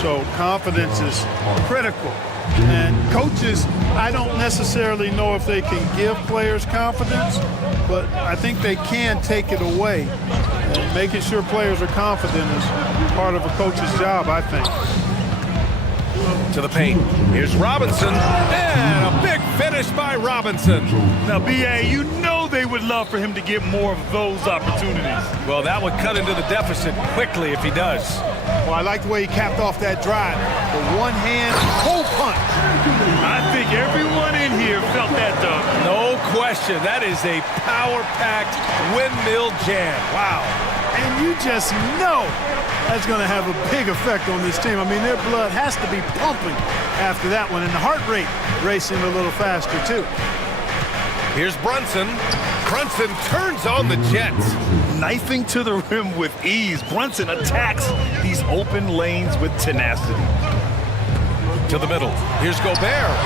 So confidence is critical. And coaches, I don't necessarily know if they can give players confidence, but I think they can take it away. And making sure players are confident is part of a coach's job, I think. To the paint. Here's Robinson. And a big finish by Robinson. Now, B.A., you know they would love for him to get more of those opportunities. Well, that would cut into the deficit quickly if he does. Well, I like the way he capped off that drive. The one-hand hole punch. I think everyone in here felt that dunk. No question. That is a power-packed windmill jam. Wow. And you just know that's going to have a big effect on this team. I mean, their blood has to be pumping after that one, and the heart rate racing a little faster, too. Here's Brunson. Brunson turns on the Jets. Knifing to the rim with ease, Brunson attacks these open lanes with tenacity. To the middle. Here's Gobert.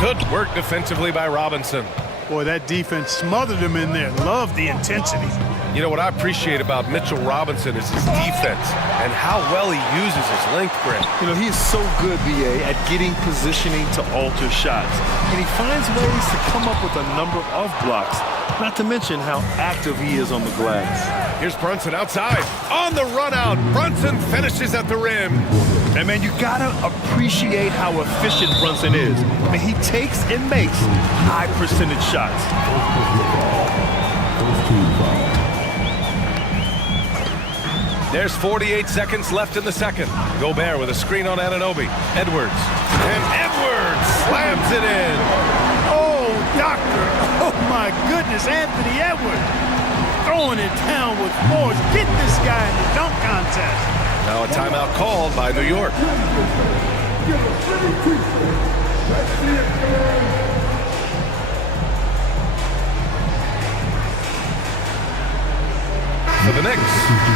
Good work defensively by Robinson. Boy, that defense smothered him in there. Love the intensity. You know, what I appreciate about Mitchell Robinson is his defense and how well he uses his length grip. You know, he is so good, B.A., at getting positioning to alter shots. And he finds ways to come up with a number of blocks, not to mention how active he is on the glass. Here's Brunson outside. On the run out, Brunson finishes at the rim. And, man, you got to appreciate how efficient Brunson is. I mean, he takes and makes high-percentage shots. There's 48 seconds left in the second. Gobert with a screen on Anunoby. Edwards. And Edwards slams it in. Oh, doctor. Oh, my goodness. Anthony Edwards throwing it down with force. Get this guy in the dunk contest. Now a timeout called by New York. For the Knicks,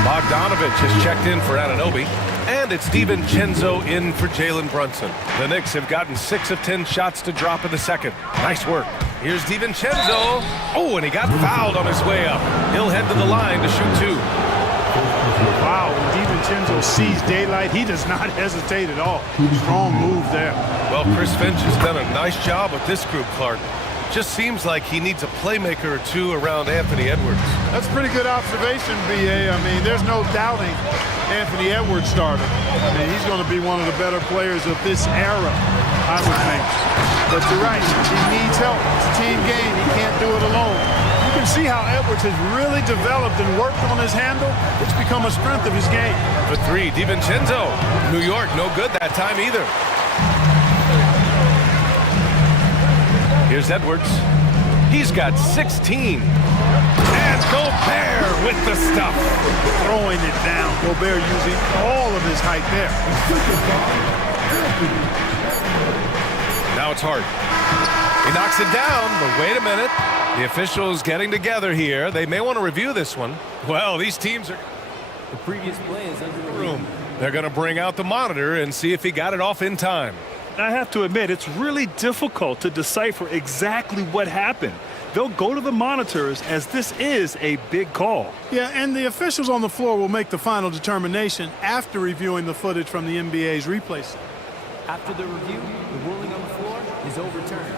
Bogdanovich has checked in for Anunoby, and it's DiVincenzo in for Jalen Brunson. The Knicks have gotten 6 of 10 shots to drop in the second. Nice work. Here's DiVincenzo. Oh, and he got fouled on his way up. He'll head to the line to shoot 2. Wow, when DiVincenzo sees daylight, he does not hesitate at all. Strong move there. Well, Chris Finch has done a nice job with this group, Clark. Just seems like he needs a playmaker or two around Anthony Edwards. That's a pretty good observation, B.A. I mean, there's no doubting Anthony Edwards starter. I mean, he's going to be one of the better players of this era, I would think. But you're right, he needs help. It's a team game. He can't do it alone. You can see how Edwards has really developed and worked on his handle. It's become a strength of his game. For 3, DiVincenzo. New York, no good that time either. Here's Edwards. He's got 16. And Gobert with the stuff. Throwing it down. Gobert using all of his height there. Now it's Hart. He knocks it down, but wait a minute. The officials getting together here. They may want to review this one. Well, these teams are... The previous play is under the room. They're going to bring out the monitor and see if he got it off in time. I have to admit, it's really difficult to decipher exactly what happened. They'll go to the monitors as this is a big call. Yeah, and the officials on the floor will make the final determination after reviewing the footage from the NBA's replay center. After the review, the ruling on the floor is overturned.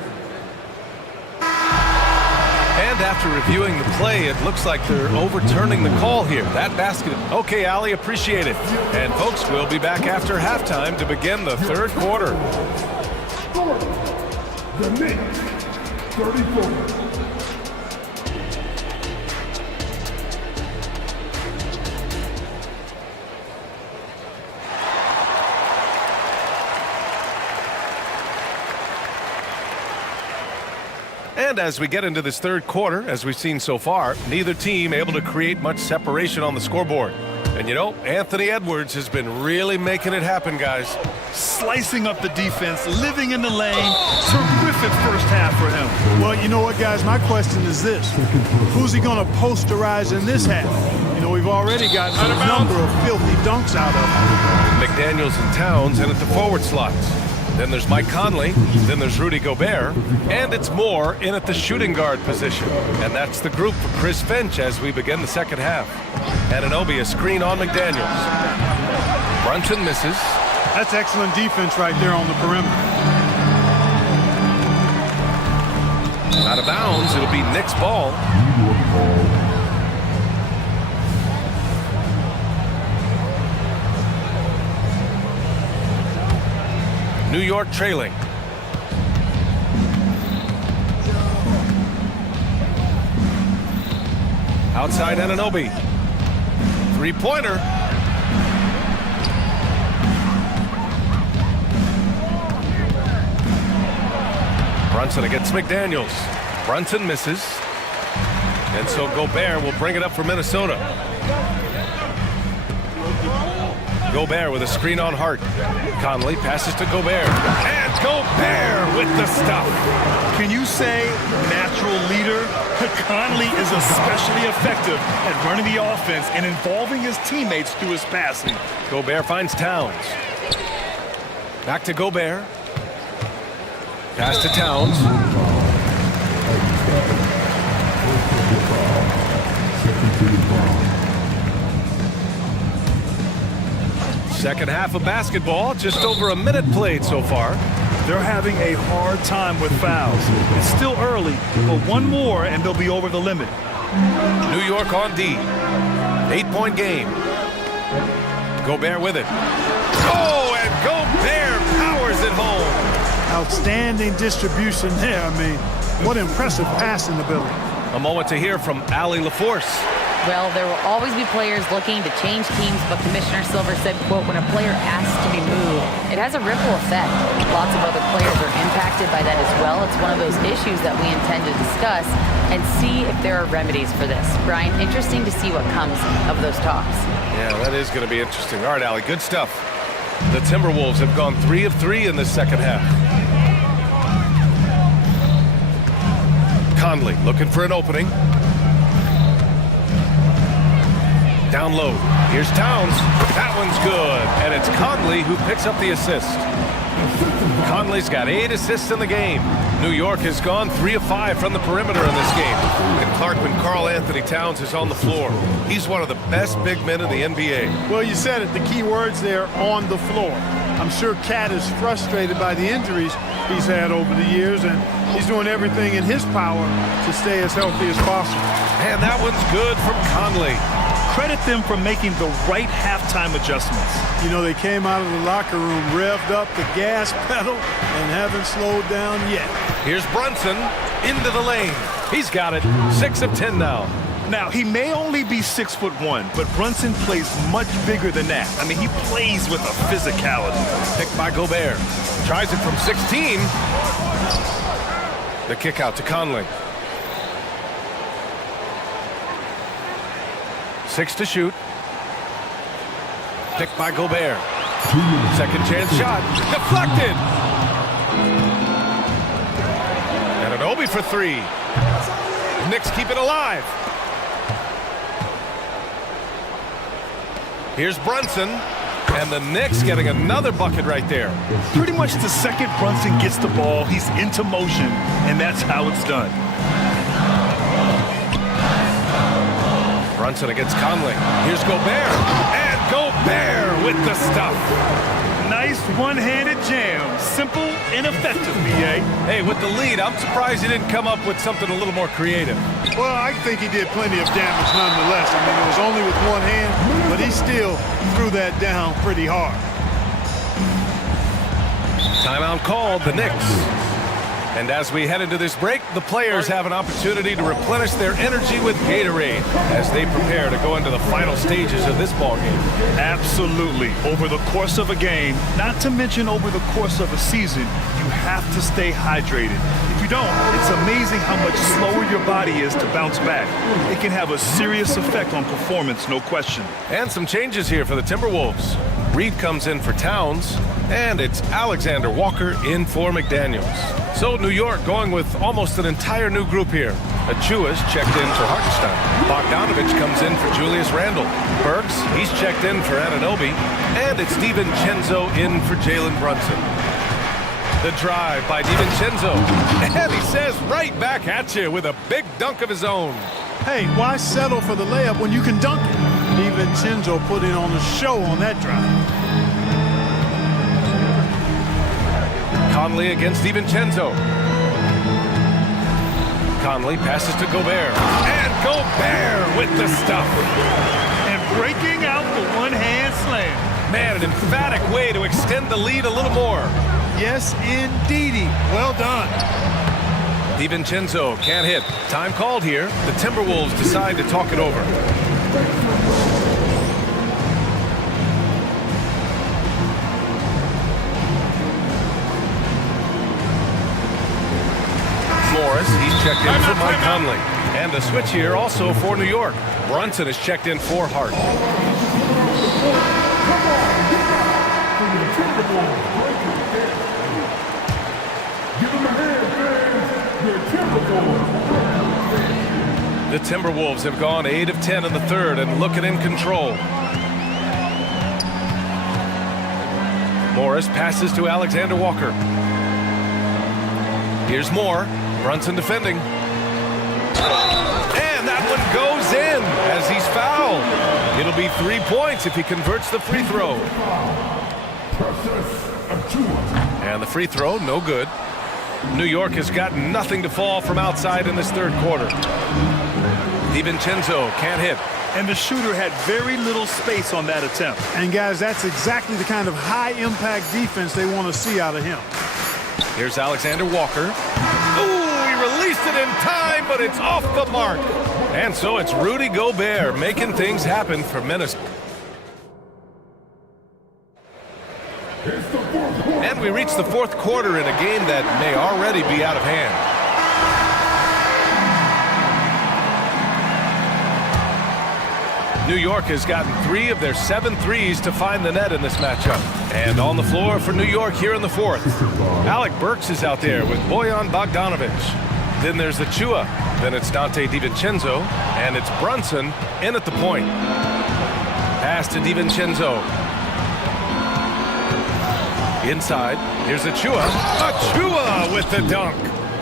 And after reviewing the play, it looks like they're overturning the call here. That basket. Okay, Ali, appreciate it. And folks, we'll be back after halftime to begin the third quarter. The Knicks, 34. And as we get into this third quarter, as we've seen so far, neither team able to create much separation on the scoreboard. And you know, Anthony Edwards has been really making it happen, guys. slicing up the defense, living in the lane. Terrific first half for him. Well, you know what, guys? My question is this. Who's he going to posterize in this half? You know, we've already gotten a number of filthy dunks out of him. McDaniels and Towns in at the forward slots. Then there's Mike Conley, then there's Rudy Gobert, and it's Moore in at the shooting guard position. And that's the group for Chris Finch as we begin the second half. Anunoby a screen on McDaniels. Brunson misses. That's excellent defense right there on the perimeter. Out of bounds, it'll be Knicks ball. New York trailing. Outside Anunoby. Three-pointer. Brunson against McDaniels. Brunson misses. And so Gobert will bring it up for Minnesota. Gobert with a screen on Hart. Conley passes to Gobert. And Gobert with the stuff. Can you say natural leader? Conley is especially effective at running the offense and involving his teammates through his passing. Gobert finds Towns. Back to Gobert. Pass to Towns. Second half of basketball, just over a minute played so far. They're having a hard time with fouls. It's still early, but one more and they'll be over the limit. New York on D. 8-point game. Gobert with it. Oh, and Gobert powers it home. Outstanding distribution there. I mean, what impressive passing ability. A moment to hear from Allie LaForce. Well, there will always be players looking to change teams, but Commissioner Silver said, quote, when a player asks to be moved, it has a ripple effect. Lots of other players are impacted by that as well. It's one of those issues that we intend to discuss and see if there are remedies for this. Brian, interesting to see what comes of those talks. Yeah, that is going to be interesting. All right, Allie, good stuff. The Timberwolves have gone 3 of 3 in this second half. Conley looking for an opening. Down low. Here's Towns. That one's good. And it's Conley who picks up the assist. Conley's got 8 assists in the game. New York has gone 3 of 5 from the perimeter in this game. And Clark, when Karl Anthony Towns is on the floor, he's one of the best big men in the NBA. Well, you said it. The key words there, on the floor. I'm sure Cat is frustrated by the injuries he's had over the years, and he's doing everything in his power to stay as healthy as possible. And that one's good from Conley. Credit them for making the right halftime adjustments. You know, they came out of the locker room, revved up the gas pedal, and haven't slowed down yet. Here's Brunson into the lane. He's got it. 6 of 10 now. Now, he may only be 6'1", but Brunson plays much bigger than that. I mean, he plays with a physicality. Picked by Gobert. Tries it from 16. The kick out to Conley. 6 to shoot. Picked by Gobert. Second chance shot. Deflected. And Anunoby for 3. Knicks keep it alive. Here's Brunson. And the Knicks getting another bucket right there. Pretty much the second Brunson gets the ball, he's into motion, and that's how it's done. Brunson against Conley. Here's Gobert. And Gobert with the stuff. Nice one-handed jam. Simple and effective, B.A. Hey, with the lead, I'm surprised he didn't come up with something a little more creative. Well, I think he did plenty of damage nonetheless. I mean, it was only with one hand, but he still threw that down pretty hard. Timeout called, the Knicks. And as we head into this break, the players have an opportunity to replenish their energy with Gatorade as they prepare to go into the final stages of this ballgame. Absolutely. Over the course of a game, not to mention over the course of a season, you have to stay hydrated. If you don't, it's amazing how much slower your body is to bounce back. It can have a serious effect on performance, no question. And some changes here for the Timberwolves. Reed comes in for Towns, and it's Alexander Walker in for McDaniels. So New York going with almost an entire new group here. Achua's checked in for Hartenstein. Bogdanovich comes in for Julius Randle. Burks, he's checked in for Anunoby. And it's DiVincenzo in for Jalen Brunson. The drive by DiVincenzo. And he says right back at you with a big dunk of his own. Hey, why settle for the layup when you can dunk it? DiVincenzo put in on the show on that drive. Conley against DiVincenzo. Conley passes to Gobert. And Gobert with the stuff. And breaking out the one-hand slam. Man, an emphatic way to extend the lead a little more. Yes, indeedy. Well done. DiVincenzo can't hit. Time called here. The Timberwolves decide to talk it over. Morris, he's checked in for Mike Conley. And the switch here also for New York. Brunson is checked in for Hart. The Timberwolves have gone 8 of 10 in the third and looking in control. Morris passes to Alexander Walker. Here's Moore. Brunson defending. And that one goes in as he's fouled. It'll be 3 points if he converts the free throw. And the free throw, no good. New York has got nothing to fall from outside in this third quarter. DiVincenzo can't hit. And the shooter had very little space on that attempt. And guys, that's exactly the kind of high-impact defense they want to see out of him. Here's Alexander Walker. Ooh, he released it in time, but it's off the mark. And so it's Rudy Gobert making things happen for Minnesota. And we reach the fourth quarter in a game that may already be out of hand. New York has gotten 3 of their 7 threes to find the net in this matchup. And on the floor for New York here in the fourth. Alec Burks is out there with Bojan Bogdanovich. Then there's Achua. Then it's Dante DiVincenzo. And it's Brunson in at the point. Pass to DiVincenzo. Inside, here's Achua. Achua with the dunk.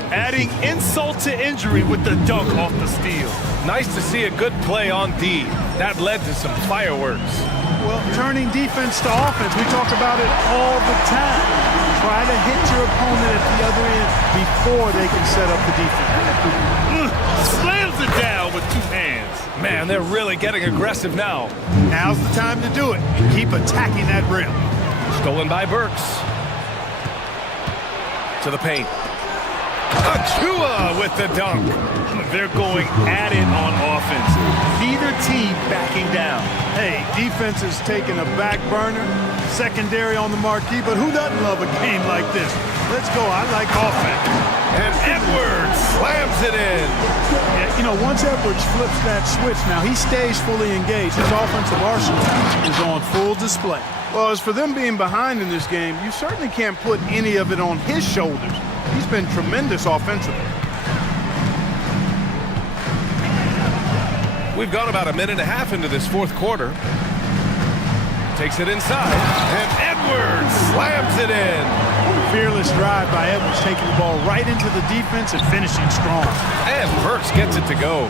Adding insult to injury with the dunk off the steal. Nice to see a good play on D. That led to some fireworks. Well, turning defense to offense, we talk about it all the time. Try to hit your opponent at the other end before they can set up the defense. Slams it down with 2 hands. Man, they're really getting aggressive now. Now's the time to do it. Keep attacking that rim. Stolen by Burks. To the paint. Achua with the dunk. They're going at it on offense. Neither team backing down. Hey, defense is taking a back burner. Secondary on the marquee, but who doesn't love a game like this? Let's go. I like offense. And Edwards slams it in. Yeah, you know, once Edwards flips that switch, now he stays fully engaged. His offensive arsenal is on full display. Well, as for them being behind in this game, you certainly can't put any of it on his shoulders. He's been tremendous offensively. We've gone about 1.5 minutes into this fourth quarter. Takes it inside, and Edwards slams it in. Fearless drive by Edwards, taking the ball right into the defense and finishing strong. And Burks gets it to go.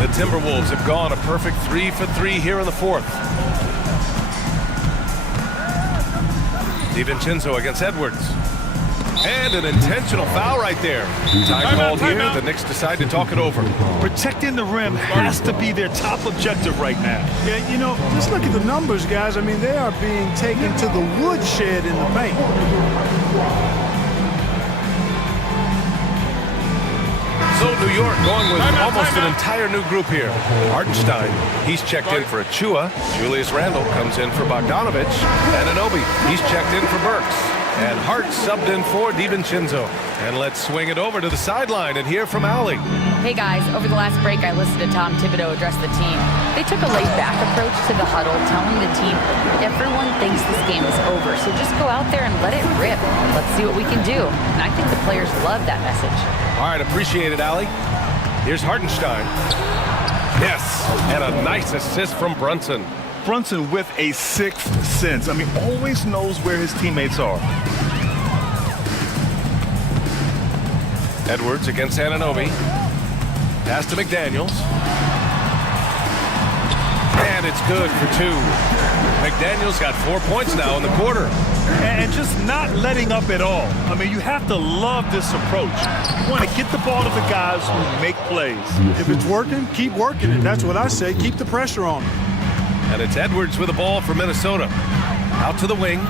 The Timberwolves have gone a perfect 3 for 3 here in the fourth. DiVincenzo against Edwards. And an intentional foul right there. Time called here. The Knicks decide to talk it over. Protecting the rim has to be their top objective right now. Yeah, you know, just look at the numbers, guys. I mean, they are being taken to the woodshed in the paint. So New York going with almost an entire new group here. Hartenstein, he's checked in for Achua. Julius Randle comes in for Bogdanovich. And Anunoby, he's checked in for Burks. And Hart subbed in for DiVincenzo. And let's swing it over to the sideline and hear from Allie. Hey guys, over the last break I listened to Tom Thibodeau address the team. They took a laid-back approach to the huddle, telling the team everyone thinks this game is over, so just go out there and let it rip. Let's see what we can do. And I think the players love that message. All right, appreciate it, Allie. Here's Hartenstein. Yes, and a nice assist from Brunson. Brunson with a sixth sense. I mean, always knows where his teammates are. Edwards against Anunoby. Pass to McDaniels. And it's good for 2. McDaniels got 4 points now in the quarter. And just not letting up at all. I mean, you have to love this approach. You want to get the ball to the guys who make plays. If it's working, keep working it. That's what I say. Keep the pressure on them. And it's Edwards with the ball for Minnesota. Out to the wing.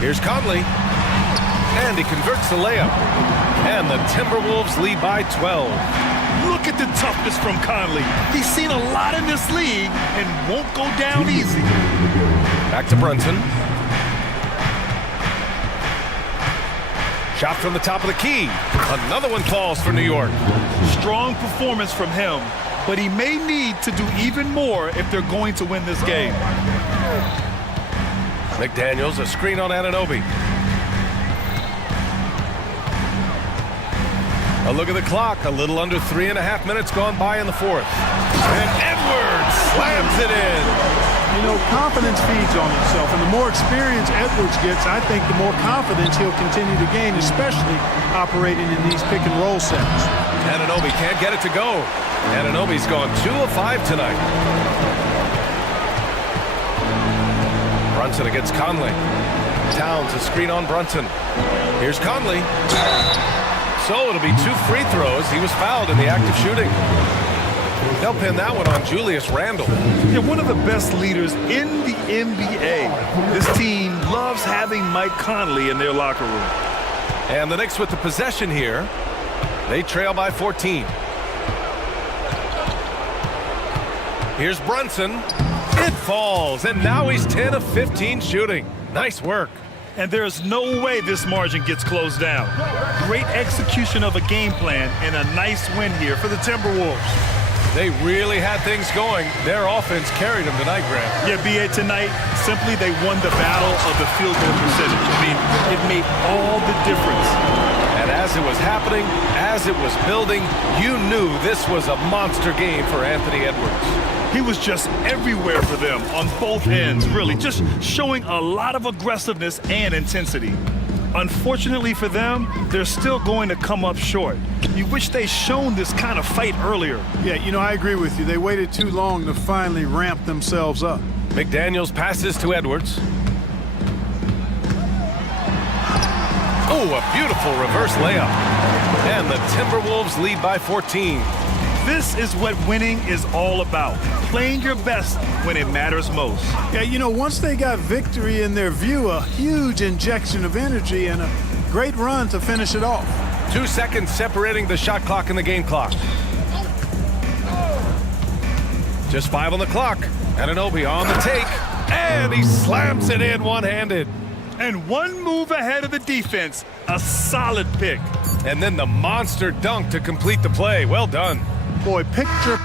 Here's Conley. And he converts the layup. And the Timberwolves lead by 12. Look at the toughness from Conley. He's seen a lot in this league and won't go down easy. Back to Brunson. Shot from the top of the key. Another one falls for New York. Strong performance from him, but he may need to do even more if they're going to win this game. McDaniels, a screen on Anunoby. A look at the clock. A little under 3.5 minutes gone by in the fourth. And Edwards slams it in. You know, confidence feeds on itself, and the more experience Edwards gets, I think the more confidence he'll continue to gain, especially operating in these pick-and-roll sets. Anunoby can't get it to go. Anunoby's gone 2 of 5 tonight. Brunson against Conley. Towns, a screen on Brunson. Here's Conley. So it'll be 2 free throws. He was fouled in the act of shooting. They'll pin that one on Julius Randle. Yeah, one of the best leaders in the NBA. This team loves having Mike Conley in their locker room. And the Knicks with the possession here. They trail by 14. Here's Brunson. It falls, and now he's 10 of 15 shooting. Nice work. And there's no way this margin gets closed down. Great execution of a game plan and a nice win here for the Timberwolves. They really had things going. Their offense carried them tonight, Grant. Yeah, B.A. tonight, simply they won the battle of the field goal percentage. I mean, it made all the difference. And as it was happening, as it was building, you knew this was a monster game for Anthony Edwards. He was just everywhere for them on both ends, really, just showing a lot of aggressiveness and intensity. Unfortunately for them, they're still going to come up short. You wish they'd shown this kind of fight earlier. Yeah, you know, I agree with you. They waited too long to finally ramp themselves up. McDaniels passes to Edwards. Oh, a beautiful reverse layup. And the Timberwolves lead by 14. This is what winning is all about. Playing your best when it matters most. Yeah, you know, once they got victory in their view, a huge injection of energy and a great run to finish it off. 2 seconds separating the shot clock and the game clock. Just 5 on the clock. Anunoby on the take. And he slams it in one-handed. And one move ahead of the defense. A solid pick. And then the monster dunk to complete the play. Well done. Boy, picture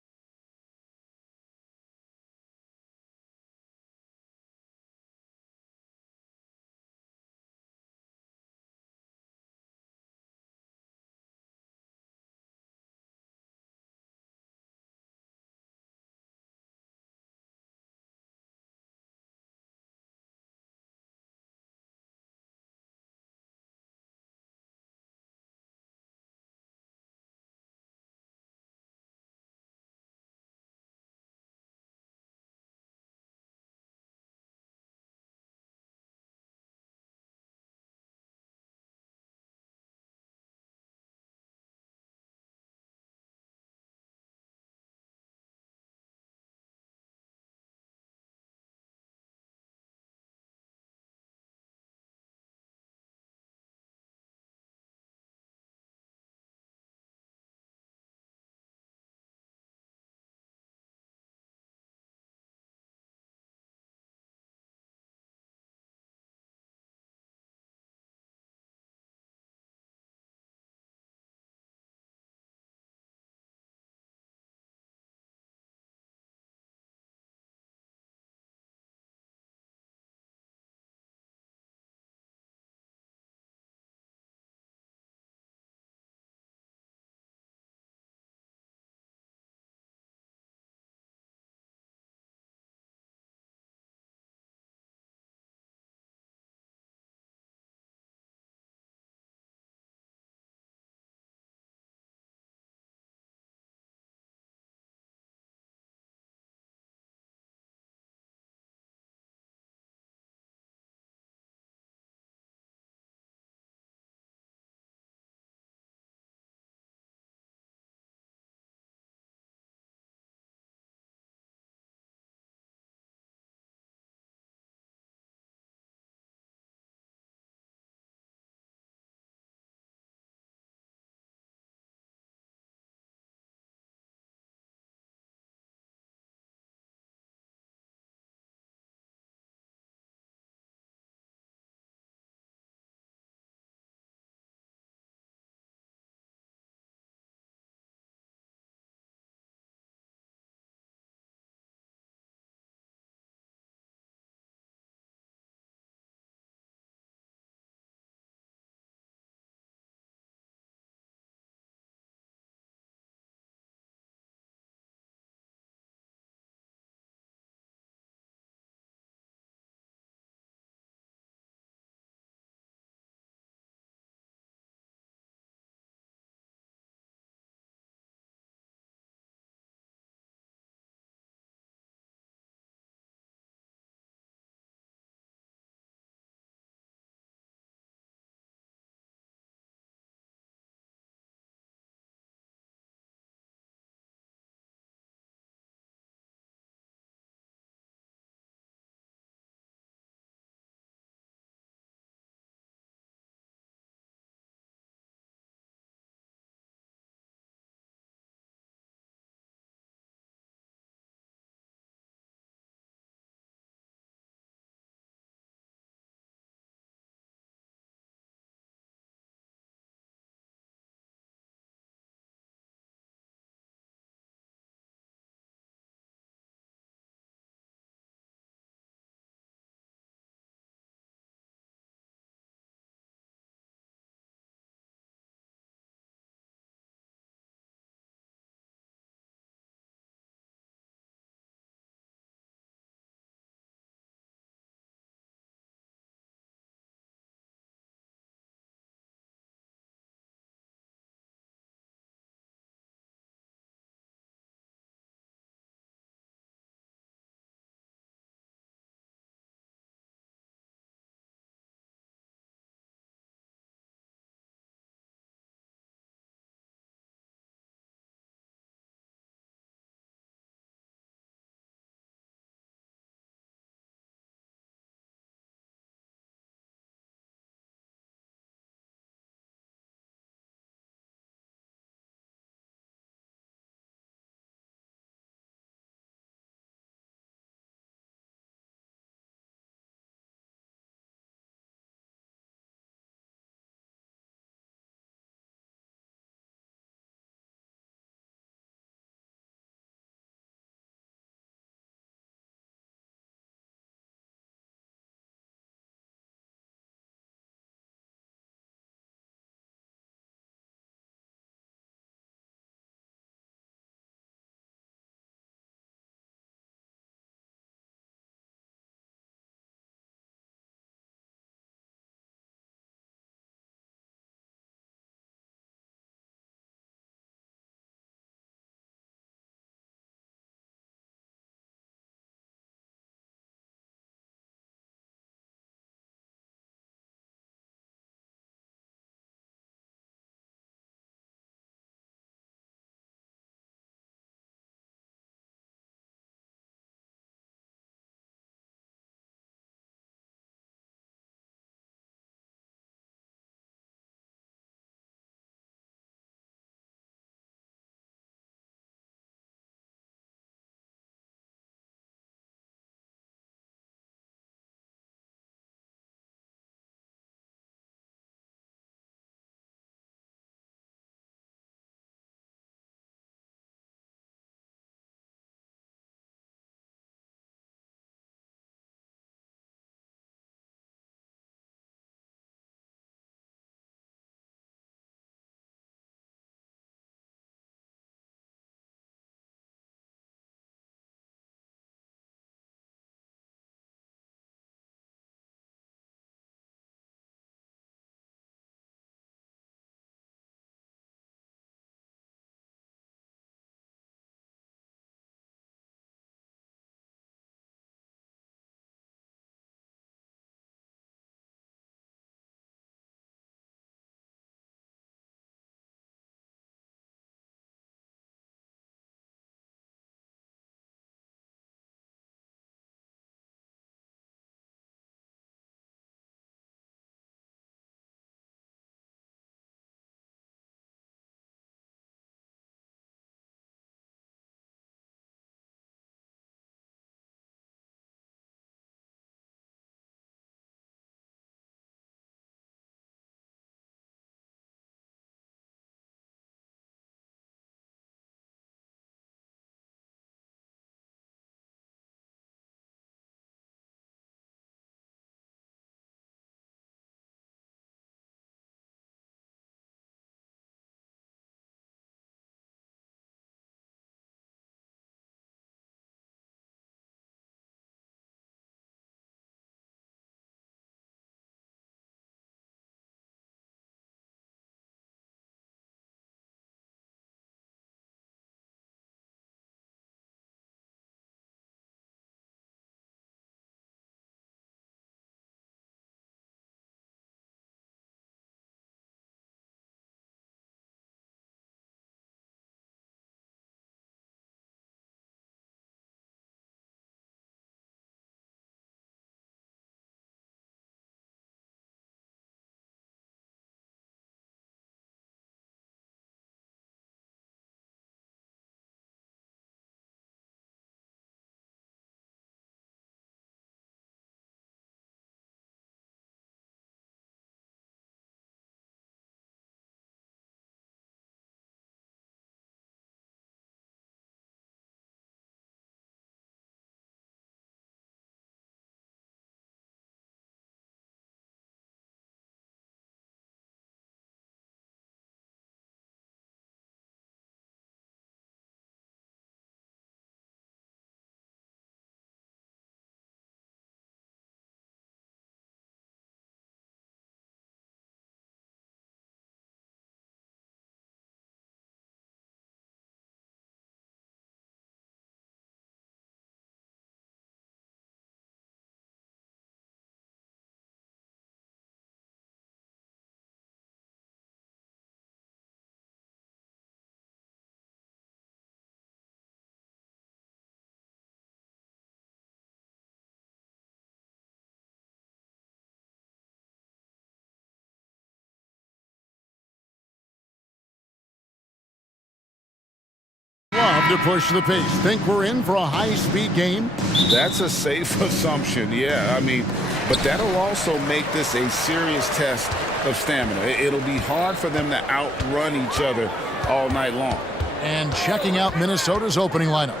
Love to push the pace. Think we're in for a high-speed game? That's a safe assumption, yeah. I mean, but that'll also make this a serious test of stamina. It'll be hard for them to outrun each other all night long. And checking out Minnesota's opening lineup.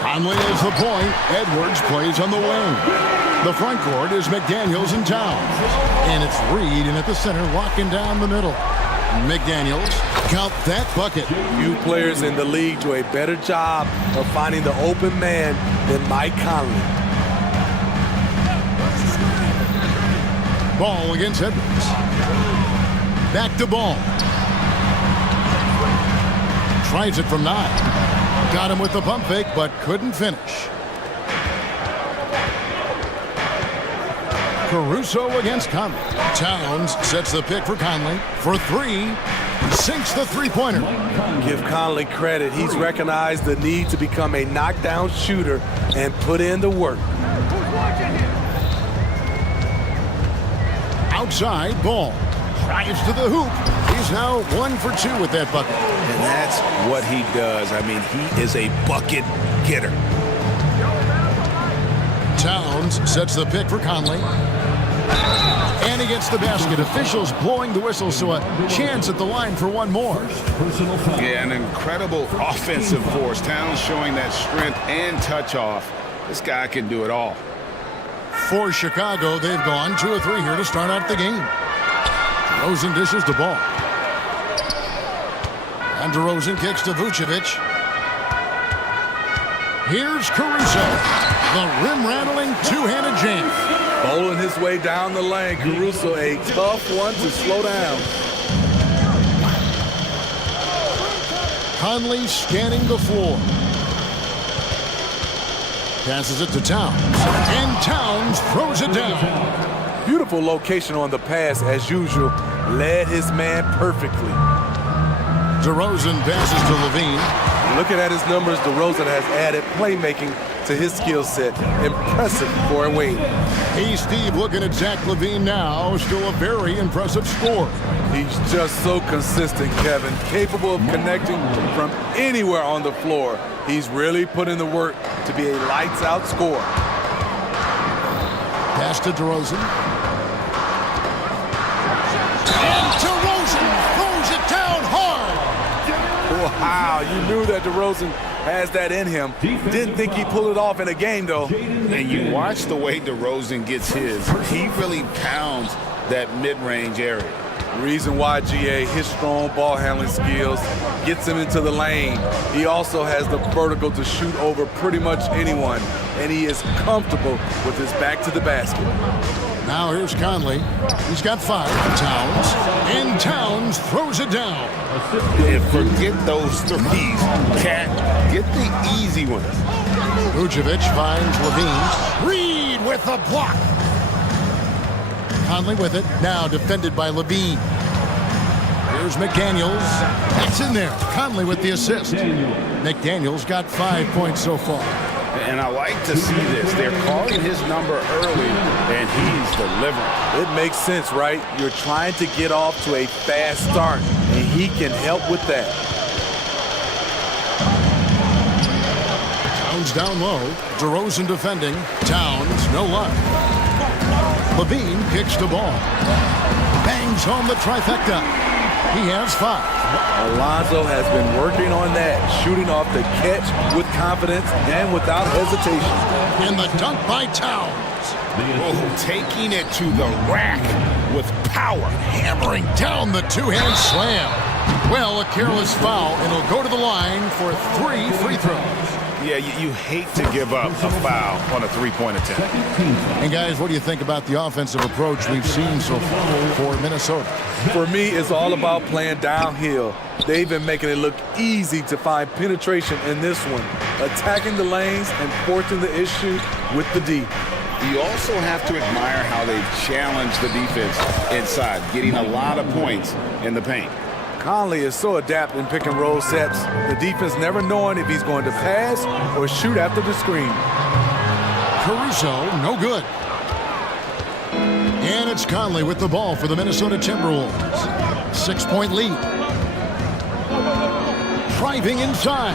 Conley is the point. Edwards plays on the wing. The front court is McDaniels and Towns. And it's Reed in at the center, locking down the middle. McDaniels, count that bucket. Few players in the league do a better job of finding the open man than Mike Conley. Ball against Edwards. Back to Ball. Tries it from 9. Got him with the pump fake, but couldn't finish. Caruso against Conley. Towns sets the pick for Conley. For 3, sinks the three-pointer. Give Conley credit. He's recognized the need to become a knockdown shooter and put in the work. Outside, Ball. Drives to the hoop. He's now 1 for 2 with that bucket. And that's what he does. I mean, he is a bucket getter. Towns sets the pick for Conley. And he gets the basket. Officials blowing the whistle, so a chance at the line for one more. Yeah, an incredible offensive force. Towns showing that strength and touch off. This guy can do it all. For Chicago, they've gone 2 of 3 here to start out the game. DeRozan dishes the ball. And DeRozan kicks to Vucevic. Here's Caruso. The rim-rattling two-handed jam. Bowling his way down the lane. Caruso, a tough one to slow down. Conley scanning the floor. Passes it to Towns. And Towns throws it down. Beautiful location on the pass, as usual. Led his man perfectly. DeRozan passes to Levine. Looking at his numbers, DeRozan has added playmaking to his skill set. Impressive for a wing. Hey, Steve, looking at Zach LaVine now. Still a very impressive score. He's just so consistent, Kevin. Capable of connecting from anywhere on the floor. He's really put in the work to be a lights-out scorer. Pass to DeRozan. And DeRozan throws it down hard. Wow, you knew that DeRozan has that in him. Didn't think he'd pull it off in a game, though. And you watch the way DeRozan gets his. He really pounds that mid-range area. Reason why, GA, his strong ball handling skills gets him into the lane. He also has the vertical to shoot over pretty much anyone, and he is comfortable with his back to the basket. Now here's Conley. He's got 5. Towns. And Towns throws it down. And forget those threes. Cat, get the easy ones. Vucevic finds Levine. Reed with the block. Conley with it. Now defended by Levine. Here's McDaniels. That's in there. Conley with the assist. McDaniels got 5 points so far. And I like to see this. They're calling his number early, and he's delivering. It makes sense, right? You're trying to get off to a fast start, and he can help with that. Towns down low. DeRozan defending. Towns, no luck. Levine kicks the ball. Bangs home the trifecta. He has 5. Alonzo has been working on that, shooting off the catch with confidence and without hesitation. And the dunk by Towns. Oh, taking it to the rack with power. Hammering down the two-hand slam. Well, a careless foul, and he'll go to the line for 3 free throws. Yeah, you hate to give up a foul on a three-point attempt. And guys, what do you think about the offensive approach we've seen so far for Minnesota? For me, it's all about playing downhill. They've been making it look easy to find penetration in this one, attacking the lanes and forcing the issue with the D. You also have to admire how they've challenged the defense inside, getting a lot of points in the paint. Conley is so adept in pick and roll sets, the defense never knowing if he's going to pass or shoot after the screen. Caruso, no good. And it's Conley with the ball for the Minnesota Timberwolves. 6-point lead. Driving inside.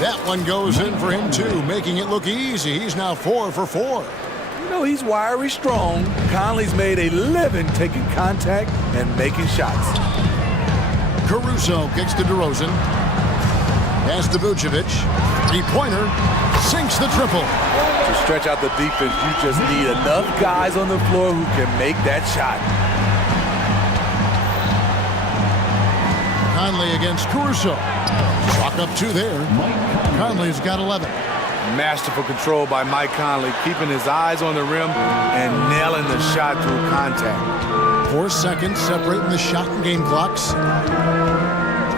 That one goes in for him, too, making it look easy. He's now 4 for 4. You know, he's wiry strong. Conley's made a living taking contact and making shots. Caruso kicks to DeRozan. Pass to Vucevic. Three-pointer. Sinks the triple. To stretch out the defense, you just need enough guys on the floor who can make that shot. Conley against Caruso. Chalk up 2 there. Conley's got 11. Masterful control by Mike Conley, keeping his eyes on the rim and nailing the shot through contact. 4 seconds separating the shot and game clocks.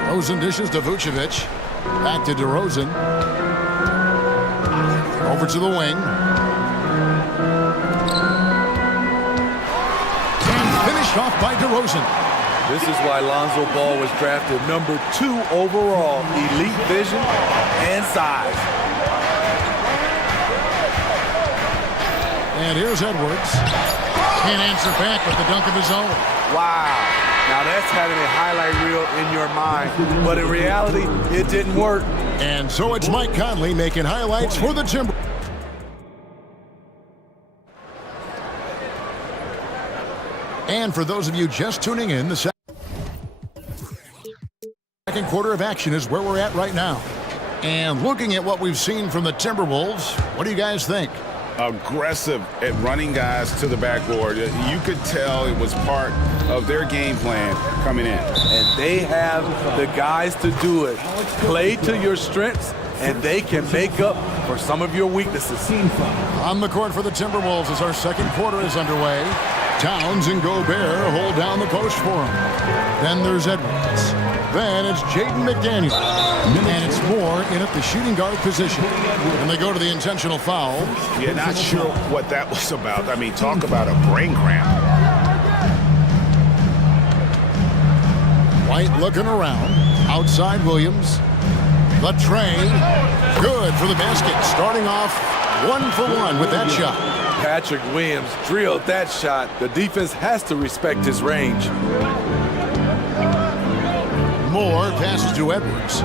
DeRozan dishes to Vucevic. Back to DeRozan. Over to the wing. And finished off by DeRozan. This is why Lonzo Ball was drafted number 2 overall. Elite vision and size. And here's Edwards. Can't answer back with the dunk of his own. Wow. Now that's having a highlight reel in your mind. But in reality, it didn't work. And so it's Mike Conley making highlights for the Timber. And for those of you just tuning in, the second quarter of action is where we're at right now. And looking at what we've seen from the Timberwolves, what do you guys think? Aggressive at running guys to the backboard. You could tell it was part of their game plan coming in. And they have the guys to do it. Play to your strengths, and they can make up for some of your weaknesses. On the court for the Timberwolves as our second quarter is underway. Towns and Gobert hold down the post for him. Then there's Edwards. Then it's Jaden McDaniel. And it's Moore in at the shooting guard position. And they go to the intentional foul. Yeah, not sure what that was about. I mean, talk about a brain cramp. White looking around. Outside Williams. The tray. Good for the basket. Starting off 1 for 1 with that shot. Patrick Williams drilled that shot. The defense has to respect his range. Moore passes to Edwards.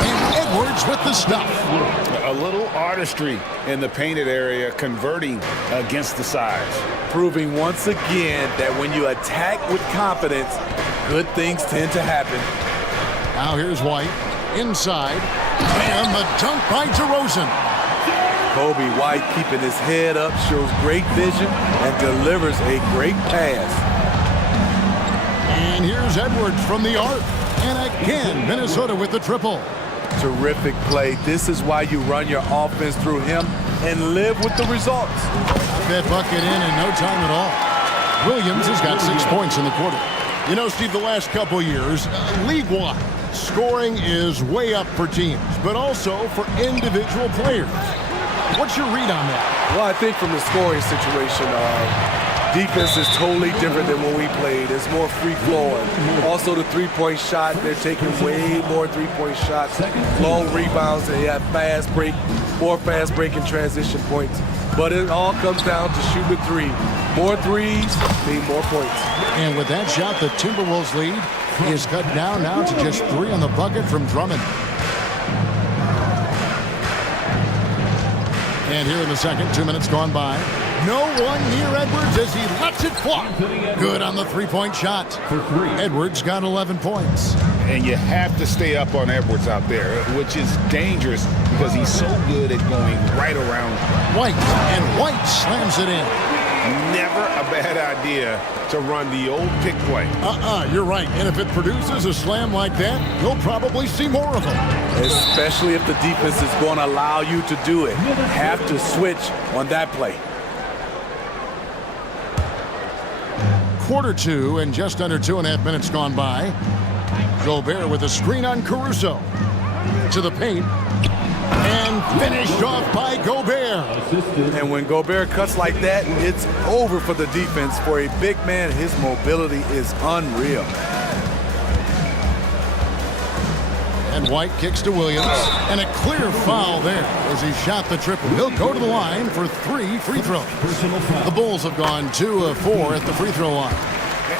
And Edwards with the stuff. A little artistry in the painted area, converting against the size. Proving once again that when you attack with confidence, good things tend to happen. Now here's White. Inside. And the dunk by DeRozan. Kobe White keeping his head up, shows great vision, and delivers a great pass. And here's Edwards from the arc. And again, Minnesota with the triple. Terrific play. This is why you run your offense through him and live with the results. That bucket in no time at all. Williams has got 6 points in the quarter. You know, Steve, the last couple years, league-wide, scoring is way up for teams, but also for individual players. What's your read on that? Well, I think from the scoring situation, defense is totally different than when we played. It's more free-flowing. Also, the three-point shot, they're taking way more three-point shots. Long rebounds, they have fast break, more fast break and transition points. But it all comes down to shooting the three. More threes mean more points. And with that shot, the Timberwolves lead is cut down now to just 3 on the bucket from Drummond. And here in the second, 2 minutes gone by. No one near Edwards as he lets it fly. Good on the three-point shot. Edwards got 11 points. And you have to stay up on Edwards out there, which is dangerous because he's so good at going right around. White, and White slams it in. Never a bad idea to run the old pick play. You're right. And if it produces a slam like that, you'll probably see more of them. Especially if the defense is going to allow you to do it. Have to switch on that play. Quarter 2 and just under 2.5 minutes gone by. Gobert with a screen on Caruso. To the paint. And finished off by Gobert. And when Gobert cuts like that, it's over for the defense. For a big man, his mobility is unreal. And White kicks to Williams. And a clear foul there as he shot the triple. He'll go to the line for 3 free throws. The Bulls have gone 2 of 4 at the free throw line.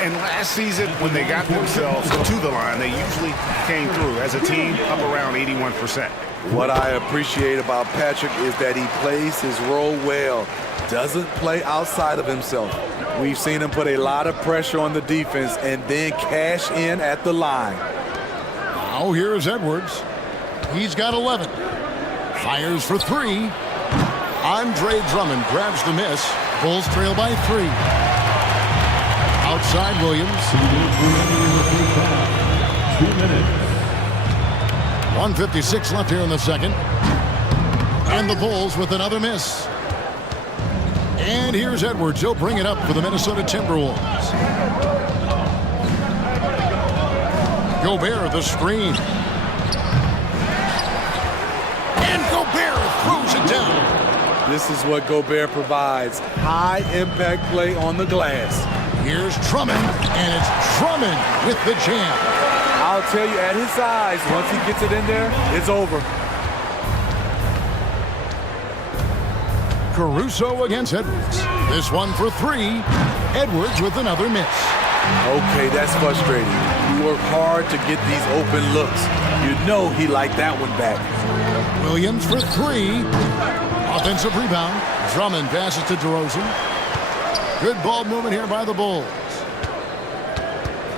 And last season, when they got themselves to the line, they usually came through as a team up around 81%. What I appreciate about Patrick is that he plays his role well, doesn't play outside of himself. We've seen him put a lot of pressure on the defense and then cash in at the line. Now here's Edwards. He's got 11. Fires for three. Andre Drummond grabs the miss. Bulls trail by 3. Outside Williams. 2 minutes. 1:56 left here in the second. And the Bulls with another miss. And here's Edwards. He'll bring it up for the Minnesota Timberwolves. Gobert, the screen. And Gobert throws it down. This is what Gobert provides. High impact play on the glass. Here's Drummond, and it's Drummond with the jam. I'll tell you, at his size, once he gets it in there, it's over. Caruso against Edwards. This one for 3. Edwards with another miss. Okay, that's frustrating. You work hard to get these open looks. You know he liked that one back. Williams for 3. Offensive rebound. Drummond passes to DeRozan. Good ball movement here by the Bulls.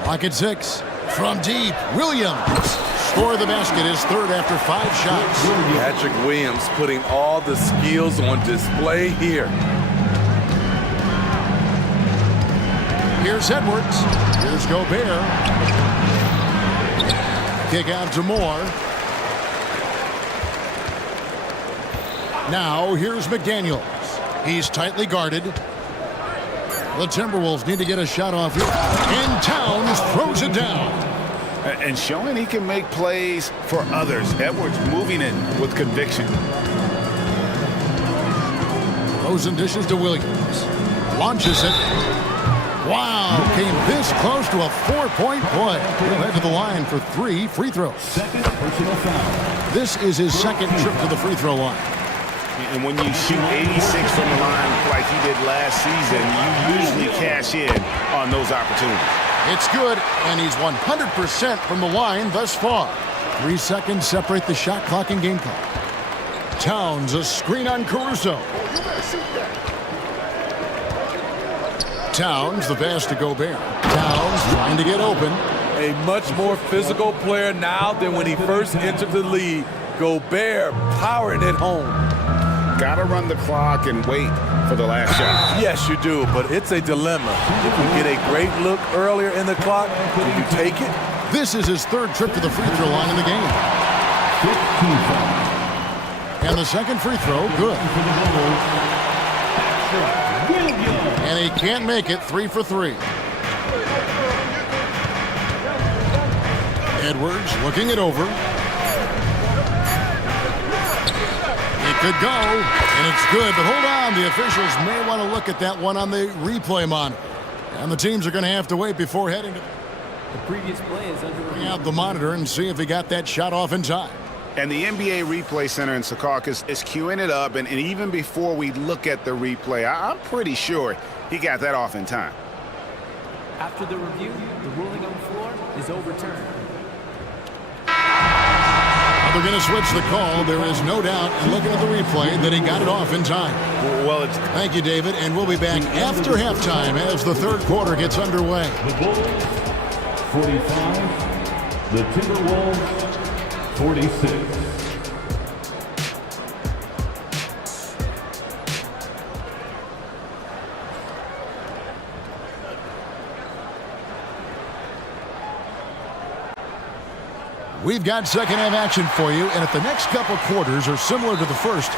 Clock at 6. From deep, Williams. Score the basket, his third after 5 shots. Patrick Williams putting all the skills on display here. Here's Edwards. Here's Gobert. Kick out to Moore. Now here's McDaniels. He's tightly guarded. The Timberwolves need to get a shot off here. And Towns throws it down. And showing he can make plays for others. Edwards moving in with conviction. Rosen dishes to Williams. Launches it. Wow, came this close to a 4-point play. He'll head to the line for 3 free throws. Second personal foul. This is his second trip to the free throw line. And when you shoot 86 from the line like he did last season, you usually cash in on those opportunities. It's good, and he's 100% from the line thus far. 3 seconds separate the shot clock and game clock. Towns, a screen on Caruso. Towns, the pass to Gobert. Towns trying to get open. A much more physical player now than when he first entered the league. Gobert powering it home. Got to run the clock and wait for the last shot. Yes, you do, but it's a dilemma. If you get a great look earlier in the clock, can you take it? This is his third trip to the free throw line in the game. And the second free throw, good. And he can't make it. 3 for 3. Edwards looking it over. Could go, and it's good, but hold on. The officials may want to look at that one on the replay monitor. And the teams are going to have to wait before heading to The previous play is under. bring out the monitor and see if he got that shot off in time. And the NBA Replay Center in Secaucus is queuing it up, and even before we look at the replay, I'm pretty sure he got that off in time. After the review, the ruling on the floor is overturned. They're going to switch the call. There is no doubt, and looking at the replay, that he got it off in time. Well, it's... Thank you, David, and we'll be back after halftime as the third quarter gets underway. The Bulls, 45. The Timberwolves, 46. We've got second half action for you, and if the next couple quarters are similar to the first,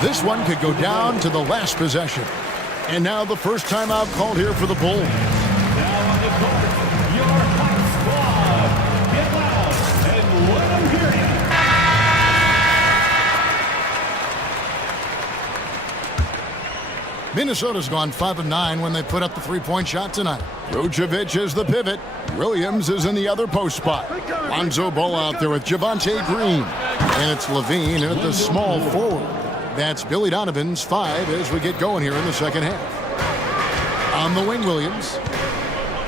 this one could go down to the last possession. And now the first timeout called here for the Bulls. Now on the court, your hot squad. Get loud and let them hear you. Minnesota's gone 5 of 9 when they put up the three-point shot tonight. Vucevic is the pivot. Williams is in the other post spot. Lonzo Ball out there with Javonte Green. And it's Levine at the small forward. That's Billy Donovan's 5 as we get going here in the second half. On the wing, Williams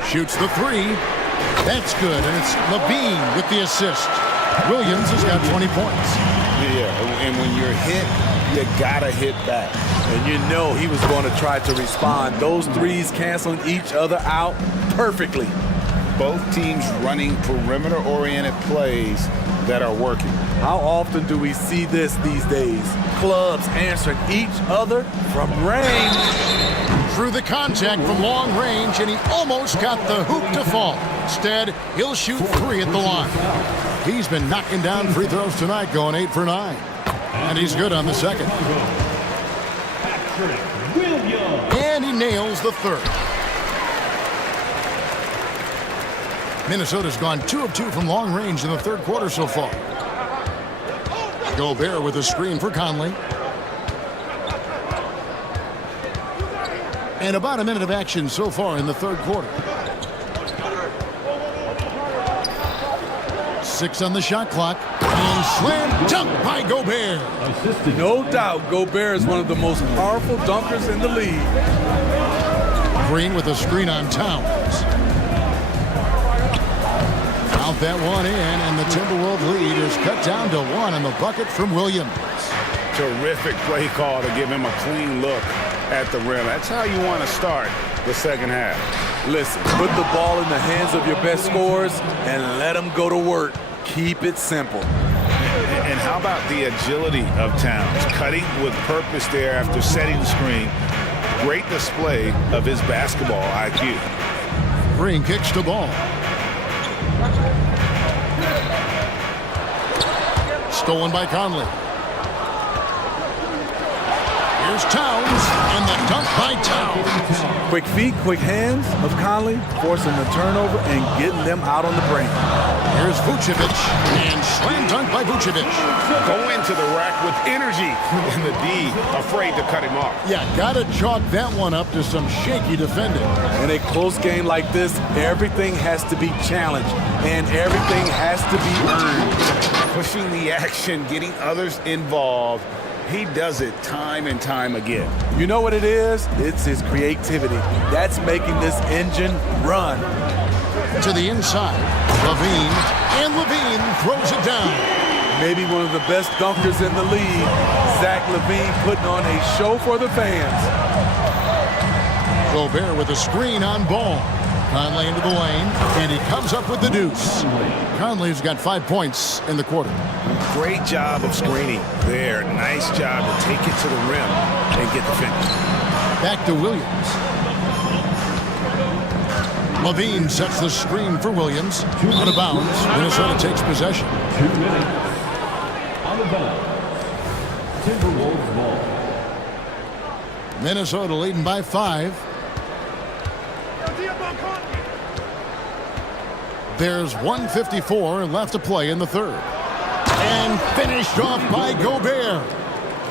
shoots the 3. That's good, and it's Levine with the assist. Williams has got 20 points. Yeah, and when you're hit, you gotta hit back. And you know he was going to try to respond. Those threes canceling each other out perfectly. Both teams running perimeter-oriented plays that are working. How often do we see this these days? Clubs answering each other from range. Through the contact from long range, and he almost got the hoop to fall. Instead, he'll shoot 3 at the line. He's been knocking down free throws tonight, going 8 for 9. And he's good on the second. And he nails the third. Minnesota's gone 2 of 2 from long range in the third quarter so far. Gobert with a screen for Conley. And about a minute of action so far in the third quarter. 6 on the shot clock. And slam dunk by Gobert. No doubt Gobert is one of the most powerful dunkers in the league. Green with a screen on Towns. Out that one in, and the Timberwolves lead is cut down to 1 on the bucket from Williams. Terrific play call to give him a clean look at the rim. That's how you want to start the second half. Listen, put the ball in the hands of your best scorers and let them go to work. Keep it simple. And how about the agility of Towns? Cutting with purpose there after setting the screen. Great display of his basketball IQ. Green kicks the ball. Stolen by Conley. Here's Towns, and the dunk by Towns. Quick feet, quick hands of Conley, forcing the turnover and getting them out on the brink. Here's Vucevic, and slam dunk by Vucevic. Go into the rack with energy, and the D afraid to cut him off. Yeah, gotta chalk that one up to some shaky defending. In a close game like this, everything has to be challenged, and everything has to be earned. Pushing the action, getting others involved. He does it time and time again. You know what it is? It's his creativity. That's making this engine run. To the inside, Levine, and Levine throws it down. Maybe one of the best dunkers in the league. Zach Levine putting on a show for the fans. Gobert with a screen on Ball. Conley into the lane, and he comes up with the deuce. Conley's got 5 points in the quarter. Great job of screening there. Nice job to take it to the rim and get the finish. Back to Williams. Levine sets the screen for Williams. Out of bounds. Minnesota takes possession. 2 minutes. On the bounce. Timberwolves ball. Minnesota leading by 5. There's 1:54 left to play in the third. And finished off by Gobert.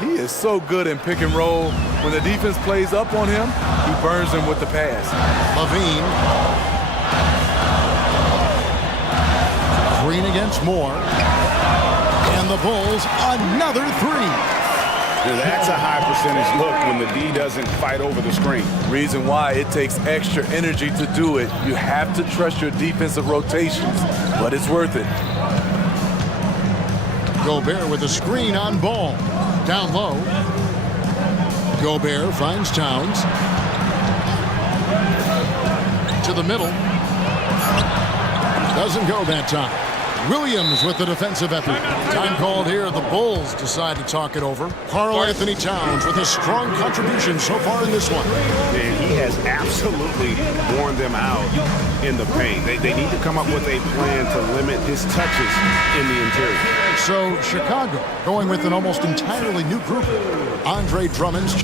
He is so good in pick and roll. When the defense plays up on him, he burns them with the pass. Levine. Green against Moore. And the Bulls, another 3. That's a high percentage look when the D doesn't fight over the screen. Reason why it takes extra energy to do it. You have to trust your defensive rotations, but it's worth it. Gobert with a screen on Ball. Down low. Gobert finds Towns. To the middle. Doesn't go that time. Williams with the defensive effort. Time called here. The Bulls decide to talk it over. Karl-Anthony Towns with a strong contribution so far in this one. And he has absolutely worn them out in the paint. They need to come up with a plan to limit his touches in the interior. So Chicago going with an almost entirely new group. Andre Drummond's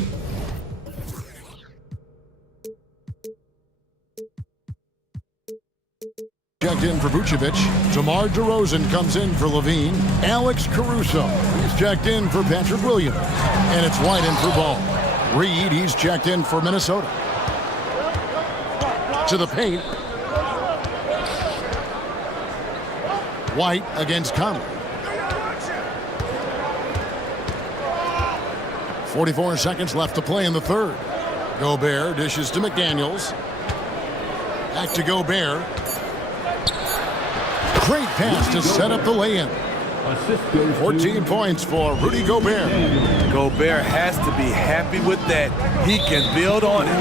checked in for Vucevic. DeMar DeRozan comes in for Levine. Alex Caruso, he's checked in for Patrick Williams. And it's White in for Ball. Reed, he's checked in for Minnesota. To the paint. White against Conley. 44 seconds left to play in the third. Gobert dishes to McDaniels. Back to Gobert. Great pass to set up the lay-in. 14 points for Rudy Gobert. Gobert has to be happy with that. He can build on it.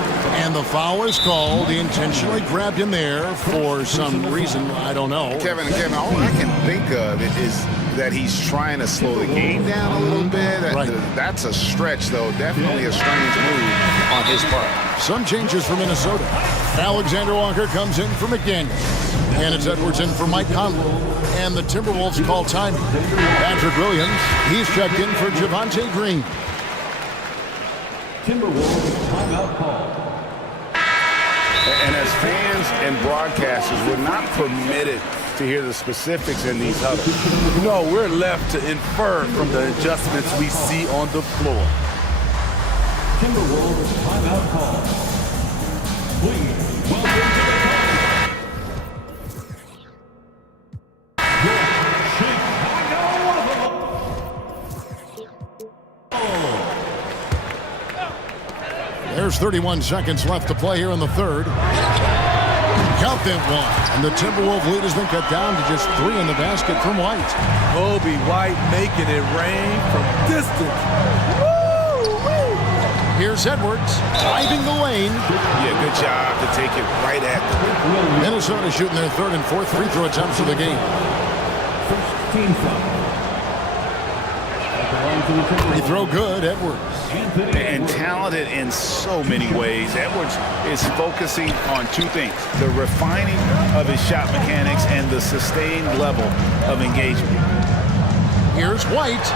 And the foul is called. He intentionally grabbed him there for some reason. I don't know. Kevin, all I can think of is that he's trying to slow the game down a little bit. Right. That's a stretch, though. Definitely a strange move on his part. Some changes for Minnesota. Alexander Walker comes in for McDaniels. And it's Edwards in for Mike Conley. And the Timberwolves call timing. Patrick Williams, he's checked in for Javonte Green. Timberwolves timeout call. And as fans and broadcasters, we're not permitted to hear the specifics in these huddles. No, we're left to infer from the adjustments we see on the floor. Timberwolves timeout call. Please welcome to the call. There's 31 seconds left to play here in the third. Count them one. And the Timberwolves lead has been cut down to just 3 in the basket from White. Kobe White making it rain from distance. Woo! Here's Edwards driving the lane. Yeah, good job to take it right at them. Minnesota shooting their third and fourth free throw attempts of the game. First team foul. Free throw good, Edwards. And talented in so many ways. Edwards is focusing on two things: the refining of his shot mechanics and the sustained level of engagement. Here's White,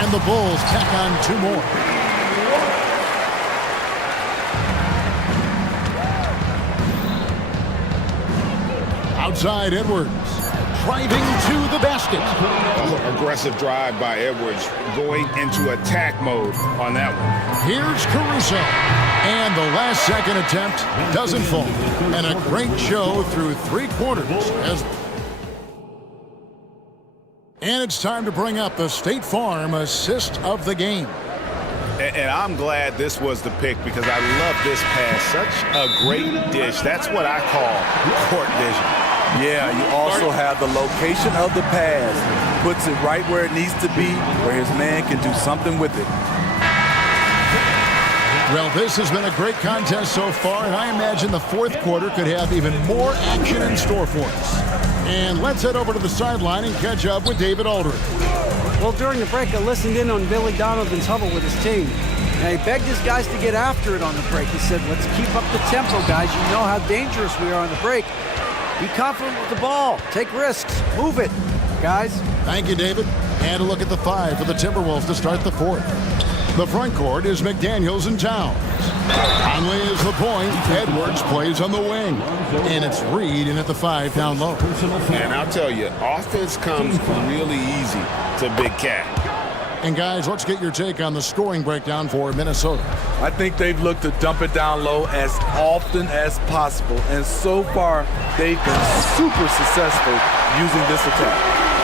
and the Bulls tack on 2 more. Outside Edwards, driving to the basket. Aggressive drive by Edwards, going into attack mode on that one. Here's Caruso, and the last second attempt doesn't fall. And a great show through 3 quarters. And it's time to bring up the State Farm assist of the game. And I'm glad this was the pick because I love this pass. Such a great dish. That's what I call court vision. Yeah, you also have the location of the pass. Puts it right where it needs to be, where his man can do something with it. Well, this has been a great contest so far, and I imagine the fourth quarter could have even more action in store for us. And let's head over to the sideline and catch up with David Aldridge. Well, during the break, I listened in on Billy Donovan's huddle with his team. And he begged his guys to get after it on the break. He said, let's keep up the tempo, guys. You know how dangerous we are on the break. Be confident with the ball. Take risks. Move it, guys. Thank you, David. And a look at the 5 for the Timberwolves to start the fourth. The front court is McDaniels and Towns. Conley is the point. Edwards plays on the wing. And it's Reed in at the 5 down low. And I'll tell you, offense comes really easy to Big Cat. And guys, let's get your take on the scoring breakdown for Minnesota. I think they've looked to dump it down low as often as possible. And so far, they've been super successful using this attack.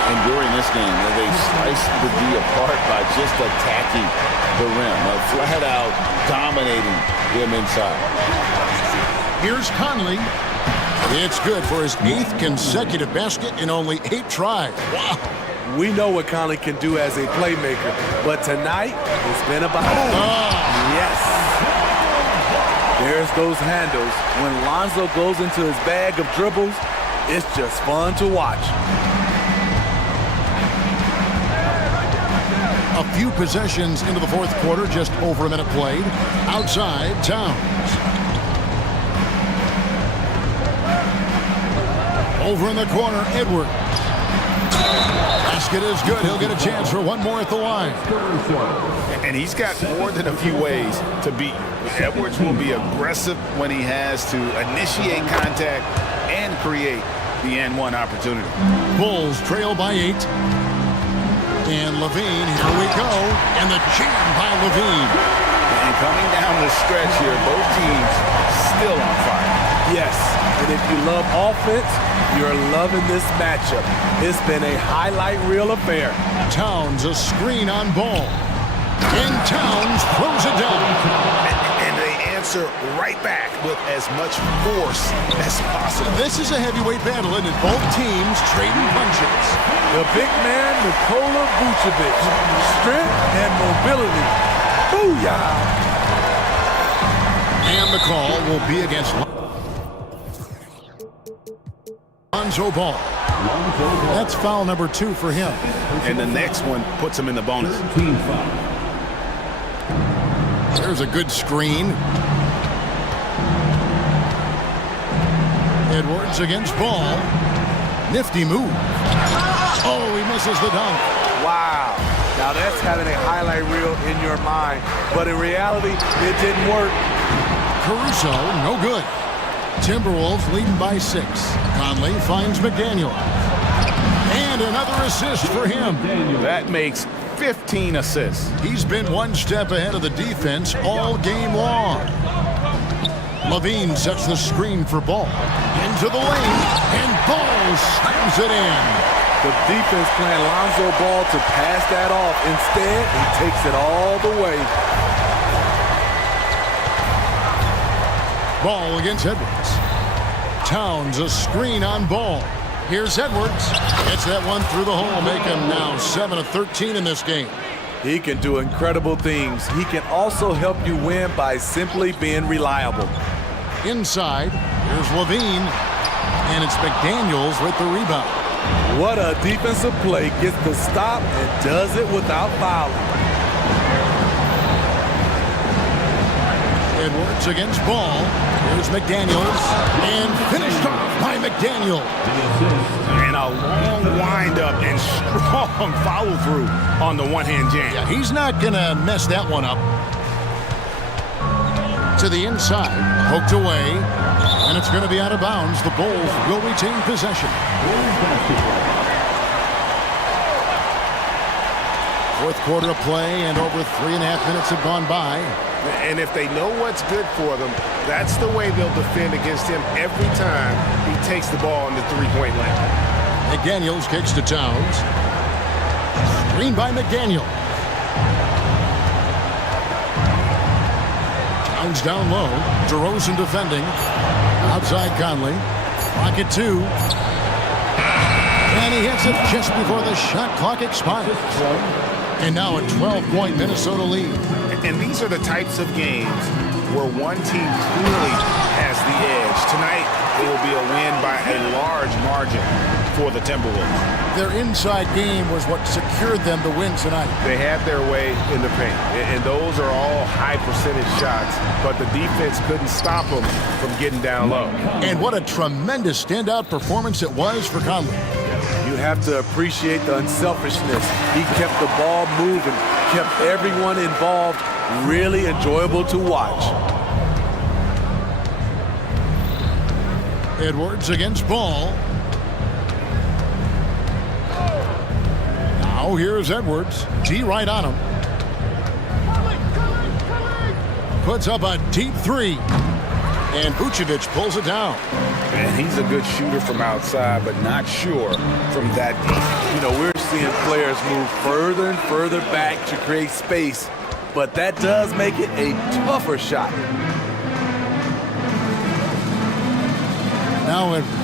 And during this game, they sliced the D apart by just attacking the rim, flat out dominating them inside. Here's Conley. It's good for his 8th consecutive basket in only 8 tries. Wow. We know what Conley can do as a playmaker, but tonight, it's been about yes. There's those handles. When Lonzo goes into his bag of dribbles, it's just fun to watch. A few possessions into the fourth quarter, just over a minute played. Outside, Towns. Over in the corner, Edwards. Basket is good. He'll get a chance for one more at the line. And he's got more than a few ways to beat you. Edwards will be aggressive when he has to initiate contact and create the N1 opportunity. Bulls trail by 8. And Levine, here we go. And the jam by Levine. And coming down the stretch here, both teams still on fire. Yes, and if you love offense, you're loving this matchup. It's been a highlight reel affair. Towns, a screen on Ball. And Towns throws it down. And they answer right back with as much force as possible. This is a heavyweight battle, and both teams trading punches. The big man, Nikola Vucevic. Strength and mobility. Booyah! And the call will be against Lonzo Ball. That's foul number 2 for him. And the next one puts him in the bonus. There's a good screen. Edwards against Ball. Nifty move. Oh, he misses the dunk. Wow. Now that's having a highlight reel in your mind. But in reality, it didn't work. Caruso, no good. Timberwolves leading by 6. Conley finds McDaniel. And another assist for him. That makes 15 assists. He's been one step ahead of the defense all game long. Levine sets the screen for Ball. Into the lane, and Ball slams it in. The defense playing Lonzo Ball to pass that off. Instead, he takes it all the way. Ball against Edwards. Towns a screen on Ball. Here's Edwards. Gets that one through the hole, make him now 7 of 13 in this game. He can do incredible things. He can also help you win by simply being reliable. Inside, here's Levine. And it's McDaniels with the rebound. What a defensive play. Gets the stop and does it without fouling. Edwards against Ball. Here's McDaniels. And finished off by McDaniel. And a long windup and strong follow through on the one-hand jam. Yeah, he's not going to mess that one up. To the inside, poked away, and it's going to be out of bounds. The Bulls will retain possession. Fourth quarter of play, and over 3.5 minutes have gone by. And if they know what's good for them, that's the way they'll defend against him every time he takes the ball in the three-point line. McDaniels kicks to Towns. Screen by McDaniel. Towns down low. DeRozan defending. Outside Conley. Pocket 2. And he hits it just before the shot clock expires. And now a 12-point Minnesota lead. And these are the types of games where one team clearly has the edge. Tonight, it will be a win by a large margin for the Timberwolves. Their inside game was what secured them the win tonight. They had their way in the paint, and those are all high percentage shots, but the defense couldn't stop them from getting down low. And what a tremendous standout performance it was for Conley. You have to appreciate the unselfishness. He kept the ball moving, kept everyone involved, really enjoyable to watch. Edwards against Ball. Now here's Edwards. G right on him. Puts up a deep 3. And Vucevic pulls it down. And he's a good shooter from outside, but not sure from that deep. You know, we're seeing players move further and further back to create space, but that does make it a tougher shot. Now Edwards.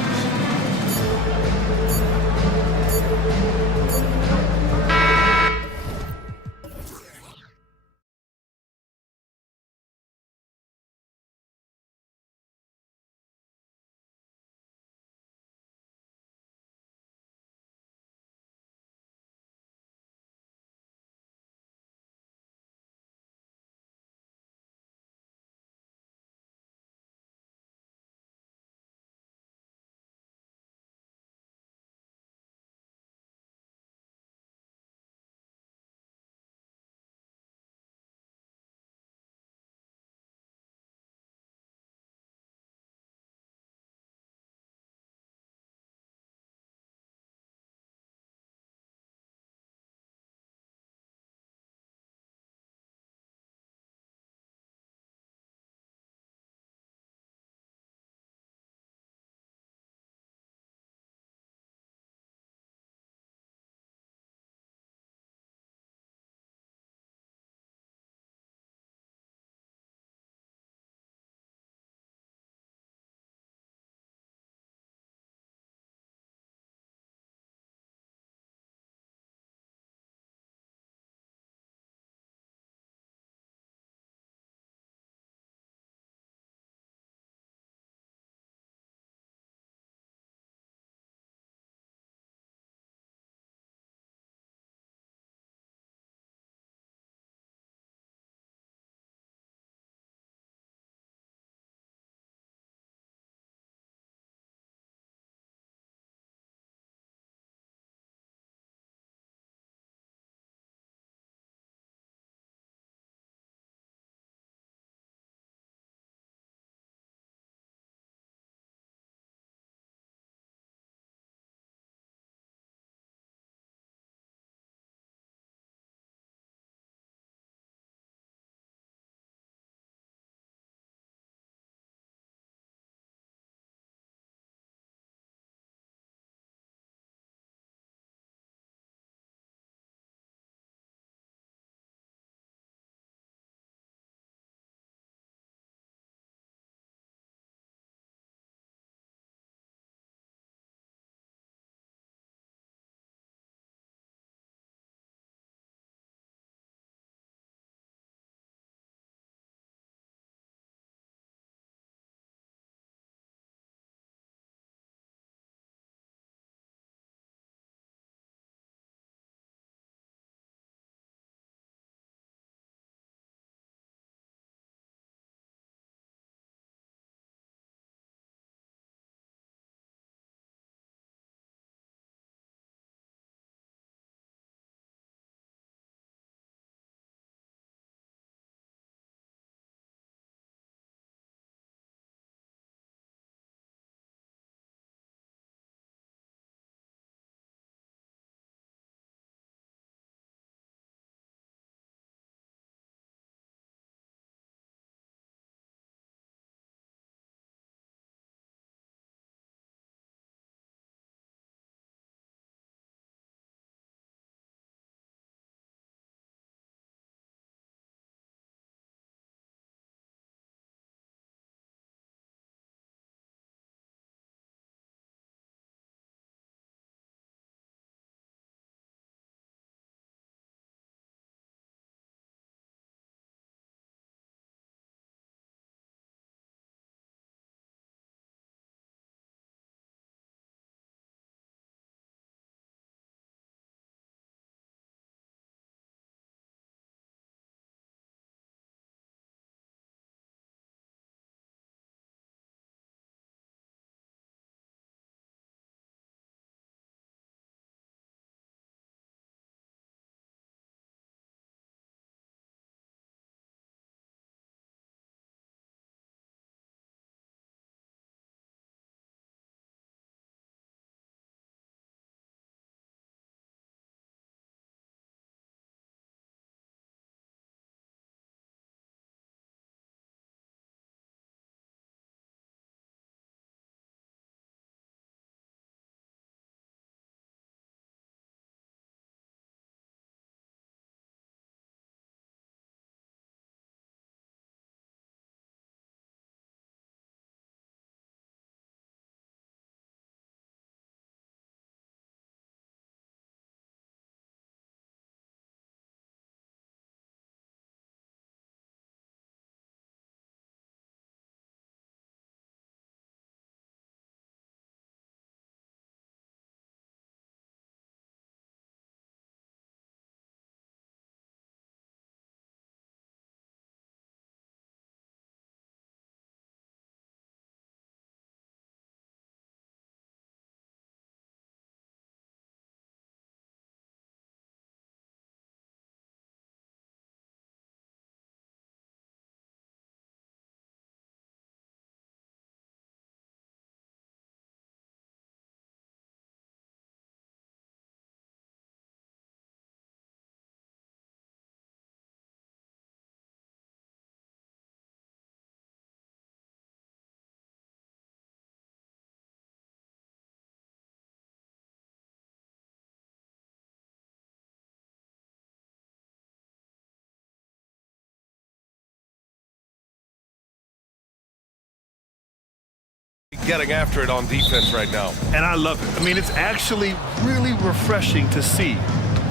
getting after it on defense right now. And I love it. I mean, it's actually really refreshing to see.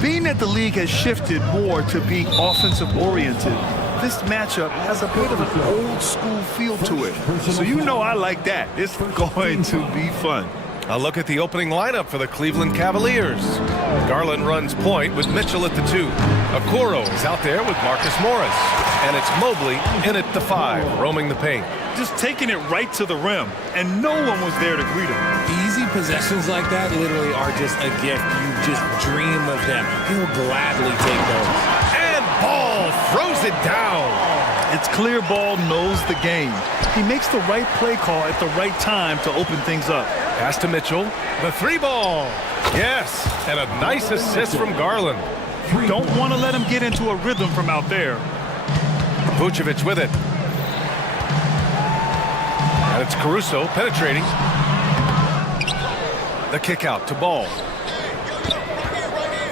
Being that the league has shifted more to being offensive-oriented, this matchup has a bit of an old-school feel to it. So you know I like that. It's going to be fun. A look at the opening lineup for the Cleveland Cavaliers. Garland runs point with Mitchell at the 2. Okoro is out there with Marcus Morris. And it's Mobley in at the 5, roaming the paint. Just taking it right to the rim, and no one was there to greet him. Easy possessions like that literally are just a gift. You just dream of them. He'll gladly take those. And Ball throws it down. It's clear Ball knows the game. He makes the right play call at the right time to open things up. Pass to Mitchell. The 3 ball. Yes, and a nice assist from Garland. Don't want to let him get into a rhythm from out there. Vucevic with it. And it's Caruso penetrating. The kick out to Ball.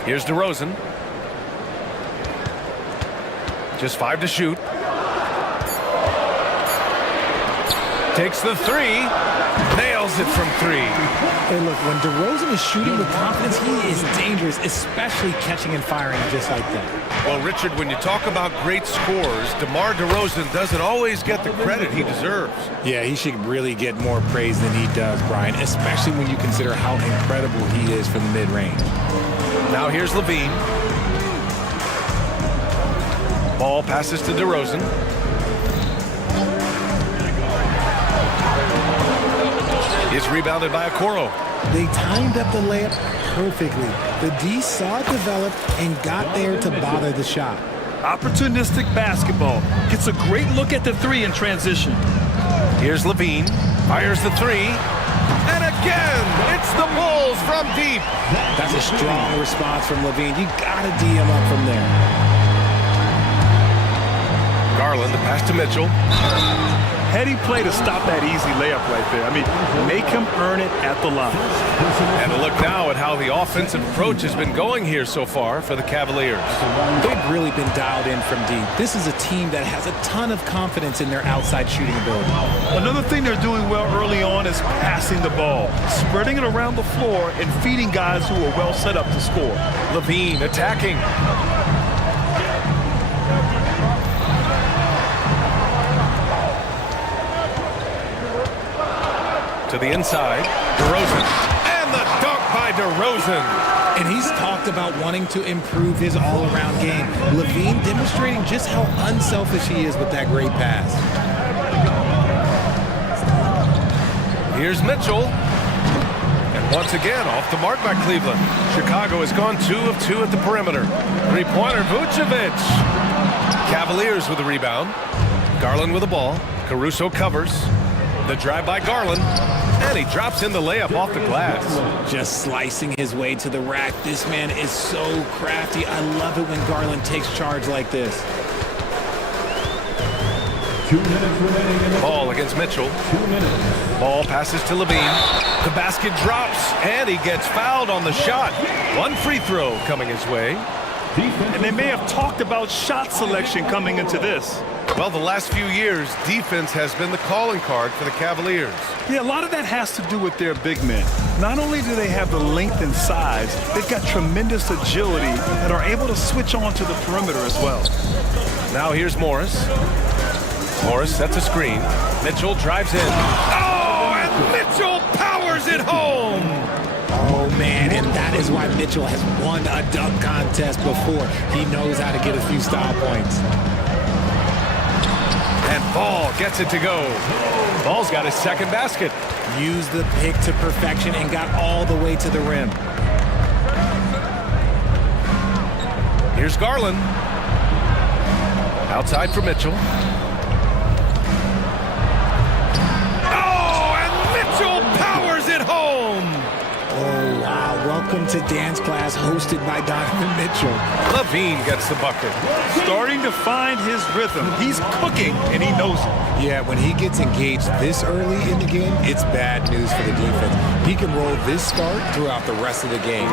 Here's DeRozan. Just 5 to shoot. Takes the 3. Nails it from 3. Hey, look, when DeRozan is shooting with confidence, he is dangerous, especially catching and firing just like that. Well, Richard, when you talk about great scorers, DeMar DeRozan doesn't always get the credit he deserves. Yeah, he should really get more praise than he does, Brian, especially when you consider how incredible he is from the mid-range. Now here's Levine. Ball passes to DeRozan. It's rebounded by Okoro. They timed up the layup perfectly. The D saw it develop and got there to bother the shot. Opportunistic basketball. Gets a great look at the 3 in transition. Here's Levine. Fires the 3. And again, it's the Bulls from deep. That's a strong response from Levine. You gotta D him up from there. Garland, the pass to Mitchell. Heady play to stop that easy layup right there. I mean, make him earn it at the line. And a look now at how the offensive approach has been going here so far for the Cavaliers. They've really been dialed in from deep. This is a team that has a ton of confidence in their outside shooting ability. Another thing they're doing well early on is passing the ball, spreading it around the floor and feeding guys who are well set up to score. Levine attacking. To the inside, DeRozan. And the dunk by DeRozan. And he's talked about wanting to improve his all-around game. Levine demonstrating just how unselfish he is with that great pass. Here's Mitchell. And once again, off the mark by Cleveland. Chicago has gone 2 of 2 at the perimeter. Three-pointer, Vucevic. Cavaliers with the rebound. Garland with the ball. Caruso covers. The drive by Garland. And he drops in the layup off the glass. Just slicing his way to the rack. This man is so crafty. I love it when Garland takes charge like this. 2 minutes remaining in the ball against Mitchell. 2 minutes. Ball passes to Levine. The basket drops, and he gets fouled on the shot. 1 free throw coming his way. And they may have talked about shot selection coming into this. Well, the last few years, defense has been the calling card for the Cavaliers. Yeah, a lot of that has to do with their big men. Not only do they have the length and size, they've got tremendous agility and are able to switch on to the perimeter as well. Now here's Morris. Morris sets a screen. Mitchell drives in. Oh, and Mitchell powers it home! Oh, man, and that is why Mitchell has won a dunk contest before. He knows how to get a few style points. And Ball gets it to go. Ball's got his second basket. Used the pick to perfection and got all the way to the rim. Here's Garland. Outside for Mitchell. Oh, and Mitchell powers it home! Oh, wow. Welcome to dance class hosted by Donovan Mitchell. Levine gets the bucket. Starting to find his rhythm. He's cooking, and he knows it. Yeah, when he gets engaged this early in the game, it's bad news for the defense. He can roll this start throughout the rest of the game.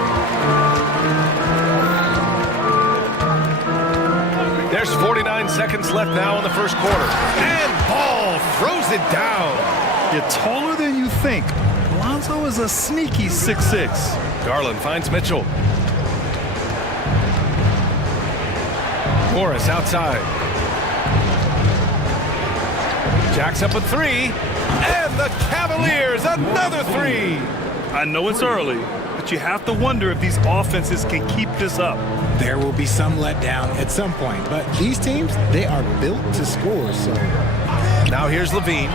There's 49 seconds left now in the first quarter. And Ball throws it down. You're taller than you think. Alonzo is a sneaky 6'6". Garland finds Mitchell. Morris outside. Jacks up a three. And the Cavaliers, another three. I know it's early, but you have to wonder if these offenses can keep this up. There will be some letdown at some point, but these teams, they are built to score, so. Now here's Levine.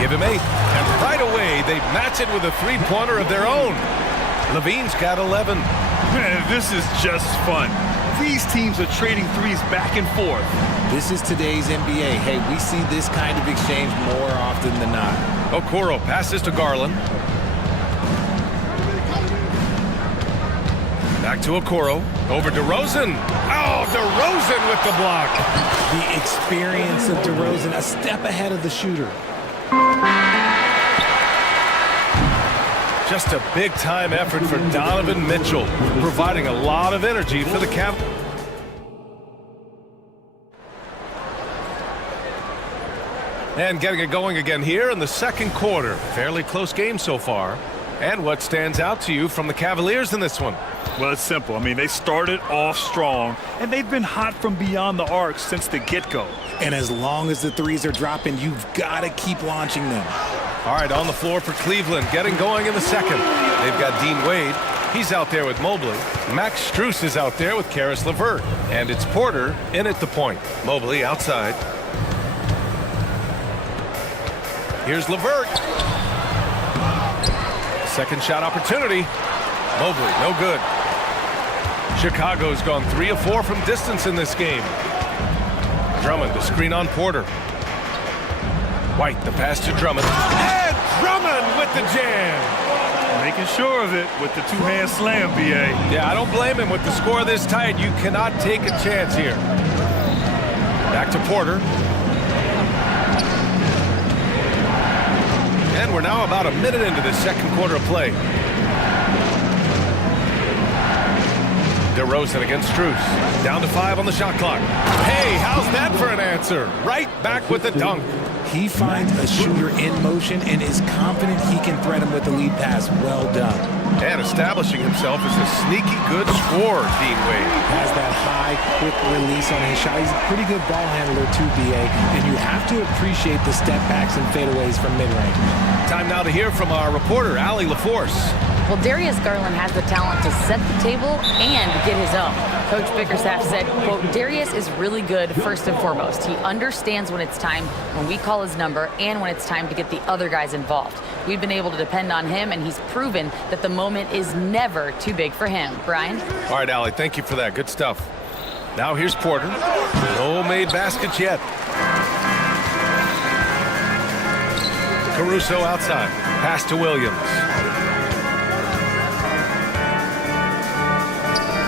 Give him 8. And right away, they match it with a three-pointer of their own. Levine's got 11. Man, this is just fun. These teams are trading threes back and forth. This is today's NBA. Hey, we see this kind of exchange more often than not. Okoro passes to Garland. Back to Okoro. Over DeRozan. Oh, DeRozan with the block. The experience of DeRozan, a step ahead of the shooter. Just a big-time effort for Donovan Mitchell, providing a lot of energy for the Cavaliers. And getting it going again here in the second quarter. Fairly close game so far. And what stands out to you from the Cavaliers in this one? Well, it's simple. I mean, they started off strong, and they've been hot from beyond the arc since the get-go. And as long as the threes are dropping, you've got to keep launching them. All right, on the floor for Cleveland, getting going in the second. They've got Dean Wade. He's out there with Mobley. Max Strus is out there with Karis LeVert. And it's Porter in at the point. Mobley outside. Here's LeVert. Second shot opportunity. Mobley, no good. Chicago's gone 3 of 4 from distance in this game. Drummond, the screen on Porter. White, the pass to Drummond. And Drummond with the jam. Making sure of it with the two-hand slam, B.A. Yeah, I don't blame him. With the score this tight, you cannot take a chance here. Back to Porter. And we're now about a minute into the second quarter of play. DeRozan against Strus. Down to 5 on the shot clock. Hey, how's that for an answer? Right back with the dunk. He finds a shooter in motion and is confident he can thread him with the lead pass. Well done. And establishing himself as a sneaky good scorer, Dean Wade. Has that high, quick release on his shot. He's a pretty good ball handler too, B.A. And you have to appreciate the step backs and fadeaways from mid-range. Time now to hear from our reporter, Allie LaForce. Well, Darius Garland has the talent to set the table and get his own. Coach Bickerstaff said, quote, Darius is really good first and foremost. He understands when it's time, when we call his number, and when it's time to get the other guys involved. We've been able to depend on him, and he's proven that the moment is never too big for him. Brian? All right, Allie, thank you for that. Good stuff. Now here's Porter. No made baskets yet. Caruso outside. Pass to Williams.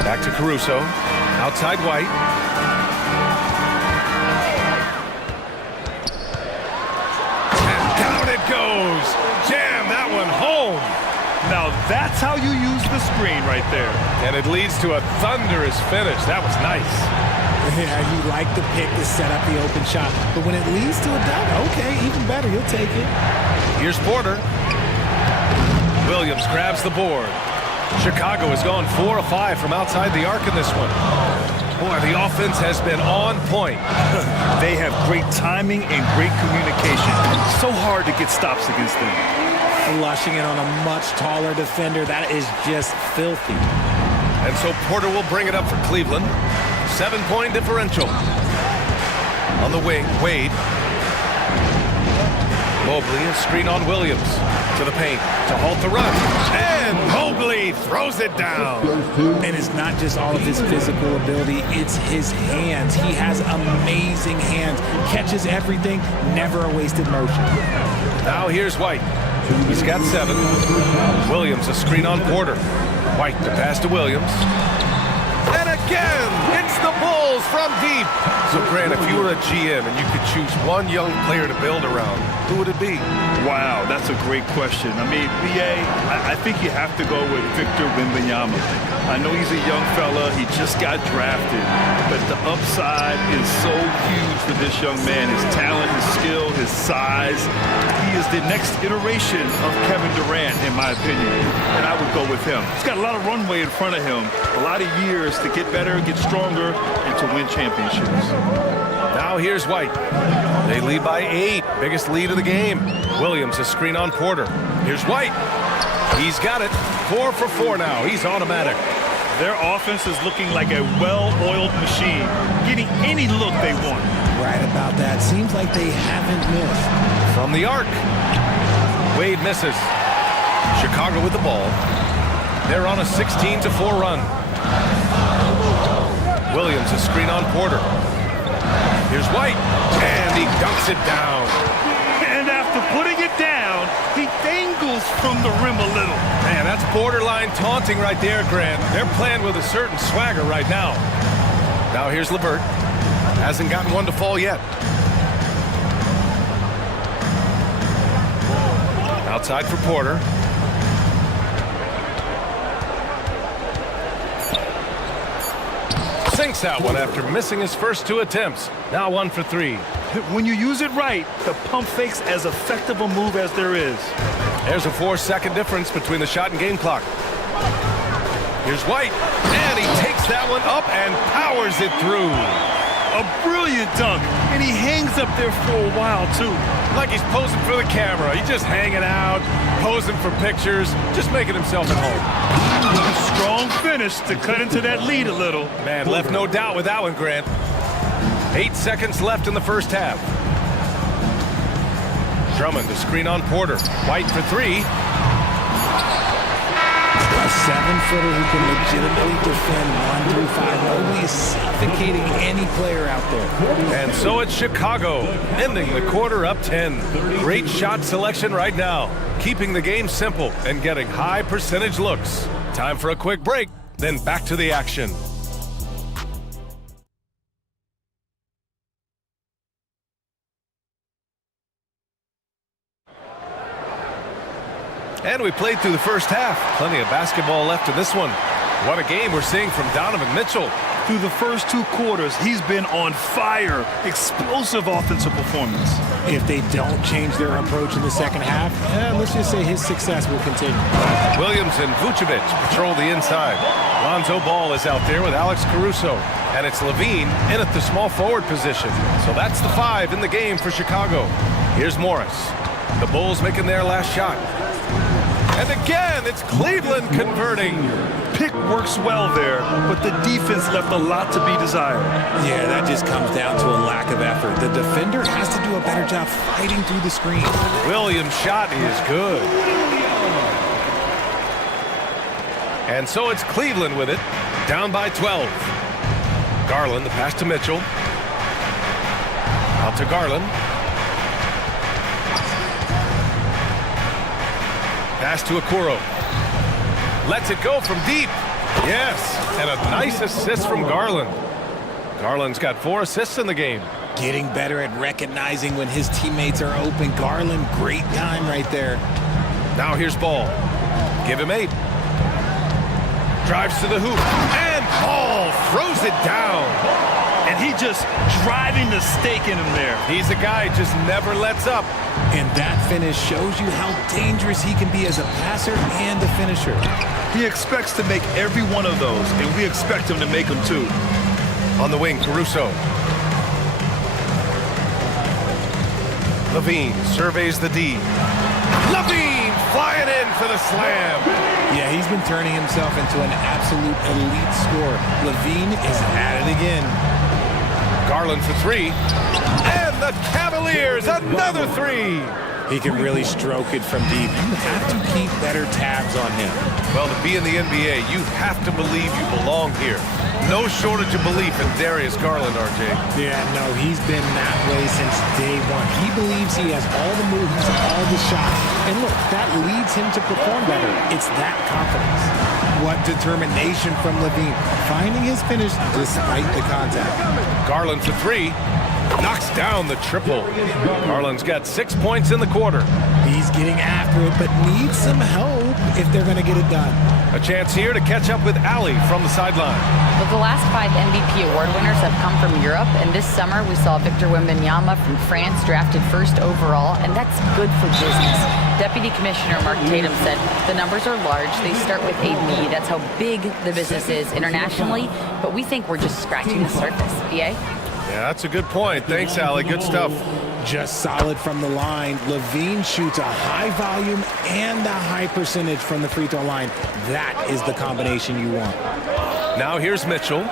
Back to Caruso. Outside White. And down it goes. Jam that one home. Now that's how you use the screen right there. And it leads to a thunderous finish. That was nice. Yeah, you like the pick to set up the open shot. But when it leads to a dunk, okay, even better. He'll take it. Here's Porter. Williams grabs the board. Chicago has gone 4 of 5 from outside the arc in this one. Boy, the offense has been on point. They have great timing and great communication. So hard to get stops against them. Flushing it on a much taller defender. That is just filthy. And so Porter will bring it up for Cleveland. 7-point differential. On the wing, Wade. Mobley, a screen on Williams. To the paint, to halt the run. And Mobley throws it down. And it's not just all of his physical ability, it's his hands. He has amazing hands. Catches everything, never a wasted motion. Now here's White. He's got 7. Williams, a screen on Porter. White, the pass to Williams. And again, it's the Bulls from deep. So, Grant, if you were a GM and you could choose one young player to build around, who would it be? Wow, that's a great question. I mean, B.A., I think you have to go with Victor Wembanyama. I know he's a young fella. He just got drafted. But the upside is so huge for this young man. His talent, his skill, his size. He is the next iteration of Kevin Durant, in my opinion, and I would go with him. He's got a lot of runway in front of him, a lot of years to get better, get stronger, and to win championships. Now here's White. They lead by 8, biggest lead of the game. Williams, a screen on Porter. Here's White. He's got it. 4 for 4 now. He's automatic. Their offense is looking like a well-oiled machine, getting any look they want. Right about that. Seems like they haven't missed. From the arc. Wade misses. Chicago with the ball. They're on a 16-4 run. Williams, a screen on Porter. Here's White, and he dunks it down. And after putting it down, he dangles from the rim a little. Man, that's borderline taunting right there, Grant. They're playing with a certain swagger right now. Now here's LeVert. Hasn't gotten one to fall yet. Outside for Porter. Sinks that one after missing his first 2 attempts. Now 1 for 3. When you use it right, the pump fake's as effective a move as there is. There's a 4-second difference between the shot and game clock. Here's White, and he takes that one up and powers it through. A brilliant dunk, and he hangs up there for a while, too. Like he's posing for the camera. He's just hanging out, posing for pictures, just making himself at home. A strong finish to cut into that lead a little. Man, left no doubt with that one, Grant. 8 seconds left in the first half. Drummond, the screen on Porter. White for 3. A 7-footer who can legitimately defend 1 through 5. Mobley is suffocating any player out there. And so it's Chicago, ending the quarter up 10. Great shot selection right now, keeping the game simple and getting high percentage looks. Time for a quick break, then back to the action. And we played through the first half. Plenty of basketball left in this one. What a game we're seeing from Donovan Mitchell. Through the first 2 quarters, he's been on fire. Explosive offensive performance. If they don't change their approach in the second half, let's just say his success will continue. Williams and Vucevic patrol the inside. Lonzo Ball is out there with Alex Caruso. And it's Levine in at the small forward position. So that's the 5 in the game for Chicago. Here's Morris. The Bulls making their last shot. And again, it's Cleveland converting. Pick works well there, but the defense left a lot to be desired. Yeah, that just comes down to a lack of effort. The defender has to do a better job fighting through the screen. Williams' shot is good. And so it's Cleveland with it, down by 12. Garland, the pass to Mitchell. Out to Garland. Pass to Okoro. Lets it go from deep. Yes, and a nice assist from Garland. Garland's got 4 assists in the game. Getting better at recognizing when his teammates are open. Garland, great time right there. Now here's Ball. Give him 8. Drives to the hoop. And Ball throws it down. And he just driving the stake in him there. He's a guy who just never lets up. And that finish shows you how dangerous he can be as a passer and a finisher. He expects to make every one of those, and we expect him to make them too. On the wing, Caruso. Levine surveys the D. Levine flying in for the slam. Yeah, he's been turning himself into an absolute elite scorer. Levine is at it again. Garland for 3. And the Cavaliers, another 3. He can really stroke it from deep. You have to keep better tabs on him. Well, to be in the NBA, you have to believe you belong here. No shortage of belief in Darius Garland, RJ. Yeah, no, he's been that way since day 1. He believes he has all the moves, all the shots. And look, that leads him to perform better. It's that confidence. What determination from Levine, finding his finish despite the contact. Garland for 3. Knocks down the triple. Garland's got 6 points in the quarter. He's getting after it, but needs some help if they're going to get it done. A chance here to catch up with Ali from the sideline. Well, the last 5 MVP award winners have come from Europe, and this summer we saw Victor Wembanyama from France drafted first overall, and that's good for business. Deputy Commissioner Mark Tatum said the numbers are large. They start with a B. That's how big the business is internationally, but we think we're just scratching the surface. BA? Yeah, that's a good point. Thanks, Ali. Good stuff. Just solid from the line. Levine shoots a high volume and a high percentage from the free throw line. That is the combination you want. Now here's Mitchell.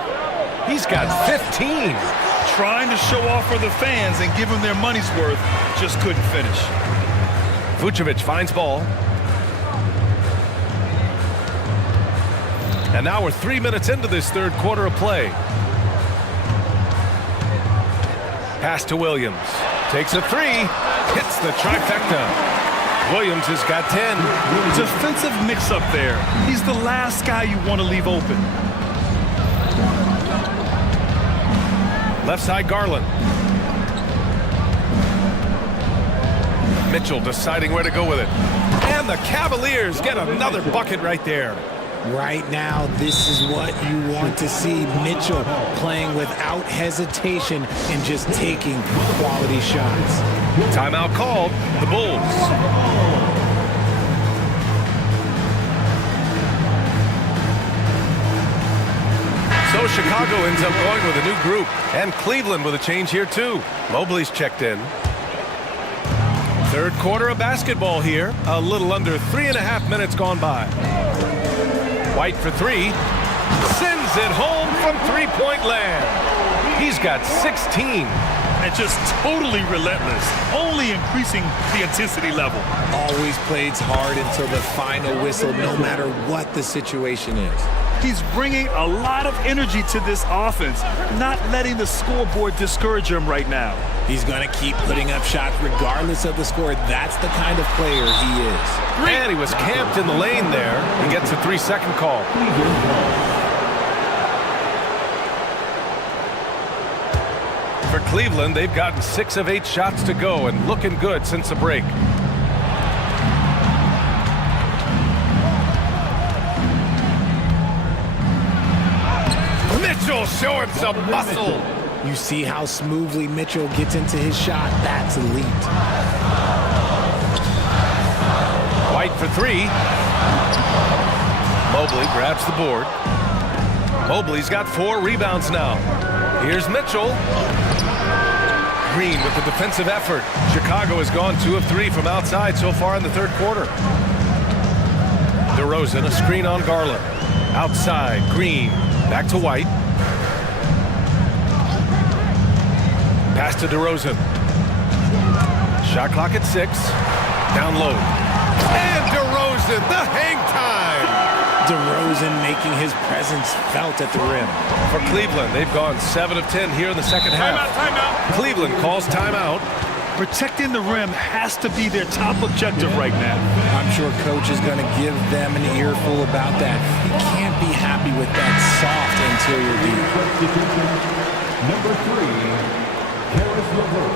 He's got 15. Trying to show off for the fans and give them their money's worth, just couldn't finish. Vucevic finds ball. And now we're 3 minutes into this third quarter of play. Pass to Williams. Takes a 3. Hits the trifecta. Williams has got 10. Defensive mix-up there. He's the last guy you want to leave open. Left side, Garland. Mitchell deciding where to go with it. And the Cavaliers get another bucket right there. Right now, this is what you want to see. Mitchell playing without hesitation and just taking quality shots. Timeout called. The Bulls. So Chicago ends up going with a new group. And Cleveland with a change here, too. Mobley's checked in. Third quarter of basketball here. A little under 3.5 minutes gone by. White for 3. Sends it home from three-point land. He's got 16. And just totally relentless, only increasing the intensity level. Always plays hard until the final whistle, no matter what the situation is. He's bringing a lot of energy to this offense, not letting the scoreboard discourage him right now. He's going to keep putting up shots regardless of the score. That's the kind of player he is. And he was camped in the lane there. He gets a 3-second call. For Cleveland, they've gotten 6 of 8 shots to go and looking good since the break. Mitchell showing some muscle. You see how smoothly Mitchell gets into his shot. That's elite. White for 3. Mobley grabs the board. Mobley's got 4 rebounds now. Here's Mitchell. Green with the defensive effort. Chicago has gone 2 of 3 from outside so far in the third quarter. DeRozan, a screen on Garland. Outside, Green. Back to White. Pass to DeRozan. Shot clock at 6. Down low. And DeRozan, the hang time. DeRozan making his presence felt at the rim. For Cleveland, they've gone 7 of 10 here in the second half. Timeout. Cleveland calls timeout. Protecting the rim has to be their top objective right now. I'm sure coach is going to give them an earful about that. He can't be happy with that soft interior D. Number 3, Karis LeVert.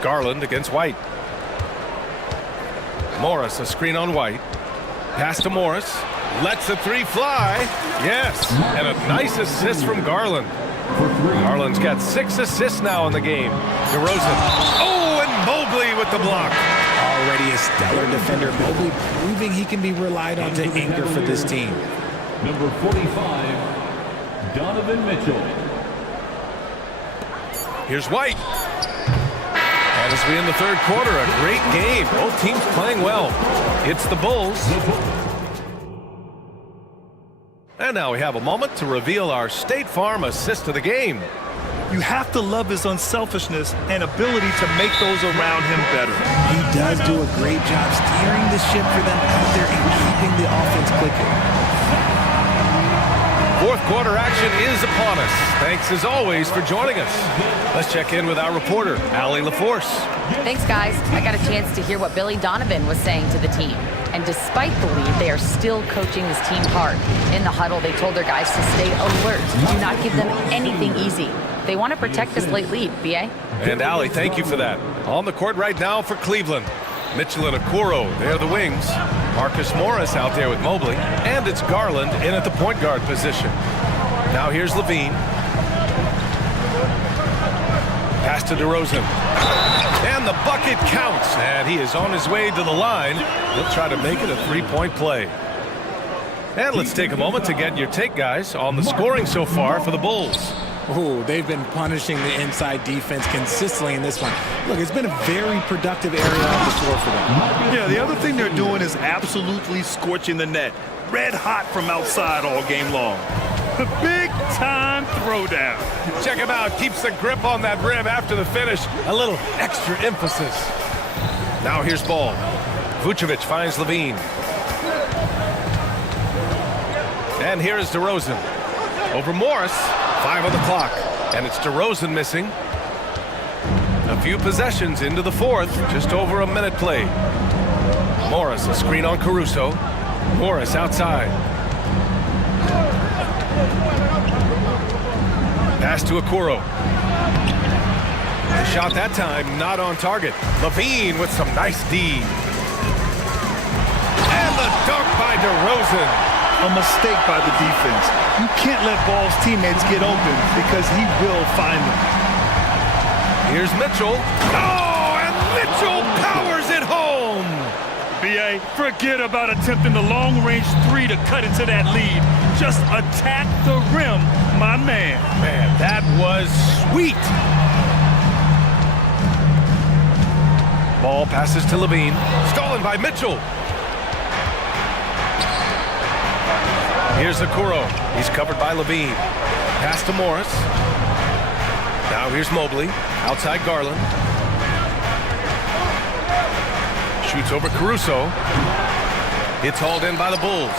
Garland against White. Morris, a screen on White. Pass to Morris. Lets the 3 fly. Yes, and a nice assist from Garland. Garland's got 6 assists now in the game. DeRozan. Oh, and Mobley with the block. Already a stellar defender. Mobley proving he can be relied on to anchor for this team. Number 45, Donovan Mitchell. Here's White. And as we end the third quarter, a great game. Both teams playing well. It's the Bulls. And now we have a moment to reveal our State Farm assist of the game. You have to love his unselfishness and ability to make those around him better. He does do a great job steering the ship for them out there and keeping the offense clicking. Fourth quarter action is upon us. Thanks as always for joining us. Let's check in with our reporter, Allie LaForce. Thanks, guys. I got a chance to hear what Billy Donovan was saying to the team. And despite the lead, they are still coaching this team hard. In the huddle, they told their guys to stay alert. Do not give them anything easy. They want to protect this late lead, B.A. And Allie, thank you for that. On the court right now for Cleveland. Mitchell and Okoro, they're the wings. Marcus Morris out there with Mobley. And it's Garland in at the point guard position. Now here's Levine. Pass to DeRozan. And the bucket counts. And he is on his way to the line. He'll try to make it a three-point play. And let's take a moment to get your take, guys, on the scoring so far for the Bulls. Oh, they've been punishing the inside defense consistently in this one. Look, it's been a very productive area on the floor for them. Yeah, the other thing they're doing is absolutely scorching the net. Red hot from outside all game long. The big-time throwdown. Check him out. Keeps the grip on that rim after the finish. A little extra emphasis. Now here's ball. Vucevic finds Levine. And here is DeRozan. Over Morris. 5 on the clock. And it's DeRozan missing. A few possessions into the fourth. Just over a minute played. Morris, a screen on Caruso. Morris outside. Pass to Okoro. The shot that time not on target. Levine with some nice D. And the dunk by DeRozan. A mistake by the defense. You can't let Ball's teammates get open because he will find them. Here's Mitchell. Oh, and Mitchell powers it home. B.A., forget about attempting the long-range three to cut into that lead. Just attack the rim, my man. Man, that was sweet. Ball passes to Levine. Stolen by Mitchell. Here's Okoro. He's covered by Levine. Pass to Morris. Now here's Mobley. Outside Garland. Shoots over Caruso. It's hauled in by the Bulls.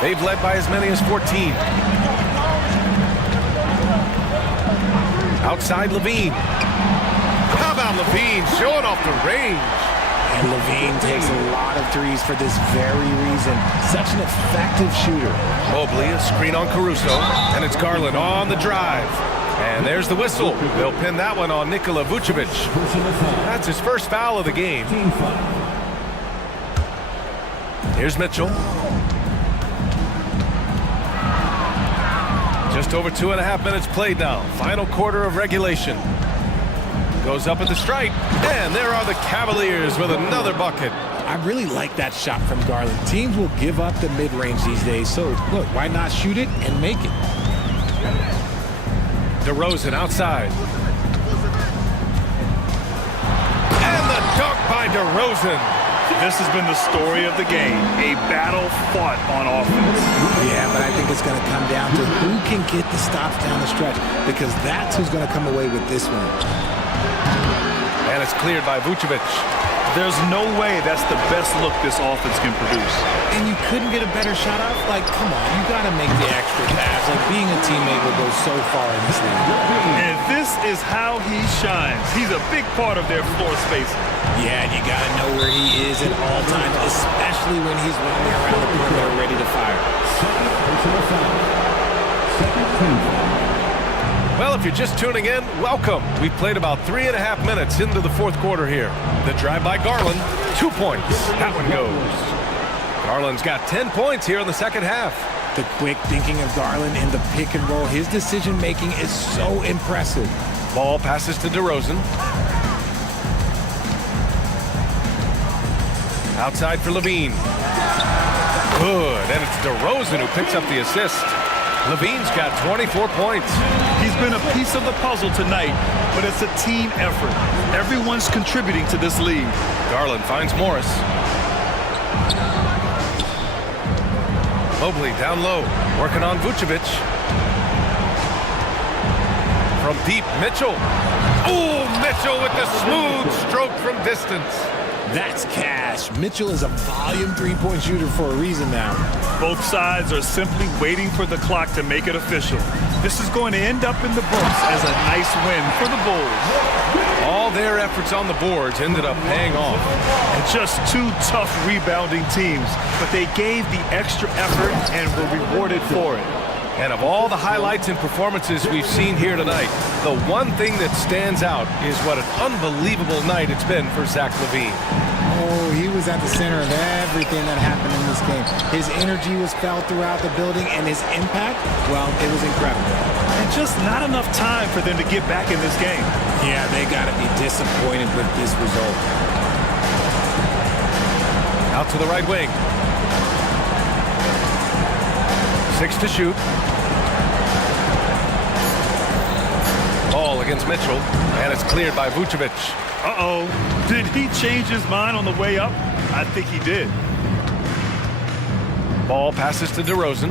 They've led by as many as 14. Outside Levine. How about Levine showing off the range? And Levine takes a lot of threes for this very reason. Such an effective shooter. Mobley, a screen on Caruso, and it's Garland on the drive. And there's the whistle. They'll pin that one on Nikola Vucevic. That's his first foul of the game. Here's Mitchell. Just over 2.5 minutes played now. Final quarter of regulation. Goes up at the stripe, and there are the Cavaliers with another bucket. I really like that shot from Garland. Teams will give up the mid-range these days, so look, why not shoot it and make it? DeRozan outside. And the dunk by DeRozan. This has been the story of the game, a battle fought on offense. Yeah, but I think it's going to come down to who can get the stops down the stretch, because that's who's going to come away with this one. And it's cleared by Vucevic. There's no way that's the best look this offense can produce. And you couldn't get a better shot off? Like, come on, you got to make the extra pass. Like, being a teammate will go so far in this league. And this is how he shines. He's a big part of their floor spacing. Yeah, and you got to know where he is at all times, especially when he's roaming around the perimeter ready to fire. Well, if you're just tuning in, welcome. We've played about 3.5 minutes into the fourth quarter here. The drive by Garland, 2 points. That one goes. Garland's got 10 points here in the second half. The quick thinking of Garland in the pick and roll, his decision-making is so impressive. Ball passes to DeRozan. Outside for Levine. Good, and it's DeRozan who picks up the assist. Levine's got 24 points. He's been a piece of the puzzle tonight, but it's a team effort. Everyone's contributing to this lead. Garland finds Morris. Mobley down low, working on Vucevic. From deep, Mitchell. Oh, Mitchell with the smooth stroke from distance. That's cash. Mitchell is a volume three-point shooter for a reason now. Both sides are simply waiting for the clock to make it official. This is going to end up in the books as a nice win for the Bulls. All their efforts on the boards ended up paying off. And just two tough rebounding teams, but they gave the extra effort and were rewarded for it. And of all the highlights and performances we've seen here tonight, the one thing that stands out is what an unbelievable night it's been for Zach LaVine. Oh, he was at the center of everything that happened in this game. His energy was felt throughout the building, and his impact, well, it was incredible. And just not enough time for them to get back in this game. Yeah, they got to be disappointed with this result. Out to the right wing. 6 to shoot. Ball against Mitchell, and it's cleared by Vucevic. Uh-oh. Did he change his mind on the way up? I think he did. Ball passes to DeRozan.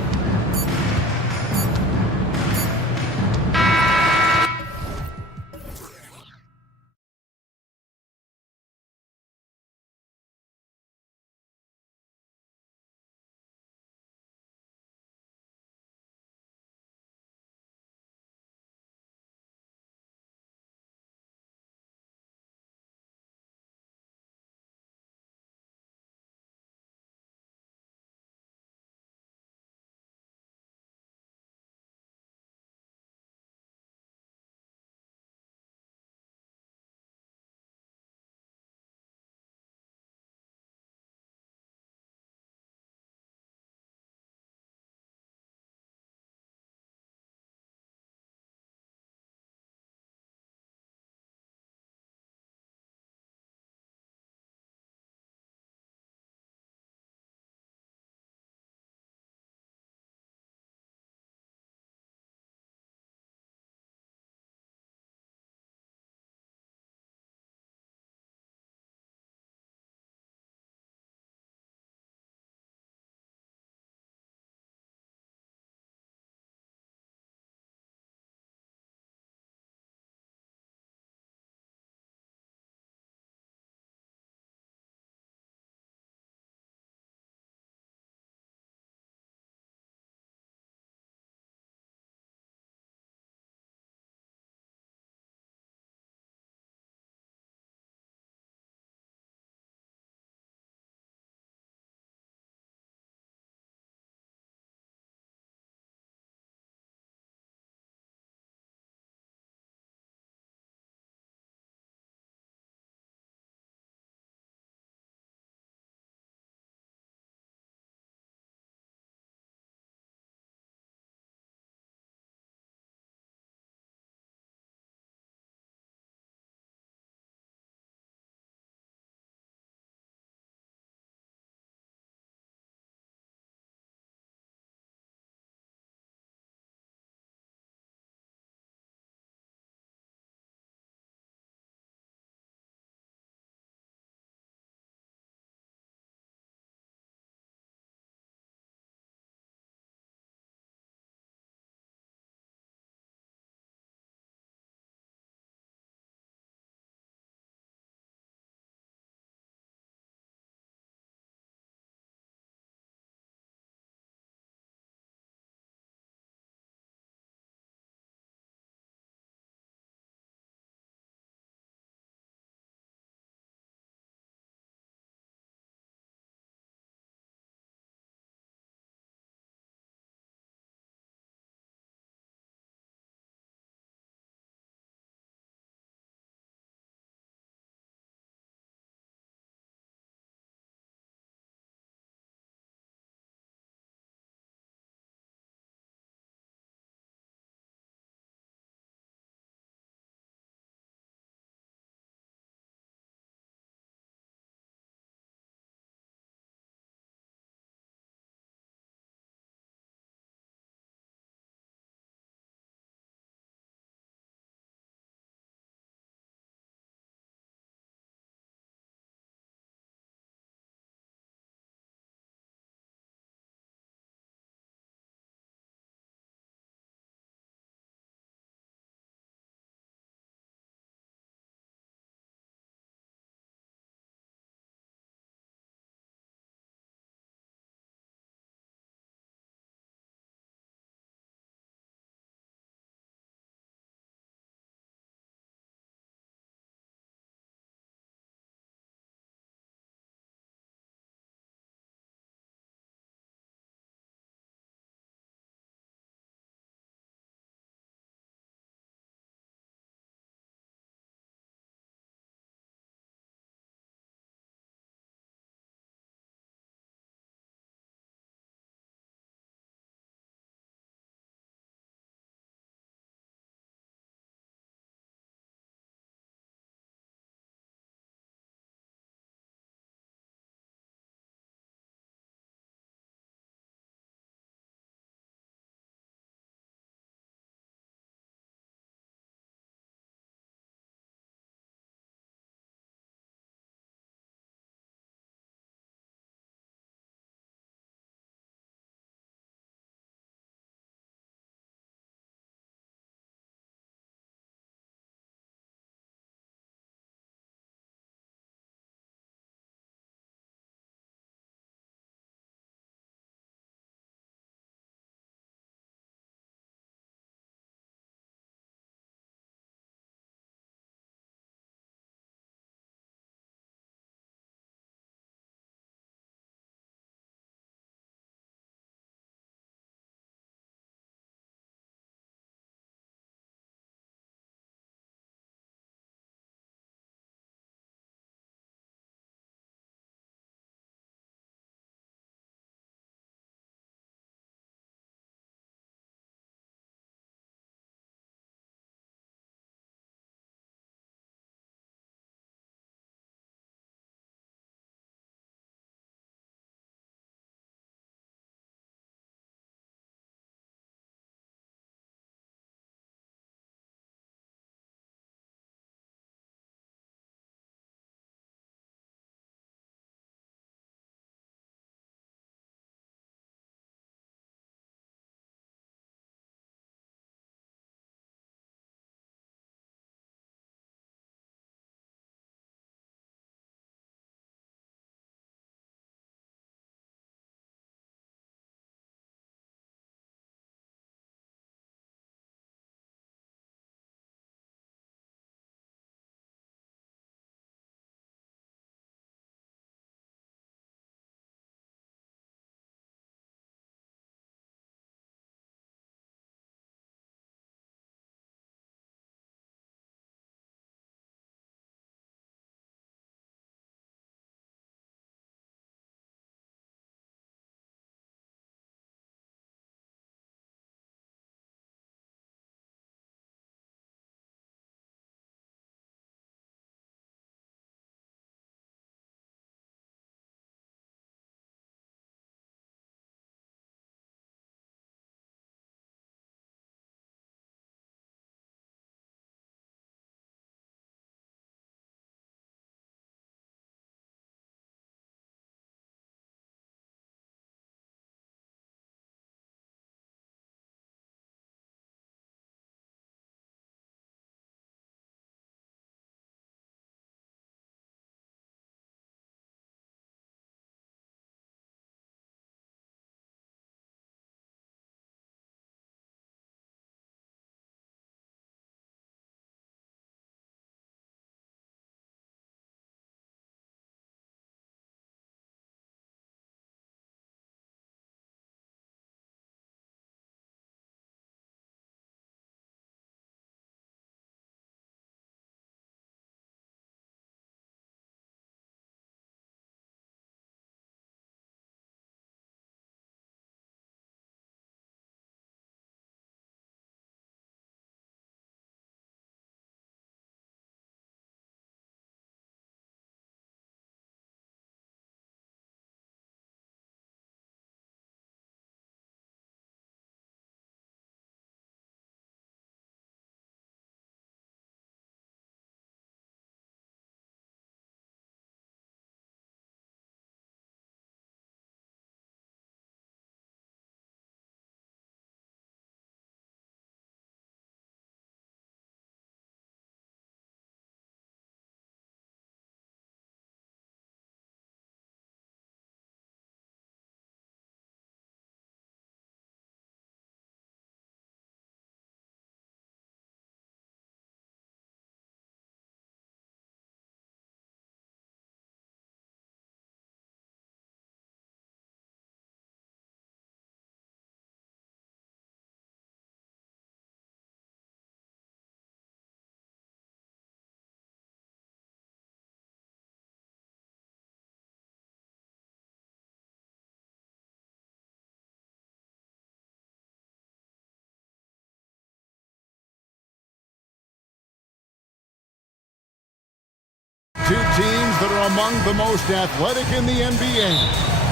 among the most athletic in the NBA.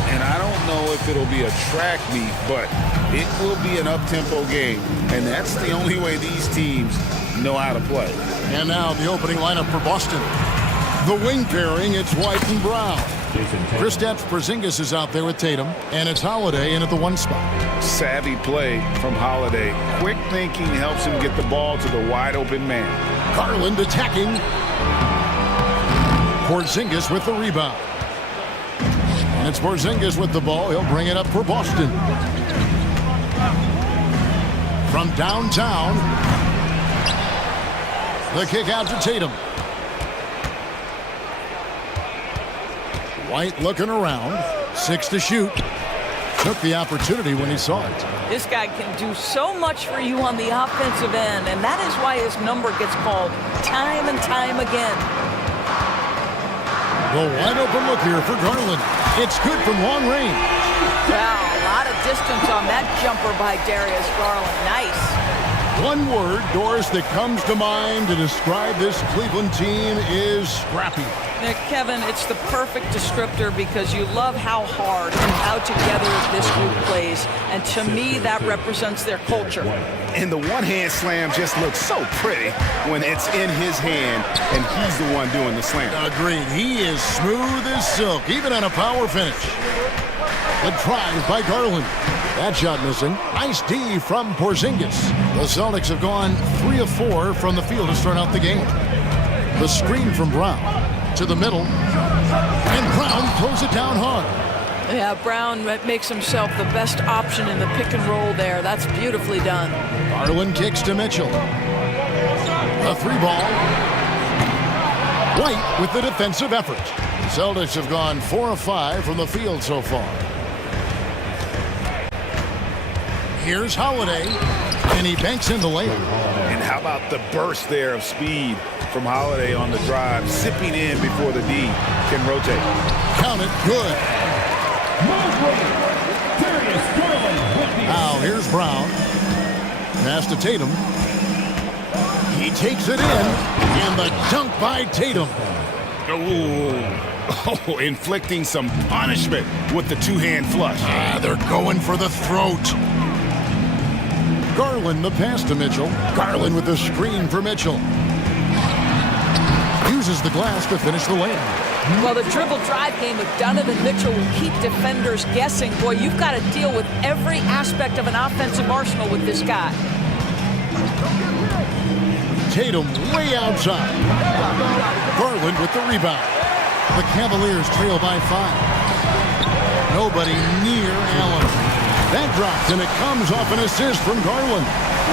And I don't know if it'll be a track meet, but it will be an up-tempo game. And that's the only way these teams know how to play. And now the opening lineup for Boston. The wing pairing, it's White and Brown. Kristaps Porzingis is out there with Tatum, and it's Holiday in at the 1 spot. Savvy play from Holiday. Quick thinking helps him get the ball to the wide-open man. Garland attacking. Porzingis with the rebound. And it's Porzingis with the ball. He'll bring it up for Boston. From downtown, the kick out to Tatum. White looking around. 6 to shoot. Took the opportunity when he saw it. This guy can do so much for you on the offensive end, and that is why his number gets called time and time again. The wide open look here for Garland. It's good from long range. Wow, a lot of distance on that jumper by Darius Garland. Nice. One word, Doris, that comes to mind to describe this Cleveland team is scrappy. Kevin, it's the perfect descriptor because you love how hard and how together this group plays. And to me, that represents their culture. And the one-hand slam just looks so pretty when it's in his hand and he's the one doing the slam. Agreed. He is smooth as silk, even on a power finish. The drive by Garland. That shot missing. Nice D from Porzingis. The Celtics have gone 3 of 4 from the field to start out the game. The screen from Brown to the middle. And Brown throws it down hard. Yeah, Brown makes himself the best option in the pick and roll there. That's beautifully done. Garland kicks to Mitchell. A 3-ball. White with the defensive effort. The Celtics have gone 4 of 5 from the field so far. Here's Holiday, and he banks in the lane. And how about the burst there of speed from Holiday on the drive, zipping in before the D can rotate. Count it, good. Now here's Brown. Pass to Tatum. He takes it in, and the dunk by Tatum. Oh, inflicting some punishment with the two-hand flush. They're going for the throat. Garland the pass to Mitchell. Garland with the screen for Mitchell. Uses the glass to finish the lane. Well, the dribble drive game with Donovan Mitchell will keep defenders guessing. Boy, you've got to deal with every aspect of an offensive arsenal with this guy. Tatum way outside. Garland with the rebound. The Cavaliers trail by 5. Nobody near Allen. That dropped, and it comes off an assist from Garland.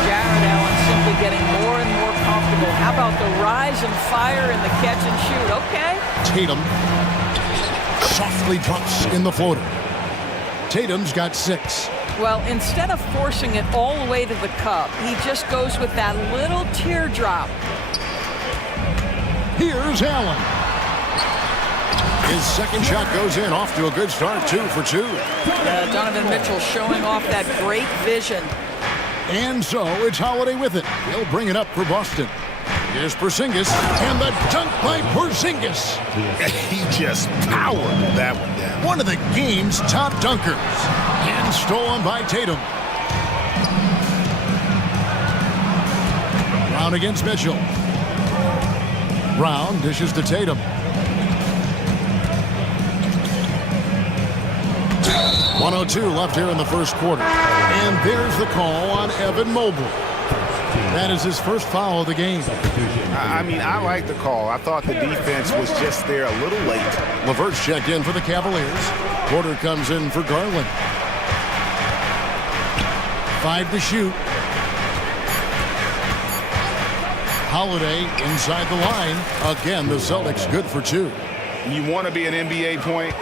Jared Allen simply getting more and more comfortable. How about the rise and fire in the catch and shoot? Okay. Tatum softly drops in the floater. Tatum's got 6. Well, instead of forcing it all the way to the cup, he just goes with that little teardrop. Here's Allen. His second shot goes in, off to a good start, 2 for 2. Donovan Mitchell showing off that great vision. And so it's Holiday with it. He'll bring it up for Boston. Here's Porzingis, and the dunk by Porzingis. He just powered that one down. One of the game's top dunkers. And stolen by Tatum. Brown against Mitchell. Brown dishes to Tatum. 1:02 left here in the first quarter. And there's the call on Evan Mobley. That is his first foul of the game. I mean, I like the call. I thought the defense was just there a little late. LeVert's checked in for the Cavaliers. Porter comes in for Garland. 5 to shoot. Holiday inside the line. Again, the Celtics good for 2. You want to be an NBA point?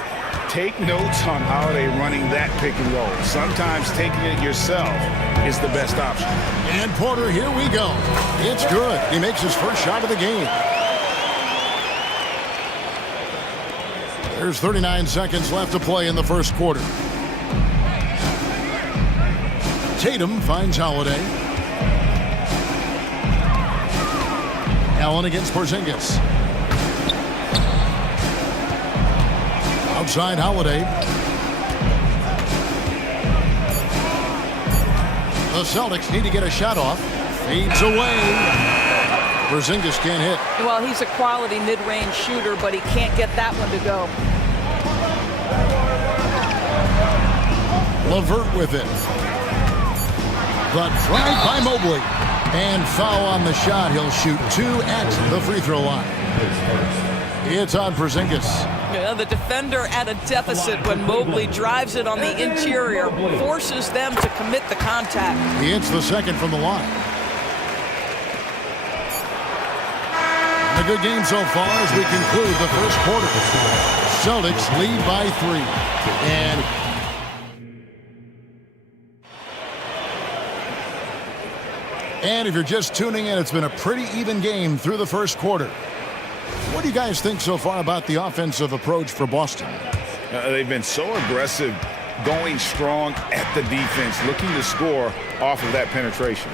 Take notes on Holiday running that pick and roll. Sometimes taking it yourself is the best option. And Porter, here we go. It's good. He makes his first shot of the game. There's 39 seconds left to play in the first quarter. Tatum finds Holiday. Allen against Porzingis. Outside Holiday. The Celtics need to get a shot off. Fades away. Porzingis can't hit. Well, he's a quality mid-range shooter, but he can't get that one to go. LeVert with it. The drive by Mobley. And foul on the shot. He'll shoot 2 at the free throw line. It's on Porzingis. Yeah, the defender at a deficit when Mobley drives it on the interior, forces them to commit the contact. He hits the second from the line. A good game so far as we conclude the first quarter. Celtics lead by 3. And if you're just tuning in, it's been a pretty even game through the first quarter. What do you guys think so far about the offensive approach for Boston? They've been so aggressive, going strong at the defense, looking to score off of that penetration.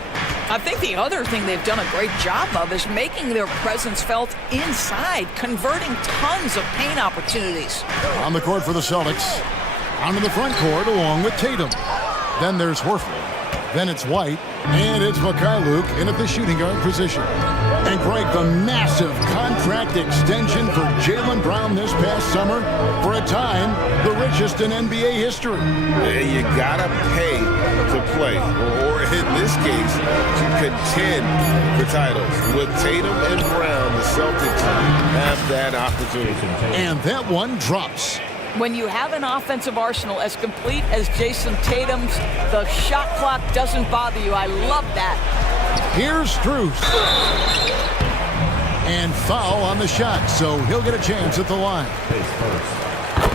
I think the other thing they've done a great job of is making their presence felt inside, converting tons of paint opportunities. On the court for the Celtics. Onto the front court along with Tatum. Then there's Horford. Then it's White. And it's Mikhailuk in at the shooting guard position. And Greg, the massive contract extension for Jaylen Brown this past summer. For a time, the richest in NBA history. Yeah, you gotta pay to play. Or in this case, to contend for titles. With Tatum and Brown, the Celtics have that opportunity. And that one drops. When you have an offensive arsenal as complete as Jason Tatum's, the shot clock doesn't bother you. I love that. Here's Strus. And foul on the shot, so he'll get a chance at the line.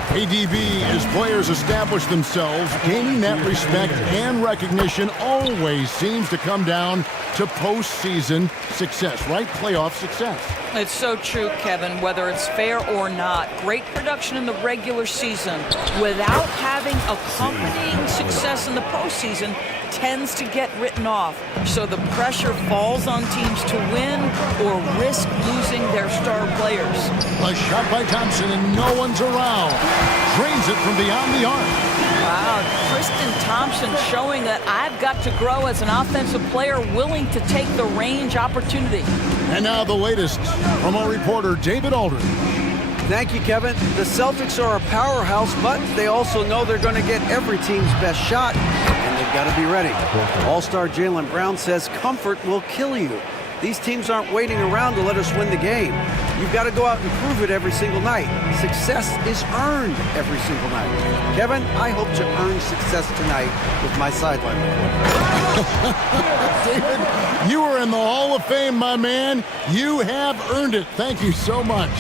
ADB, as players establish themselves, gaining that respect and recognition always seems to come down to postseason success, right? Playoff success. It's so true, Kevin, whether it's fair or not. Great production in the regular season without having accompanying success in the postseason tends to get written off. So the pressure falls on teams to win or risk losing their star players. A shot by Thompson and no one's around. Drains it from beyond the arc. Wow, Tristan Thompson showing that I've got to grow as an offensive player willing to take the range opportunity. And now the latest from our reporter, David Aldridge. Thank you, Kevin. The Celtics are a powerhouse, but they also know they're going to get every team's best shot, and they've got to be ready. All-star Jaylen Brown says comfort will kill you. These teams aren't waiting around to let us win the game. You've got to go out and prove it every single night. Success is earned every single night. Kevin, I hope to earn success tonight with my sideline report. David, you are in the Hall of Fame, my man. You have earned it. Thank you so much.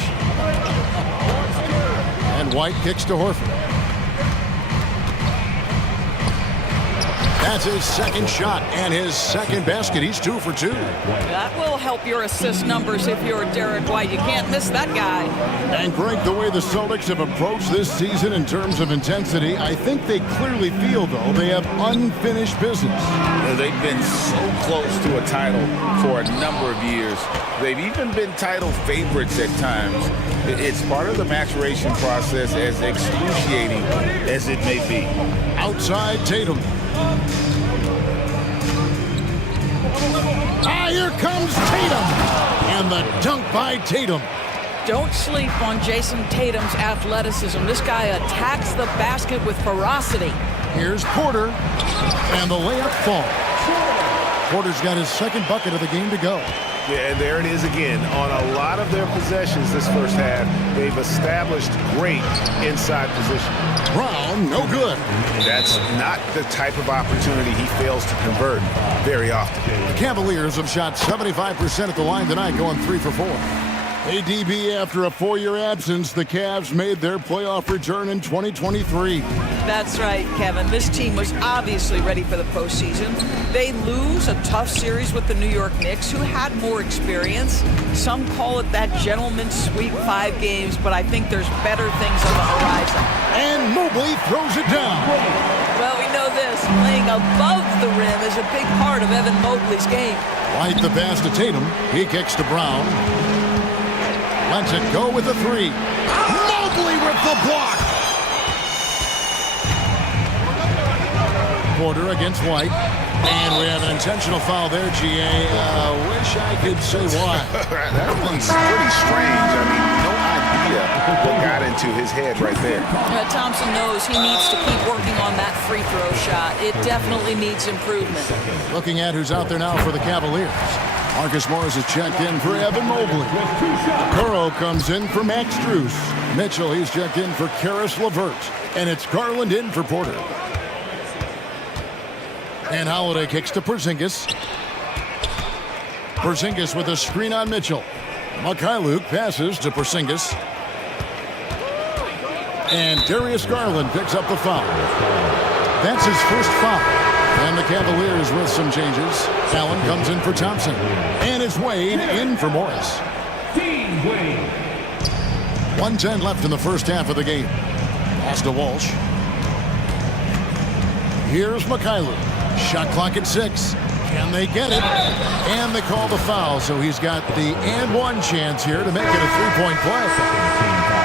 And White kicks to Horford. That's his second shot and his second basket. He's 2 for 2. That will help your assist numbers if you're Derek White. You can't miss that guy. And Greg, the way the Celtics have approached this season in terms of intensity, I think they clearly feel, though, they have unfinished business. They've been so close to a title for a number of years. They've even been title favorites at times. It's part of the maturation process, as excruciating as it may be. Outside Tatum. Here comes Tatum. And the dunk by Tatum. Don't sleep on Jason Tatum's athleticism. This guy attacks the basket with ferocity. Here's Porter. And the layup falls. Porter's got his second bucket of the game to go. Yeah, and there it is again. On a lot of their possessions this first half, they've established great inside position. Brown, no good. That's not the type of opportunity he fails to convert very often. The Cavaliers have shot 75% at the line tonight, going 3 for 4. ADB, after a 4-year absence, the Cavs made their playoff return in 2023. That's right, Kevin. This team was obviously ready for the postseason. They lose a tough series with the New York Knicks, who had more experience. Some call it that gentleman's sweep 5 games, but I think there's better things on the horizon. And Mobley throws it down. Well, we know this. Playing above the rim is a big part of Evan Mobley's game. White the pass to Tatum. He kicks to Brown. Lets it go with a 3. Mobley with the block. Porter against White. And we have an intentional foul there, GA. Wish I could say why. That was pretty strange. I mean, no idea what got into his head right there. Thompson knows he needs to keep working on that free throw shot. It definitely needs improvement. Looking at who's out there now for the Cavaliers. Marcus Morris is checked in for Evan Mobley. Okoro comes in for Max Strus. Mitchell, he's checked in for Karis LeVert. And it's Garland in for Porter. And Holiday kicks to Porzingis. Porzingis with a screen on Mitchell. Mikhailuk passes to Porzingis. And Darius Garland picks up the foul. That's his first foul. And the Cavaliers with some changes. Allen comes in for Thompson. And it's Wade in for Morris. 1:10 left in the first half of the game. Pass to Walsh. Here's Mikhailuk. Shot clock at 6. Can they get it? And they call the foul, so he's got the and one chance here to make it a three-point play.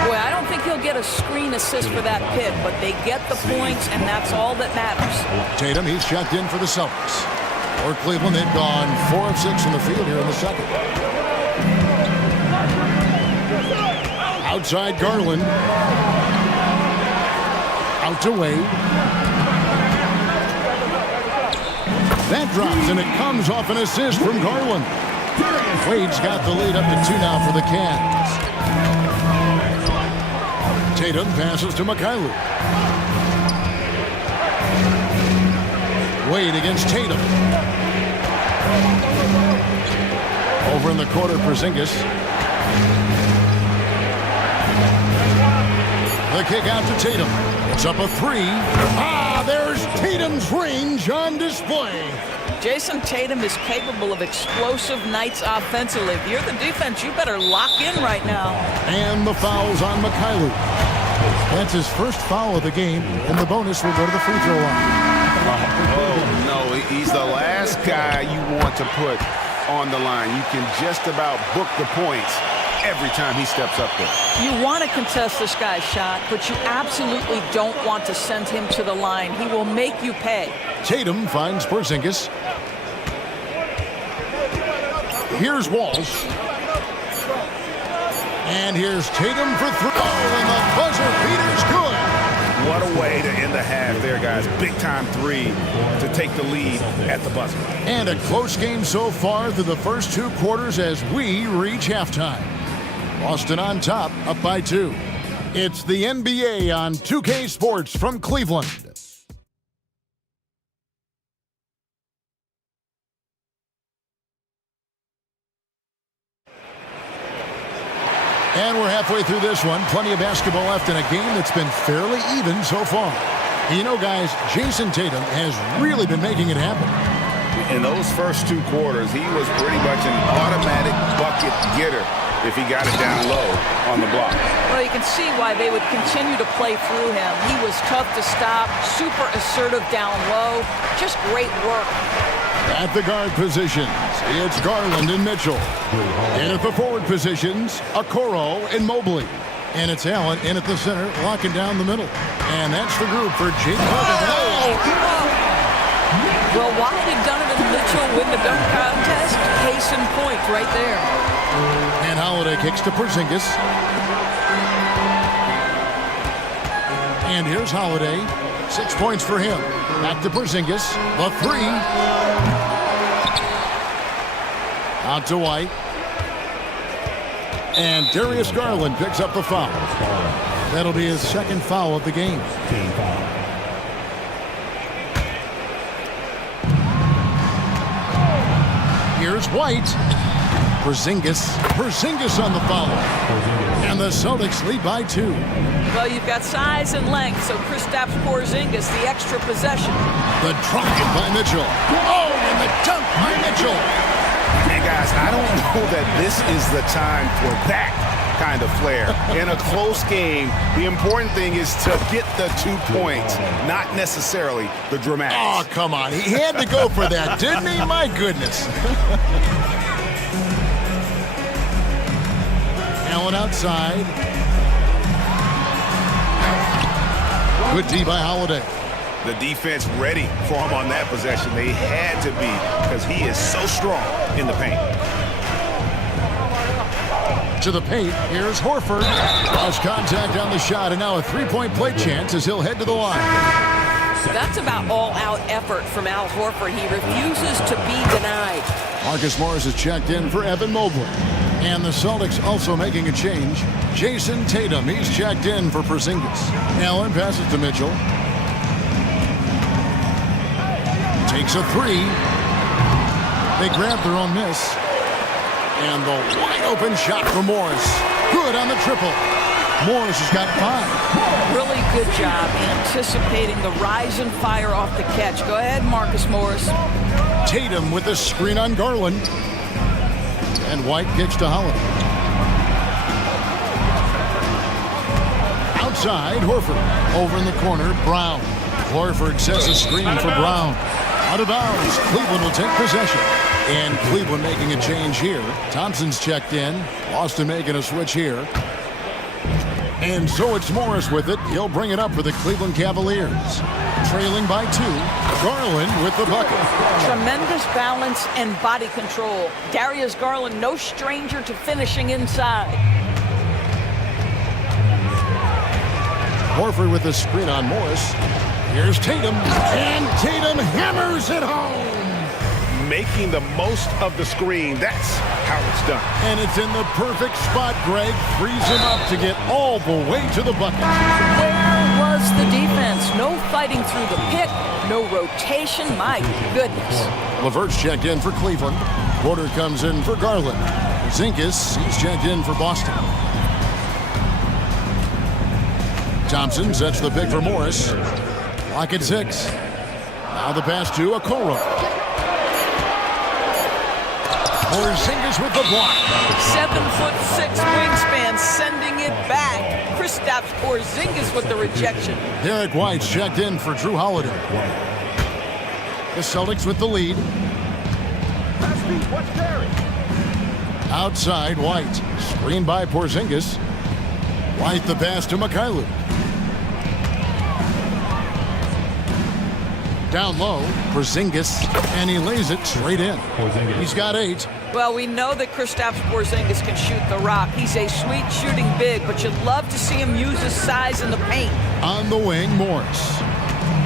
Boy, I don't think he'll get a screen assist for that pick, but they get the points, and that's all that matters. Tatum, he's checked in for the Celtics. For Cleveland, they've gone 4 of 6 in the field here in the second. Outside Garland. Out to Wade. That drops, and it comes off an assist from Garland. Wade's got the lead up to 2 now for the Cavs. Tatum passes to Mikhailuk. Wade against Tatum. Over in the corner, Porzingis. The kick out to Tatum. It's up a 3. There's Tatum's range on display. Jason Tatum is capable of explosive nights offensively. If you're the defense, you better lock in right now. And the foul's on Mikhailuk. That's his first foul of the game, and the bonus will go to the free throw line. Oh, no, he's the last guy you want to put on the line. You can just about book the points every time he steps up there. You want to contest this guy's shot, but you absolutely don't want to send him to the line. He will make you pay. Tatum finds Porzingis. Here's Walsh. And here's Tatum for 3. And the buzzer beater's good. What a way to end the half there, guys. Big-time 3 to take the lead at the buzzer. And a close game so far through the first 2 quarters as we reach halftime. Boston on top, up by 2. It's the NBA on 2K Sports from Cleveland. And we're halfway through this one. Plenty of basketball left in a game that's been fairly even so far. You know, guys, Jason Tatum has really been making it happen. In those first 2 quarters, he was pretty much an automatic bucket getter if he got it down low on the block. Well, you can see why they would continue to play through him. He was tough to stop, super assertive down low. Just great work. At the guard positions, it's Garland and Mitchell. And at the forward positions, Okoro and Mobley. And it's Allen in at the center, locking down the middle. And that's the group for Jake Harden. Well, why did Donovan Mitchell win the dunk contest? Case in point right there. And Holiday kicks to Porzingis. And here's Holiday. 6 points for him. Back to Porzingis. The 3. Out to White. And Darius Garland picks up the foul. That'll be his second foul of the game. Here's White. Porzingis on the foul. And the Celtics lead by 2. Well, you've got size and length, so Kristaps Porzingis, the extra possession. The drop by Mitchell. Oh, and the dunk by Mitchell. And guys, I don't know that this is the time for that kind of flair. In a close game, the important thing is to get the 2 points, not necessarily the dramatics. Oh, come on. He had to go for that, didn't he? My goodness. Allen outside. Good D by Holiday. The defense ready for him on that possession. They had to be because he is so strong in the paint. To the paint, here's Horford. Lost contact on the shot, and now a three-point play chance as he'll head to the line. That's about all-out effort from Al Horford. He refuses to be denied. Marcus Morris is checked in for Evan Mobley. And the Celtics also making a change. Jason Tatum, he's checked in for Porzingis. Allen passes to Mitchell. Takes a three. They grab their own miss. And the wide-open shot for Morris. Good on the triple. Morris has got 5. Really good job anticipating the rise and fire off the catch. Go ahead, Marcus Morris. Tatum with the screen on Garland. And White kicks to Holiday. Outside, Horford. Over in the corner, Brown. Horford sets a screen for Brown. Out of bounds, Cleveland will take possession. And Cleveland making a change here. Thompson's checked in. Boston making a switch here. And so it's Morris with it. He'll bring it up for the Cleveland Cavaliers. Trailing by 2. Garland with the bucket. Tremendous balance and body control. Darius Garland, no stranger to finishing inside. Horford with the screen on Morris. Here's Tatum. And Tatum hammers it home. Making the most of the screen. That's how it's done. And it's in the perfect spot, Greg. Frees him up to get all the way to the bucket. Where was the defense? No fighting through the pick, no rotation. My goodness. LeVert's checked in for Cleveland. Porter comes in for Garland. Zinkis, he's checked in for Boston. Thompson sets the pick for Morris. Lock at 6. Now the pass to Okoro. Porzingis with the block. 7'6" wingspan, sending it back. Kristaps Porzingis with the rejection. Derek White's checked in for Drew Holiday. The Celtics with the lead. Outside, White. Screened by Porzingis. White the pass to Mikhailuk. Down low, Porzingis, and he lays it straight in. He's got 8. Well, we know that Kristaps Porzingis can shoot the rock. He's a sweet shooting big, but you'd love to see him use his size in the paint. On the wing, Morris.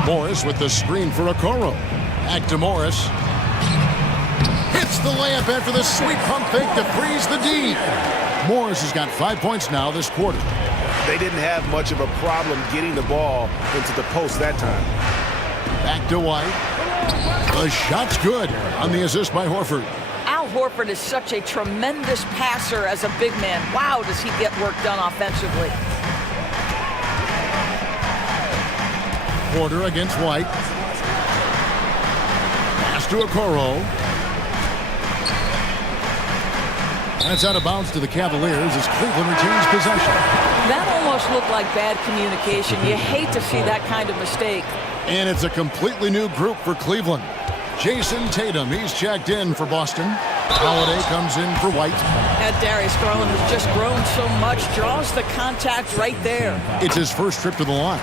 Morris with the screen for Okoro. Back to Morris. Hits the layup after the sweet pump fake to freeze the D. Morris has got 5 points now this quarter. They didn't have much of a problem getting the ball into the post that time. Back to White. The shot's good on the assist by Horford. Al Horford is such a tremendous passer as a big man. Wow, does he get work done offensively. Porter against White. Pass to Okoro. That's out of bounds to the Cavaliers as Cleveland retains possession. That almost looked like bad communication. You hate to see that kind of mistake. And it's a completely new group for Cleveland. Jason Tatum, he's checked in for Boston. Holiday comes in for White. And Darius Garland has just grown so much, draws the contact right there. It's his first trip to the line.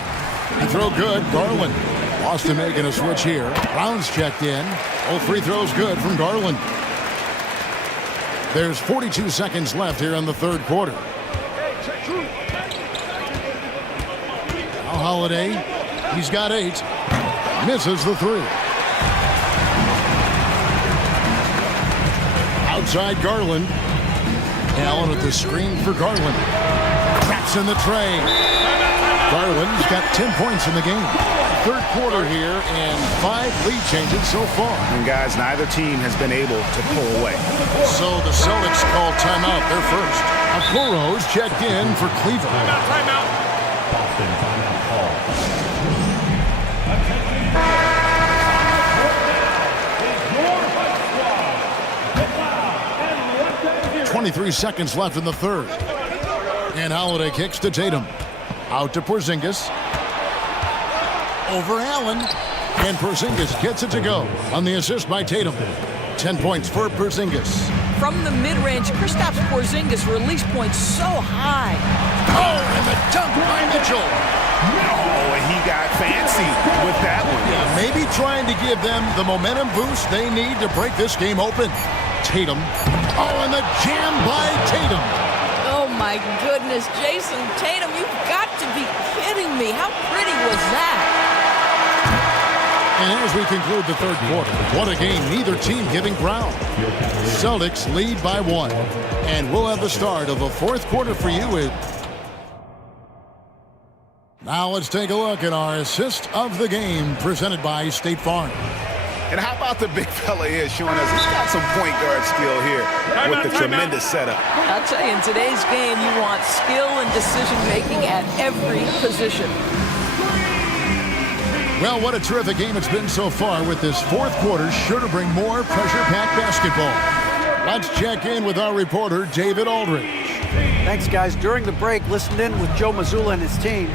The throw good, Garland. Boston making a switch here. Brown's checked in. All free throws good from Garland. There's 42 seconds left here in the third quarter. Now Holiday, he's got 8. Misses the 3. Outside Garland. Allen with the screen for Garland. Traps in the tray. Garland's got 10 points in the game. Third quarter here and 5 lead changes so far. And guys, neither team has been able to pull away. So the Celtics call timeout. They're first. Okoro's checked in for Cleveland. Timeout. Boston timeout call. 23 seconds left in the third. And Holiday kicks to Tatum. Out to Porzingis. Over Allen. And Porzingis gets it to go on the assist by Tatum. 10 points for Porzingis. from the mid-range, Kristaps Porzingis release point so high. Oh, and the dunk by Mitchell. Oh, and he got fancy with that one. Yeah, maybe trying to give them the momentum boost they need to break this game open. Tatum. Oh, and the jam by Tatum. Oh, my goodness. Jason Tatum, you've got to be kidding me. How pretty was that? And as we conclude the third quarter, what a game, neither team giving ground. Celtics lead by 1. And we'll have the start of the fourth quarter for you. Now let's take a look at our assist of the game presented by State Farm. And how about the big fella here showing us he's got some point guard skill here with the tremendous setup. I'll tell you, in today's game, you want skill and decision-making at every position. Well, what a terrific game it's been so far, with this fourth quarter sure to bring more pressure-packed basketball. Let's check in with our reporter, David Aldridge. Thanks, guys. During the break, listened in with Joe Mazzulla and his team.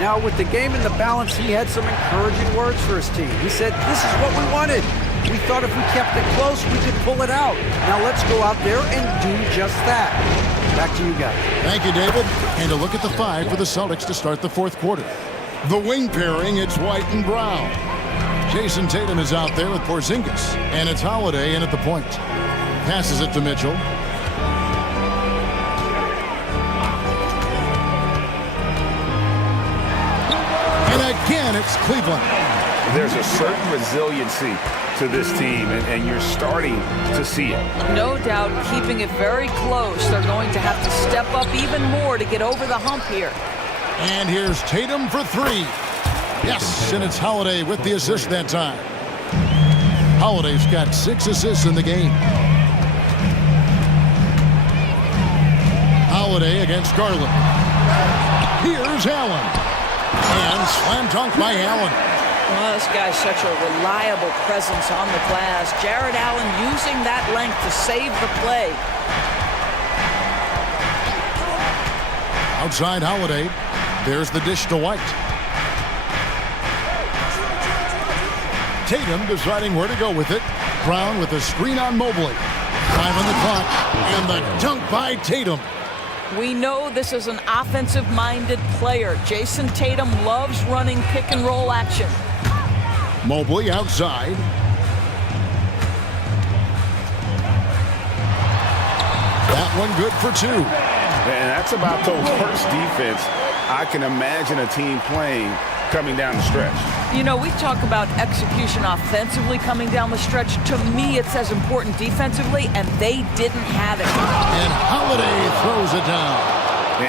Now, with the game in the balance, he had some encouraging words for his team. He said, this is what we wanted. We thought if we kept it close, we could pull it out. Now let's go out there and do just that. Back to you guys. Thank you, David. And a look at the 5 for the Celtics to start the fourth quarter. The wing pairing, it's White and Brown. Jason Tatum is out there with Porzingis. And it's Holiday in at the point. Passes it to Mitchell. And again, it's Cleveland. There's a certain resiliency to this team, and you're starting to see it. No doubt, keeping it very close. They're going to have to step up even more to get over the hump here. And here's Tatum for 3. Yes, and it's Holiday with the assist that time. Holiday's got 6 assists in the game. Holiday against Garland. Here's Allen. And slam dunk by Allen. Well, this guy's such a reliable presence on the glass. Jared Allen using that length to save the play. Outside Holiday. There's the dish to White. Tatum deciding where to go with it. Brown with a screen on Mobley. 5 on the clock. And the dunk by Tatum. We know this is an offensive-minded player. Jason Tatum loves running pick-and-roll action. Mobley outside. That one good for 2. And that's about the worst defense I can imagine a team playing coming down the stretch. You know, we talk about execution offensively coming down the stretch. To me, it's as important defensively, and they didn't have it. And Holiday throws it down.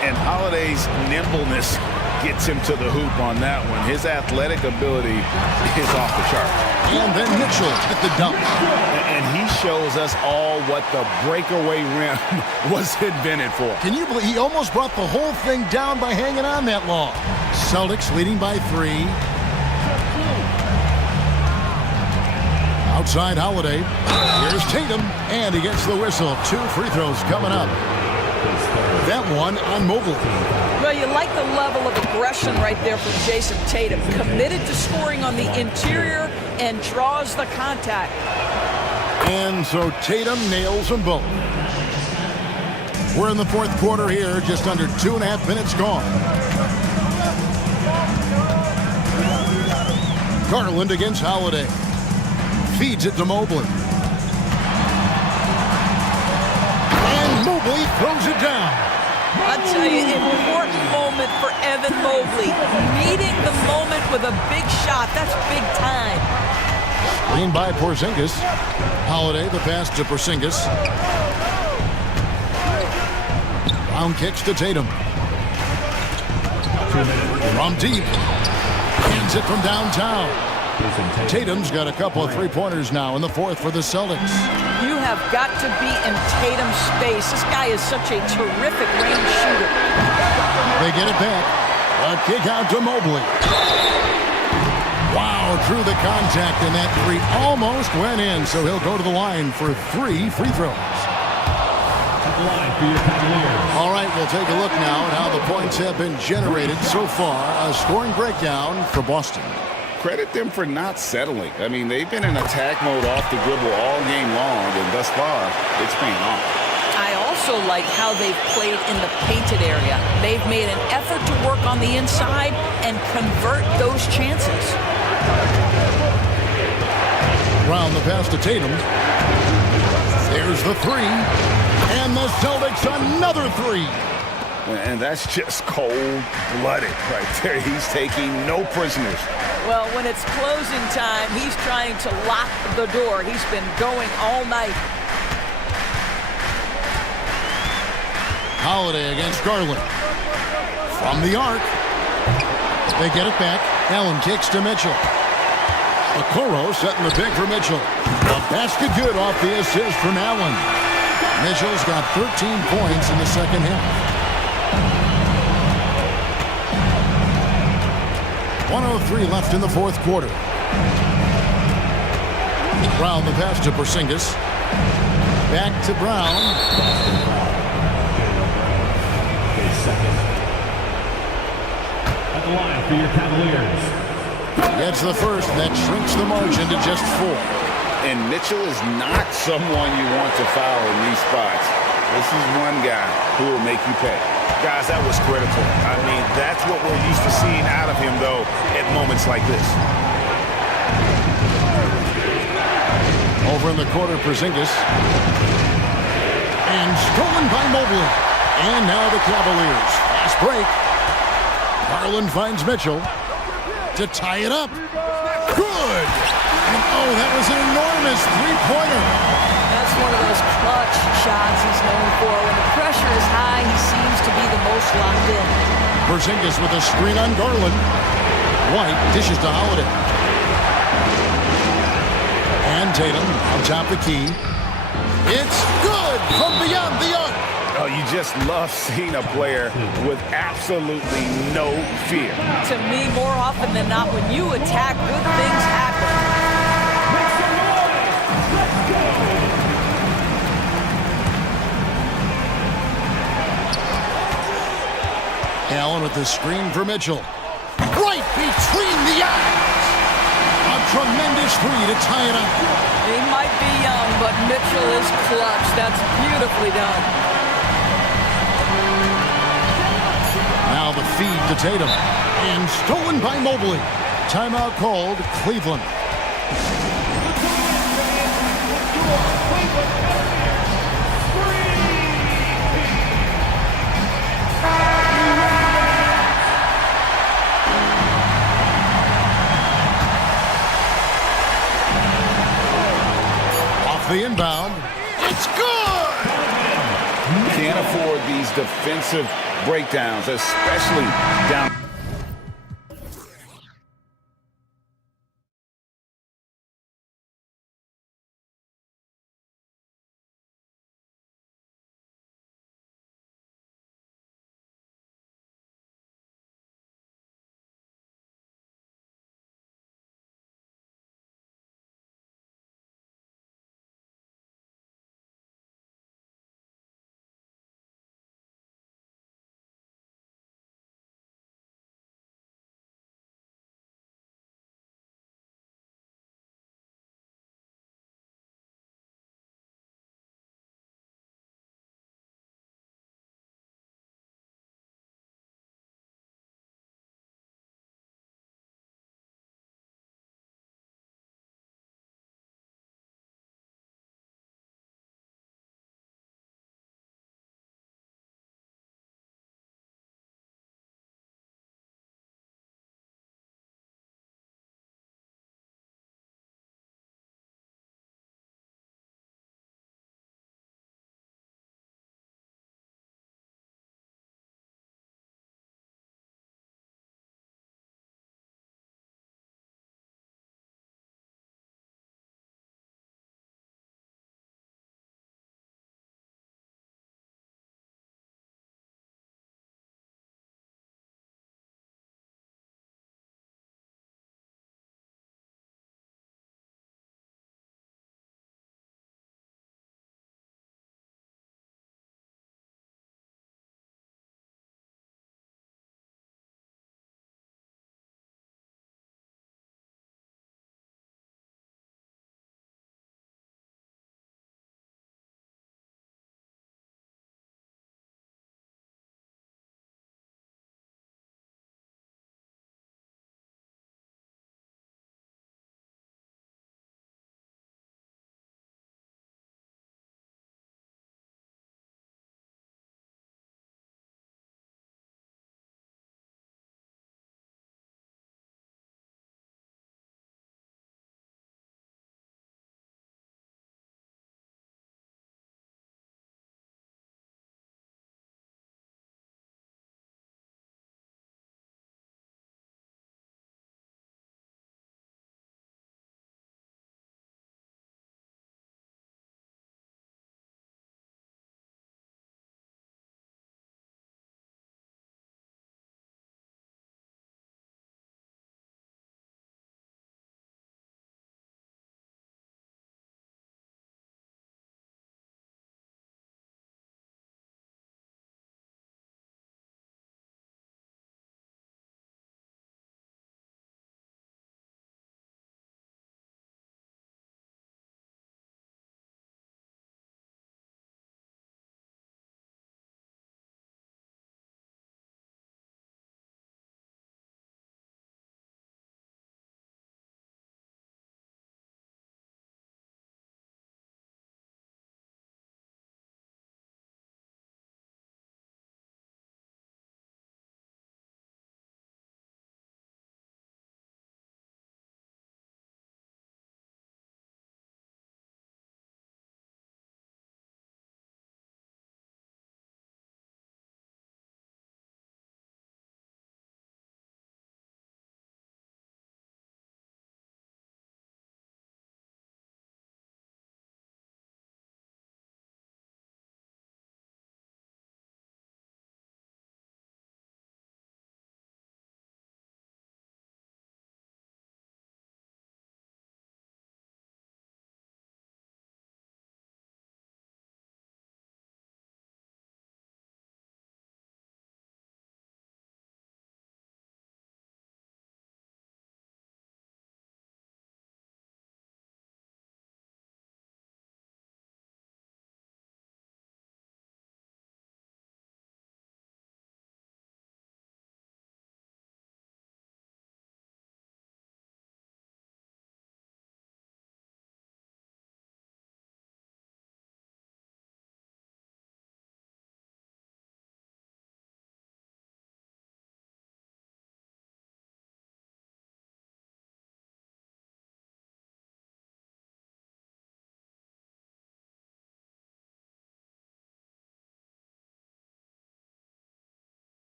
And Holiday's nimbleness gets him to the hoop on that one. His athletic ability is off the chart. And then Mitchell at the dunk. And he shows us all what the breakaway rim was invented for. Can you believe he almost brought the whole thing down by hanging on that long? Celtics leading by 3. Outside Holiday. Here's Tatum, and he gets the whistle. 2 free throws coming up. That one on Mobley. Well, you like the level of aggression right there from Jason Tatum. Committed to scoring on the interior and draws the contact. And so Tatum nails them both. We're in the fourth quarter here, just under 2.5 minutes gone. Garland against Holiday. Feeds it to Mobley. And Mobley throws it down. I'll tell you, important moment for Evan Mobley. Meeting the moment with a big shot. That's big time. Screen by Porzingis. Holiday, the pass to Porzingis. Brown kicks to Tatum. From deep. Hands it from downtown. Tatum's got a couple of three-pointers now in the fourth for the Celtics. You have got to be in Tatum's space. This guy is such a terrific range shooter. They get it back. A kick out to Mobley. Wow, through the contact, and that 3 almost went in, so he'll go to the line for 3 free throws. All right, we'll take a look now at how the points have been generated so far. A scoring breakdown for Boston. credit them for not settling. I mean, they've been in attack mode off the dribble all game long, and thus far, it's paying off. I also like how they've played in the painted area. They've made an effort to work on the inside and convert those chances. Brown the pass to Tatum. There's the three. And the Celtics another three. And that's just cold-blooded right there. He's taking no prisoners. Well, when it's closing time, he's trying to lock the door. He's been going all night. Holiday against Garland. From the arc. They get it back. Allen kicks to Mitchell. Okoro setting the pick for Mitchell. A basket good off the assist from Allen. Mitchell's got 13 points in the second half. 1:03 left in the fourth quarter. Brown the pass to Porzingis. Back to Brown. At the line for your Cavaliers. Gets the first, that shrinks the margin to just 4. And Mitchell is not someone you want to foul in these spots. This is one guy who will make you pay. Guys, that was critical. I mean, that's what we're used to seeing out of him, though, at moments like this. Over in the corner, Porzingis. And stolen by Mobley. And now the Cavaliers. Fast break. Garland finds Mitchell to tie it up. Good! And oh, that was an enormous three-pointer. That's one of those clutch shots he's known for. When the pressure is high, he seems to be the most locked in. Porzingis with a screen on Garland. White dishes to Holiday. And Tatum on top the key. It's good from beyond the arc. Oh, you just love seeing a player with absolutely no fear. To me, more often than not, when you attack, good things happen. Allen with the screen for Mitchell. Right between the eyes. A tremendous three to tie it up. He might be young, but Mitchell is clutch. That's beautifully done. Now the feed to Tatum. And stolen by Mobley. Timeout called, Cleveland. Off the inbound. It's good! Can't afford these defensive breakdowns, especially down.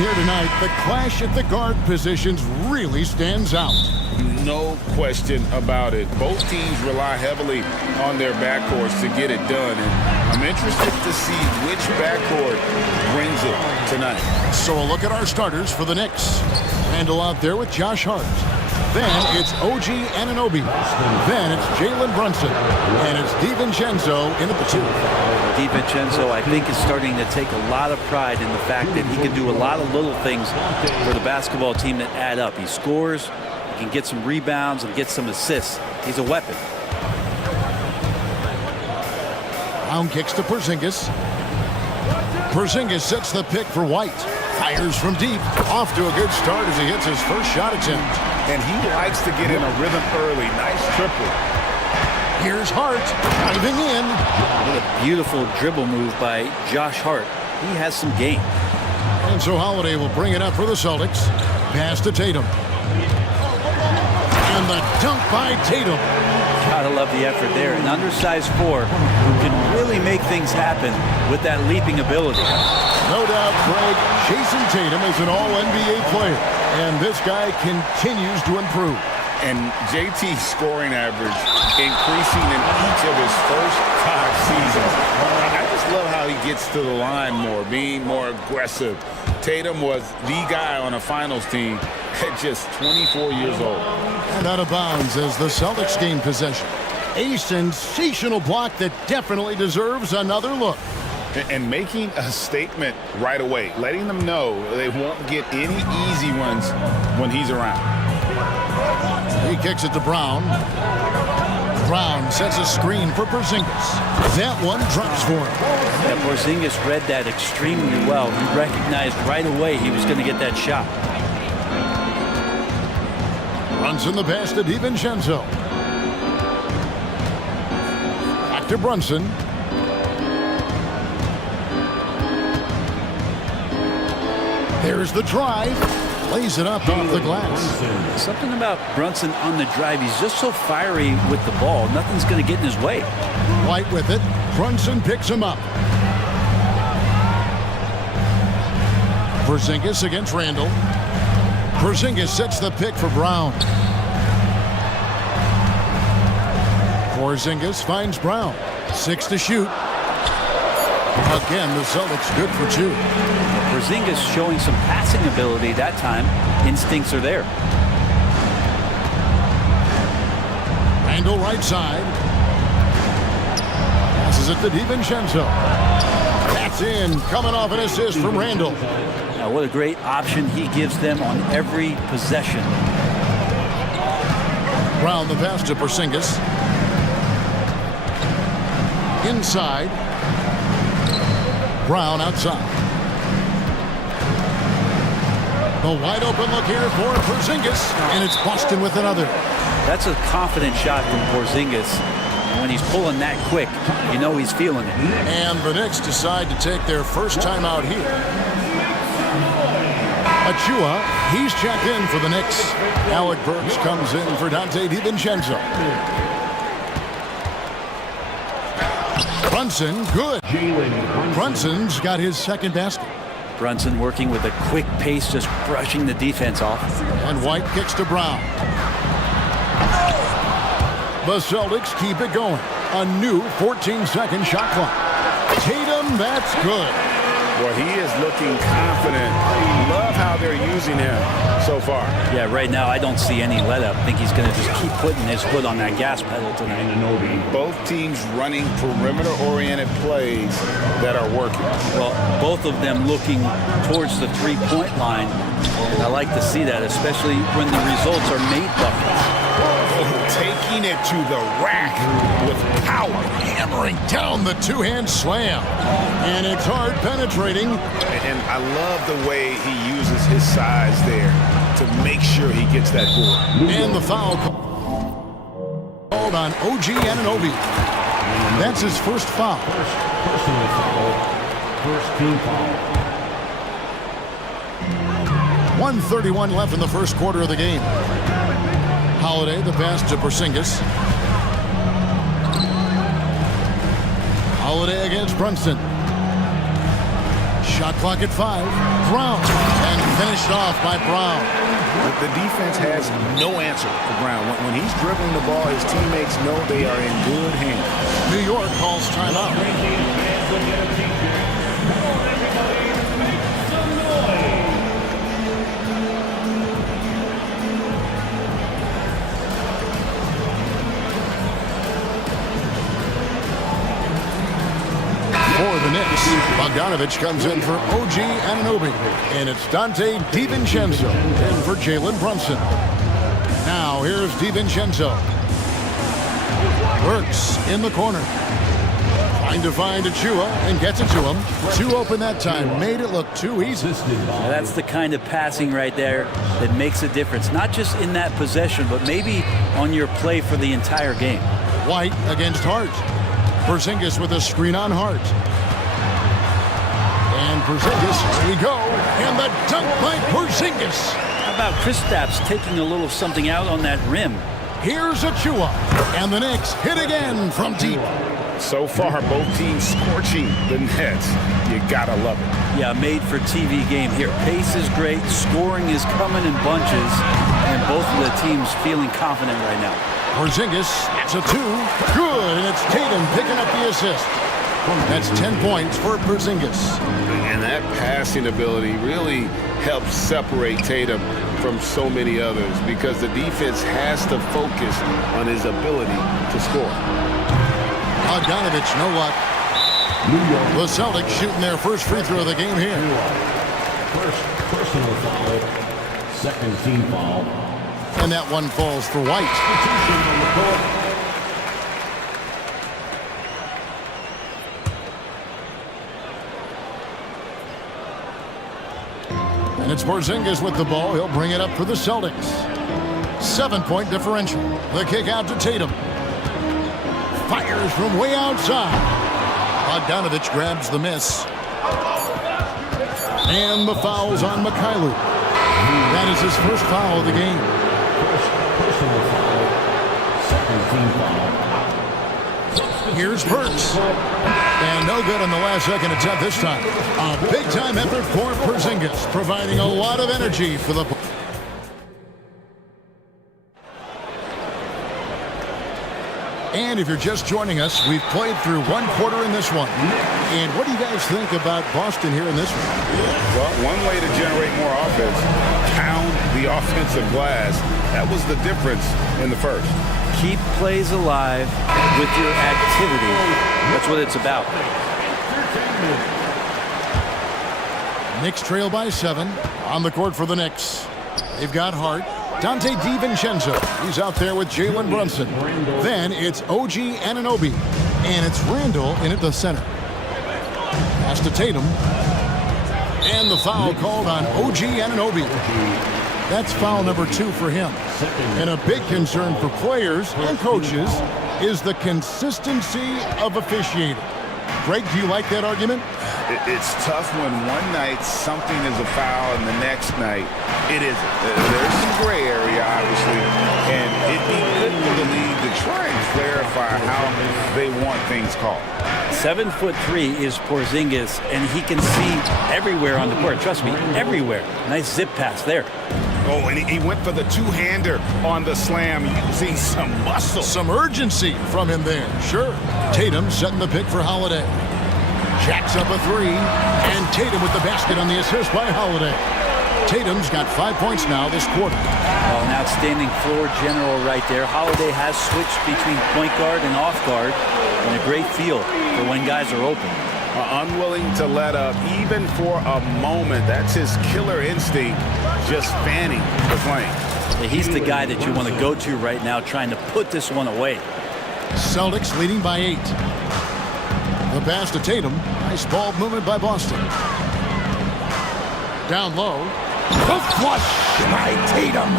here tonight, the clash at the guard positions really stands out. No question about it. Both teams rely heavily on their backcourts to get it done. And I'm interested to see which backcourt brings it tonight. So a look at our starters for the Knicks. Handle out there with Josh Hart. Then it's OG Anunoby. Then it's Jalen Brunson. And it's DiVincenzo in at the 2. DiVincenzo, I think, is starting to take a lot of pride in the fact that he can do a lot of little things for the basketball team that add up. He scores, he can get some rebounds, and get some assists. He's a weapon. Brown kicks to Porzingis. Porzingis sets the pick for White. Fires from deep. Off to a good start as he hits his first shot attempt. And he likes to get in a rhythm early. Nice triple. Here's Hart diving in. What a beautiful dribble move by Josh Hart. He has some game. And so Holiday will bring it up for the Celtics. Pass to Tatum. And the dunk by Tatum. Gotta love the effort there. An undersized 4 who can really make things happen with that leaping ability. No doubt, Craig, Jason Tatum is an all-NBA player. And this guy continues to improve. And JT's scoring average increasing in each of his first 5 seasons. I just love how he gets to the line more, being more aggressive. Tatum was the guy on a finals team at just 24 years old. And out of bounds as the Celtics gain possession. A sensational block that definitely deserves another look. And making a statement right away, letting them know they won't get any easy ones when he's around. He kicks it to Brown. Brown sets a screen for Porzingis. That one drops for him. Yeah, Porzingis read that extremely well. He recognized right away he was going to get that shot. Brunson the pass to DiVincenzo. Back to Brunson. There's the drive. Lays it up off the glass. Something about Brunson on the drive. He's just so fiery with the ball. Nothing's going to get in his way. White with it. Brunson picks him up. Porzingis against Randall. Porzingis sets the pick for Brown. Porzingis finds Brown. 6 to shoot. Again, the Celtics good for 2. Porzingis showing some passing ability that time. Instincts are there. Randall right side. Passes it to DiVincenzo. That's in. Coming off an assist from Randall. Now, what a great option he gives them on every possession. Brown the pass to Porzingis. Inside. Brown outside. The wide open look here for Porzingis, and it's Boston with another. That's a confident shot from Porzingis. And when he's pulling that quick, you know he's feeling it. And the Knicks decide to take their first time out here. Achua, he's checked in for the Knicks. Alec Burks comes in for Dante DiVincenzo. Brunson, good. Brunson's got his second basket. Brunson working with a quick pace, just brushing the defense off. And White kicks to Brown. The Celtics keep it going. A new 14-second shot clock. Tatum, that's good. Well, he is looking confident. Love how they're using him so far. Yeah, right now I don't see any let-up. I think he's going to just keep putting his foot on that gas pedal tonight. Both teams running perimeter-oriented plays that are working. Well, both of them looking towards the three-point line. And I like to see that, especially when the results are made buckets. Taking it to the rack with power. Hammering down the two-hand slam. And it's hard penetrating. And I love the way he uses his size there to make sure he gets that board. And the foul called on OG Anunoby. That's his first foul. Personal foul. First team foul. 1:31 left in the first quarter of the game. Holiday, the pass to Porzingis. Holiday against Brunson. Shot clock at 5. Brown. And Finished off by Brown. The defense has no answer for Brown. When he's dribbling the ball, his teammates know they are in good hands. New York calls timeout. For the Knicks, Bogdanovich comes in for OG Anunoby. And it's Dante DiVincenzo in for Jalen Brunson. Now here's DiVincenzo. Works in the corner. Trying to find Achua and gets it to him. Too open that time. Made it look too easy. Now that's the kind of passing right there that makes a difference. Not just in that possession, but maybe on your play for the entire game. White against Hart. Porzingis with a screen on Hart. And Porzingis, here we go. And the dunk by Porzingis. How about Kristaps taking a little something out on that rim? Here's Achua. And the Knicks hit again from deep. So far, both teams scorching the Nets. You gotta love it. Yeah, made for TV game here. Pace is great. Scoring is coming in bunches. And both of the teams feeling confident right now. Porzingis, it's a 2. Good, and it's Tatum picking up the assist. That's 10 points for Porzingis. And that passing ability really helps separate Tatum from so many others because the defense has to focus on his ability to score. Bogdanovich, no luck. The Celtics shooting their first free throw of the game here. First personal foul, second team foul. And that one falls for White. And it's Porzingis with the ball. He'll bring it up for the Celtics. 7-point differential. The kick out to Tatum. Fires from way outside. Bogdanovich grabs the miss. And the foul's on Mikhailu. That is his first foul of the game. Personal foul, second team foul. Here's Burks. And no good on the last second attempt this time. A big-time effort for Porzingis, providing a lot of energy for the... And if you're just joining us, we've played through one quarter in this one. And what do you guys think about Boston here in this one? Well, one way to generate more offense, pound the offensive glass. That was the difference in the first. Keep plays alive with your activity. That's what it's about. Knicks trail by 7. On the court for the Knicks. They've got Hart. Dante DiVincenzo. He's out there with Jalen Brunson. Then it's OG Anunoby. And it's Randall in at the center. Pass to Tatum. And the foul called on OG Anunoby. That's foul number 2 for him. And a big concern for players and coaches is the consistency of officiating. Greg, do you like that argument? It's tough when one night something is a foul and the next night it isn't. There's some gray area, obviously, and it'd be good for the league to try and clarify how they want things called. 7'3" is Porzingis, and he can see everywhere on the court. Trust me, everywhere. Nice zip pass there. Oh, and he went for the two-hander on the slam, using some muscle. Some urgency from him there, sure. Tatum setting the pick for Holiday. Jacks up a 3, and Tatum with the basket on the assist by Holiday. Tatum's got 5 points now this quarter. Well, an outstanding floor general right there. Holiday has switched between point guard and off guard, and a great feel for when guys are open. Unwilling to let up even for a moment. That's his killer instinct, just fanning the flame. He's the guy that you want to go to right now, trying to put this one away. Celtics leading by 8. The pass to Tatum. Nice ball movement by Boston. Down low. The flush by Tatum.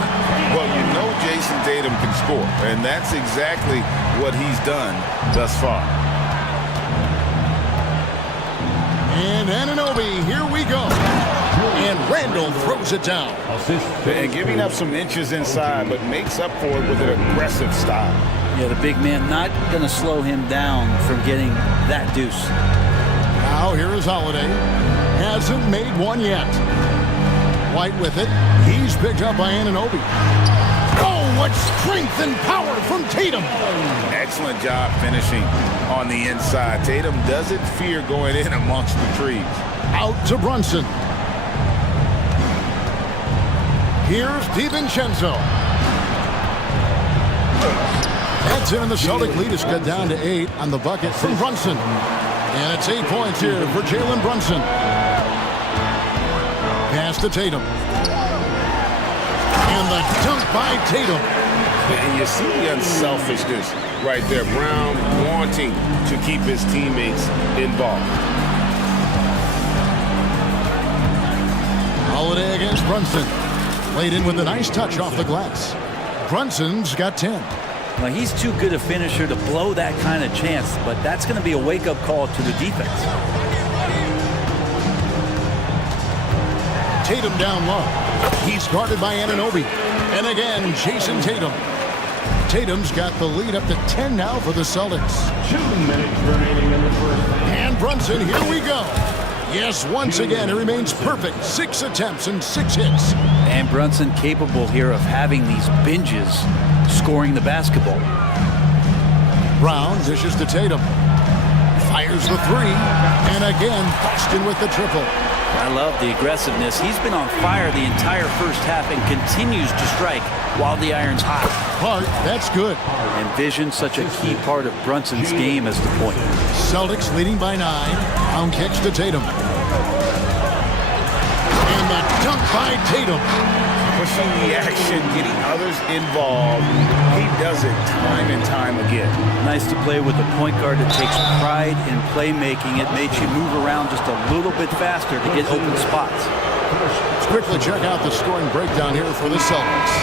Well, you know Jason Tatum can score, and that's exactly what he's done thus far. And Anunoby, here we go. And Randall throws it down. And giving up some inches inside, but makes up for it with an aggressive style. Yeah, the big man not going to slow him down from getting that deuce. Now here is Holiday. Hasn't made one yet. White with it. He's picked up by Anunoby. Oh, what strength and power from Tatum. Excellent job finishing on the inside. Tatum doesn't fear going in amongst the trees. Out to Brunson. Here's DiVincenzo. That's in, and the Celtic lead is cut down to 8 on the bucket from Brunson. And it's 8 points here for Jalen Brunson. Pass to Tatum. And the dunk by Tatum. And you see the unselfishness right there. Brown wanting to keep his teammates involved. Holiday against Brunson. Laid in with a nice touch off the glass. Brunson's got 10. Well, he's too good a finisher to blow that kind of chance, but that's going to be a wake-up call to the defense. Tatum down low. He's guarded by Anunoby. And again, Jason Tatum. Tatum's got the lead up to 10 now for the Celtics. 2 minutes remaining in the first half. And Brunson, here we go. Yes, once again, he remains perfect. 6 attempts and 6 hits. And Brunson capable here of having these binges, scoring the basketball. Brown dishes to Tatum. Fires the 3. And again, Boston with the triple. I love the aggressiveness. He's been on fire the entire first half and continues to strike while the iron's hot. Hart, that's good. And vision, such a key part of Brunson's game as the point. Celtics leading by 9. Brown kicks to Tatum. And the dunk by Tatum. Pushing the action, getting others involved. He does it time and time again. Nice to play with a point guard that takes pride in playmaking. It makes you move around just a little bit faster to get open spots. Let's quickly check out the scoring breakdown here for the Celtics.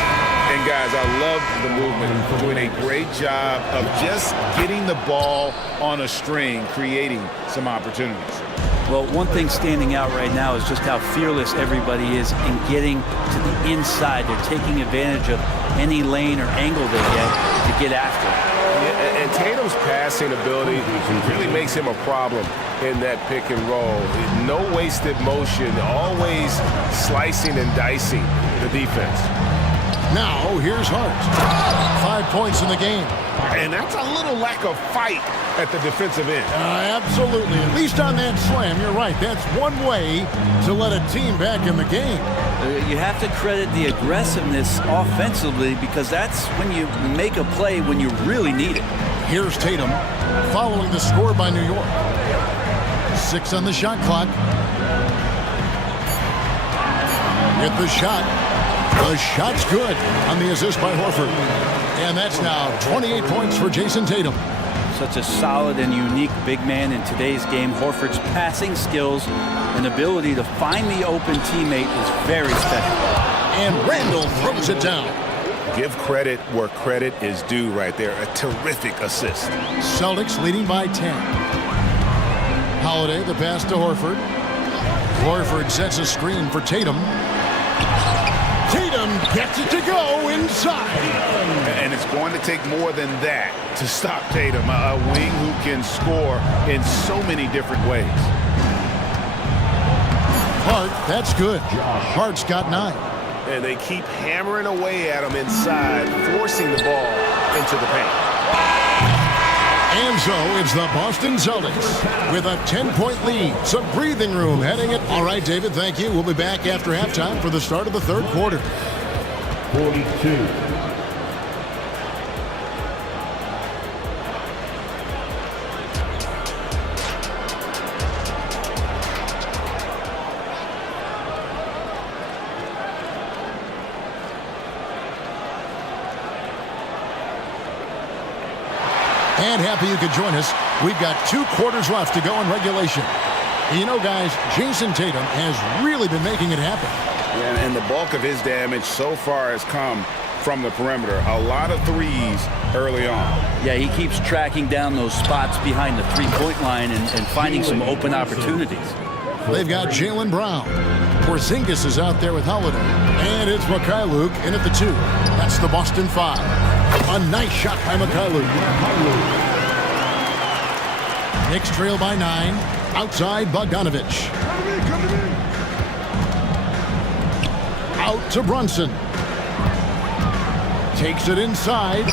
And guys, I love the movement. Doing a great job of just getting the ball on a string, creating some opportunities. Well, one thing standing out right now is just how fearless everybody is in getting to the inside. They're taking advantage of any lane or angle they get to get after it. Yeah, and Tatum's passing ability really makes him a problem in that pick and roll. No wasted motion, always slicing and dicing the defense. Now, here's Hart. 5 points in the game. And that's a little lack of fight at the defensive end. Absolutely. At least on that slam, you're right. That's one way to let a team back in the game. You have to credit the aggressiveness offensively because that's when you make a play when you really need it. Here's Tatum following the score by New York. 6 on the shot clock. Get the shot. The shot's good on the assist by Horford. And that's now 28 points for Jason Tatum. Such a solid and unique big man in today's game. Horford's passing skills and ability to find the open teammate is very special. And Randall throws it down. Give credit where credit is due right there. A terrific assist. Celtics leading by 10. Holiday, the pass to Horford. Horford sets a screen for Tatum. Tatum gets it to go inside. And it's going to take more than that to stop Tatum, a wing who can score in so many different ways. Hart, that's good. Hart's got 9. And they keep hammering away at him inside, forcing the ball into the paint. And so it's the Boston Celtics with a 10-point lead. Some breathing room heading it. All right, David, thank you. We'll be back after halftime for the start of the third quarter. 42. And happy you could join us. We've got 2 quarters left to go in regulation. And you know, guys, Jason Tatum has really been making it happen. Yeah, and the bulk of his damage so far has come from the perimeter. A lot of threes early on. Yeah, he keeps tracking down those spots behind the three-point line and finding some open opportunities. They've got Jalen Brown. Porzingis is out there with Holiday. And it's Mikhailuk in at the 2. That's the Boston 5. A nice shot by Mikhailuk. Knicks trail by 9. Outside Bogdanovich. Out to Brunson. Takes it inside.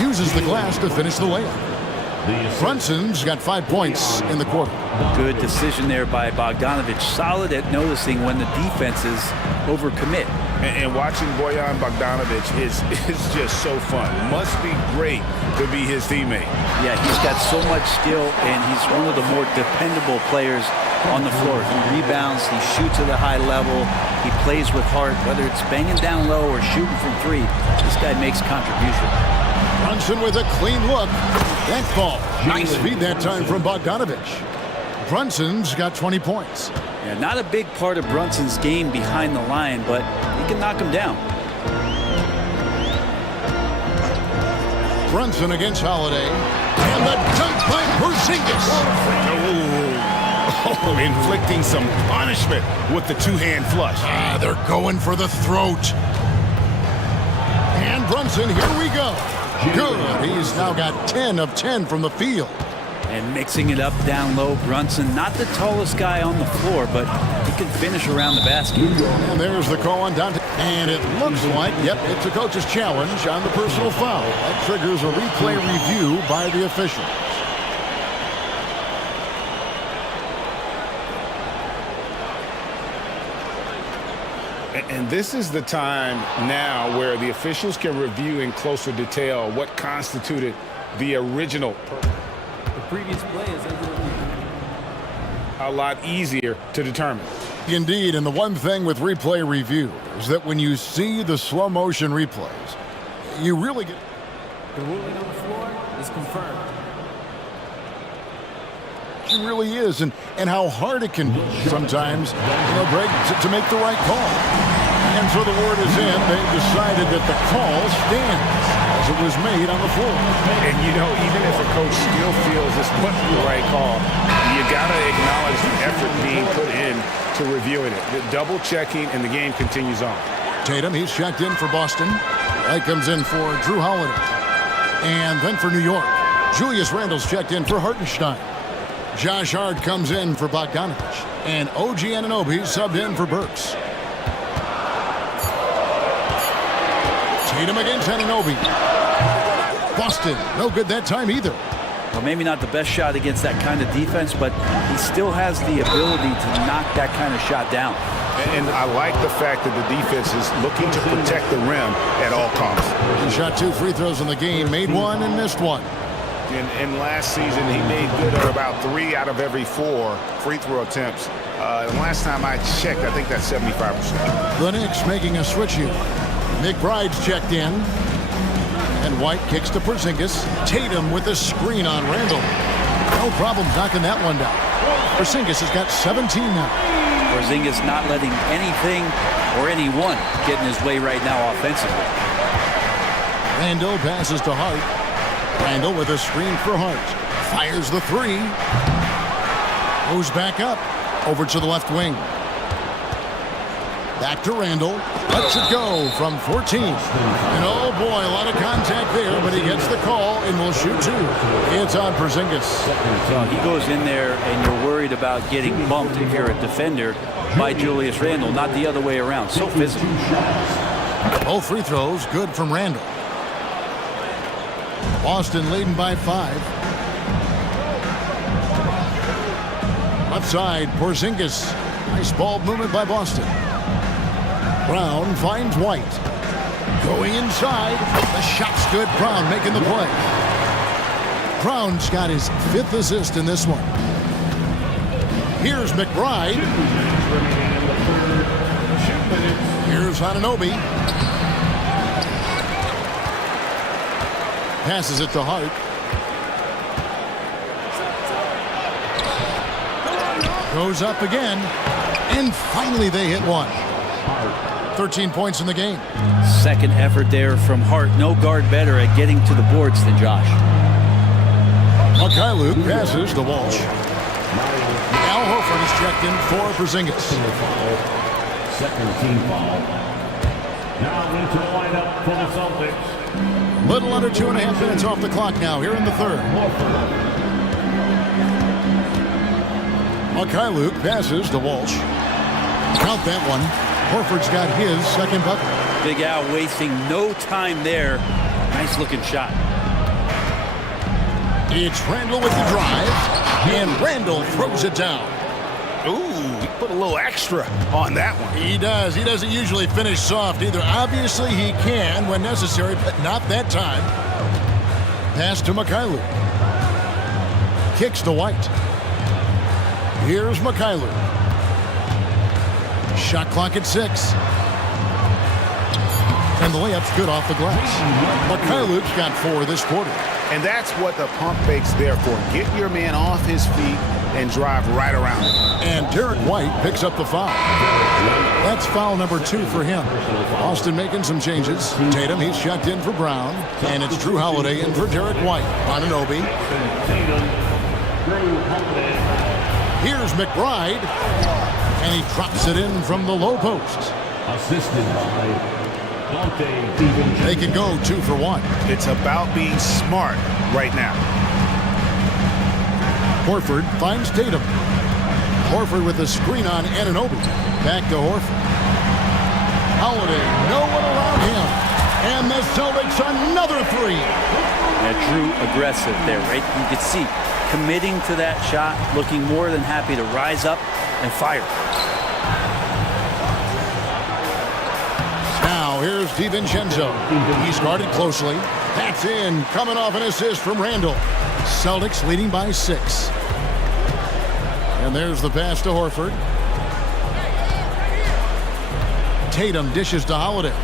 Uses the glass to finish the layup. Brunson's got 5 points in the quarter. Good decision there by Bogdanovic. Solid at noticing when the defenses overcommit. And watching Bojan Bogdanovic is just so fun. Must be great to be his teammate. Yeah, he's got so much skill, and he's one of the more dependable players on the floor. He rebounds, he shoots at a high level, he plays with heart. Whether it's banging down low or shooting from three, this guy makes a contribution. Brunson with a clean look. That ball. Nice feed that time from Bogdanovic. Brunson's got 20 points. Yeah, not a big part of Brunson's game behind the line, but he can knock him down. Brunson against Holiday. And the dunk by Porzingis. Oh, inflicting some punishment with the two-hand flush. They're going for the throat. And Brunson, here we go. Good. He's now got 10 of 10 from the field. And mixing it up down low, Brunson, not the tallest guy on the floor, but he can finish around the basket. And there's the call on Dante. And it looks like, yep, it's a coach's challenge on the personal foul. That triggers a replay review by the officials. And this is the time now where the officials can review in closer detail what constituted the original. The previous play is a lot easier to determine. Indeed, and the one thing with replay review is that when you see the slow motion replays, you really get... The ruling on the floor is confirmed. It really is, and how hard it can be sometimes, Greg, to make the right call. And so the word is in. They've decided that the call stands as it was made on the floor. And, even if a coach still feels this wasn't the right call, you got to acknowledge the effort being put in to reviewing it. The double checking, and the game continues on. Tatum, he's checked in for Boston. That comes in for Drew Holiday. And then for New York, Julius Randle's checked in for Hartenstein. Josh Hart comes in for Bogdanovic. And OG Anunoby subbed in for Burks. Tatum against Anunoby. Boston, no good that time either. Well, maybe not the best shot against that kind of defense, but he still has the ability to knock that kind of shot down. And I like the fact that the defense is looking to protect the rim at all costs. He shot 2 free throws in the game, made one and missed one. And last season, he made good on about 3 out of every 4 free throw attempts. And last time I checked, I think that's 75%. The Knicks making a switch here. McBride's checked in. And White kicks to Porzingis. Tatum with a screen on Randle. No problem knocking that one down. Porzingis has got 17 now. Porzingis not letting anything or anyone get in his way right now offensively. Randle passes to Hart. Randle with a screen for Hart. Fires the 3. Goes back up. Over to the left wing. Back to Randle. Lets it go from 14. And oh boy, a lot of contact there, but he gets the call and will shoot 2. It's on Porzingis. Well, he goes in there and you're worried about getting bumped if you're a defender by Julius Randle, not the other way around. So physical. Both free throws good from Randle. Boston leading by 5. Left side, Porzingis. Nice ball movement by Boston. Brown finds White. Going inside. The shot's good. Brown making the play. Brown's got his 5th assist in this one. Here's McBride. Here's Anunoby. Passes it to Hart. Goes up again. And finally they hit one. 13 points in the game. Second effort there from Hart. No guard better at getting to the boards than Josh. Luke passes to Walsh. Al Horford is checked in for Porzingis. Second team foul. Now into the lineup for the Celtics. Little under 2.5 minutes off the clock now here in the third. Luke passes to Walsh. Count that one. Horford's got his second bucket. Big Al wasting no time there. Nice looking shot. It's Randall with the drive, and Randall throws it down. Ooh, he put a little extra on that one. He does. He doesn't usually finish soft either. Obviously, he can when necessary, but not that time. Pass to Mikhailu. Kicks to White. Here's Mikhailu. Shot clock at 6. And the layup's good off the glass. Mikhailu's got 4 this quarter. And that's what the pump fake's there for. Get your man off his feet and drive right around him. And Derek White picks up the foul. That's foul number 2 for him. Boston making some changes. Tatum, he's checked in for Brown. And it's Drew Holiday in for Derek White. Anunoby. Here's McBride. And he drops it in from the low post. Assisted by they can go 2 for 1. It's about being smart right now. Horford finds Tatum. Horford with a screen on Anunoby. Back to Horford. Holiday, no one around him. And the Celtics another 3. Yeah, Drew aggressive there, right? You could see committing to that shot, looking more than happy to rise up and fire. Now here's DiVincenzo. He's guarded closely. That's in, coming off an assist from Randall. Celtics leading by 6. And there's the pass to Horford. Tatum dishes to Holiday.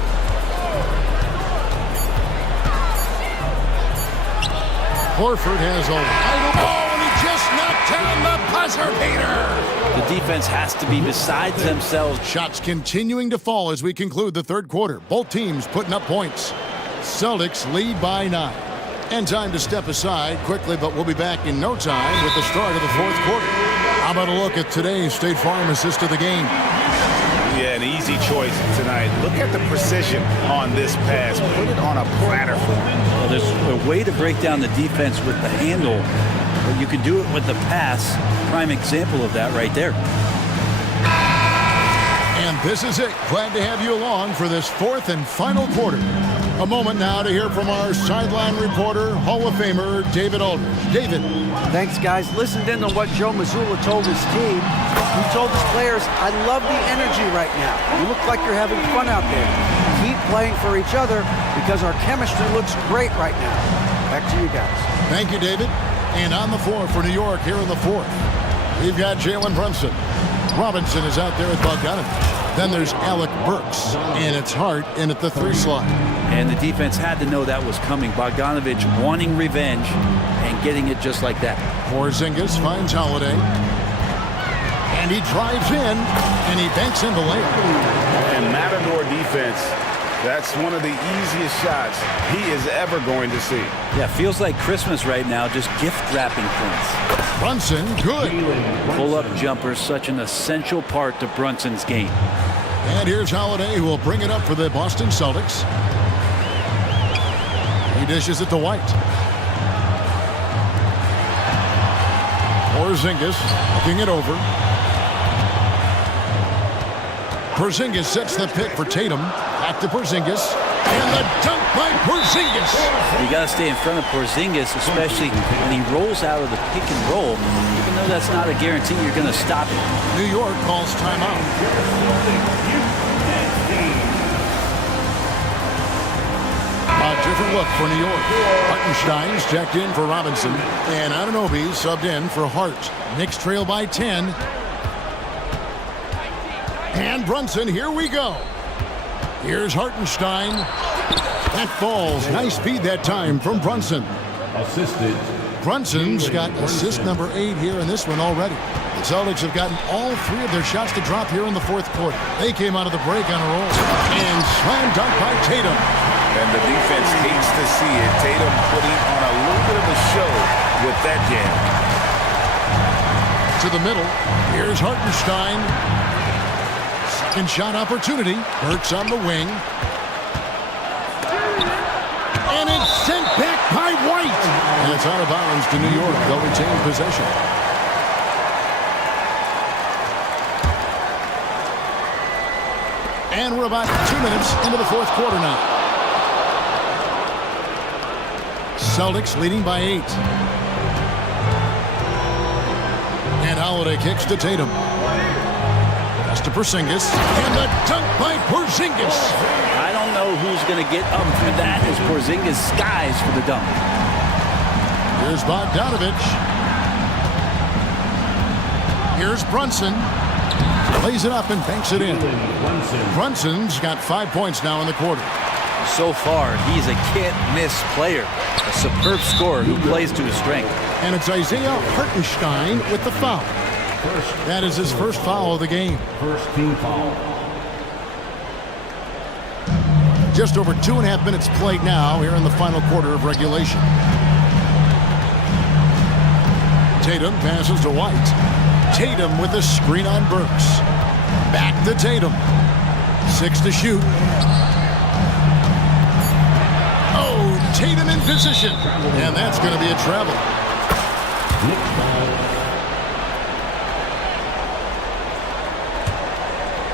Horford has a wide ball, and he just knocked down the buzzer beater. The defense has to be besides themselves. Shots continuing to fall as we conclude the third quarter. Both teams putting up points. Celtics lead by 9. And time to step aside quickly, but we'll be back in no time with the start of the fourth quarter. How about a look at today's State Farm assist of the game? Yeah, an easy choice tonight. Look at the precision on this pass. Put it on a platter for him. Well, there's a way to break down the defense with the handle, but you can do it with the pass. Prime example of that right there. And this is it. Glad to have you along for this fourth and final quarter. A moment now to hear from our sideline reporter, Hall of Famer David Aldridge. David. Thanks, guys. Listened in on what Joe Mazzulla told his team. He told his players, I love the energy right now. You look like you're having fun out there. Keep playing for each other because our chemistry looks great right now. Back to you guys. Thank you, David. And on the floor for New York here in the fourth, we've got Jalen Brunson. Robinson is out there with Bogdanovich. Then there's Alec Burks, and it's Hart in at the 3 slot. And the defense had to know that was coming. Bogdanovich wanting revenge and getting it just like that. Porzingis finds Holiday. And he drives in, and he banks in the layup. And Matador defense, that's one of the easiest shots he is ever going to see. Yeah, feels like Christmas right now, just gift wrapping things. Brunson, good. Pull-up jumper, such an essential part to Brunson's game. And here's Holiday, who will bring it up for the Boston Celtics. He dishes it to White. Porzingis looking it over. Porzingis sets the pick for Tatum. Back to Porzingis. And the dunk by Porzingis. You got to stay in front of Porzingis, especially when he rolls out of the pick and roll. Even though that's not a guarantee you're going to stop it. New York calls timeout. A different look for New York. Hartenstein's checked in for Robinson. And Anunoby subbed in for Hart. Knicks trail by 10. And Brunson, here we go. Here's Hartenstein. That falls. Nice feed that time from Brunson. Assisted. Brunson's got assist number 8 here in this one already. The Celtics have gotten all 3 of their shots to drop here in the fourth quarter. They came out of the break on a roll. And slam dunk by Tatum. And the defense hates to see it. Tatum putting on a little bit of a show with that jam. To the middle. Here's Hartenstein. Second shot opportunity. Burks on the wing. And it's sent back by White. And it's out of bounds to New York. They'll retain possession. And we're about 2 minutes into the fourth quarter now. Celtics leading by 8. And Holiday kicks to Tatum. Pass to Porzingis. And the dunk by Porzingis. I don't know who's going to get up for that as Porzingis skies for the dunk. Here's Bogdanovich. Here's Brunson. Lays it up and banks it in. Brunson's got 5 points now in the quarter. So far, he's a can't-miss player. A superb scorer who plays to his strength. And it's Isaiah Hartenstein with the foul. That is his first foul of the game. First team foul. Just over 2.5 minutes played now here in the final quarter of regulation. Tatum passes to White. Tatum with a screen on Burks. Back to Tatum. 6 to shoot. Oh, Tatum in position. And that's going to be a travel.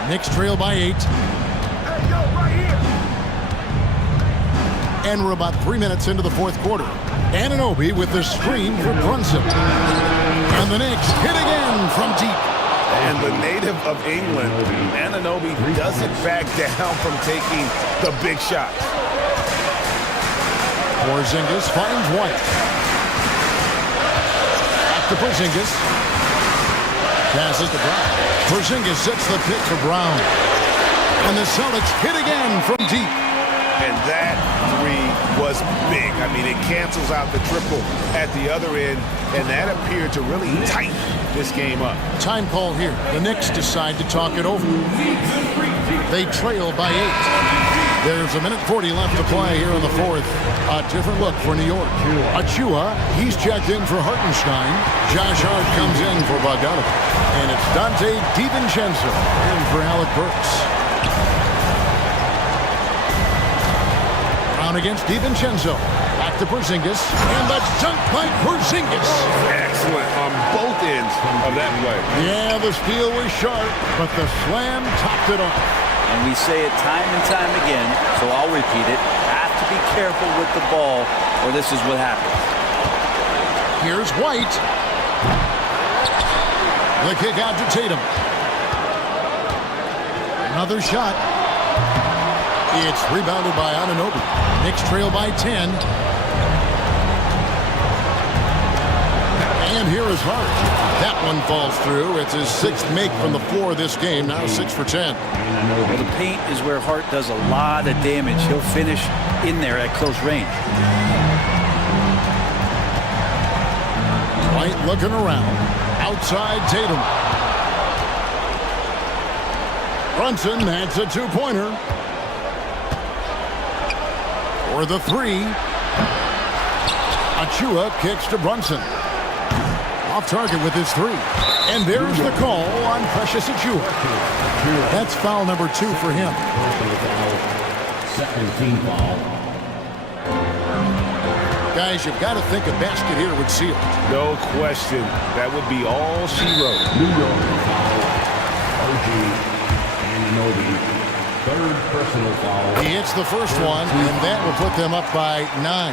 Knicks trail by 8. And we're about 3 minutes into the fourth quarter. Anunoby with the screen for Brunson. And the Knicks hit again from deep. And the native of England, Anunoby, doesn't back down from taking the big shot. Porzingis finds White. Back to Porzingis. Passes to Brown. Porzingis sets the pick for Brown. And the Celtics hit again from deep. And that three was big. I mean, it cancels out the triple at the other end, and that appeared to really tighten this game up. Time call here. The Knicks decide to talk it over. They trail by 8. There's 1:40 left to play here in the fourth. A different look for New York. Achua, he's checked in for Hartenstein. Josh Hart comes in for Bogdanovich. And it's Dante DiVincenzo in for Alec Burks. Brown against DiVincenzo. Back to Porzingis. And the dunk by Porzingis. Excellent on both ends of that play. Yeah, the steal was sharp, but the slam topped it off. And we say it time and time again, so I'll repeat it. Have to be careful with the ball, or this is what happens. Here's White. The kick out to Tatum. Another shot. It's rebounded by Anunoby. Knicks trail by 10. And here is Hart. That one falls through. It's his 6th make from the floor this game. Now 6 for 10. Well, the paint is where Hart does a lot of damage. He'll finish in there at close range. White looking around. Outside Tatum. Brunson, that's a 2-pointer. For the 3. Achua kicks to Brunson. Off target with his 3. And there's the call on Precious Achua. That's foul number 2 for him. Second team foul. Guys, you've got to think a basket here would seal it. No question. That would be all she wrote. New York foul. OG Anunoby. 3rd personal foul. He hits the first one, and that will put them up by 9.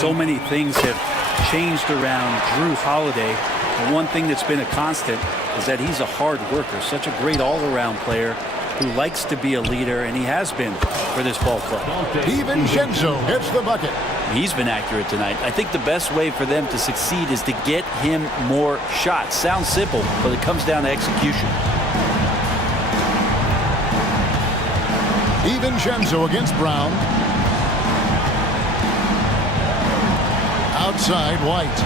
So many things have changed around Drew Holiday. The one thing that's been a constant is that he's a hard worker, such a great all-around player who likes to be a leader, and he has been for this ball club. DiVincenzo hits the bucket. He's been accurate tonight. I think the best way for them to succeed is to get him more shots. Sounds simple, but it comes down to execution. DiVincenzo against Brown. Outside White.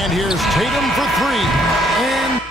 And here's Tatum for 3. And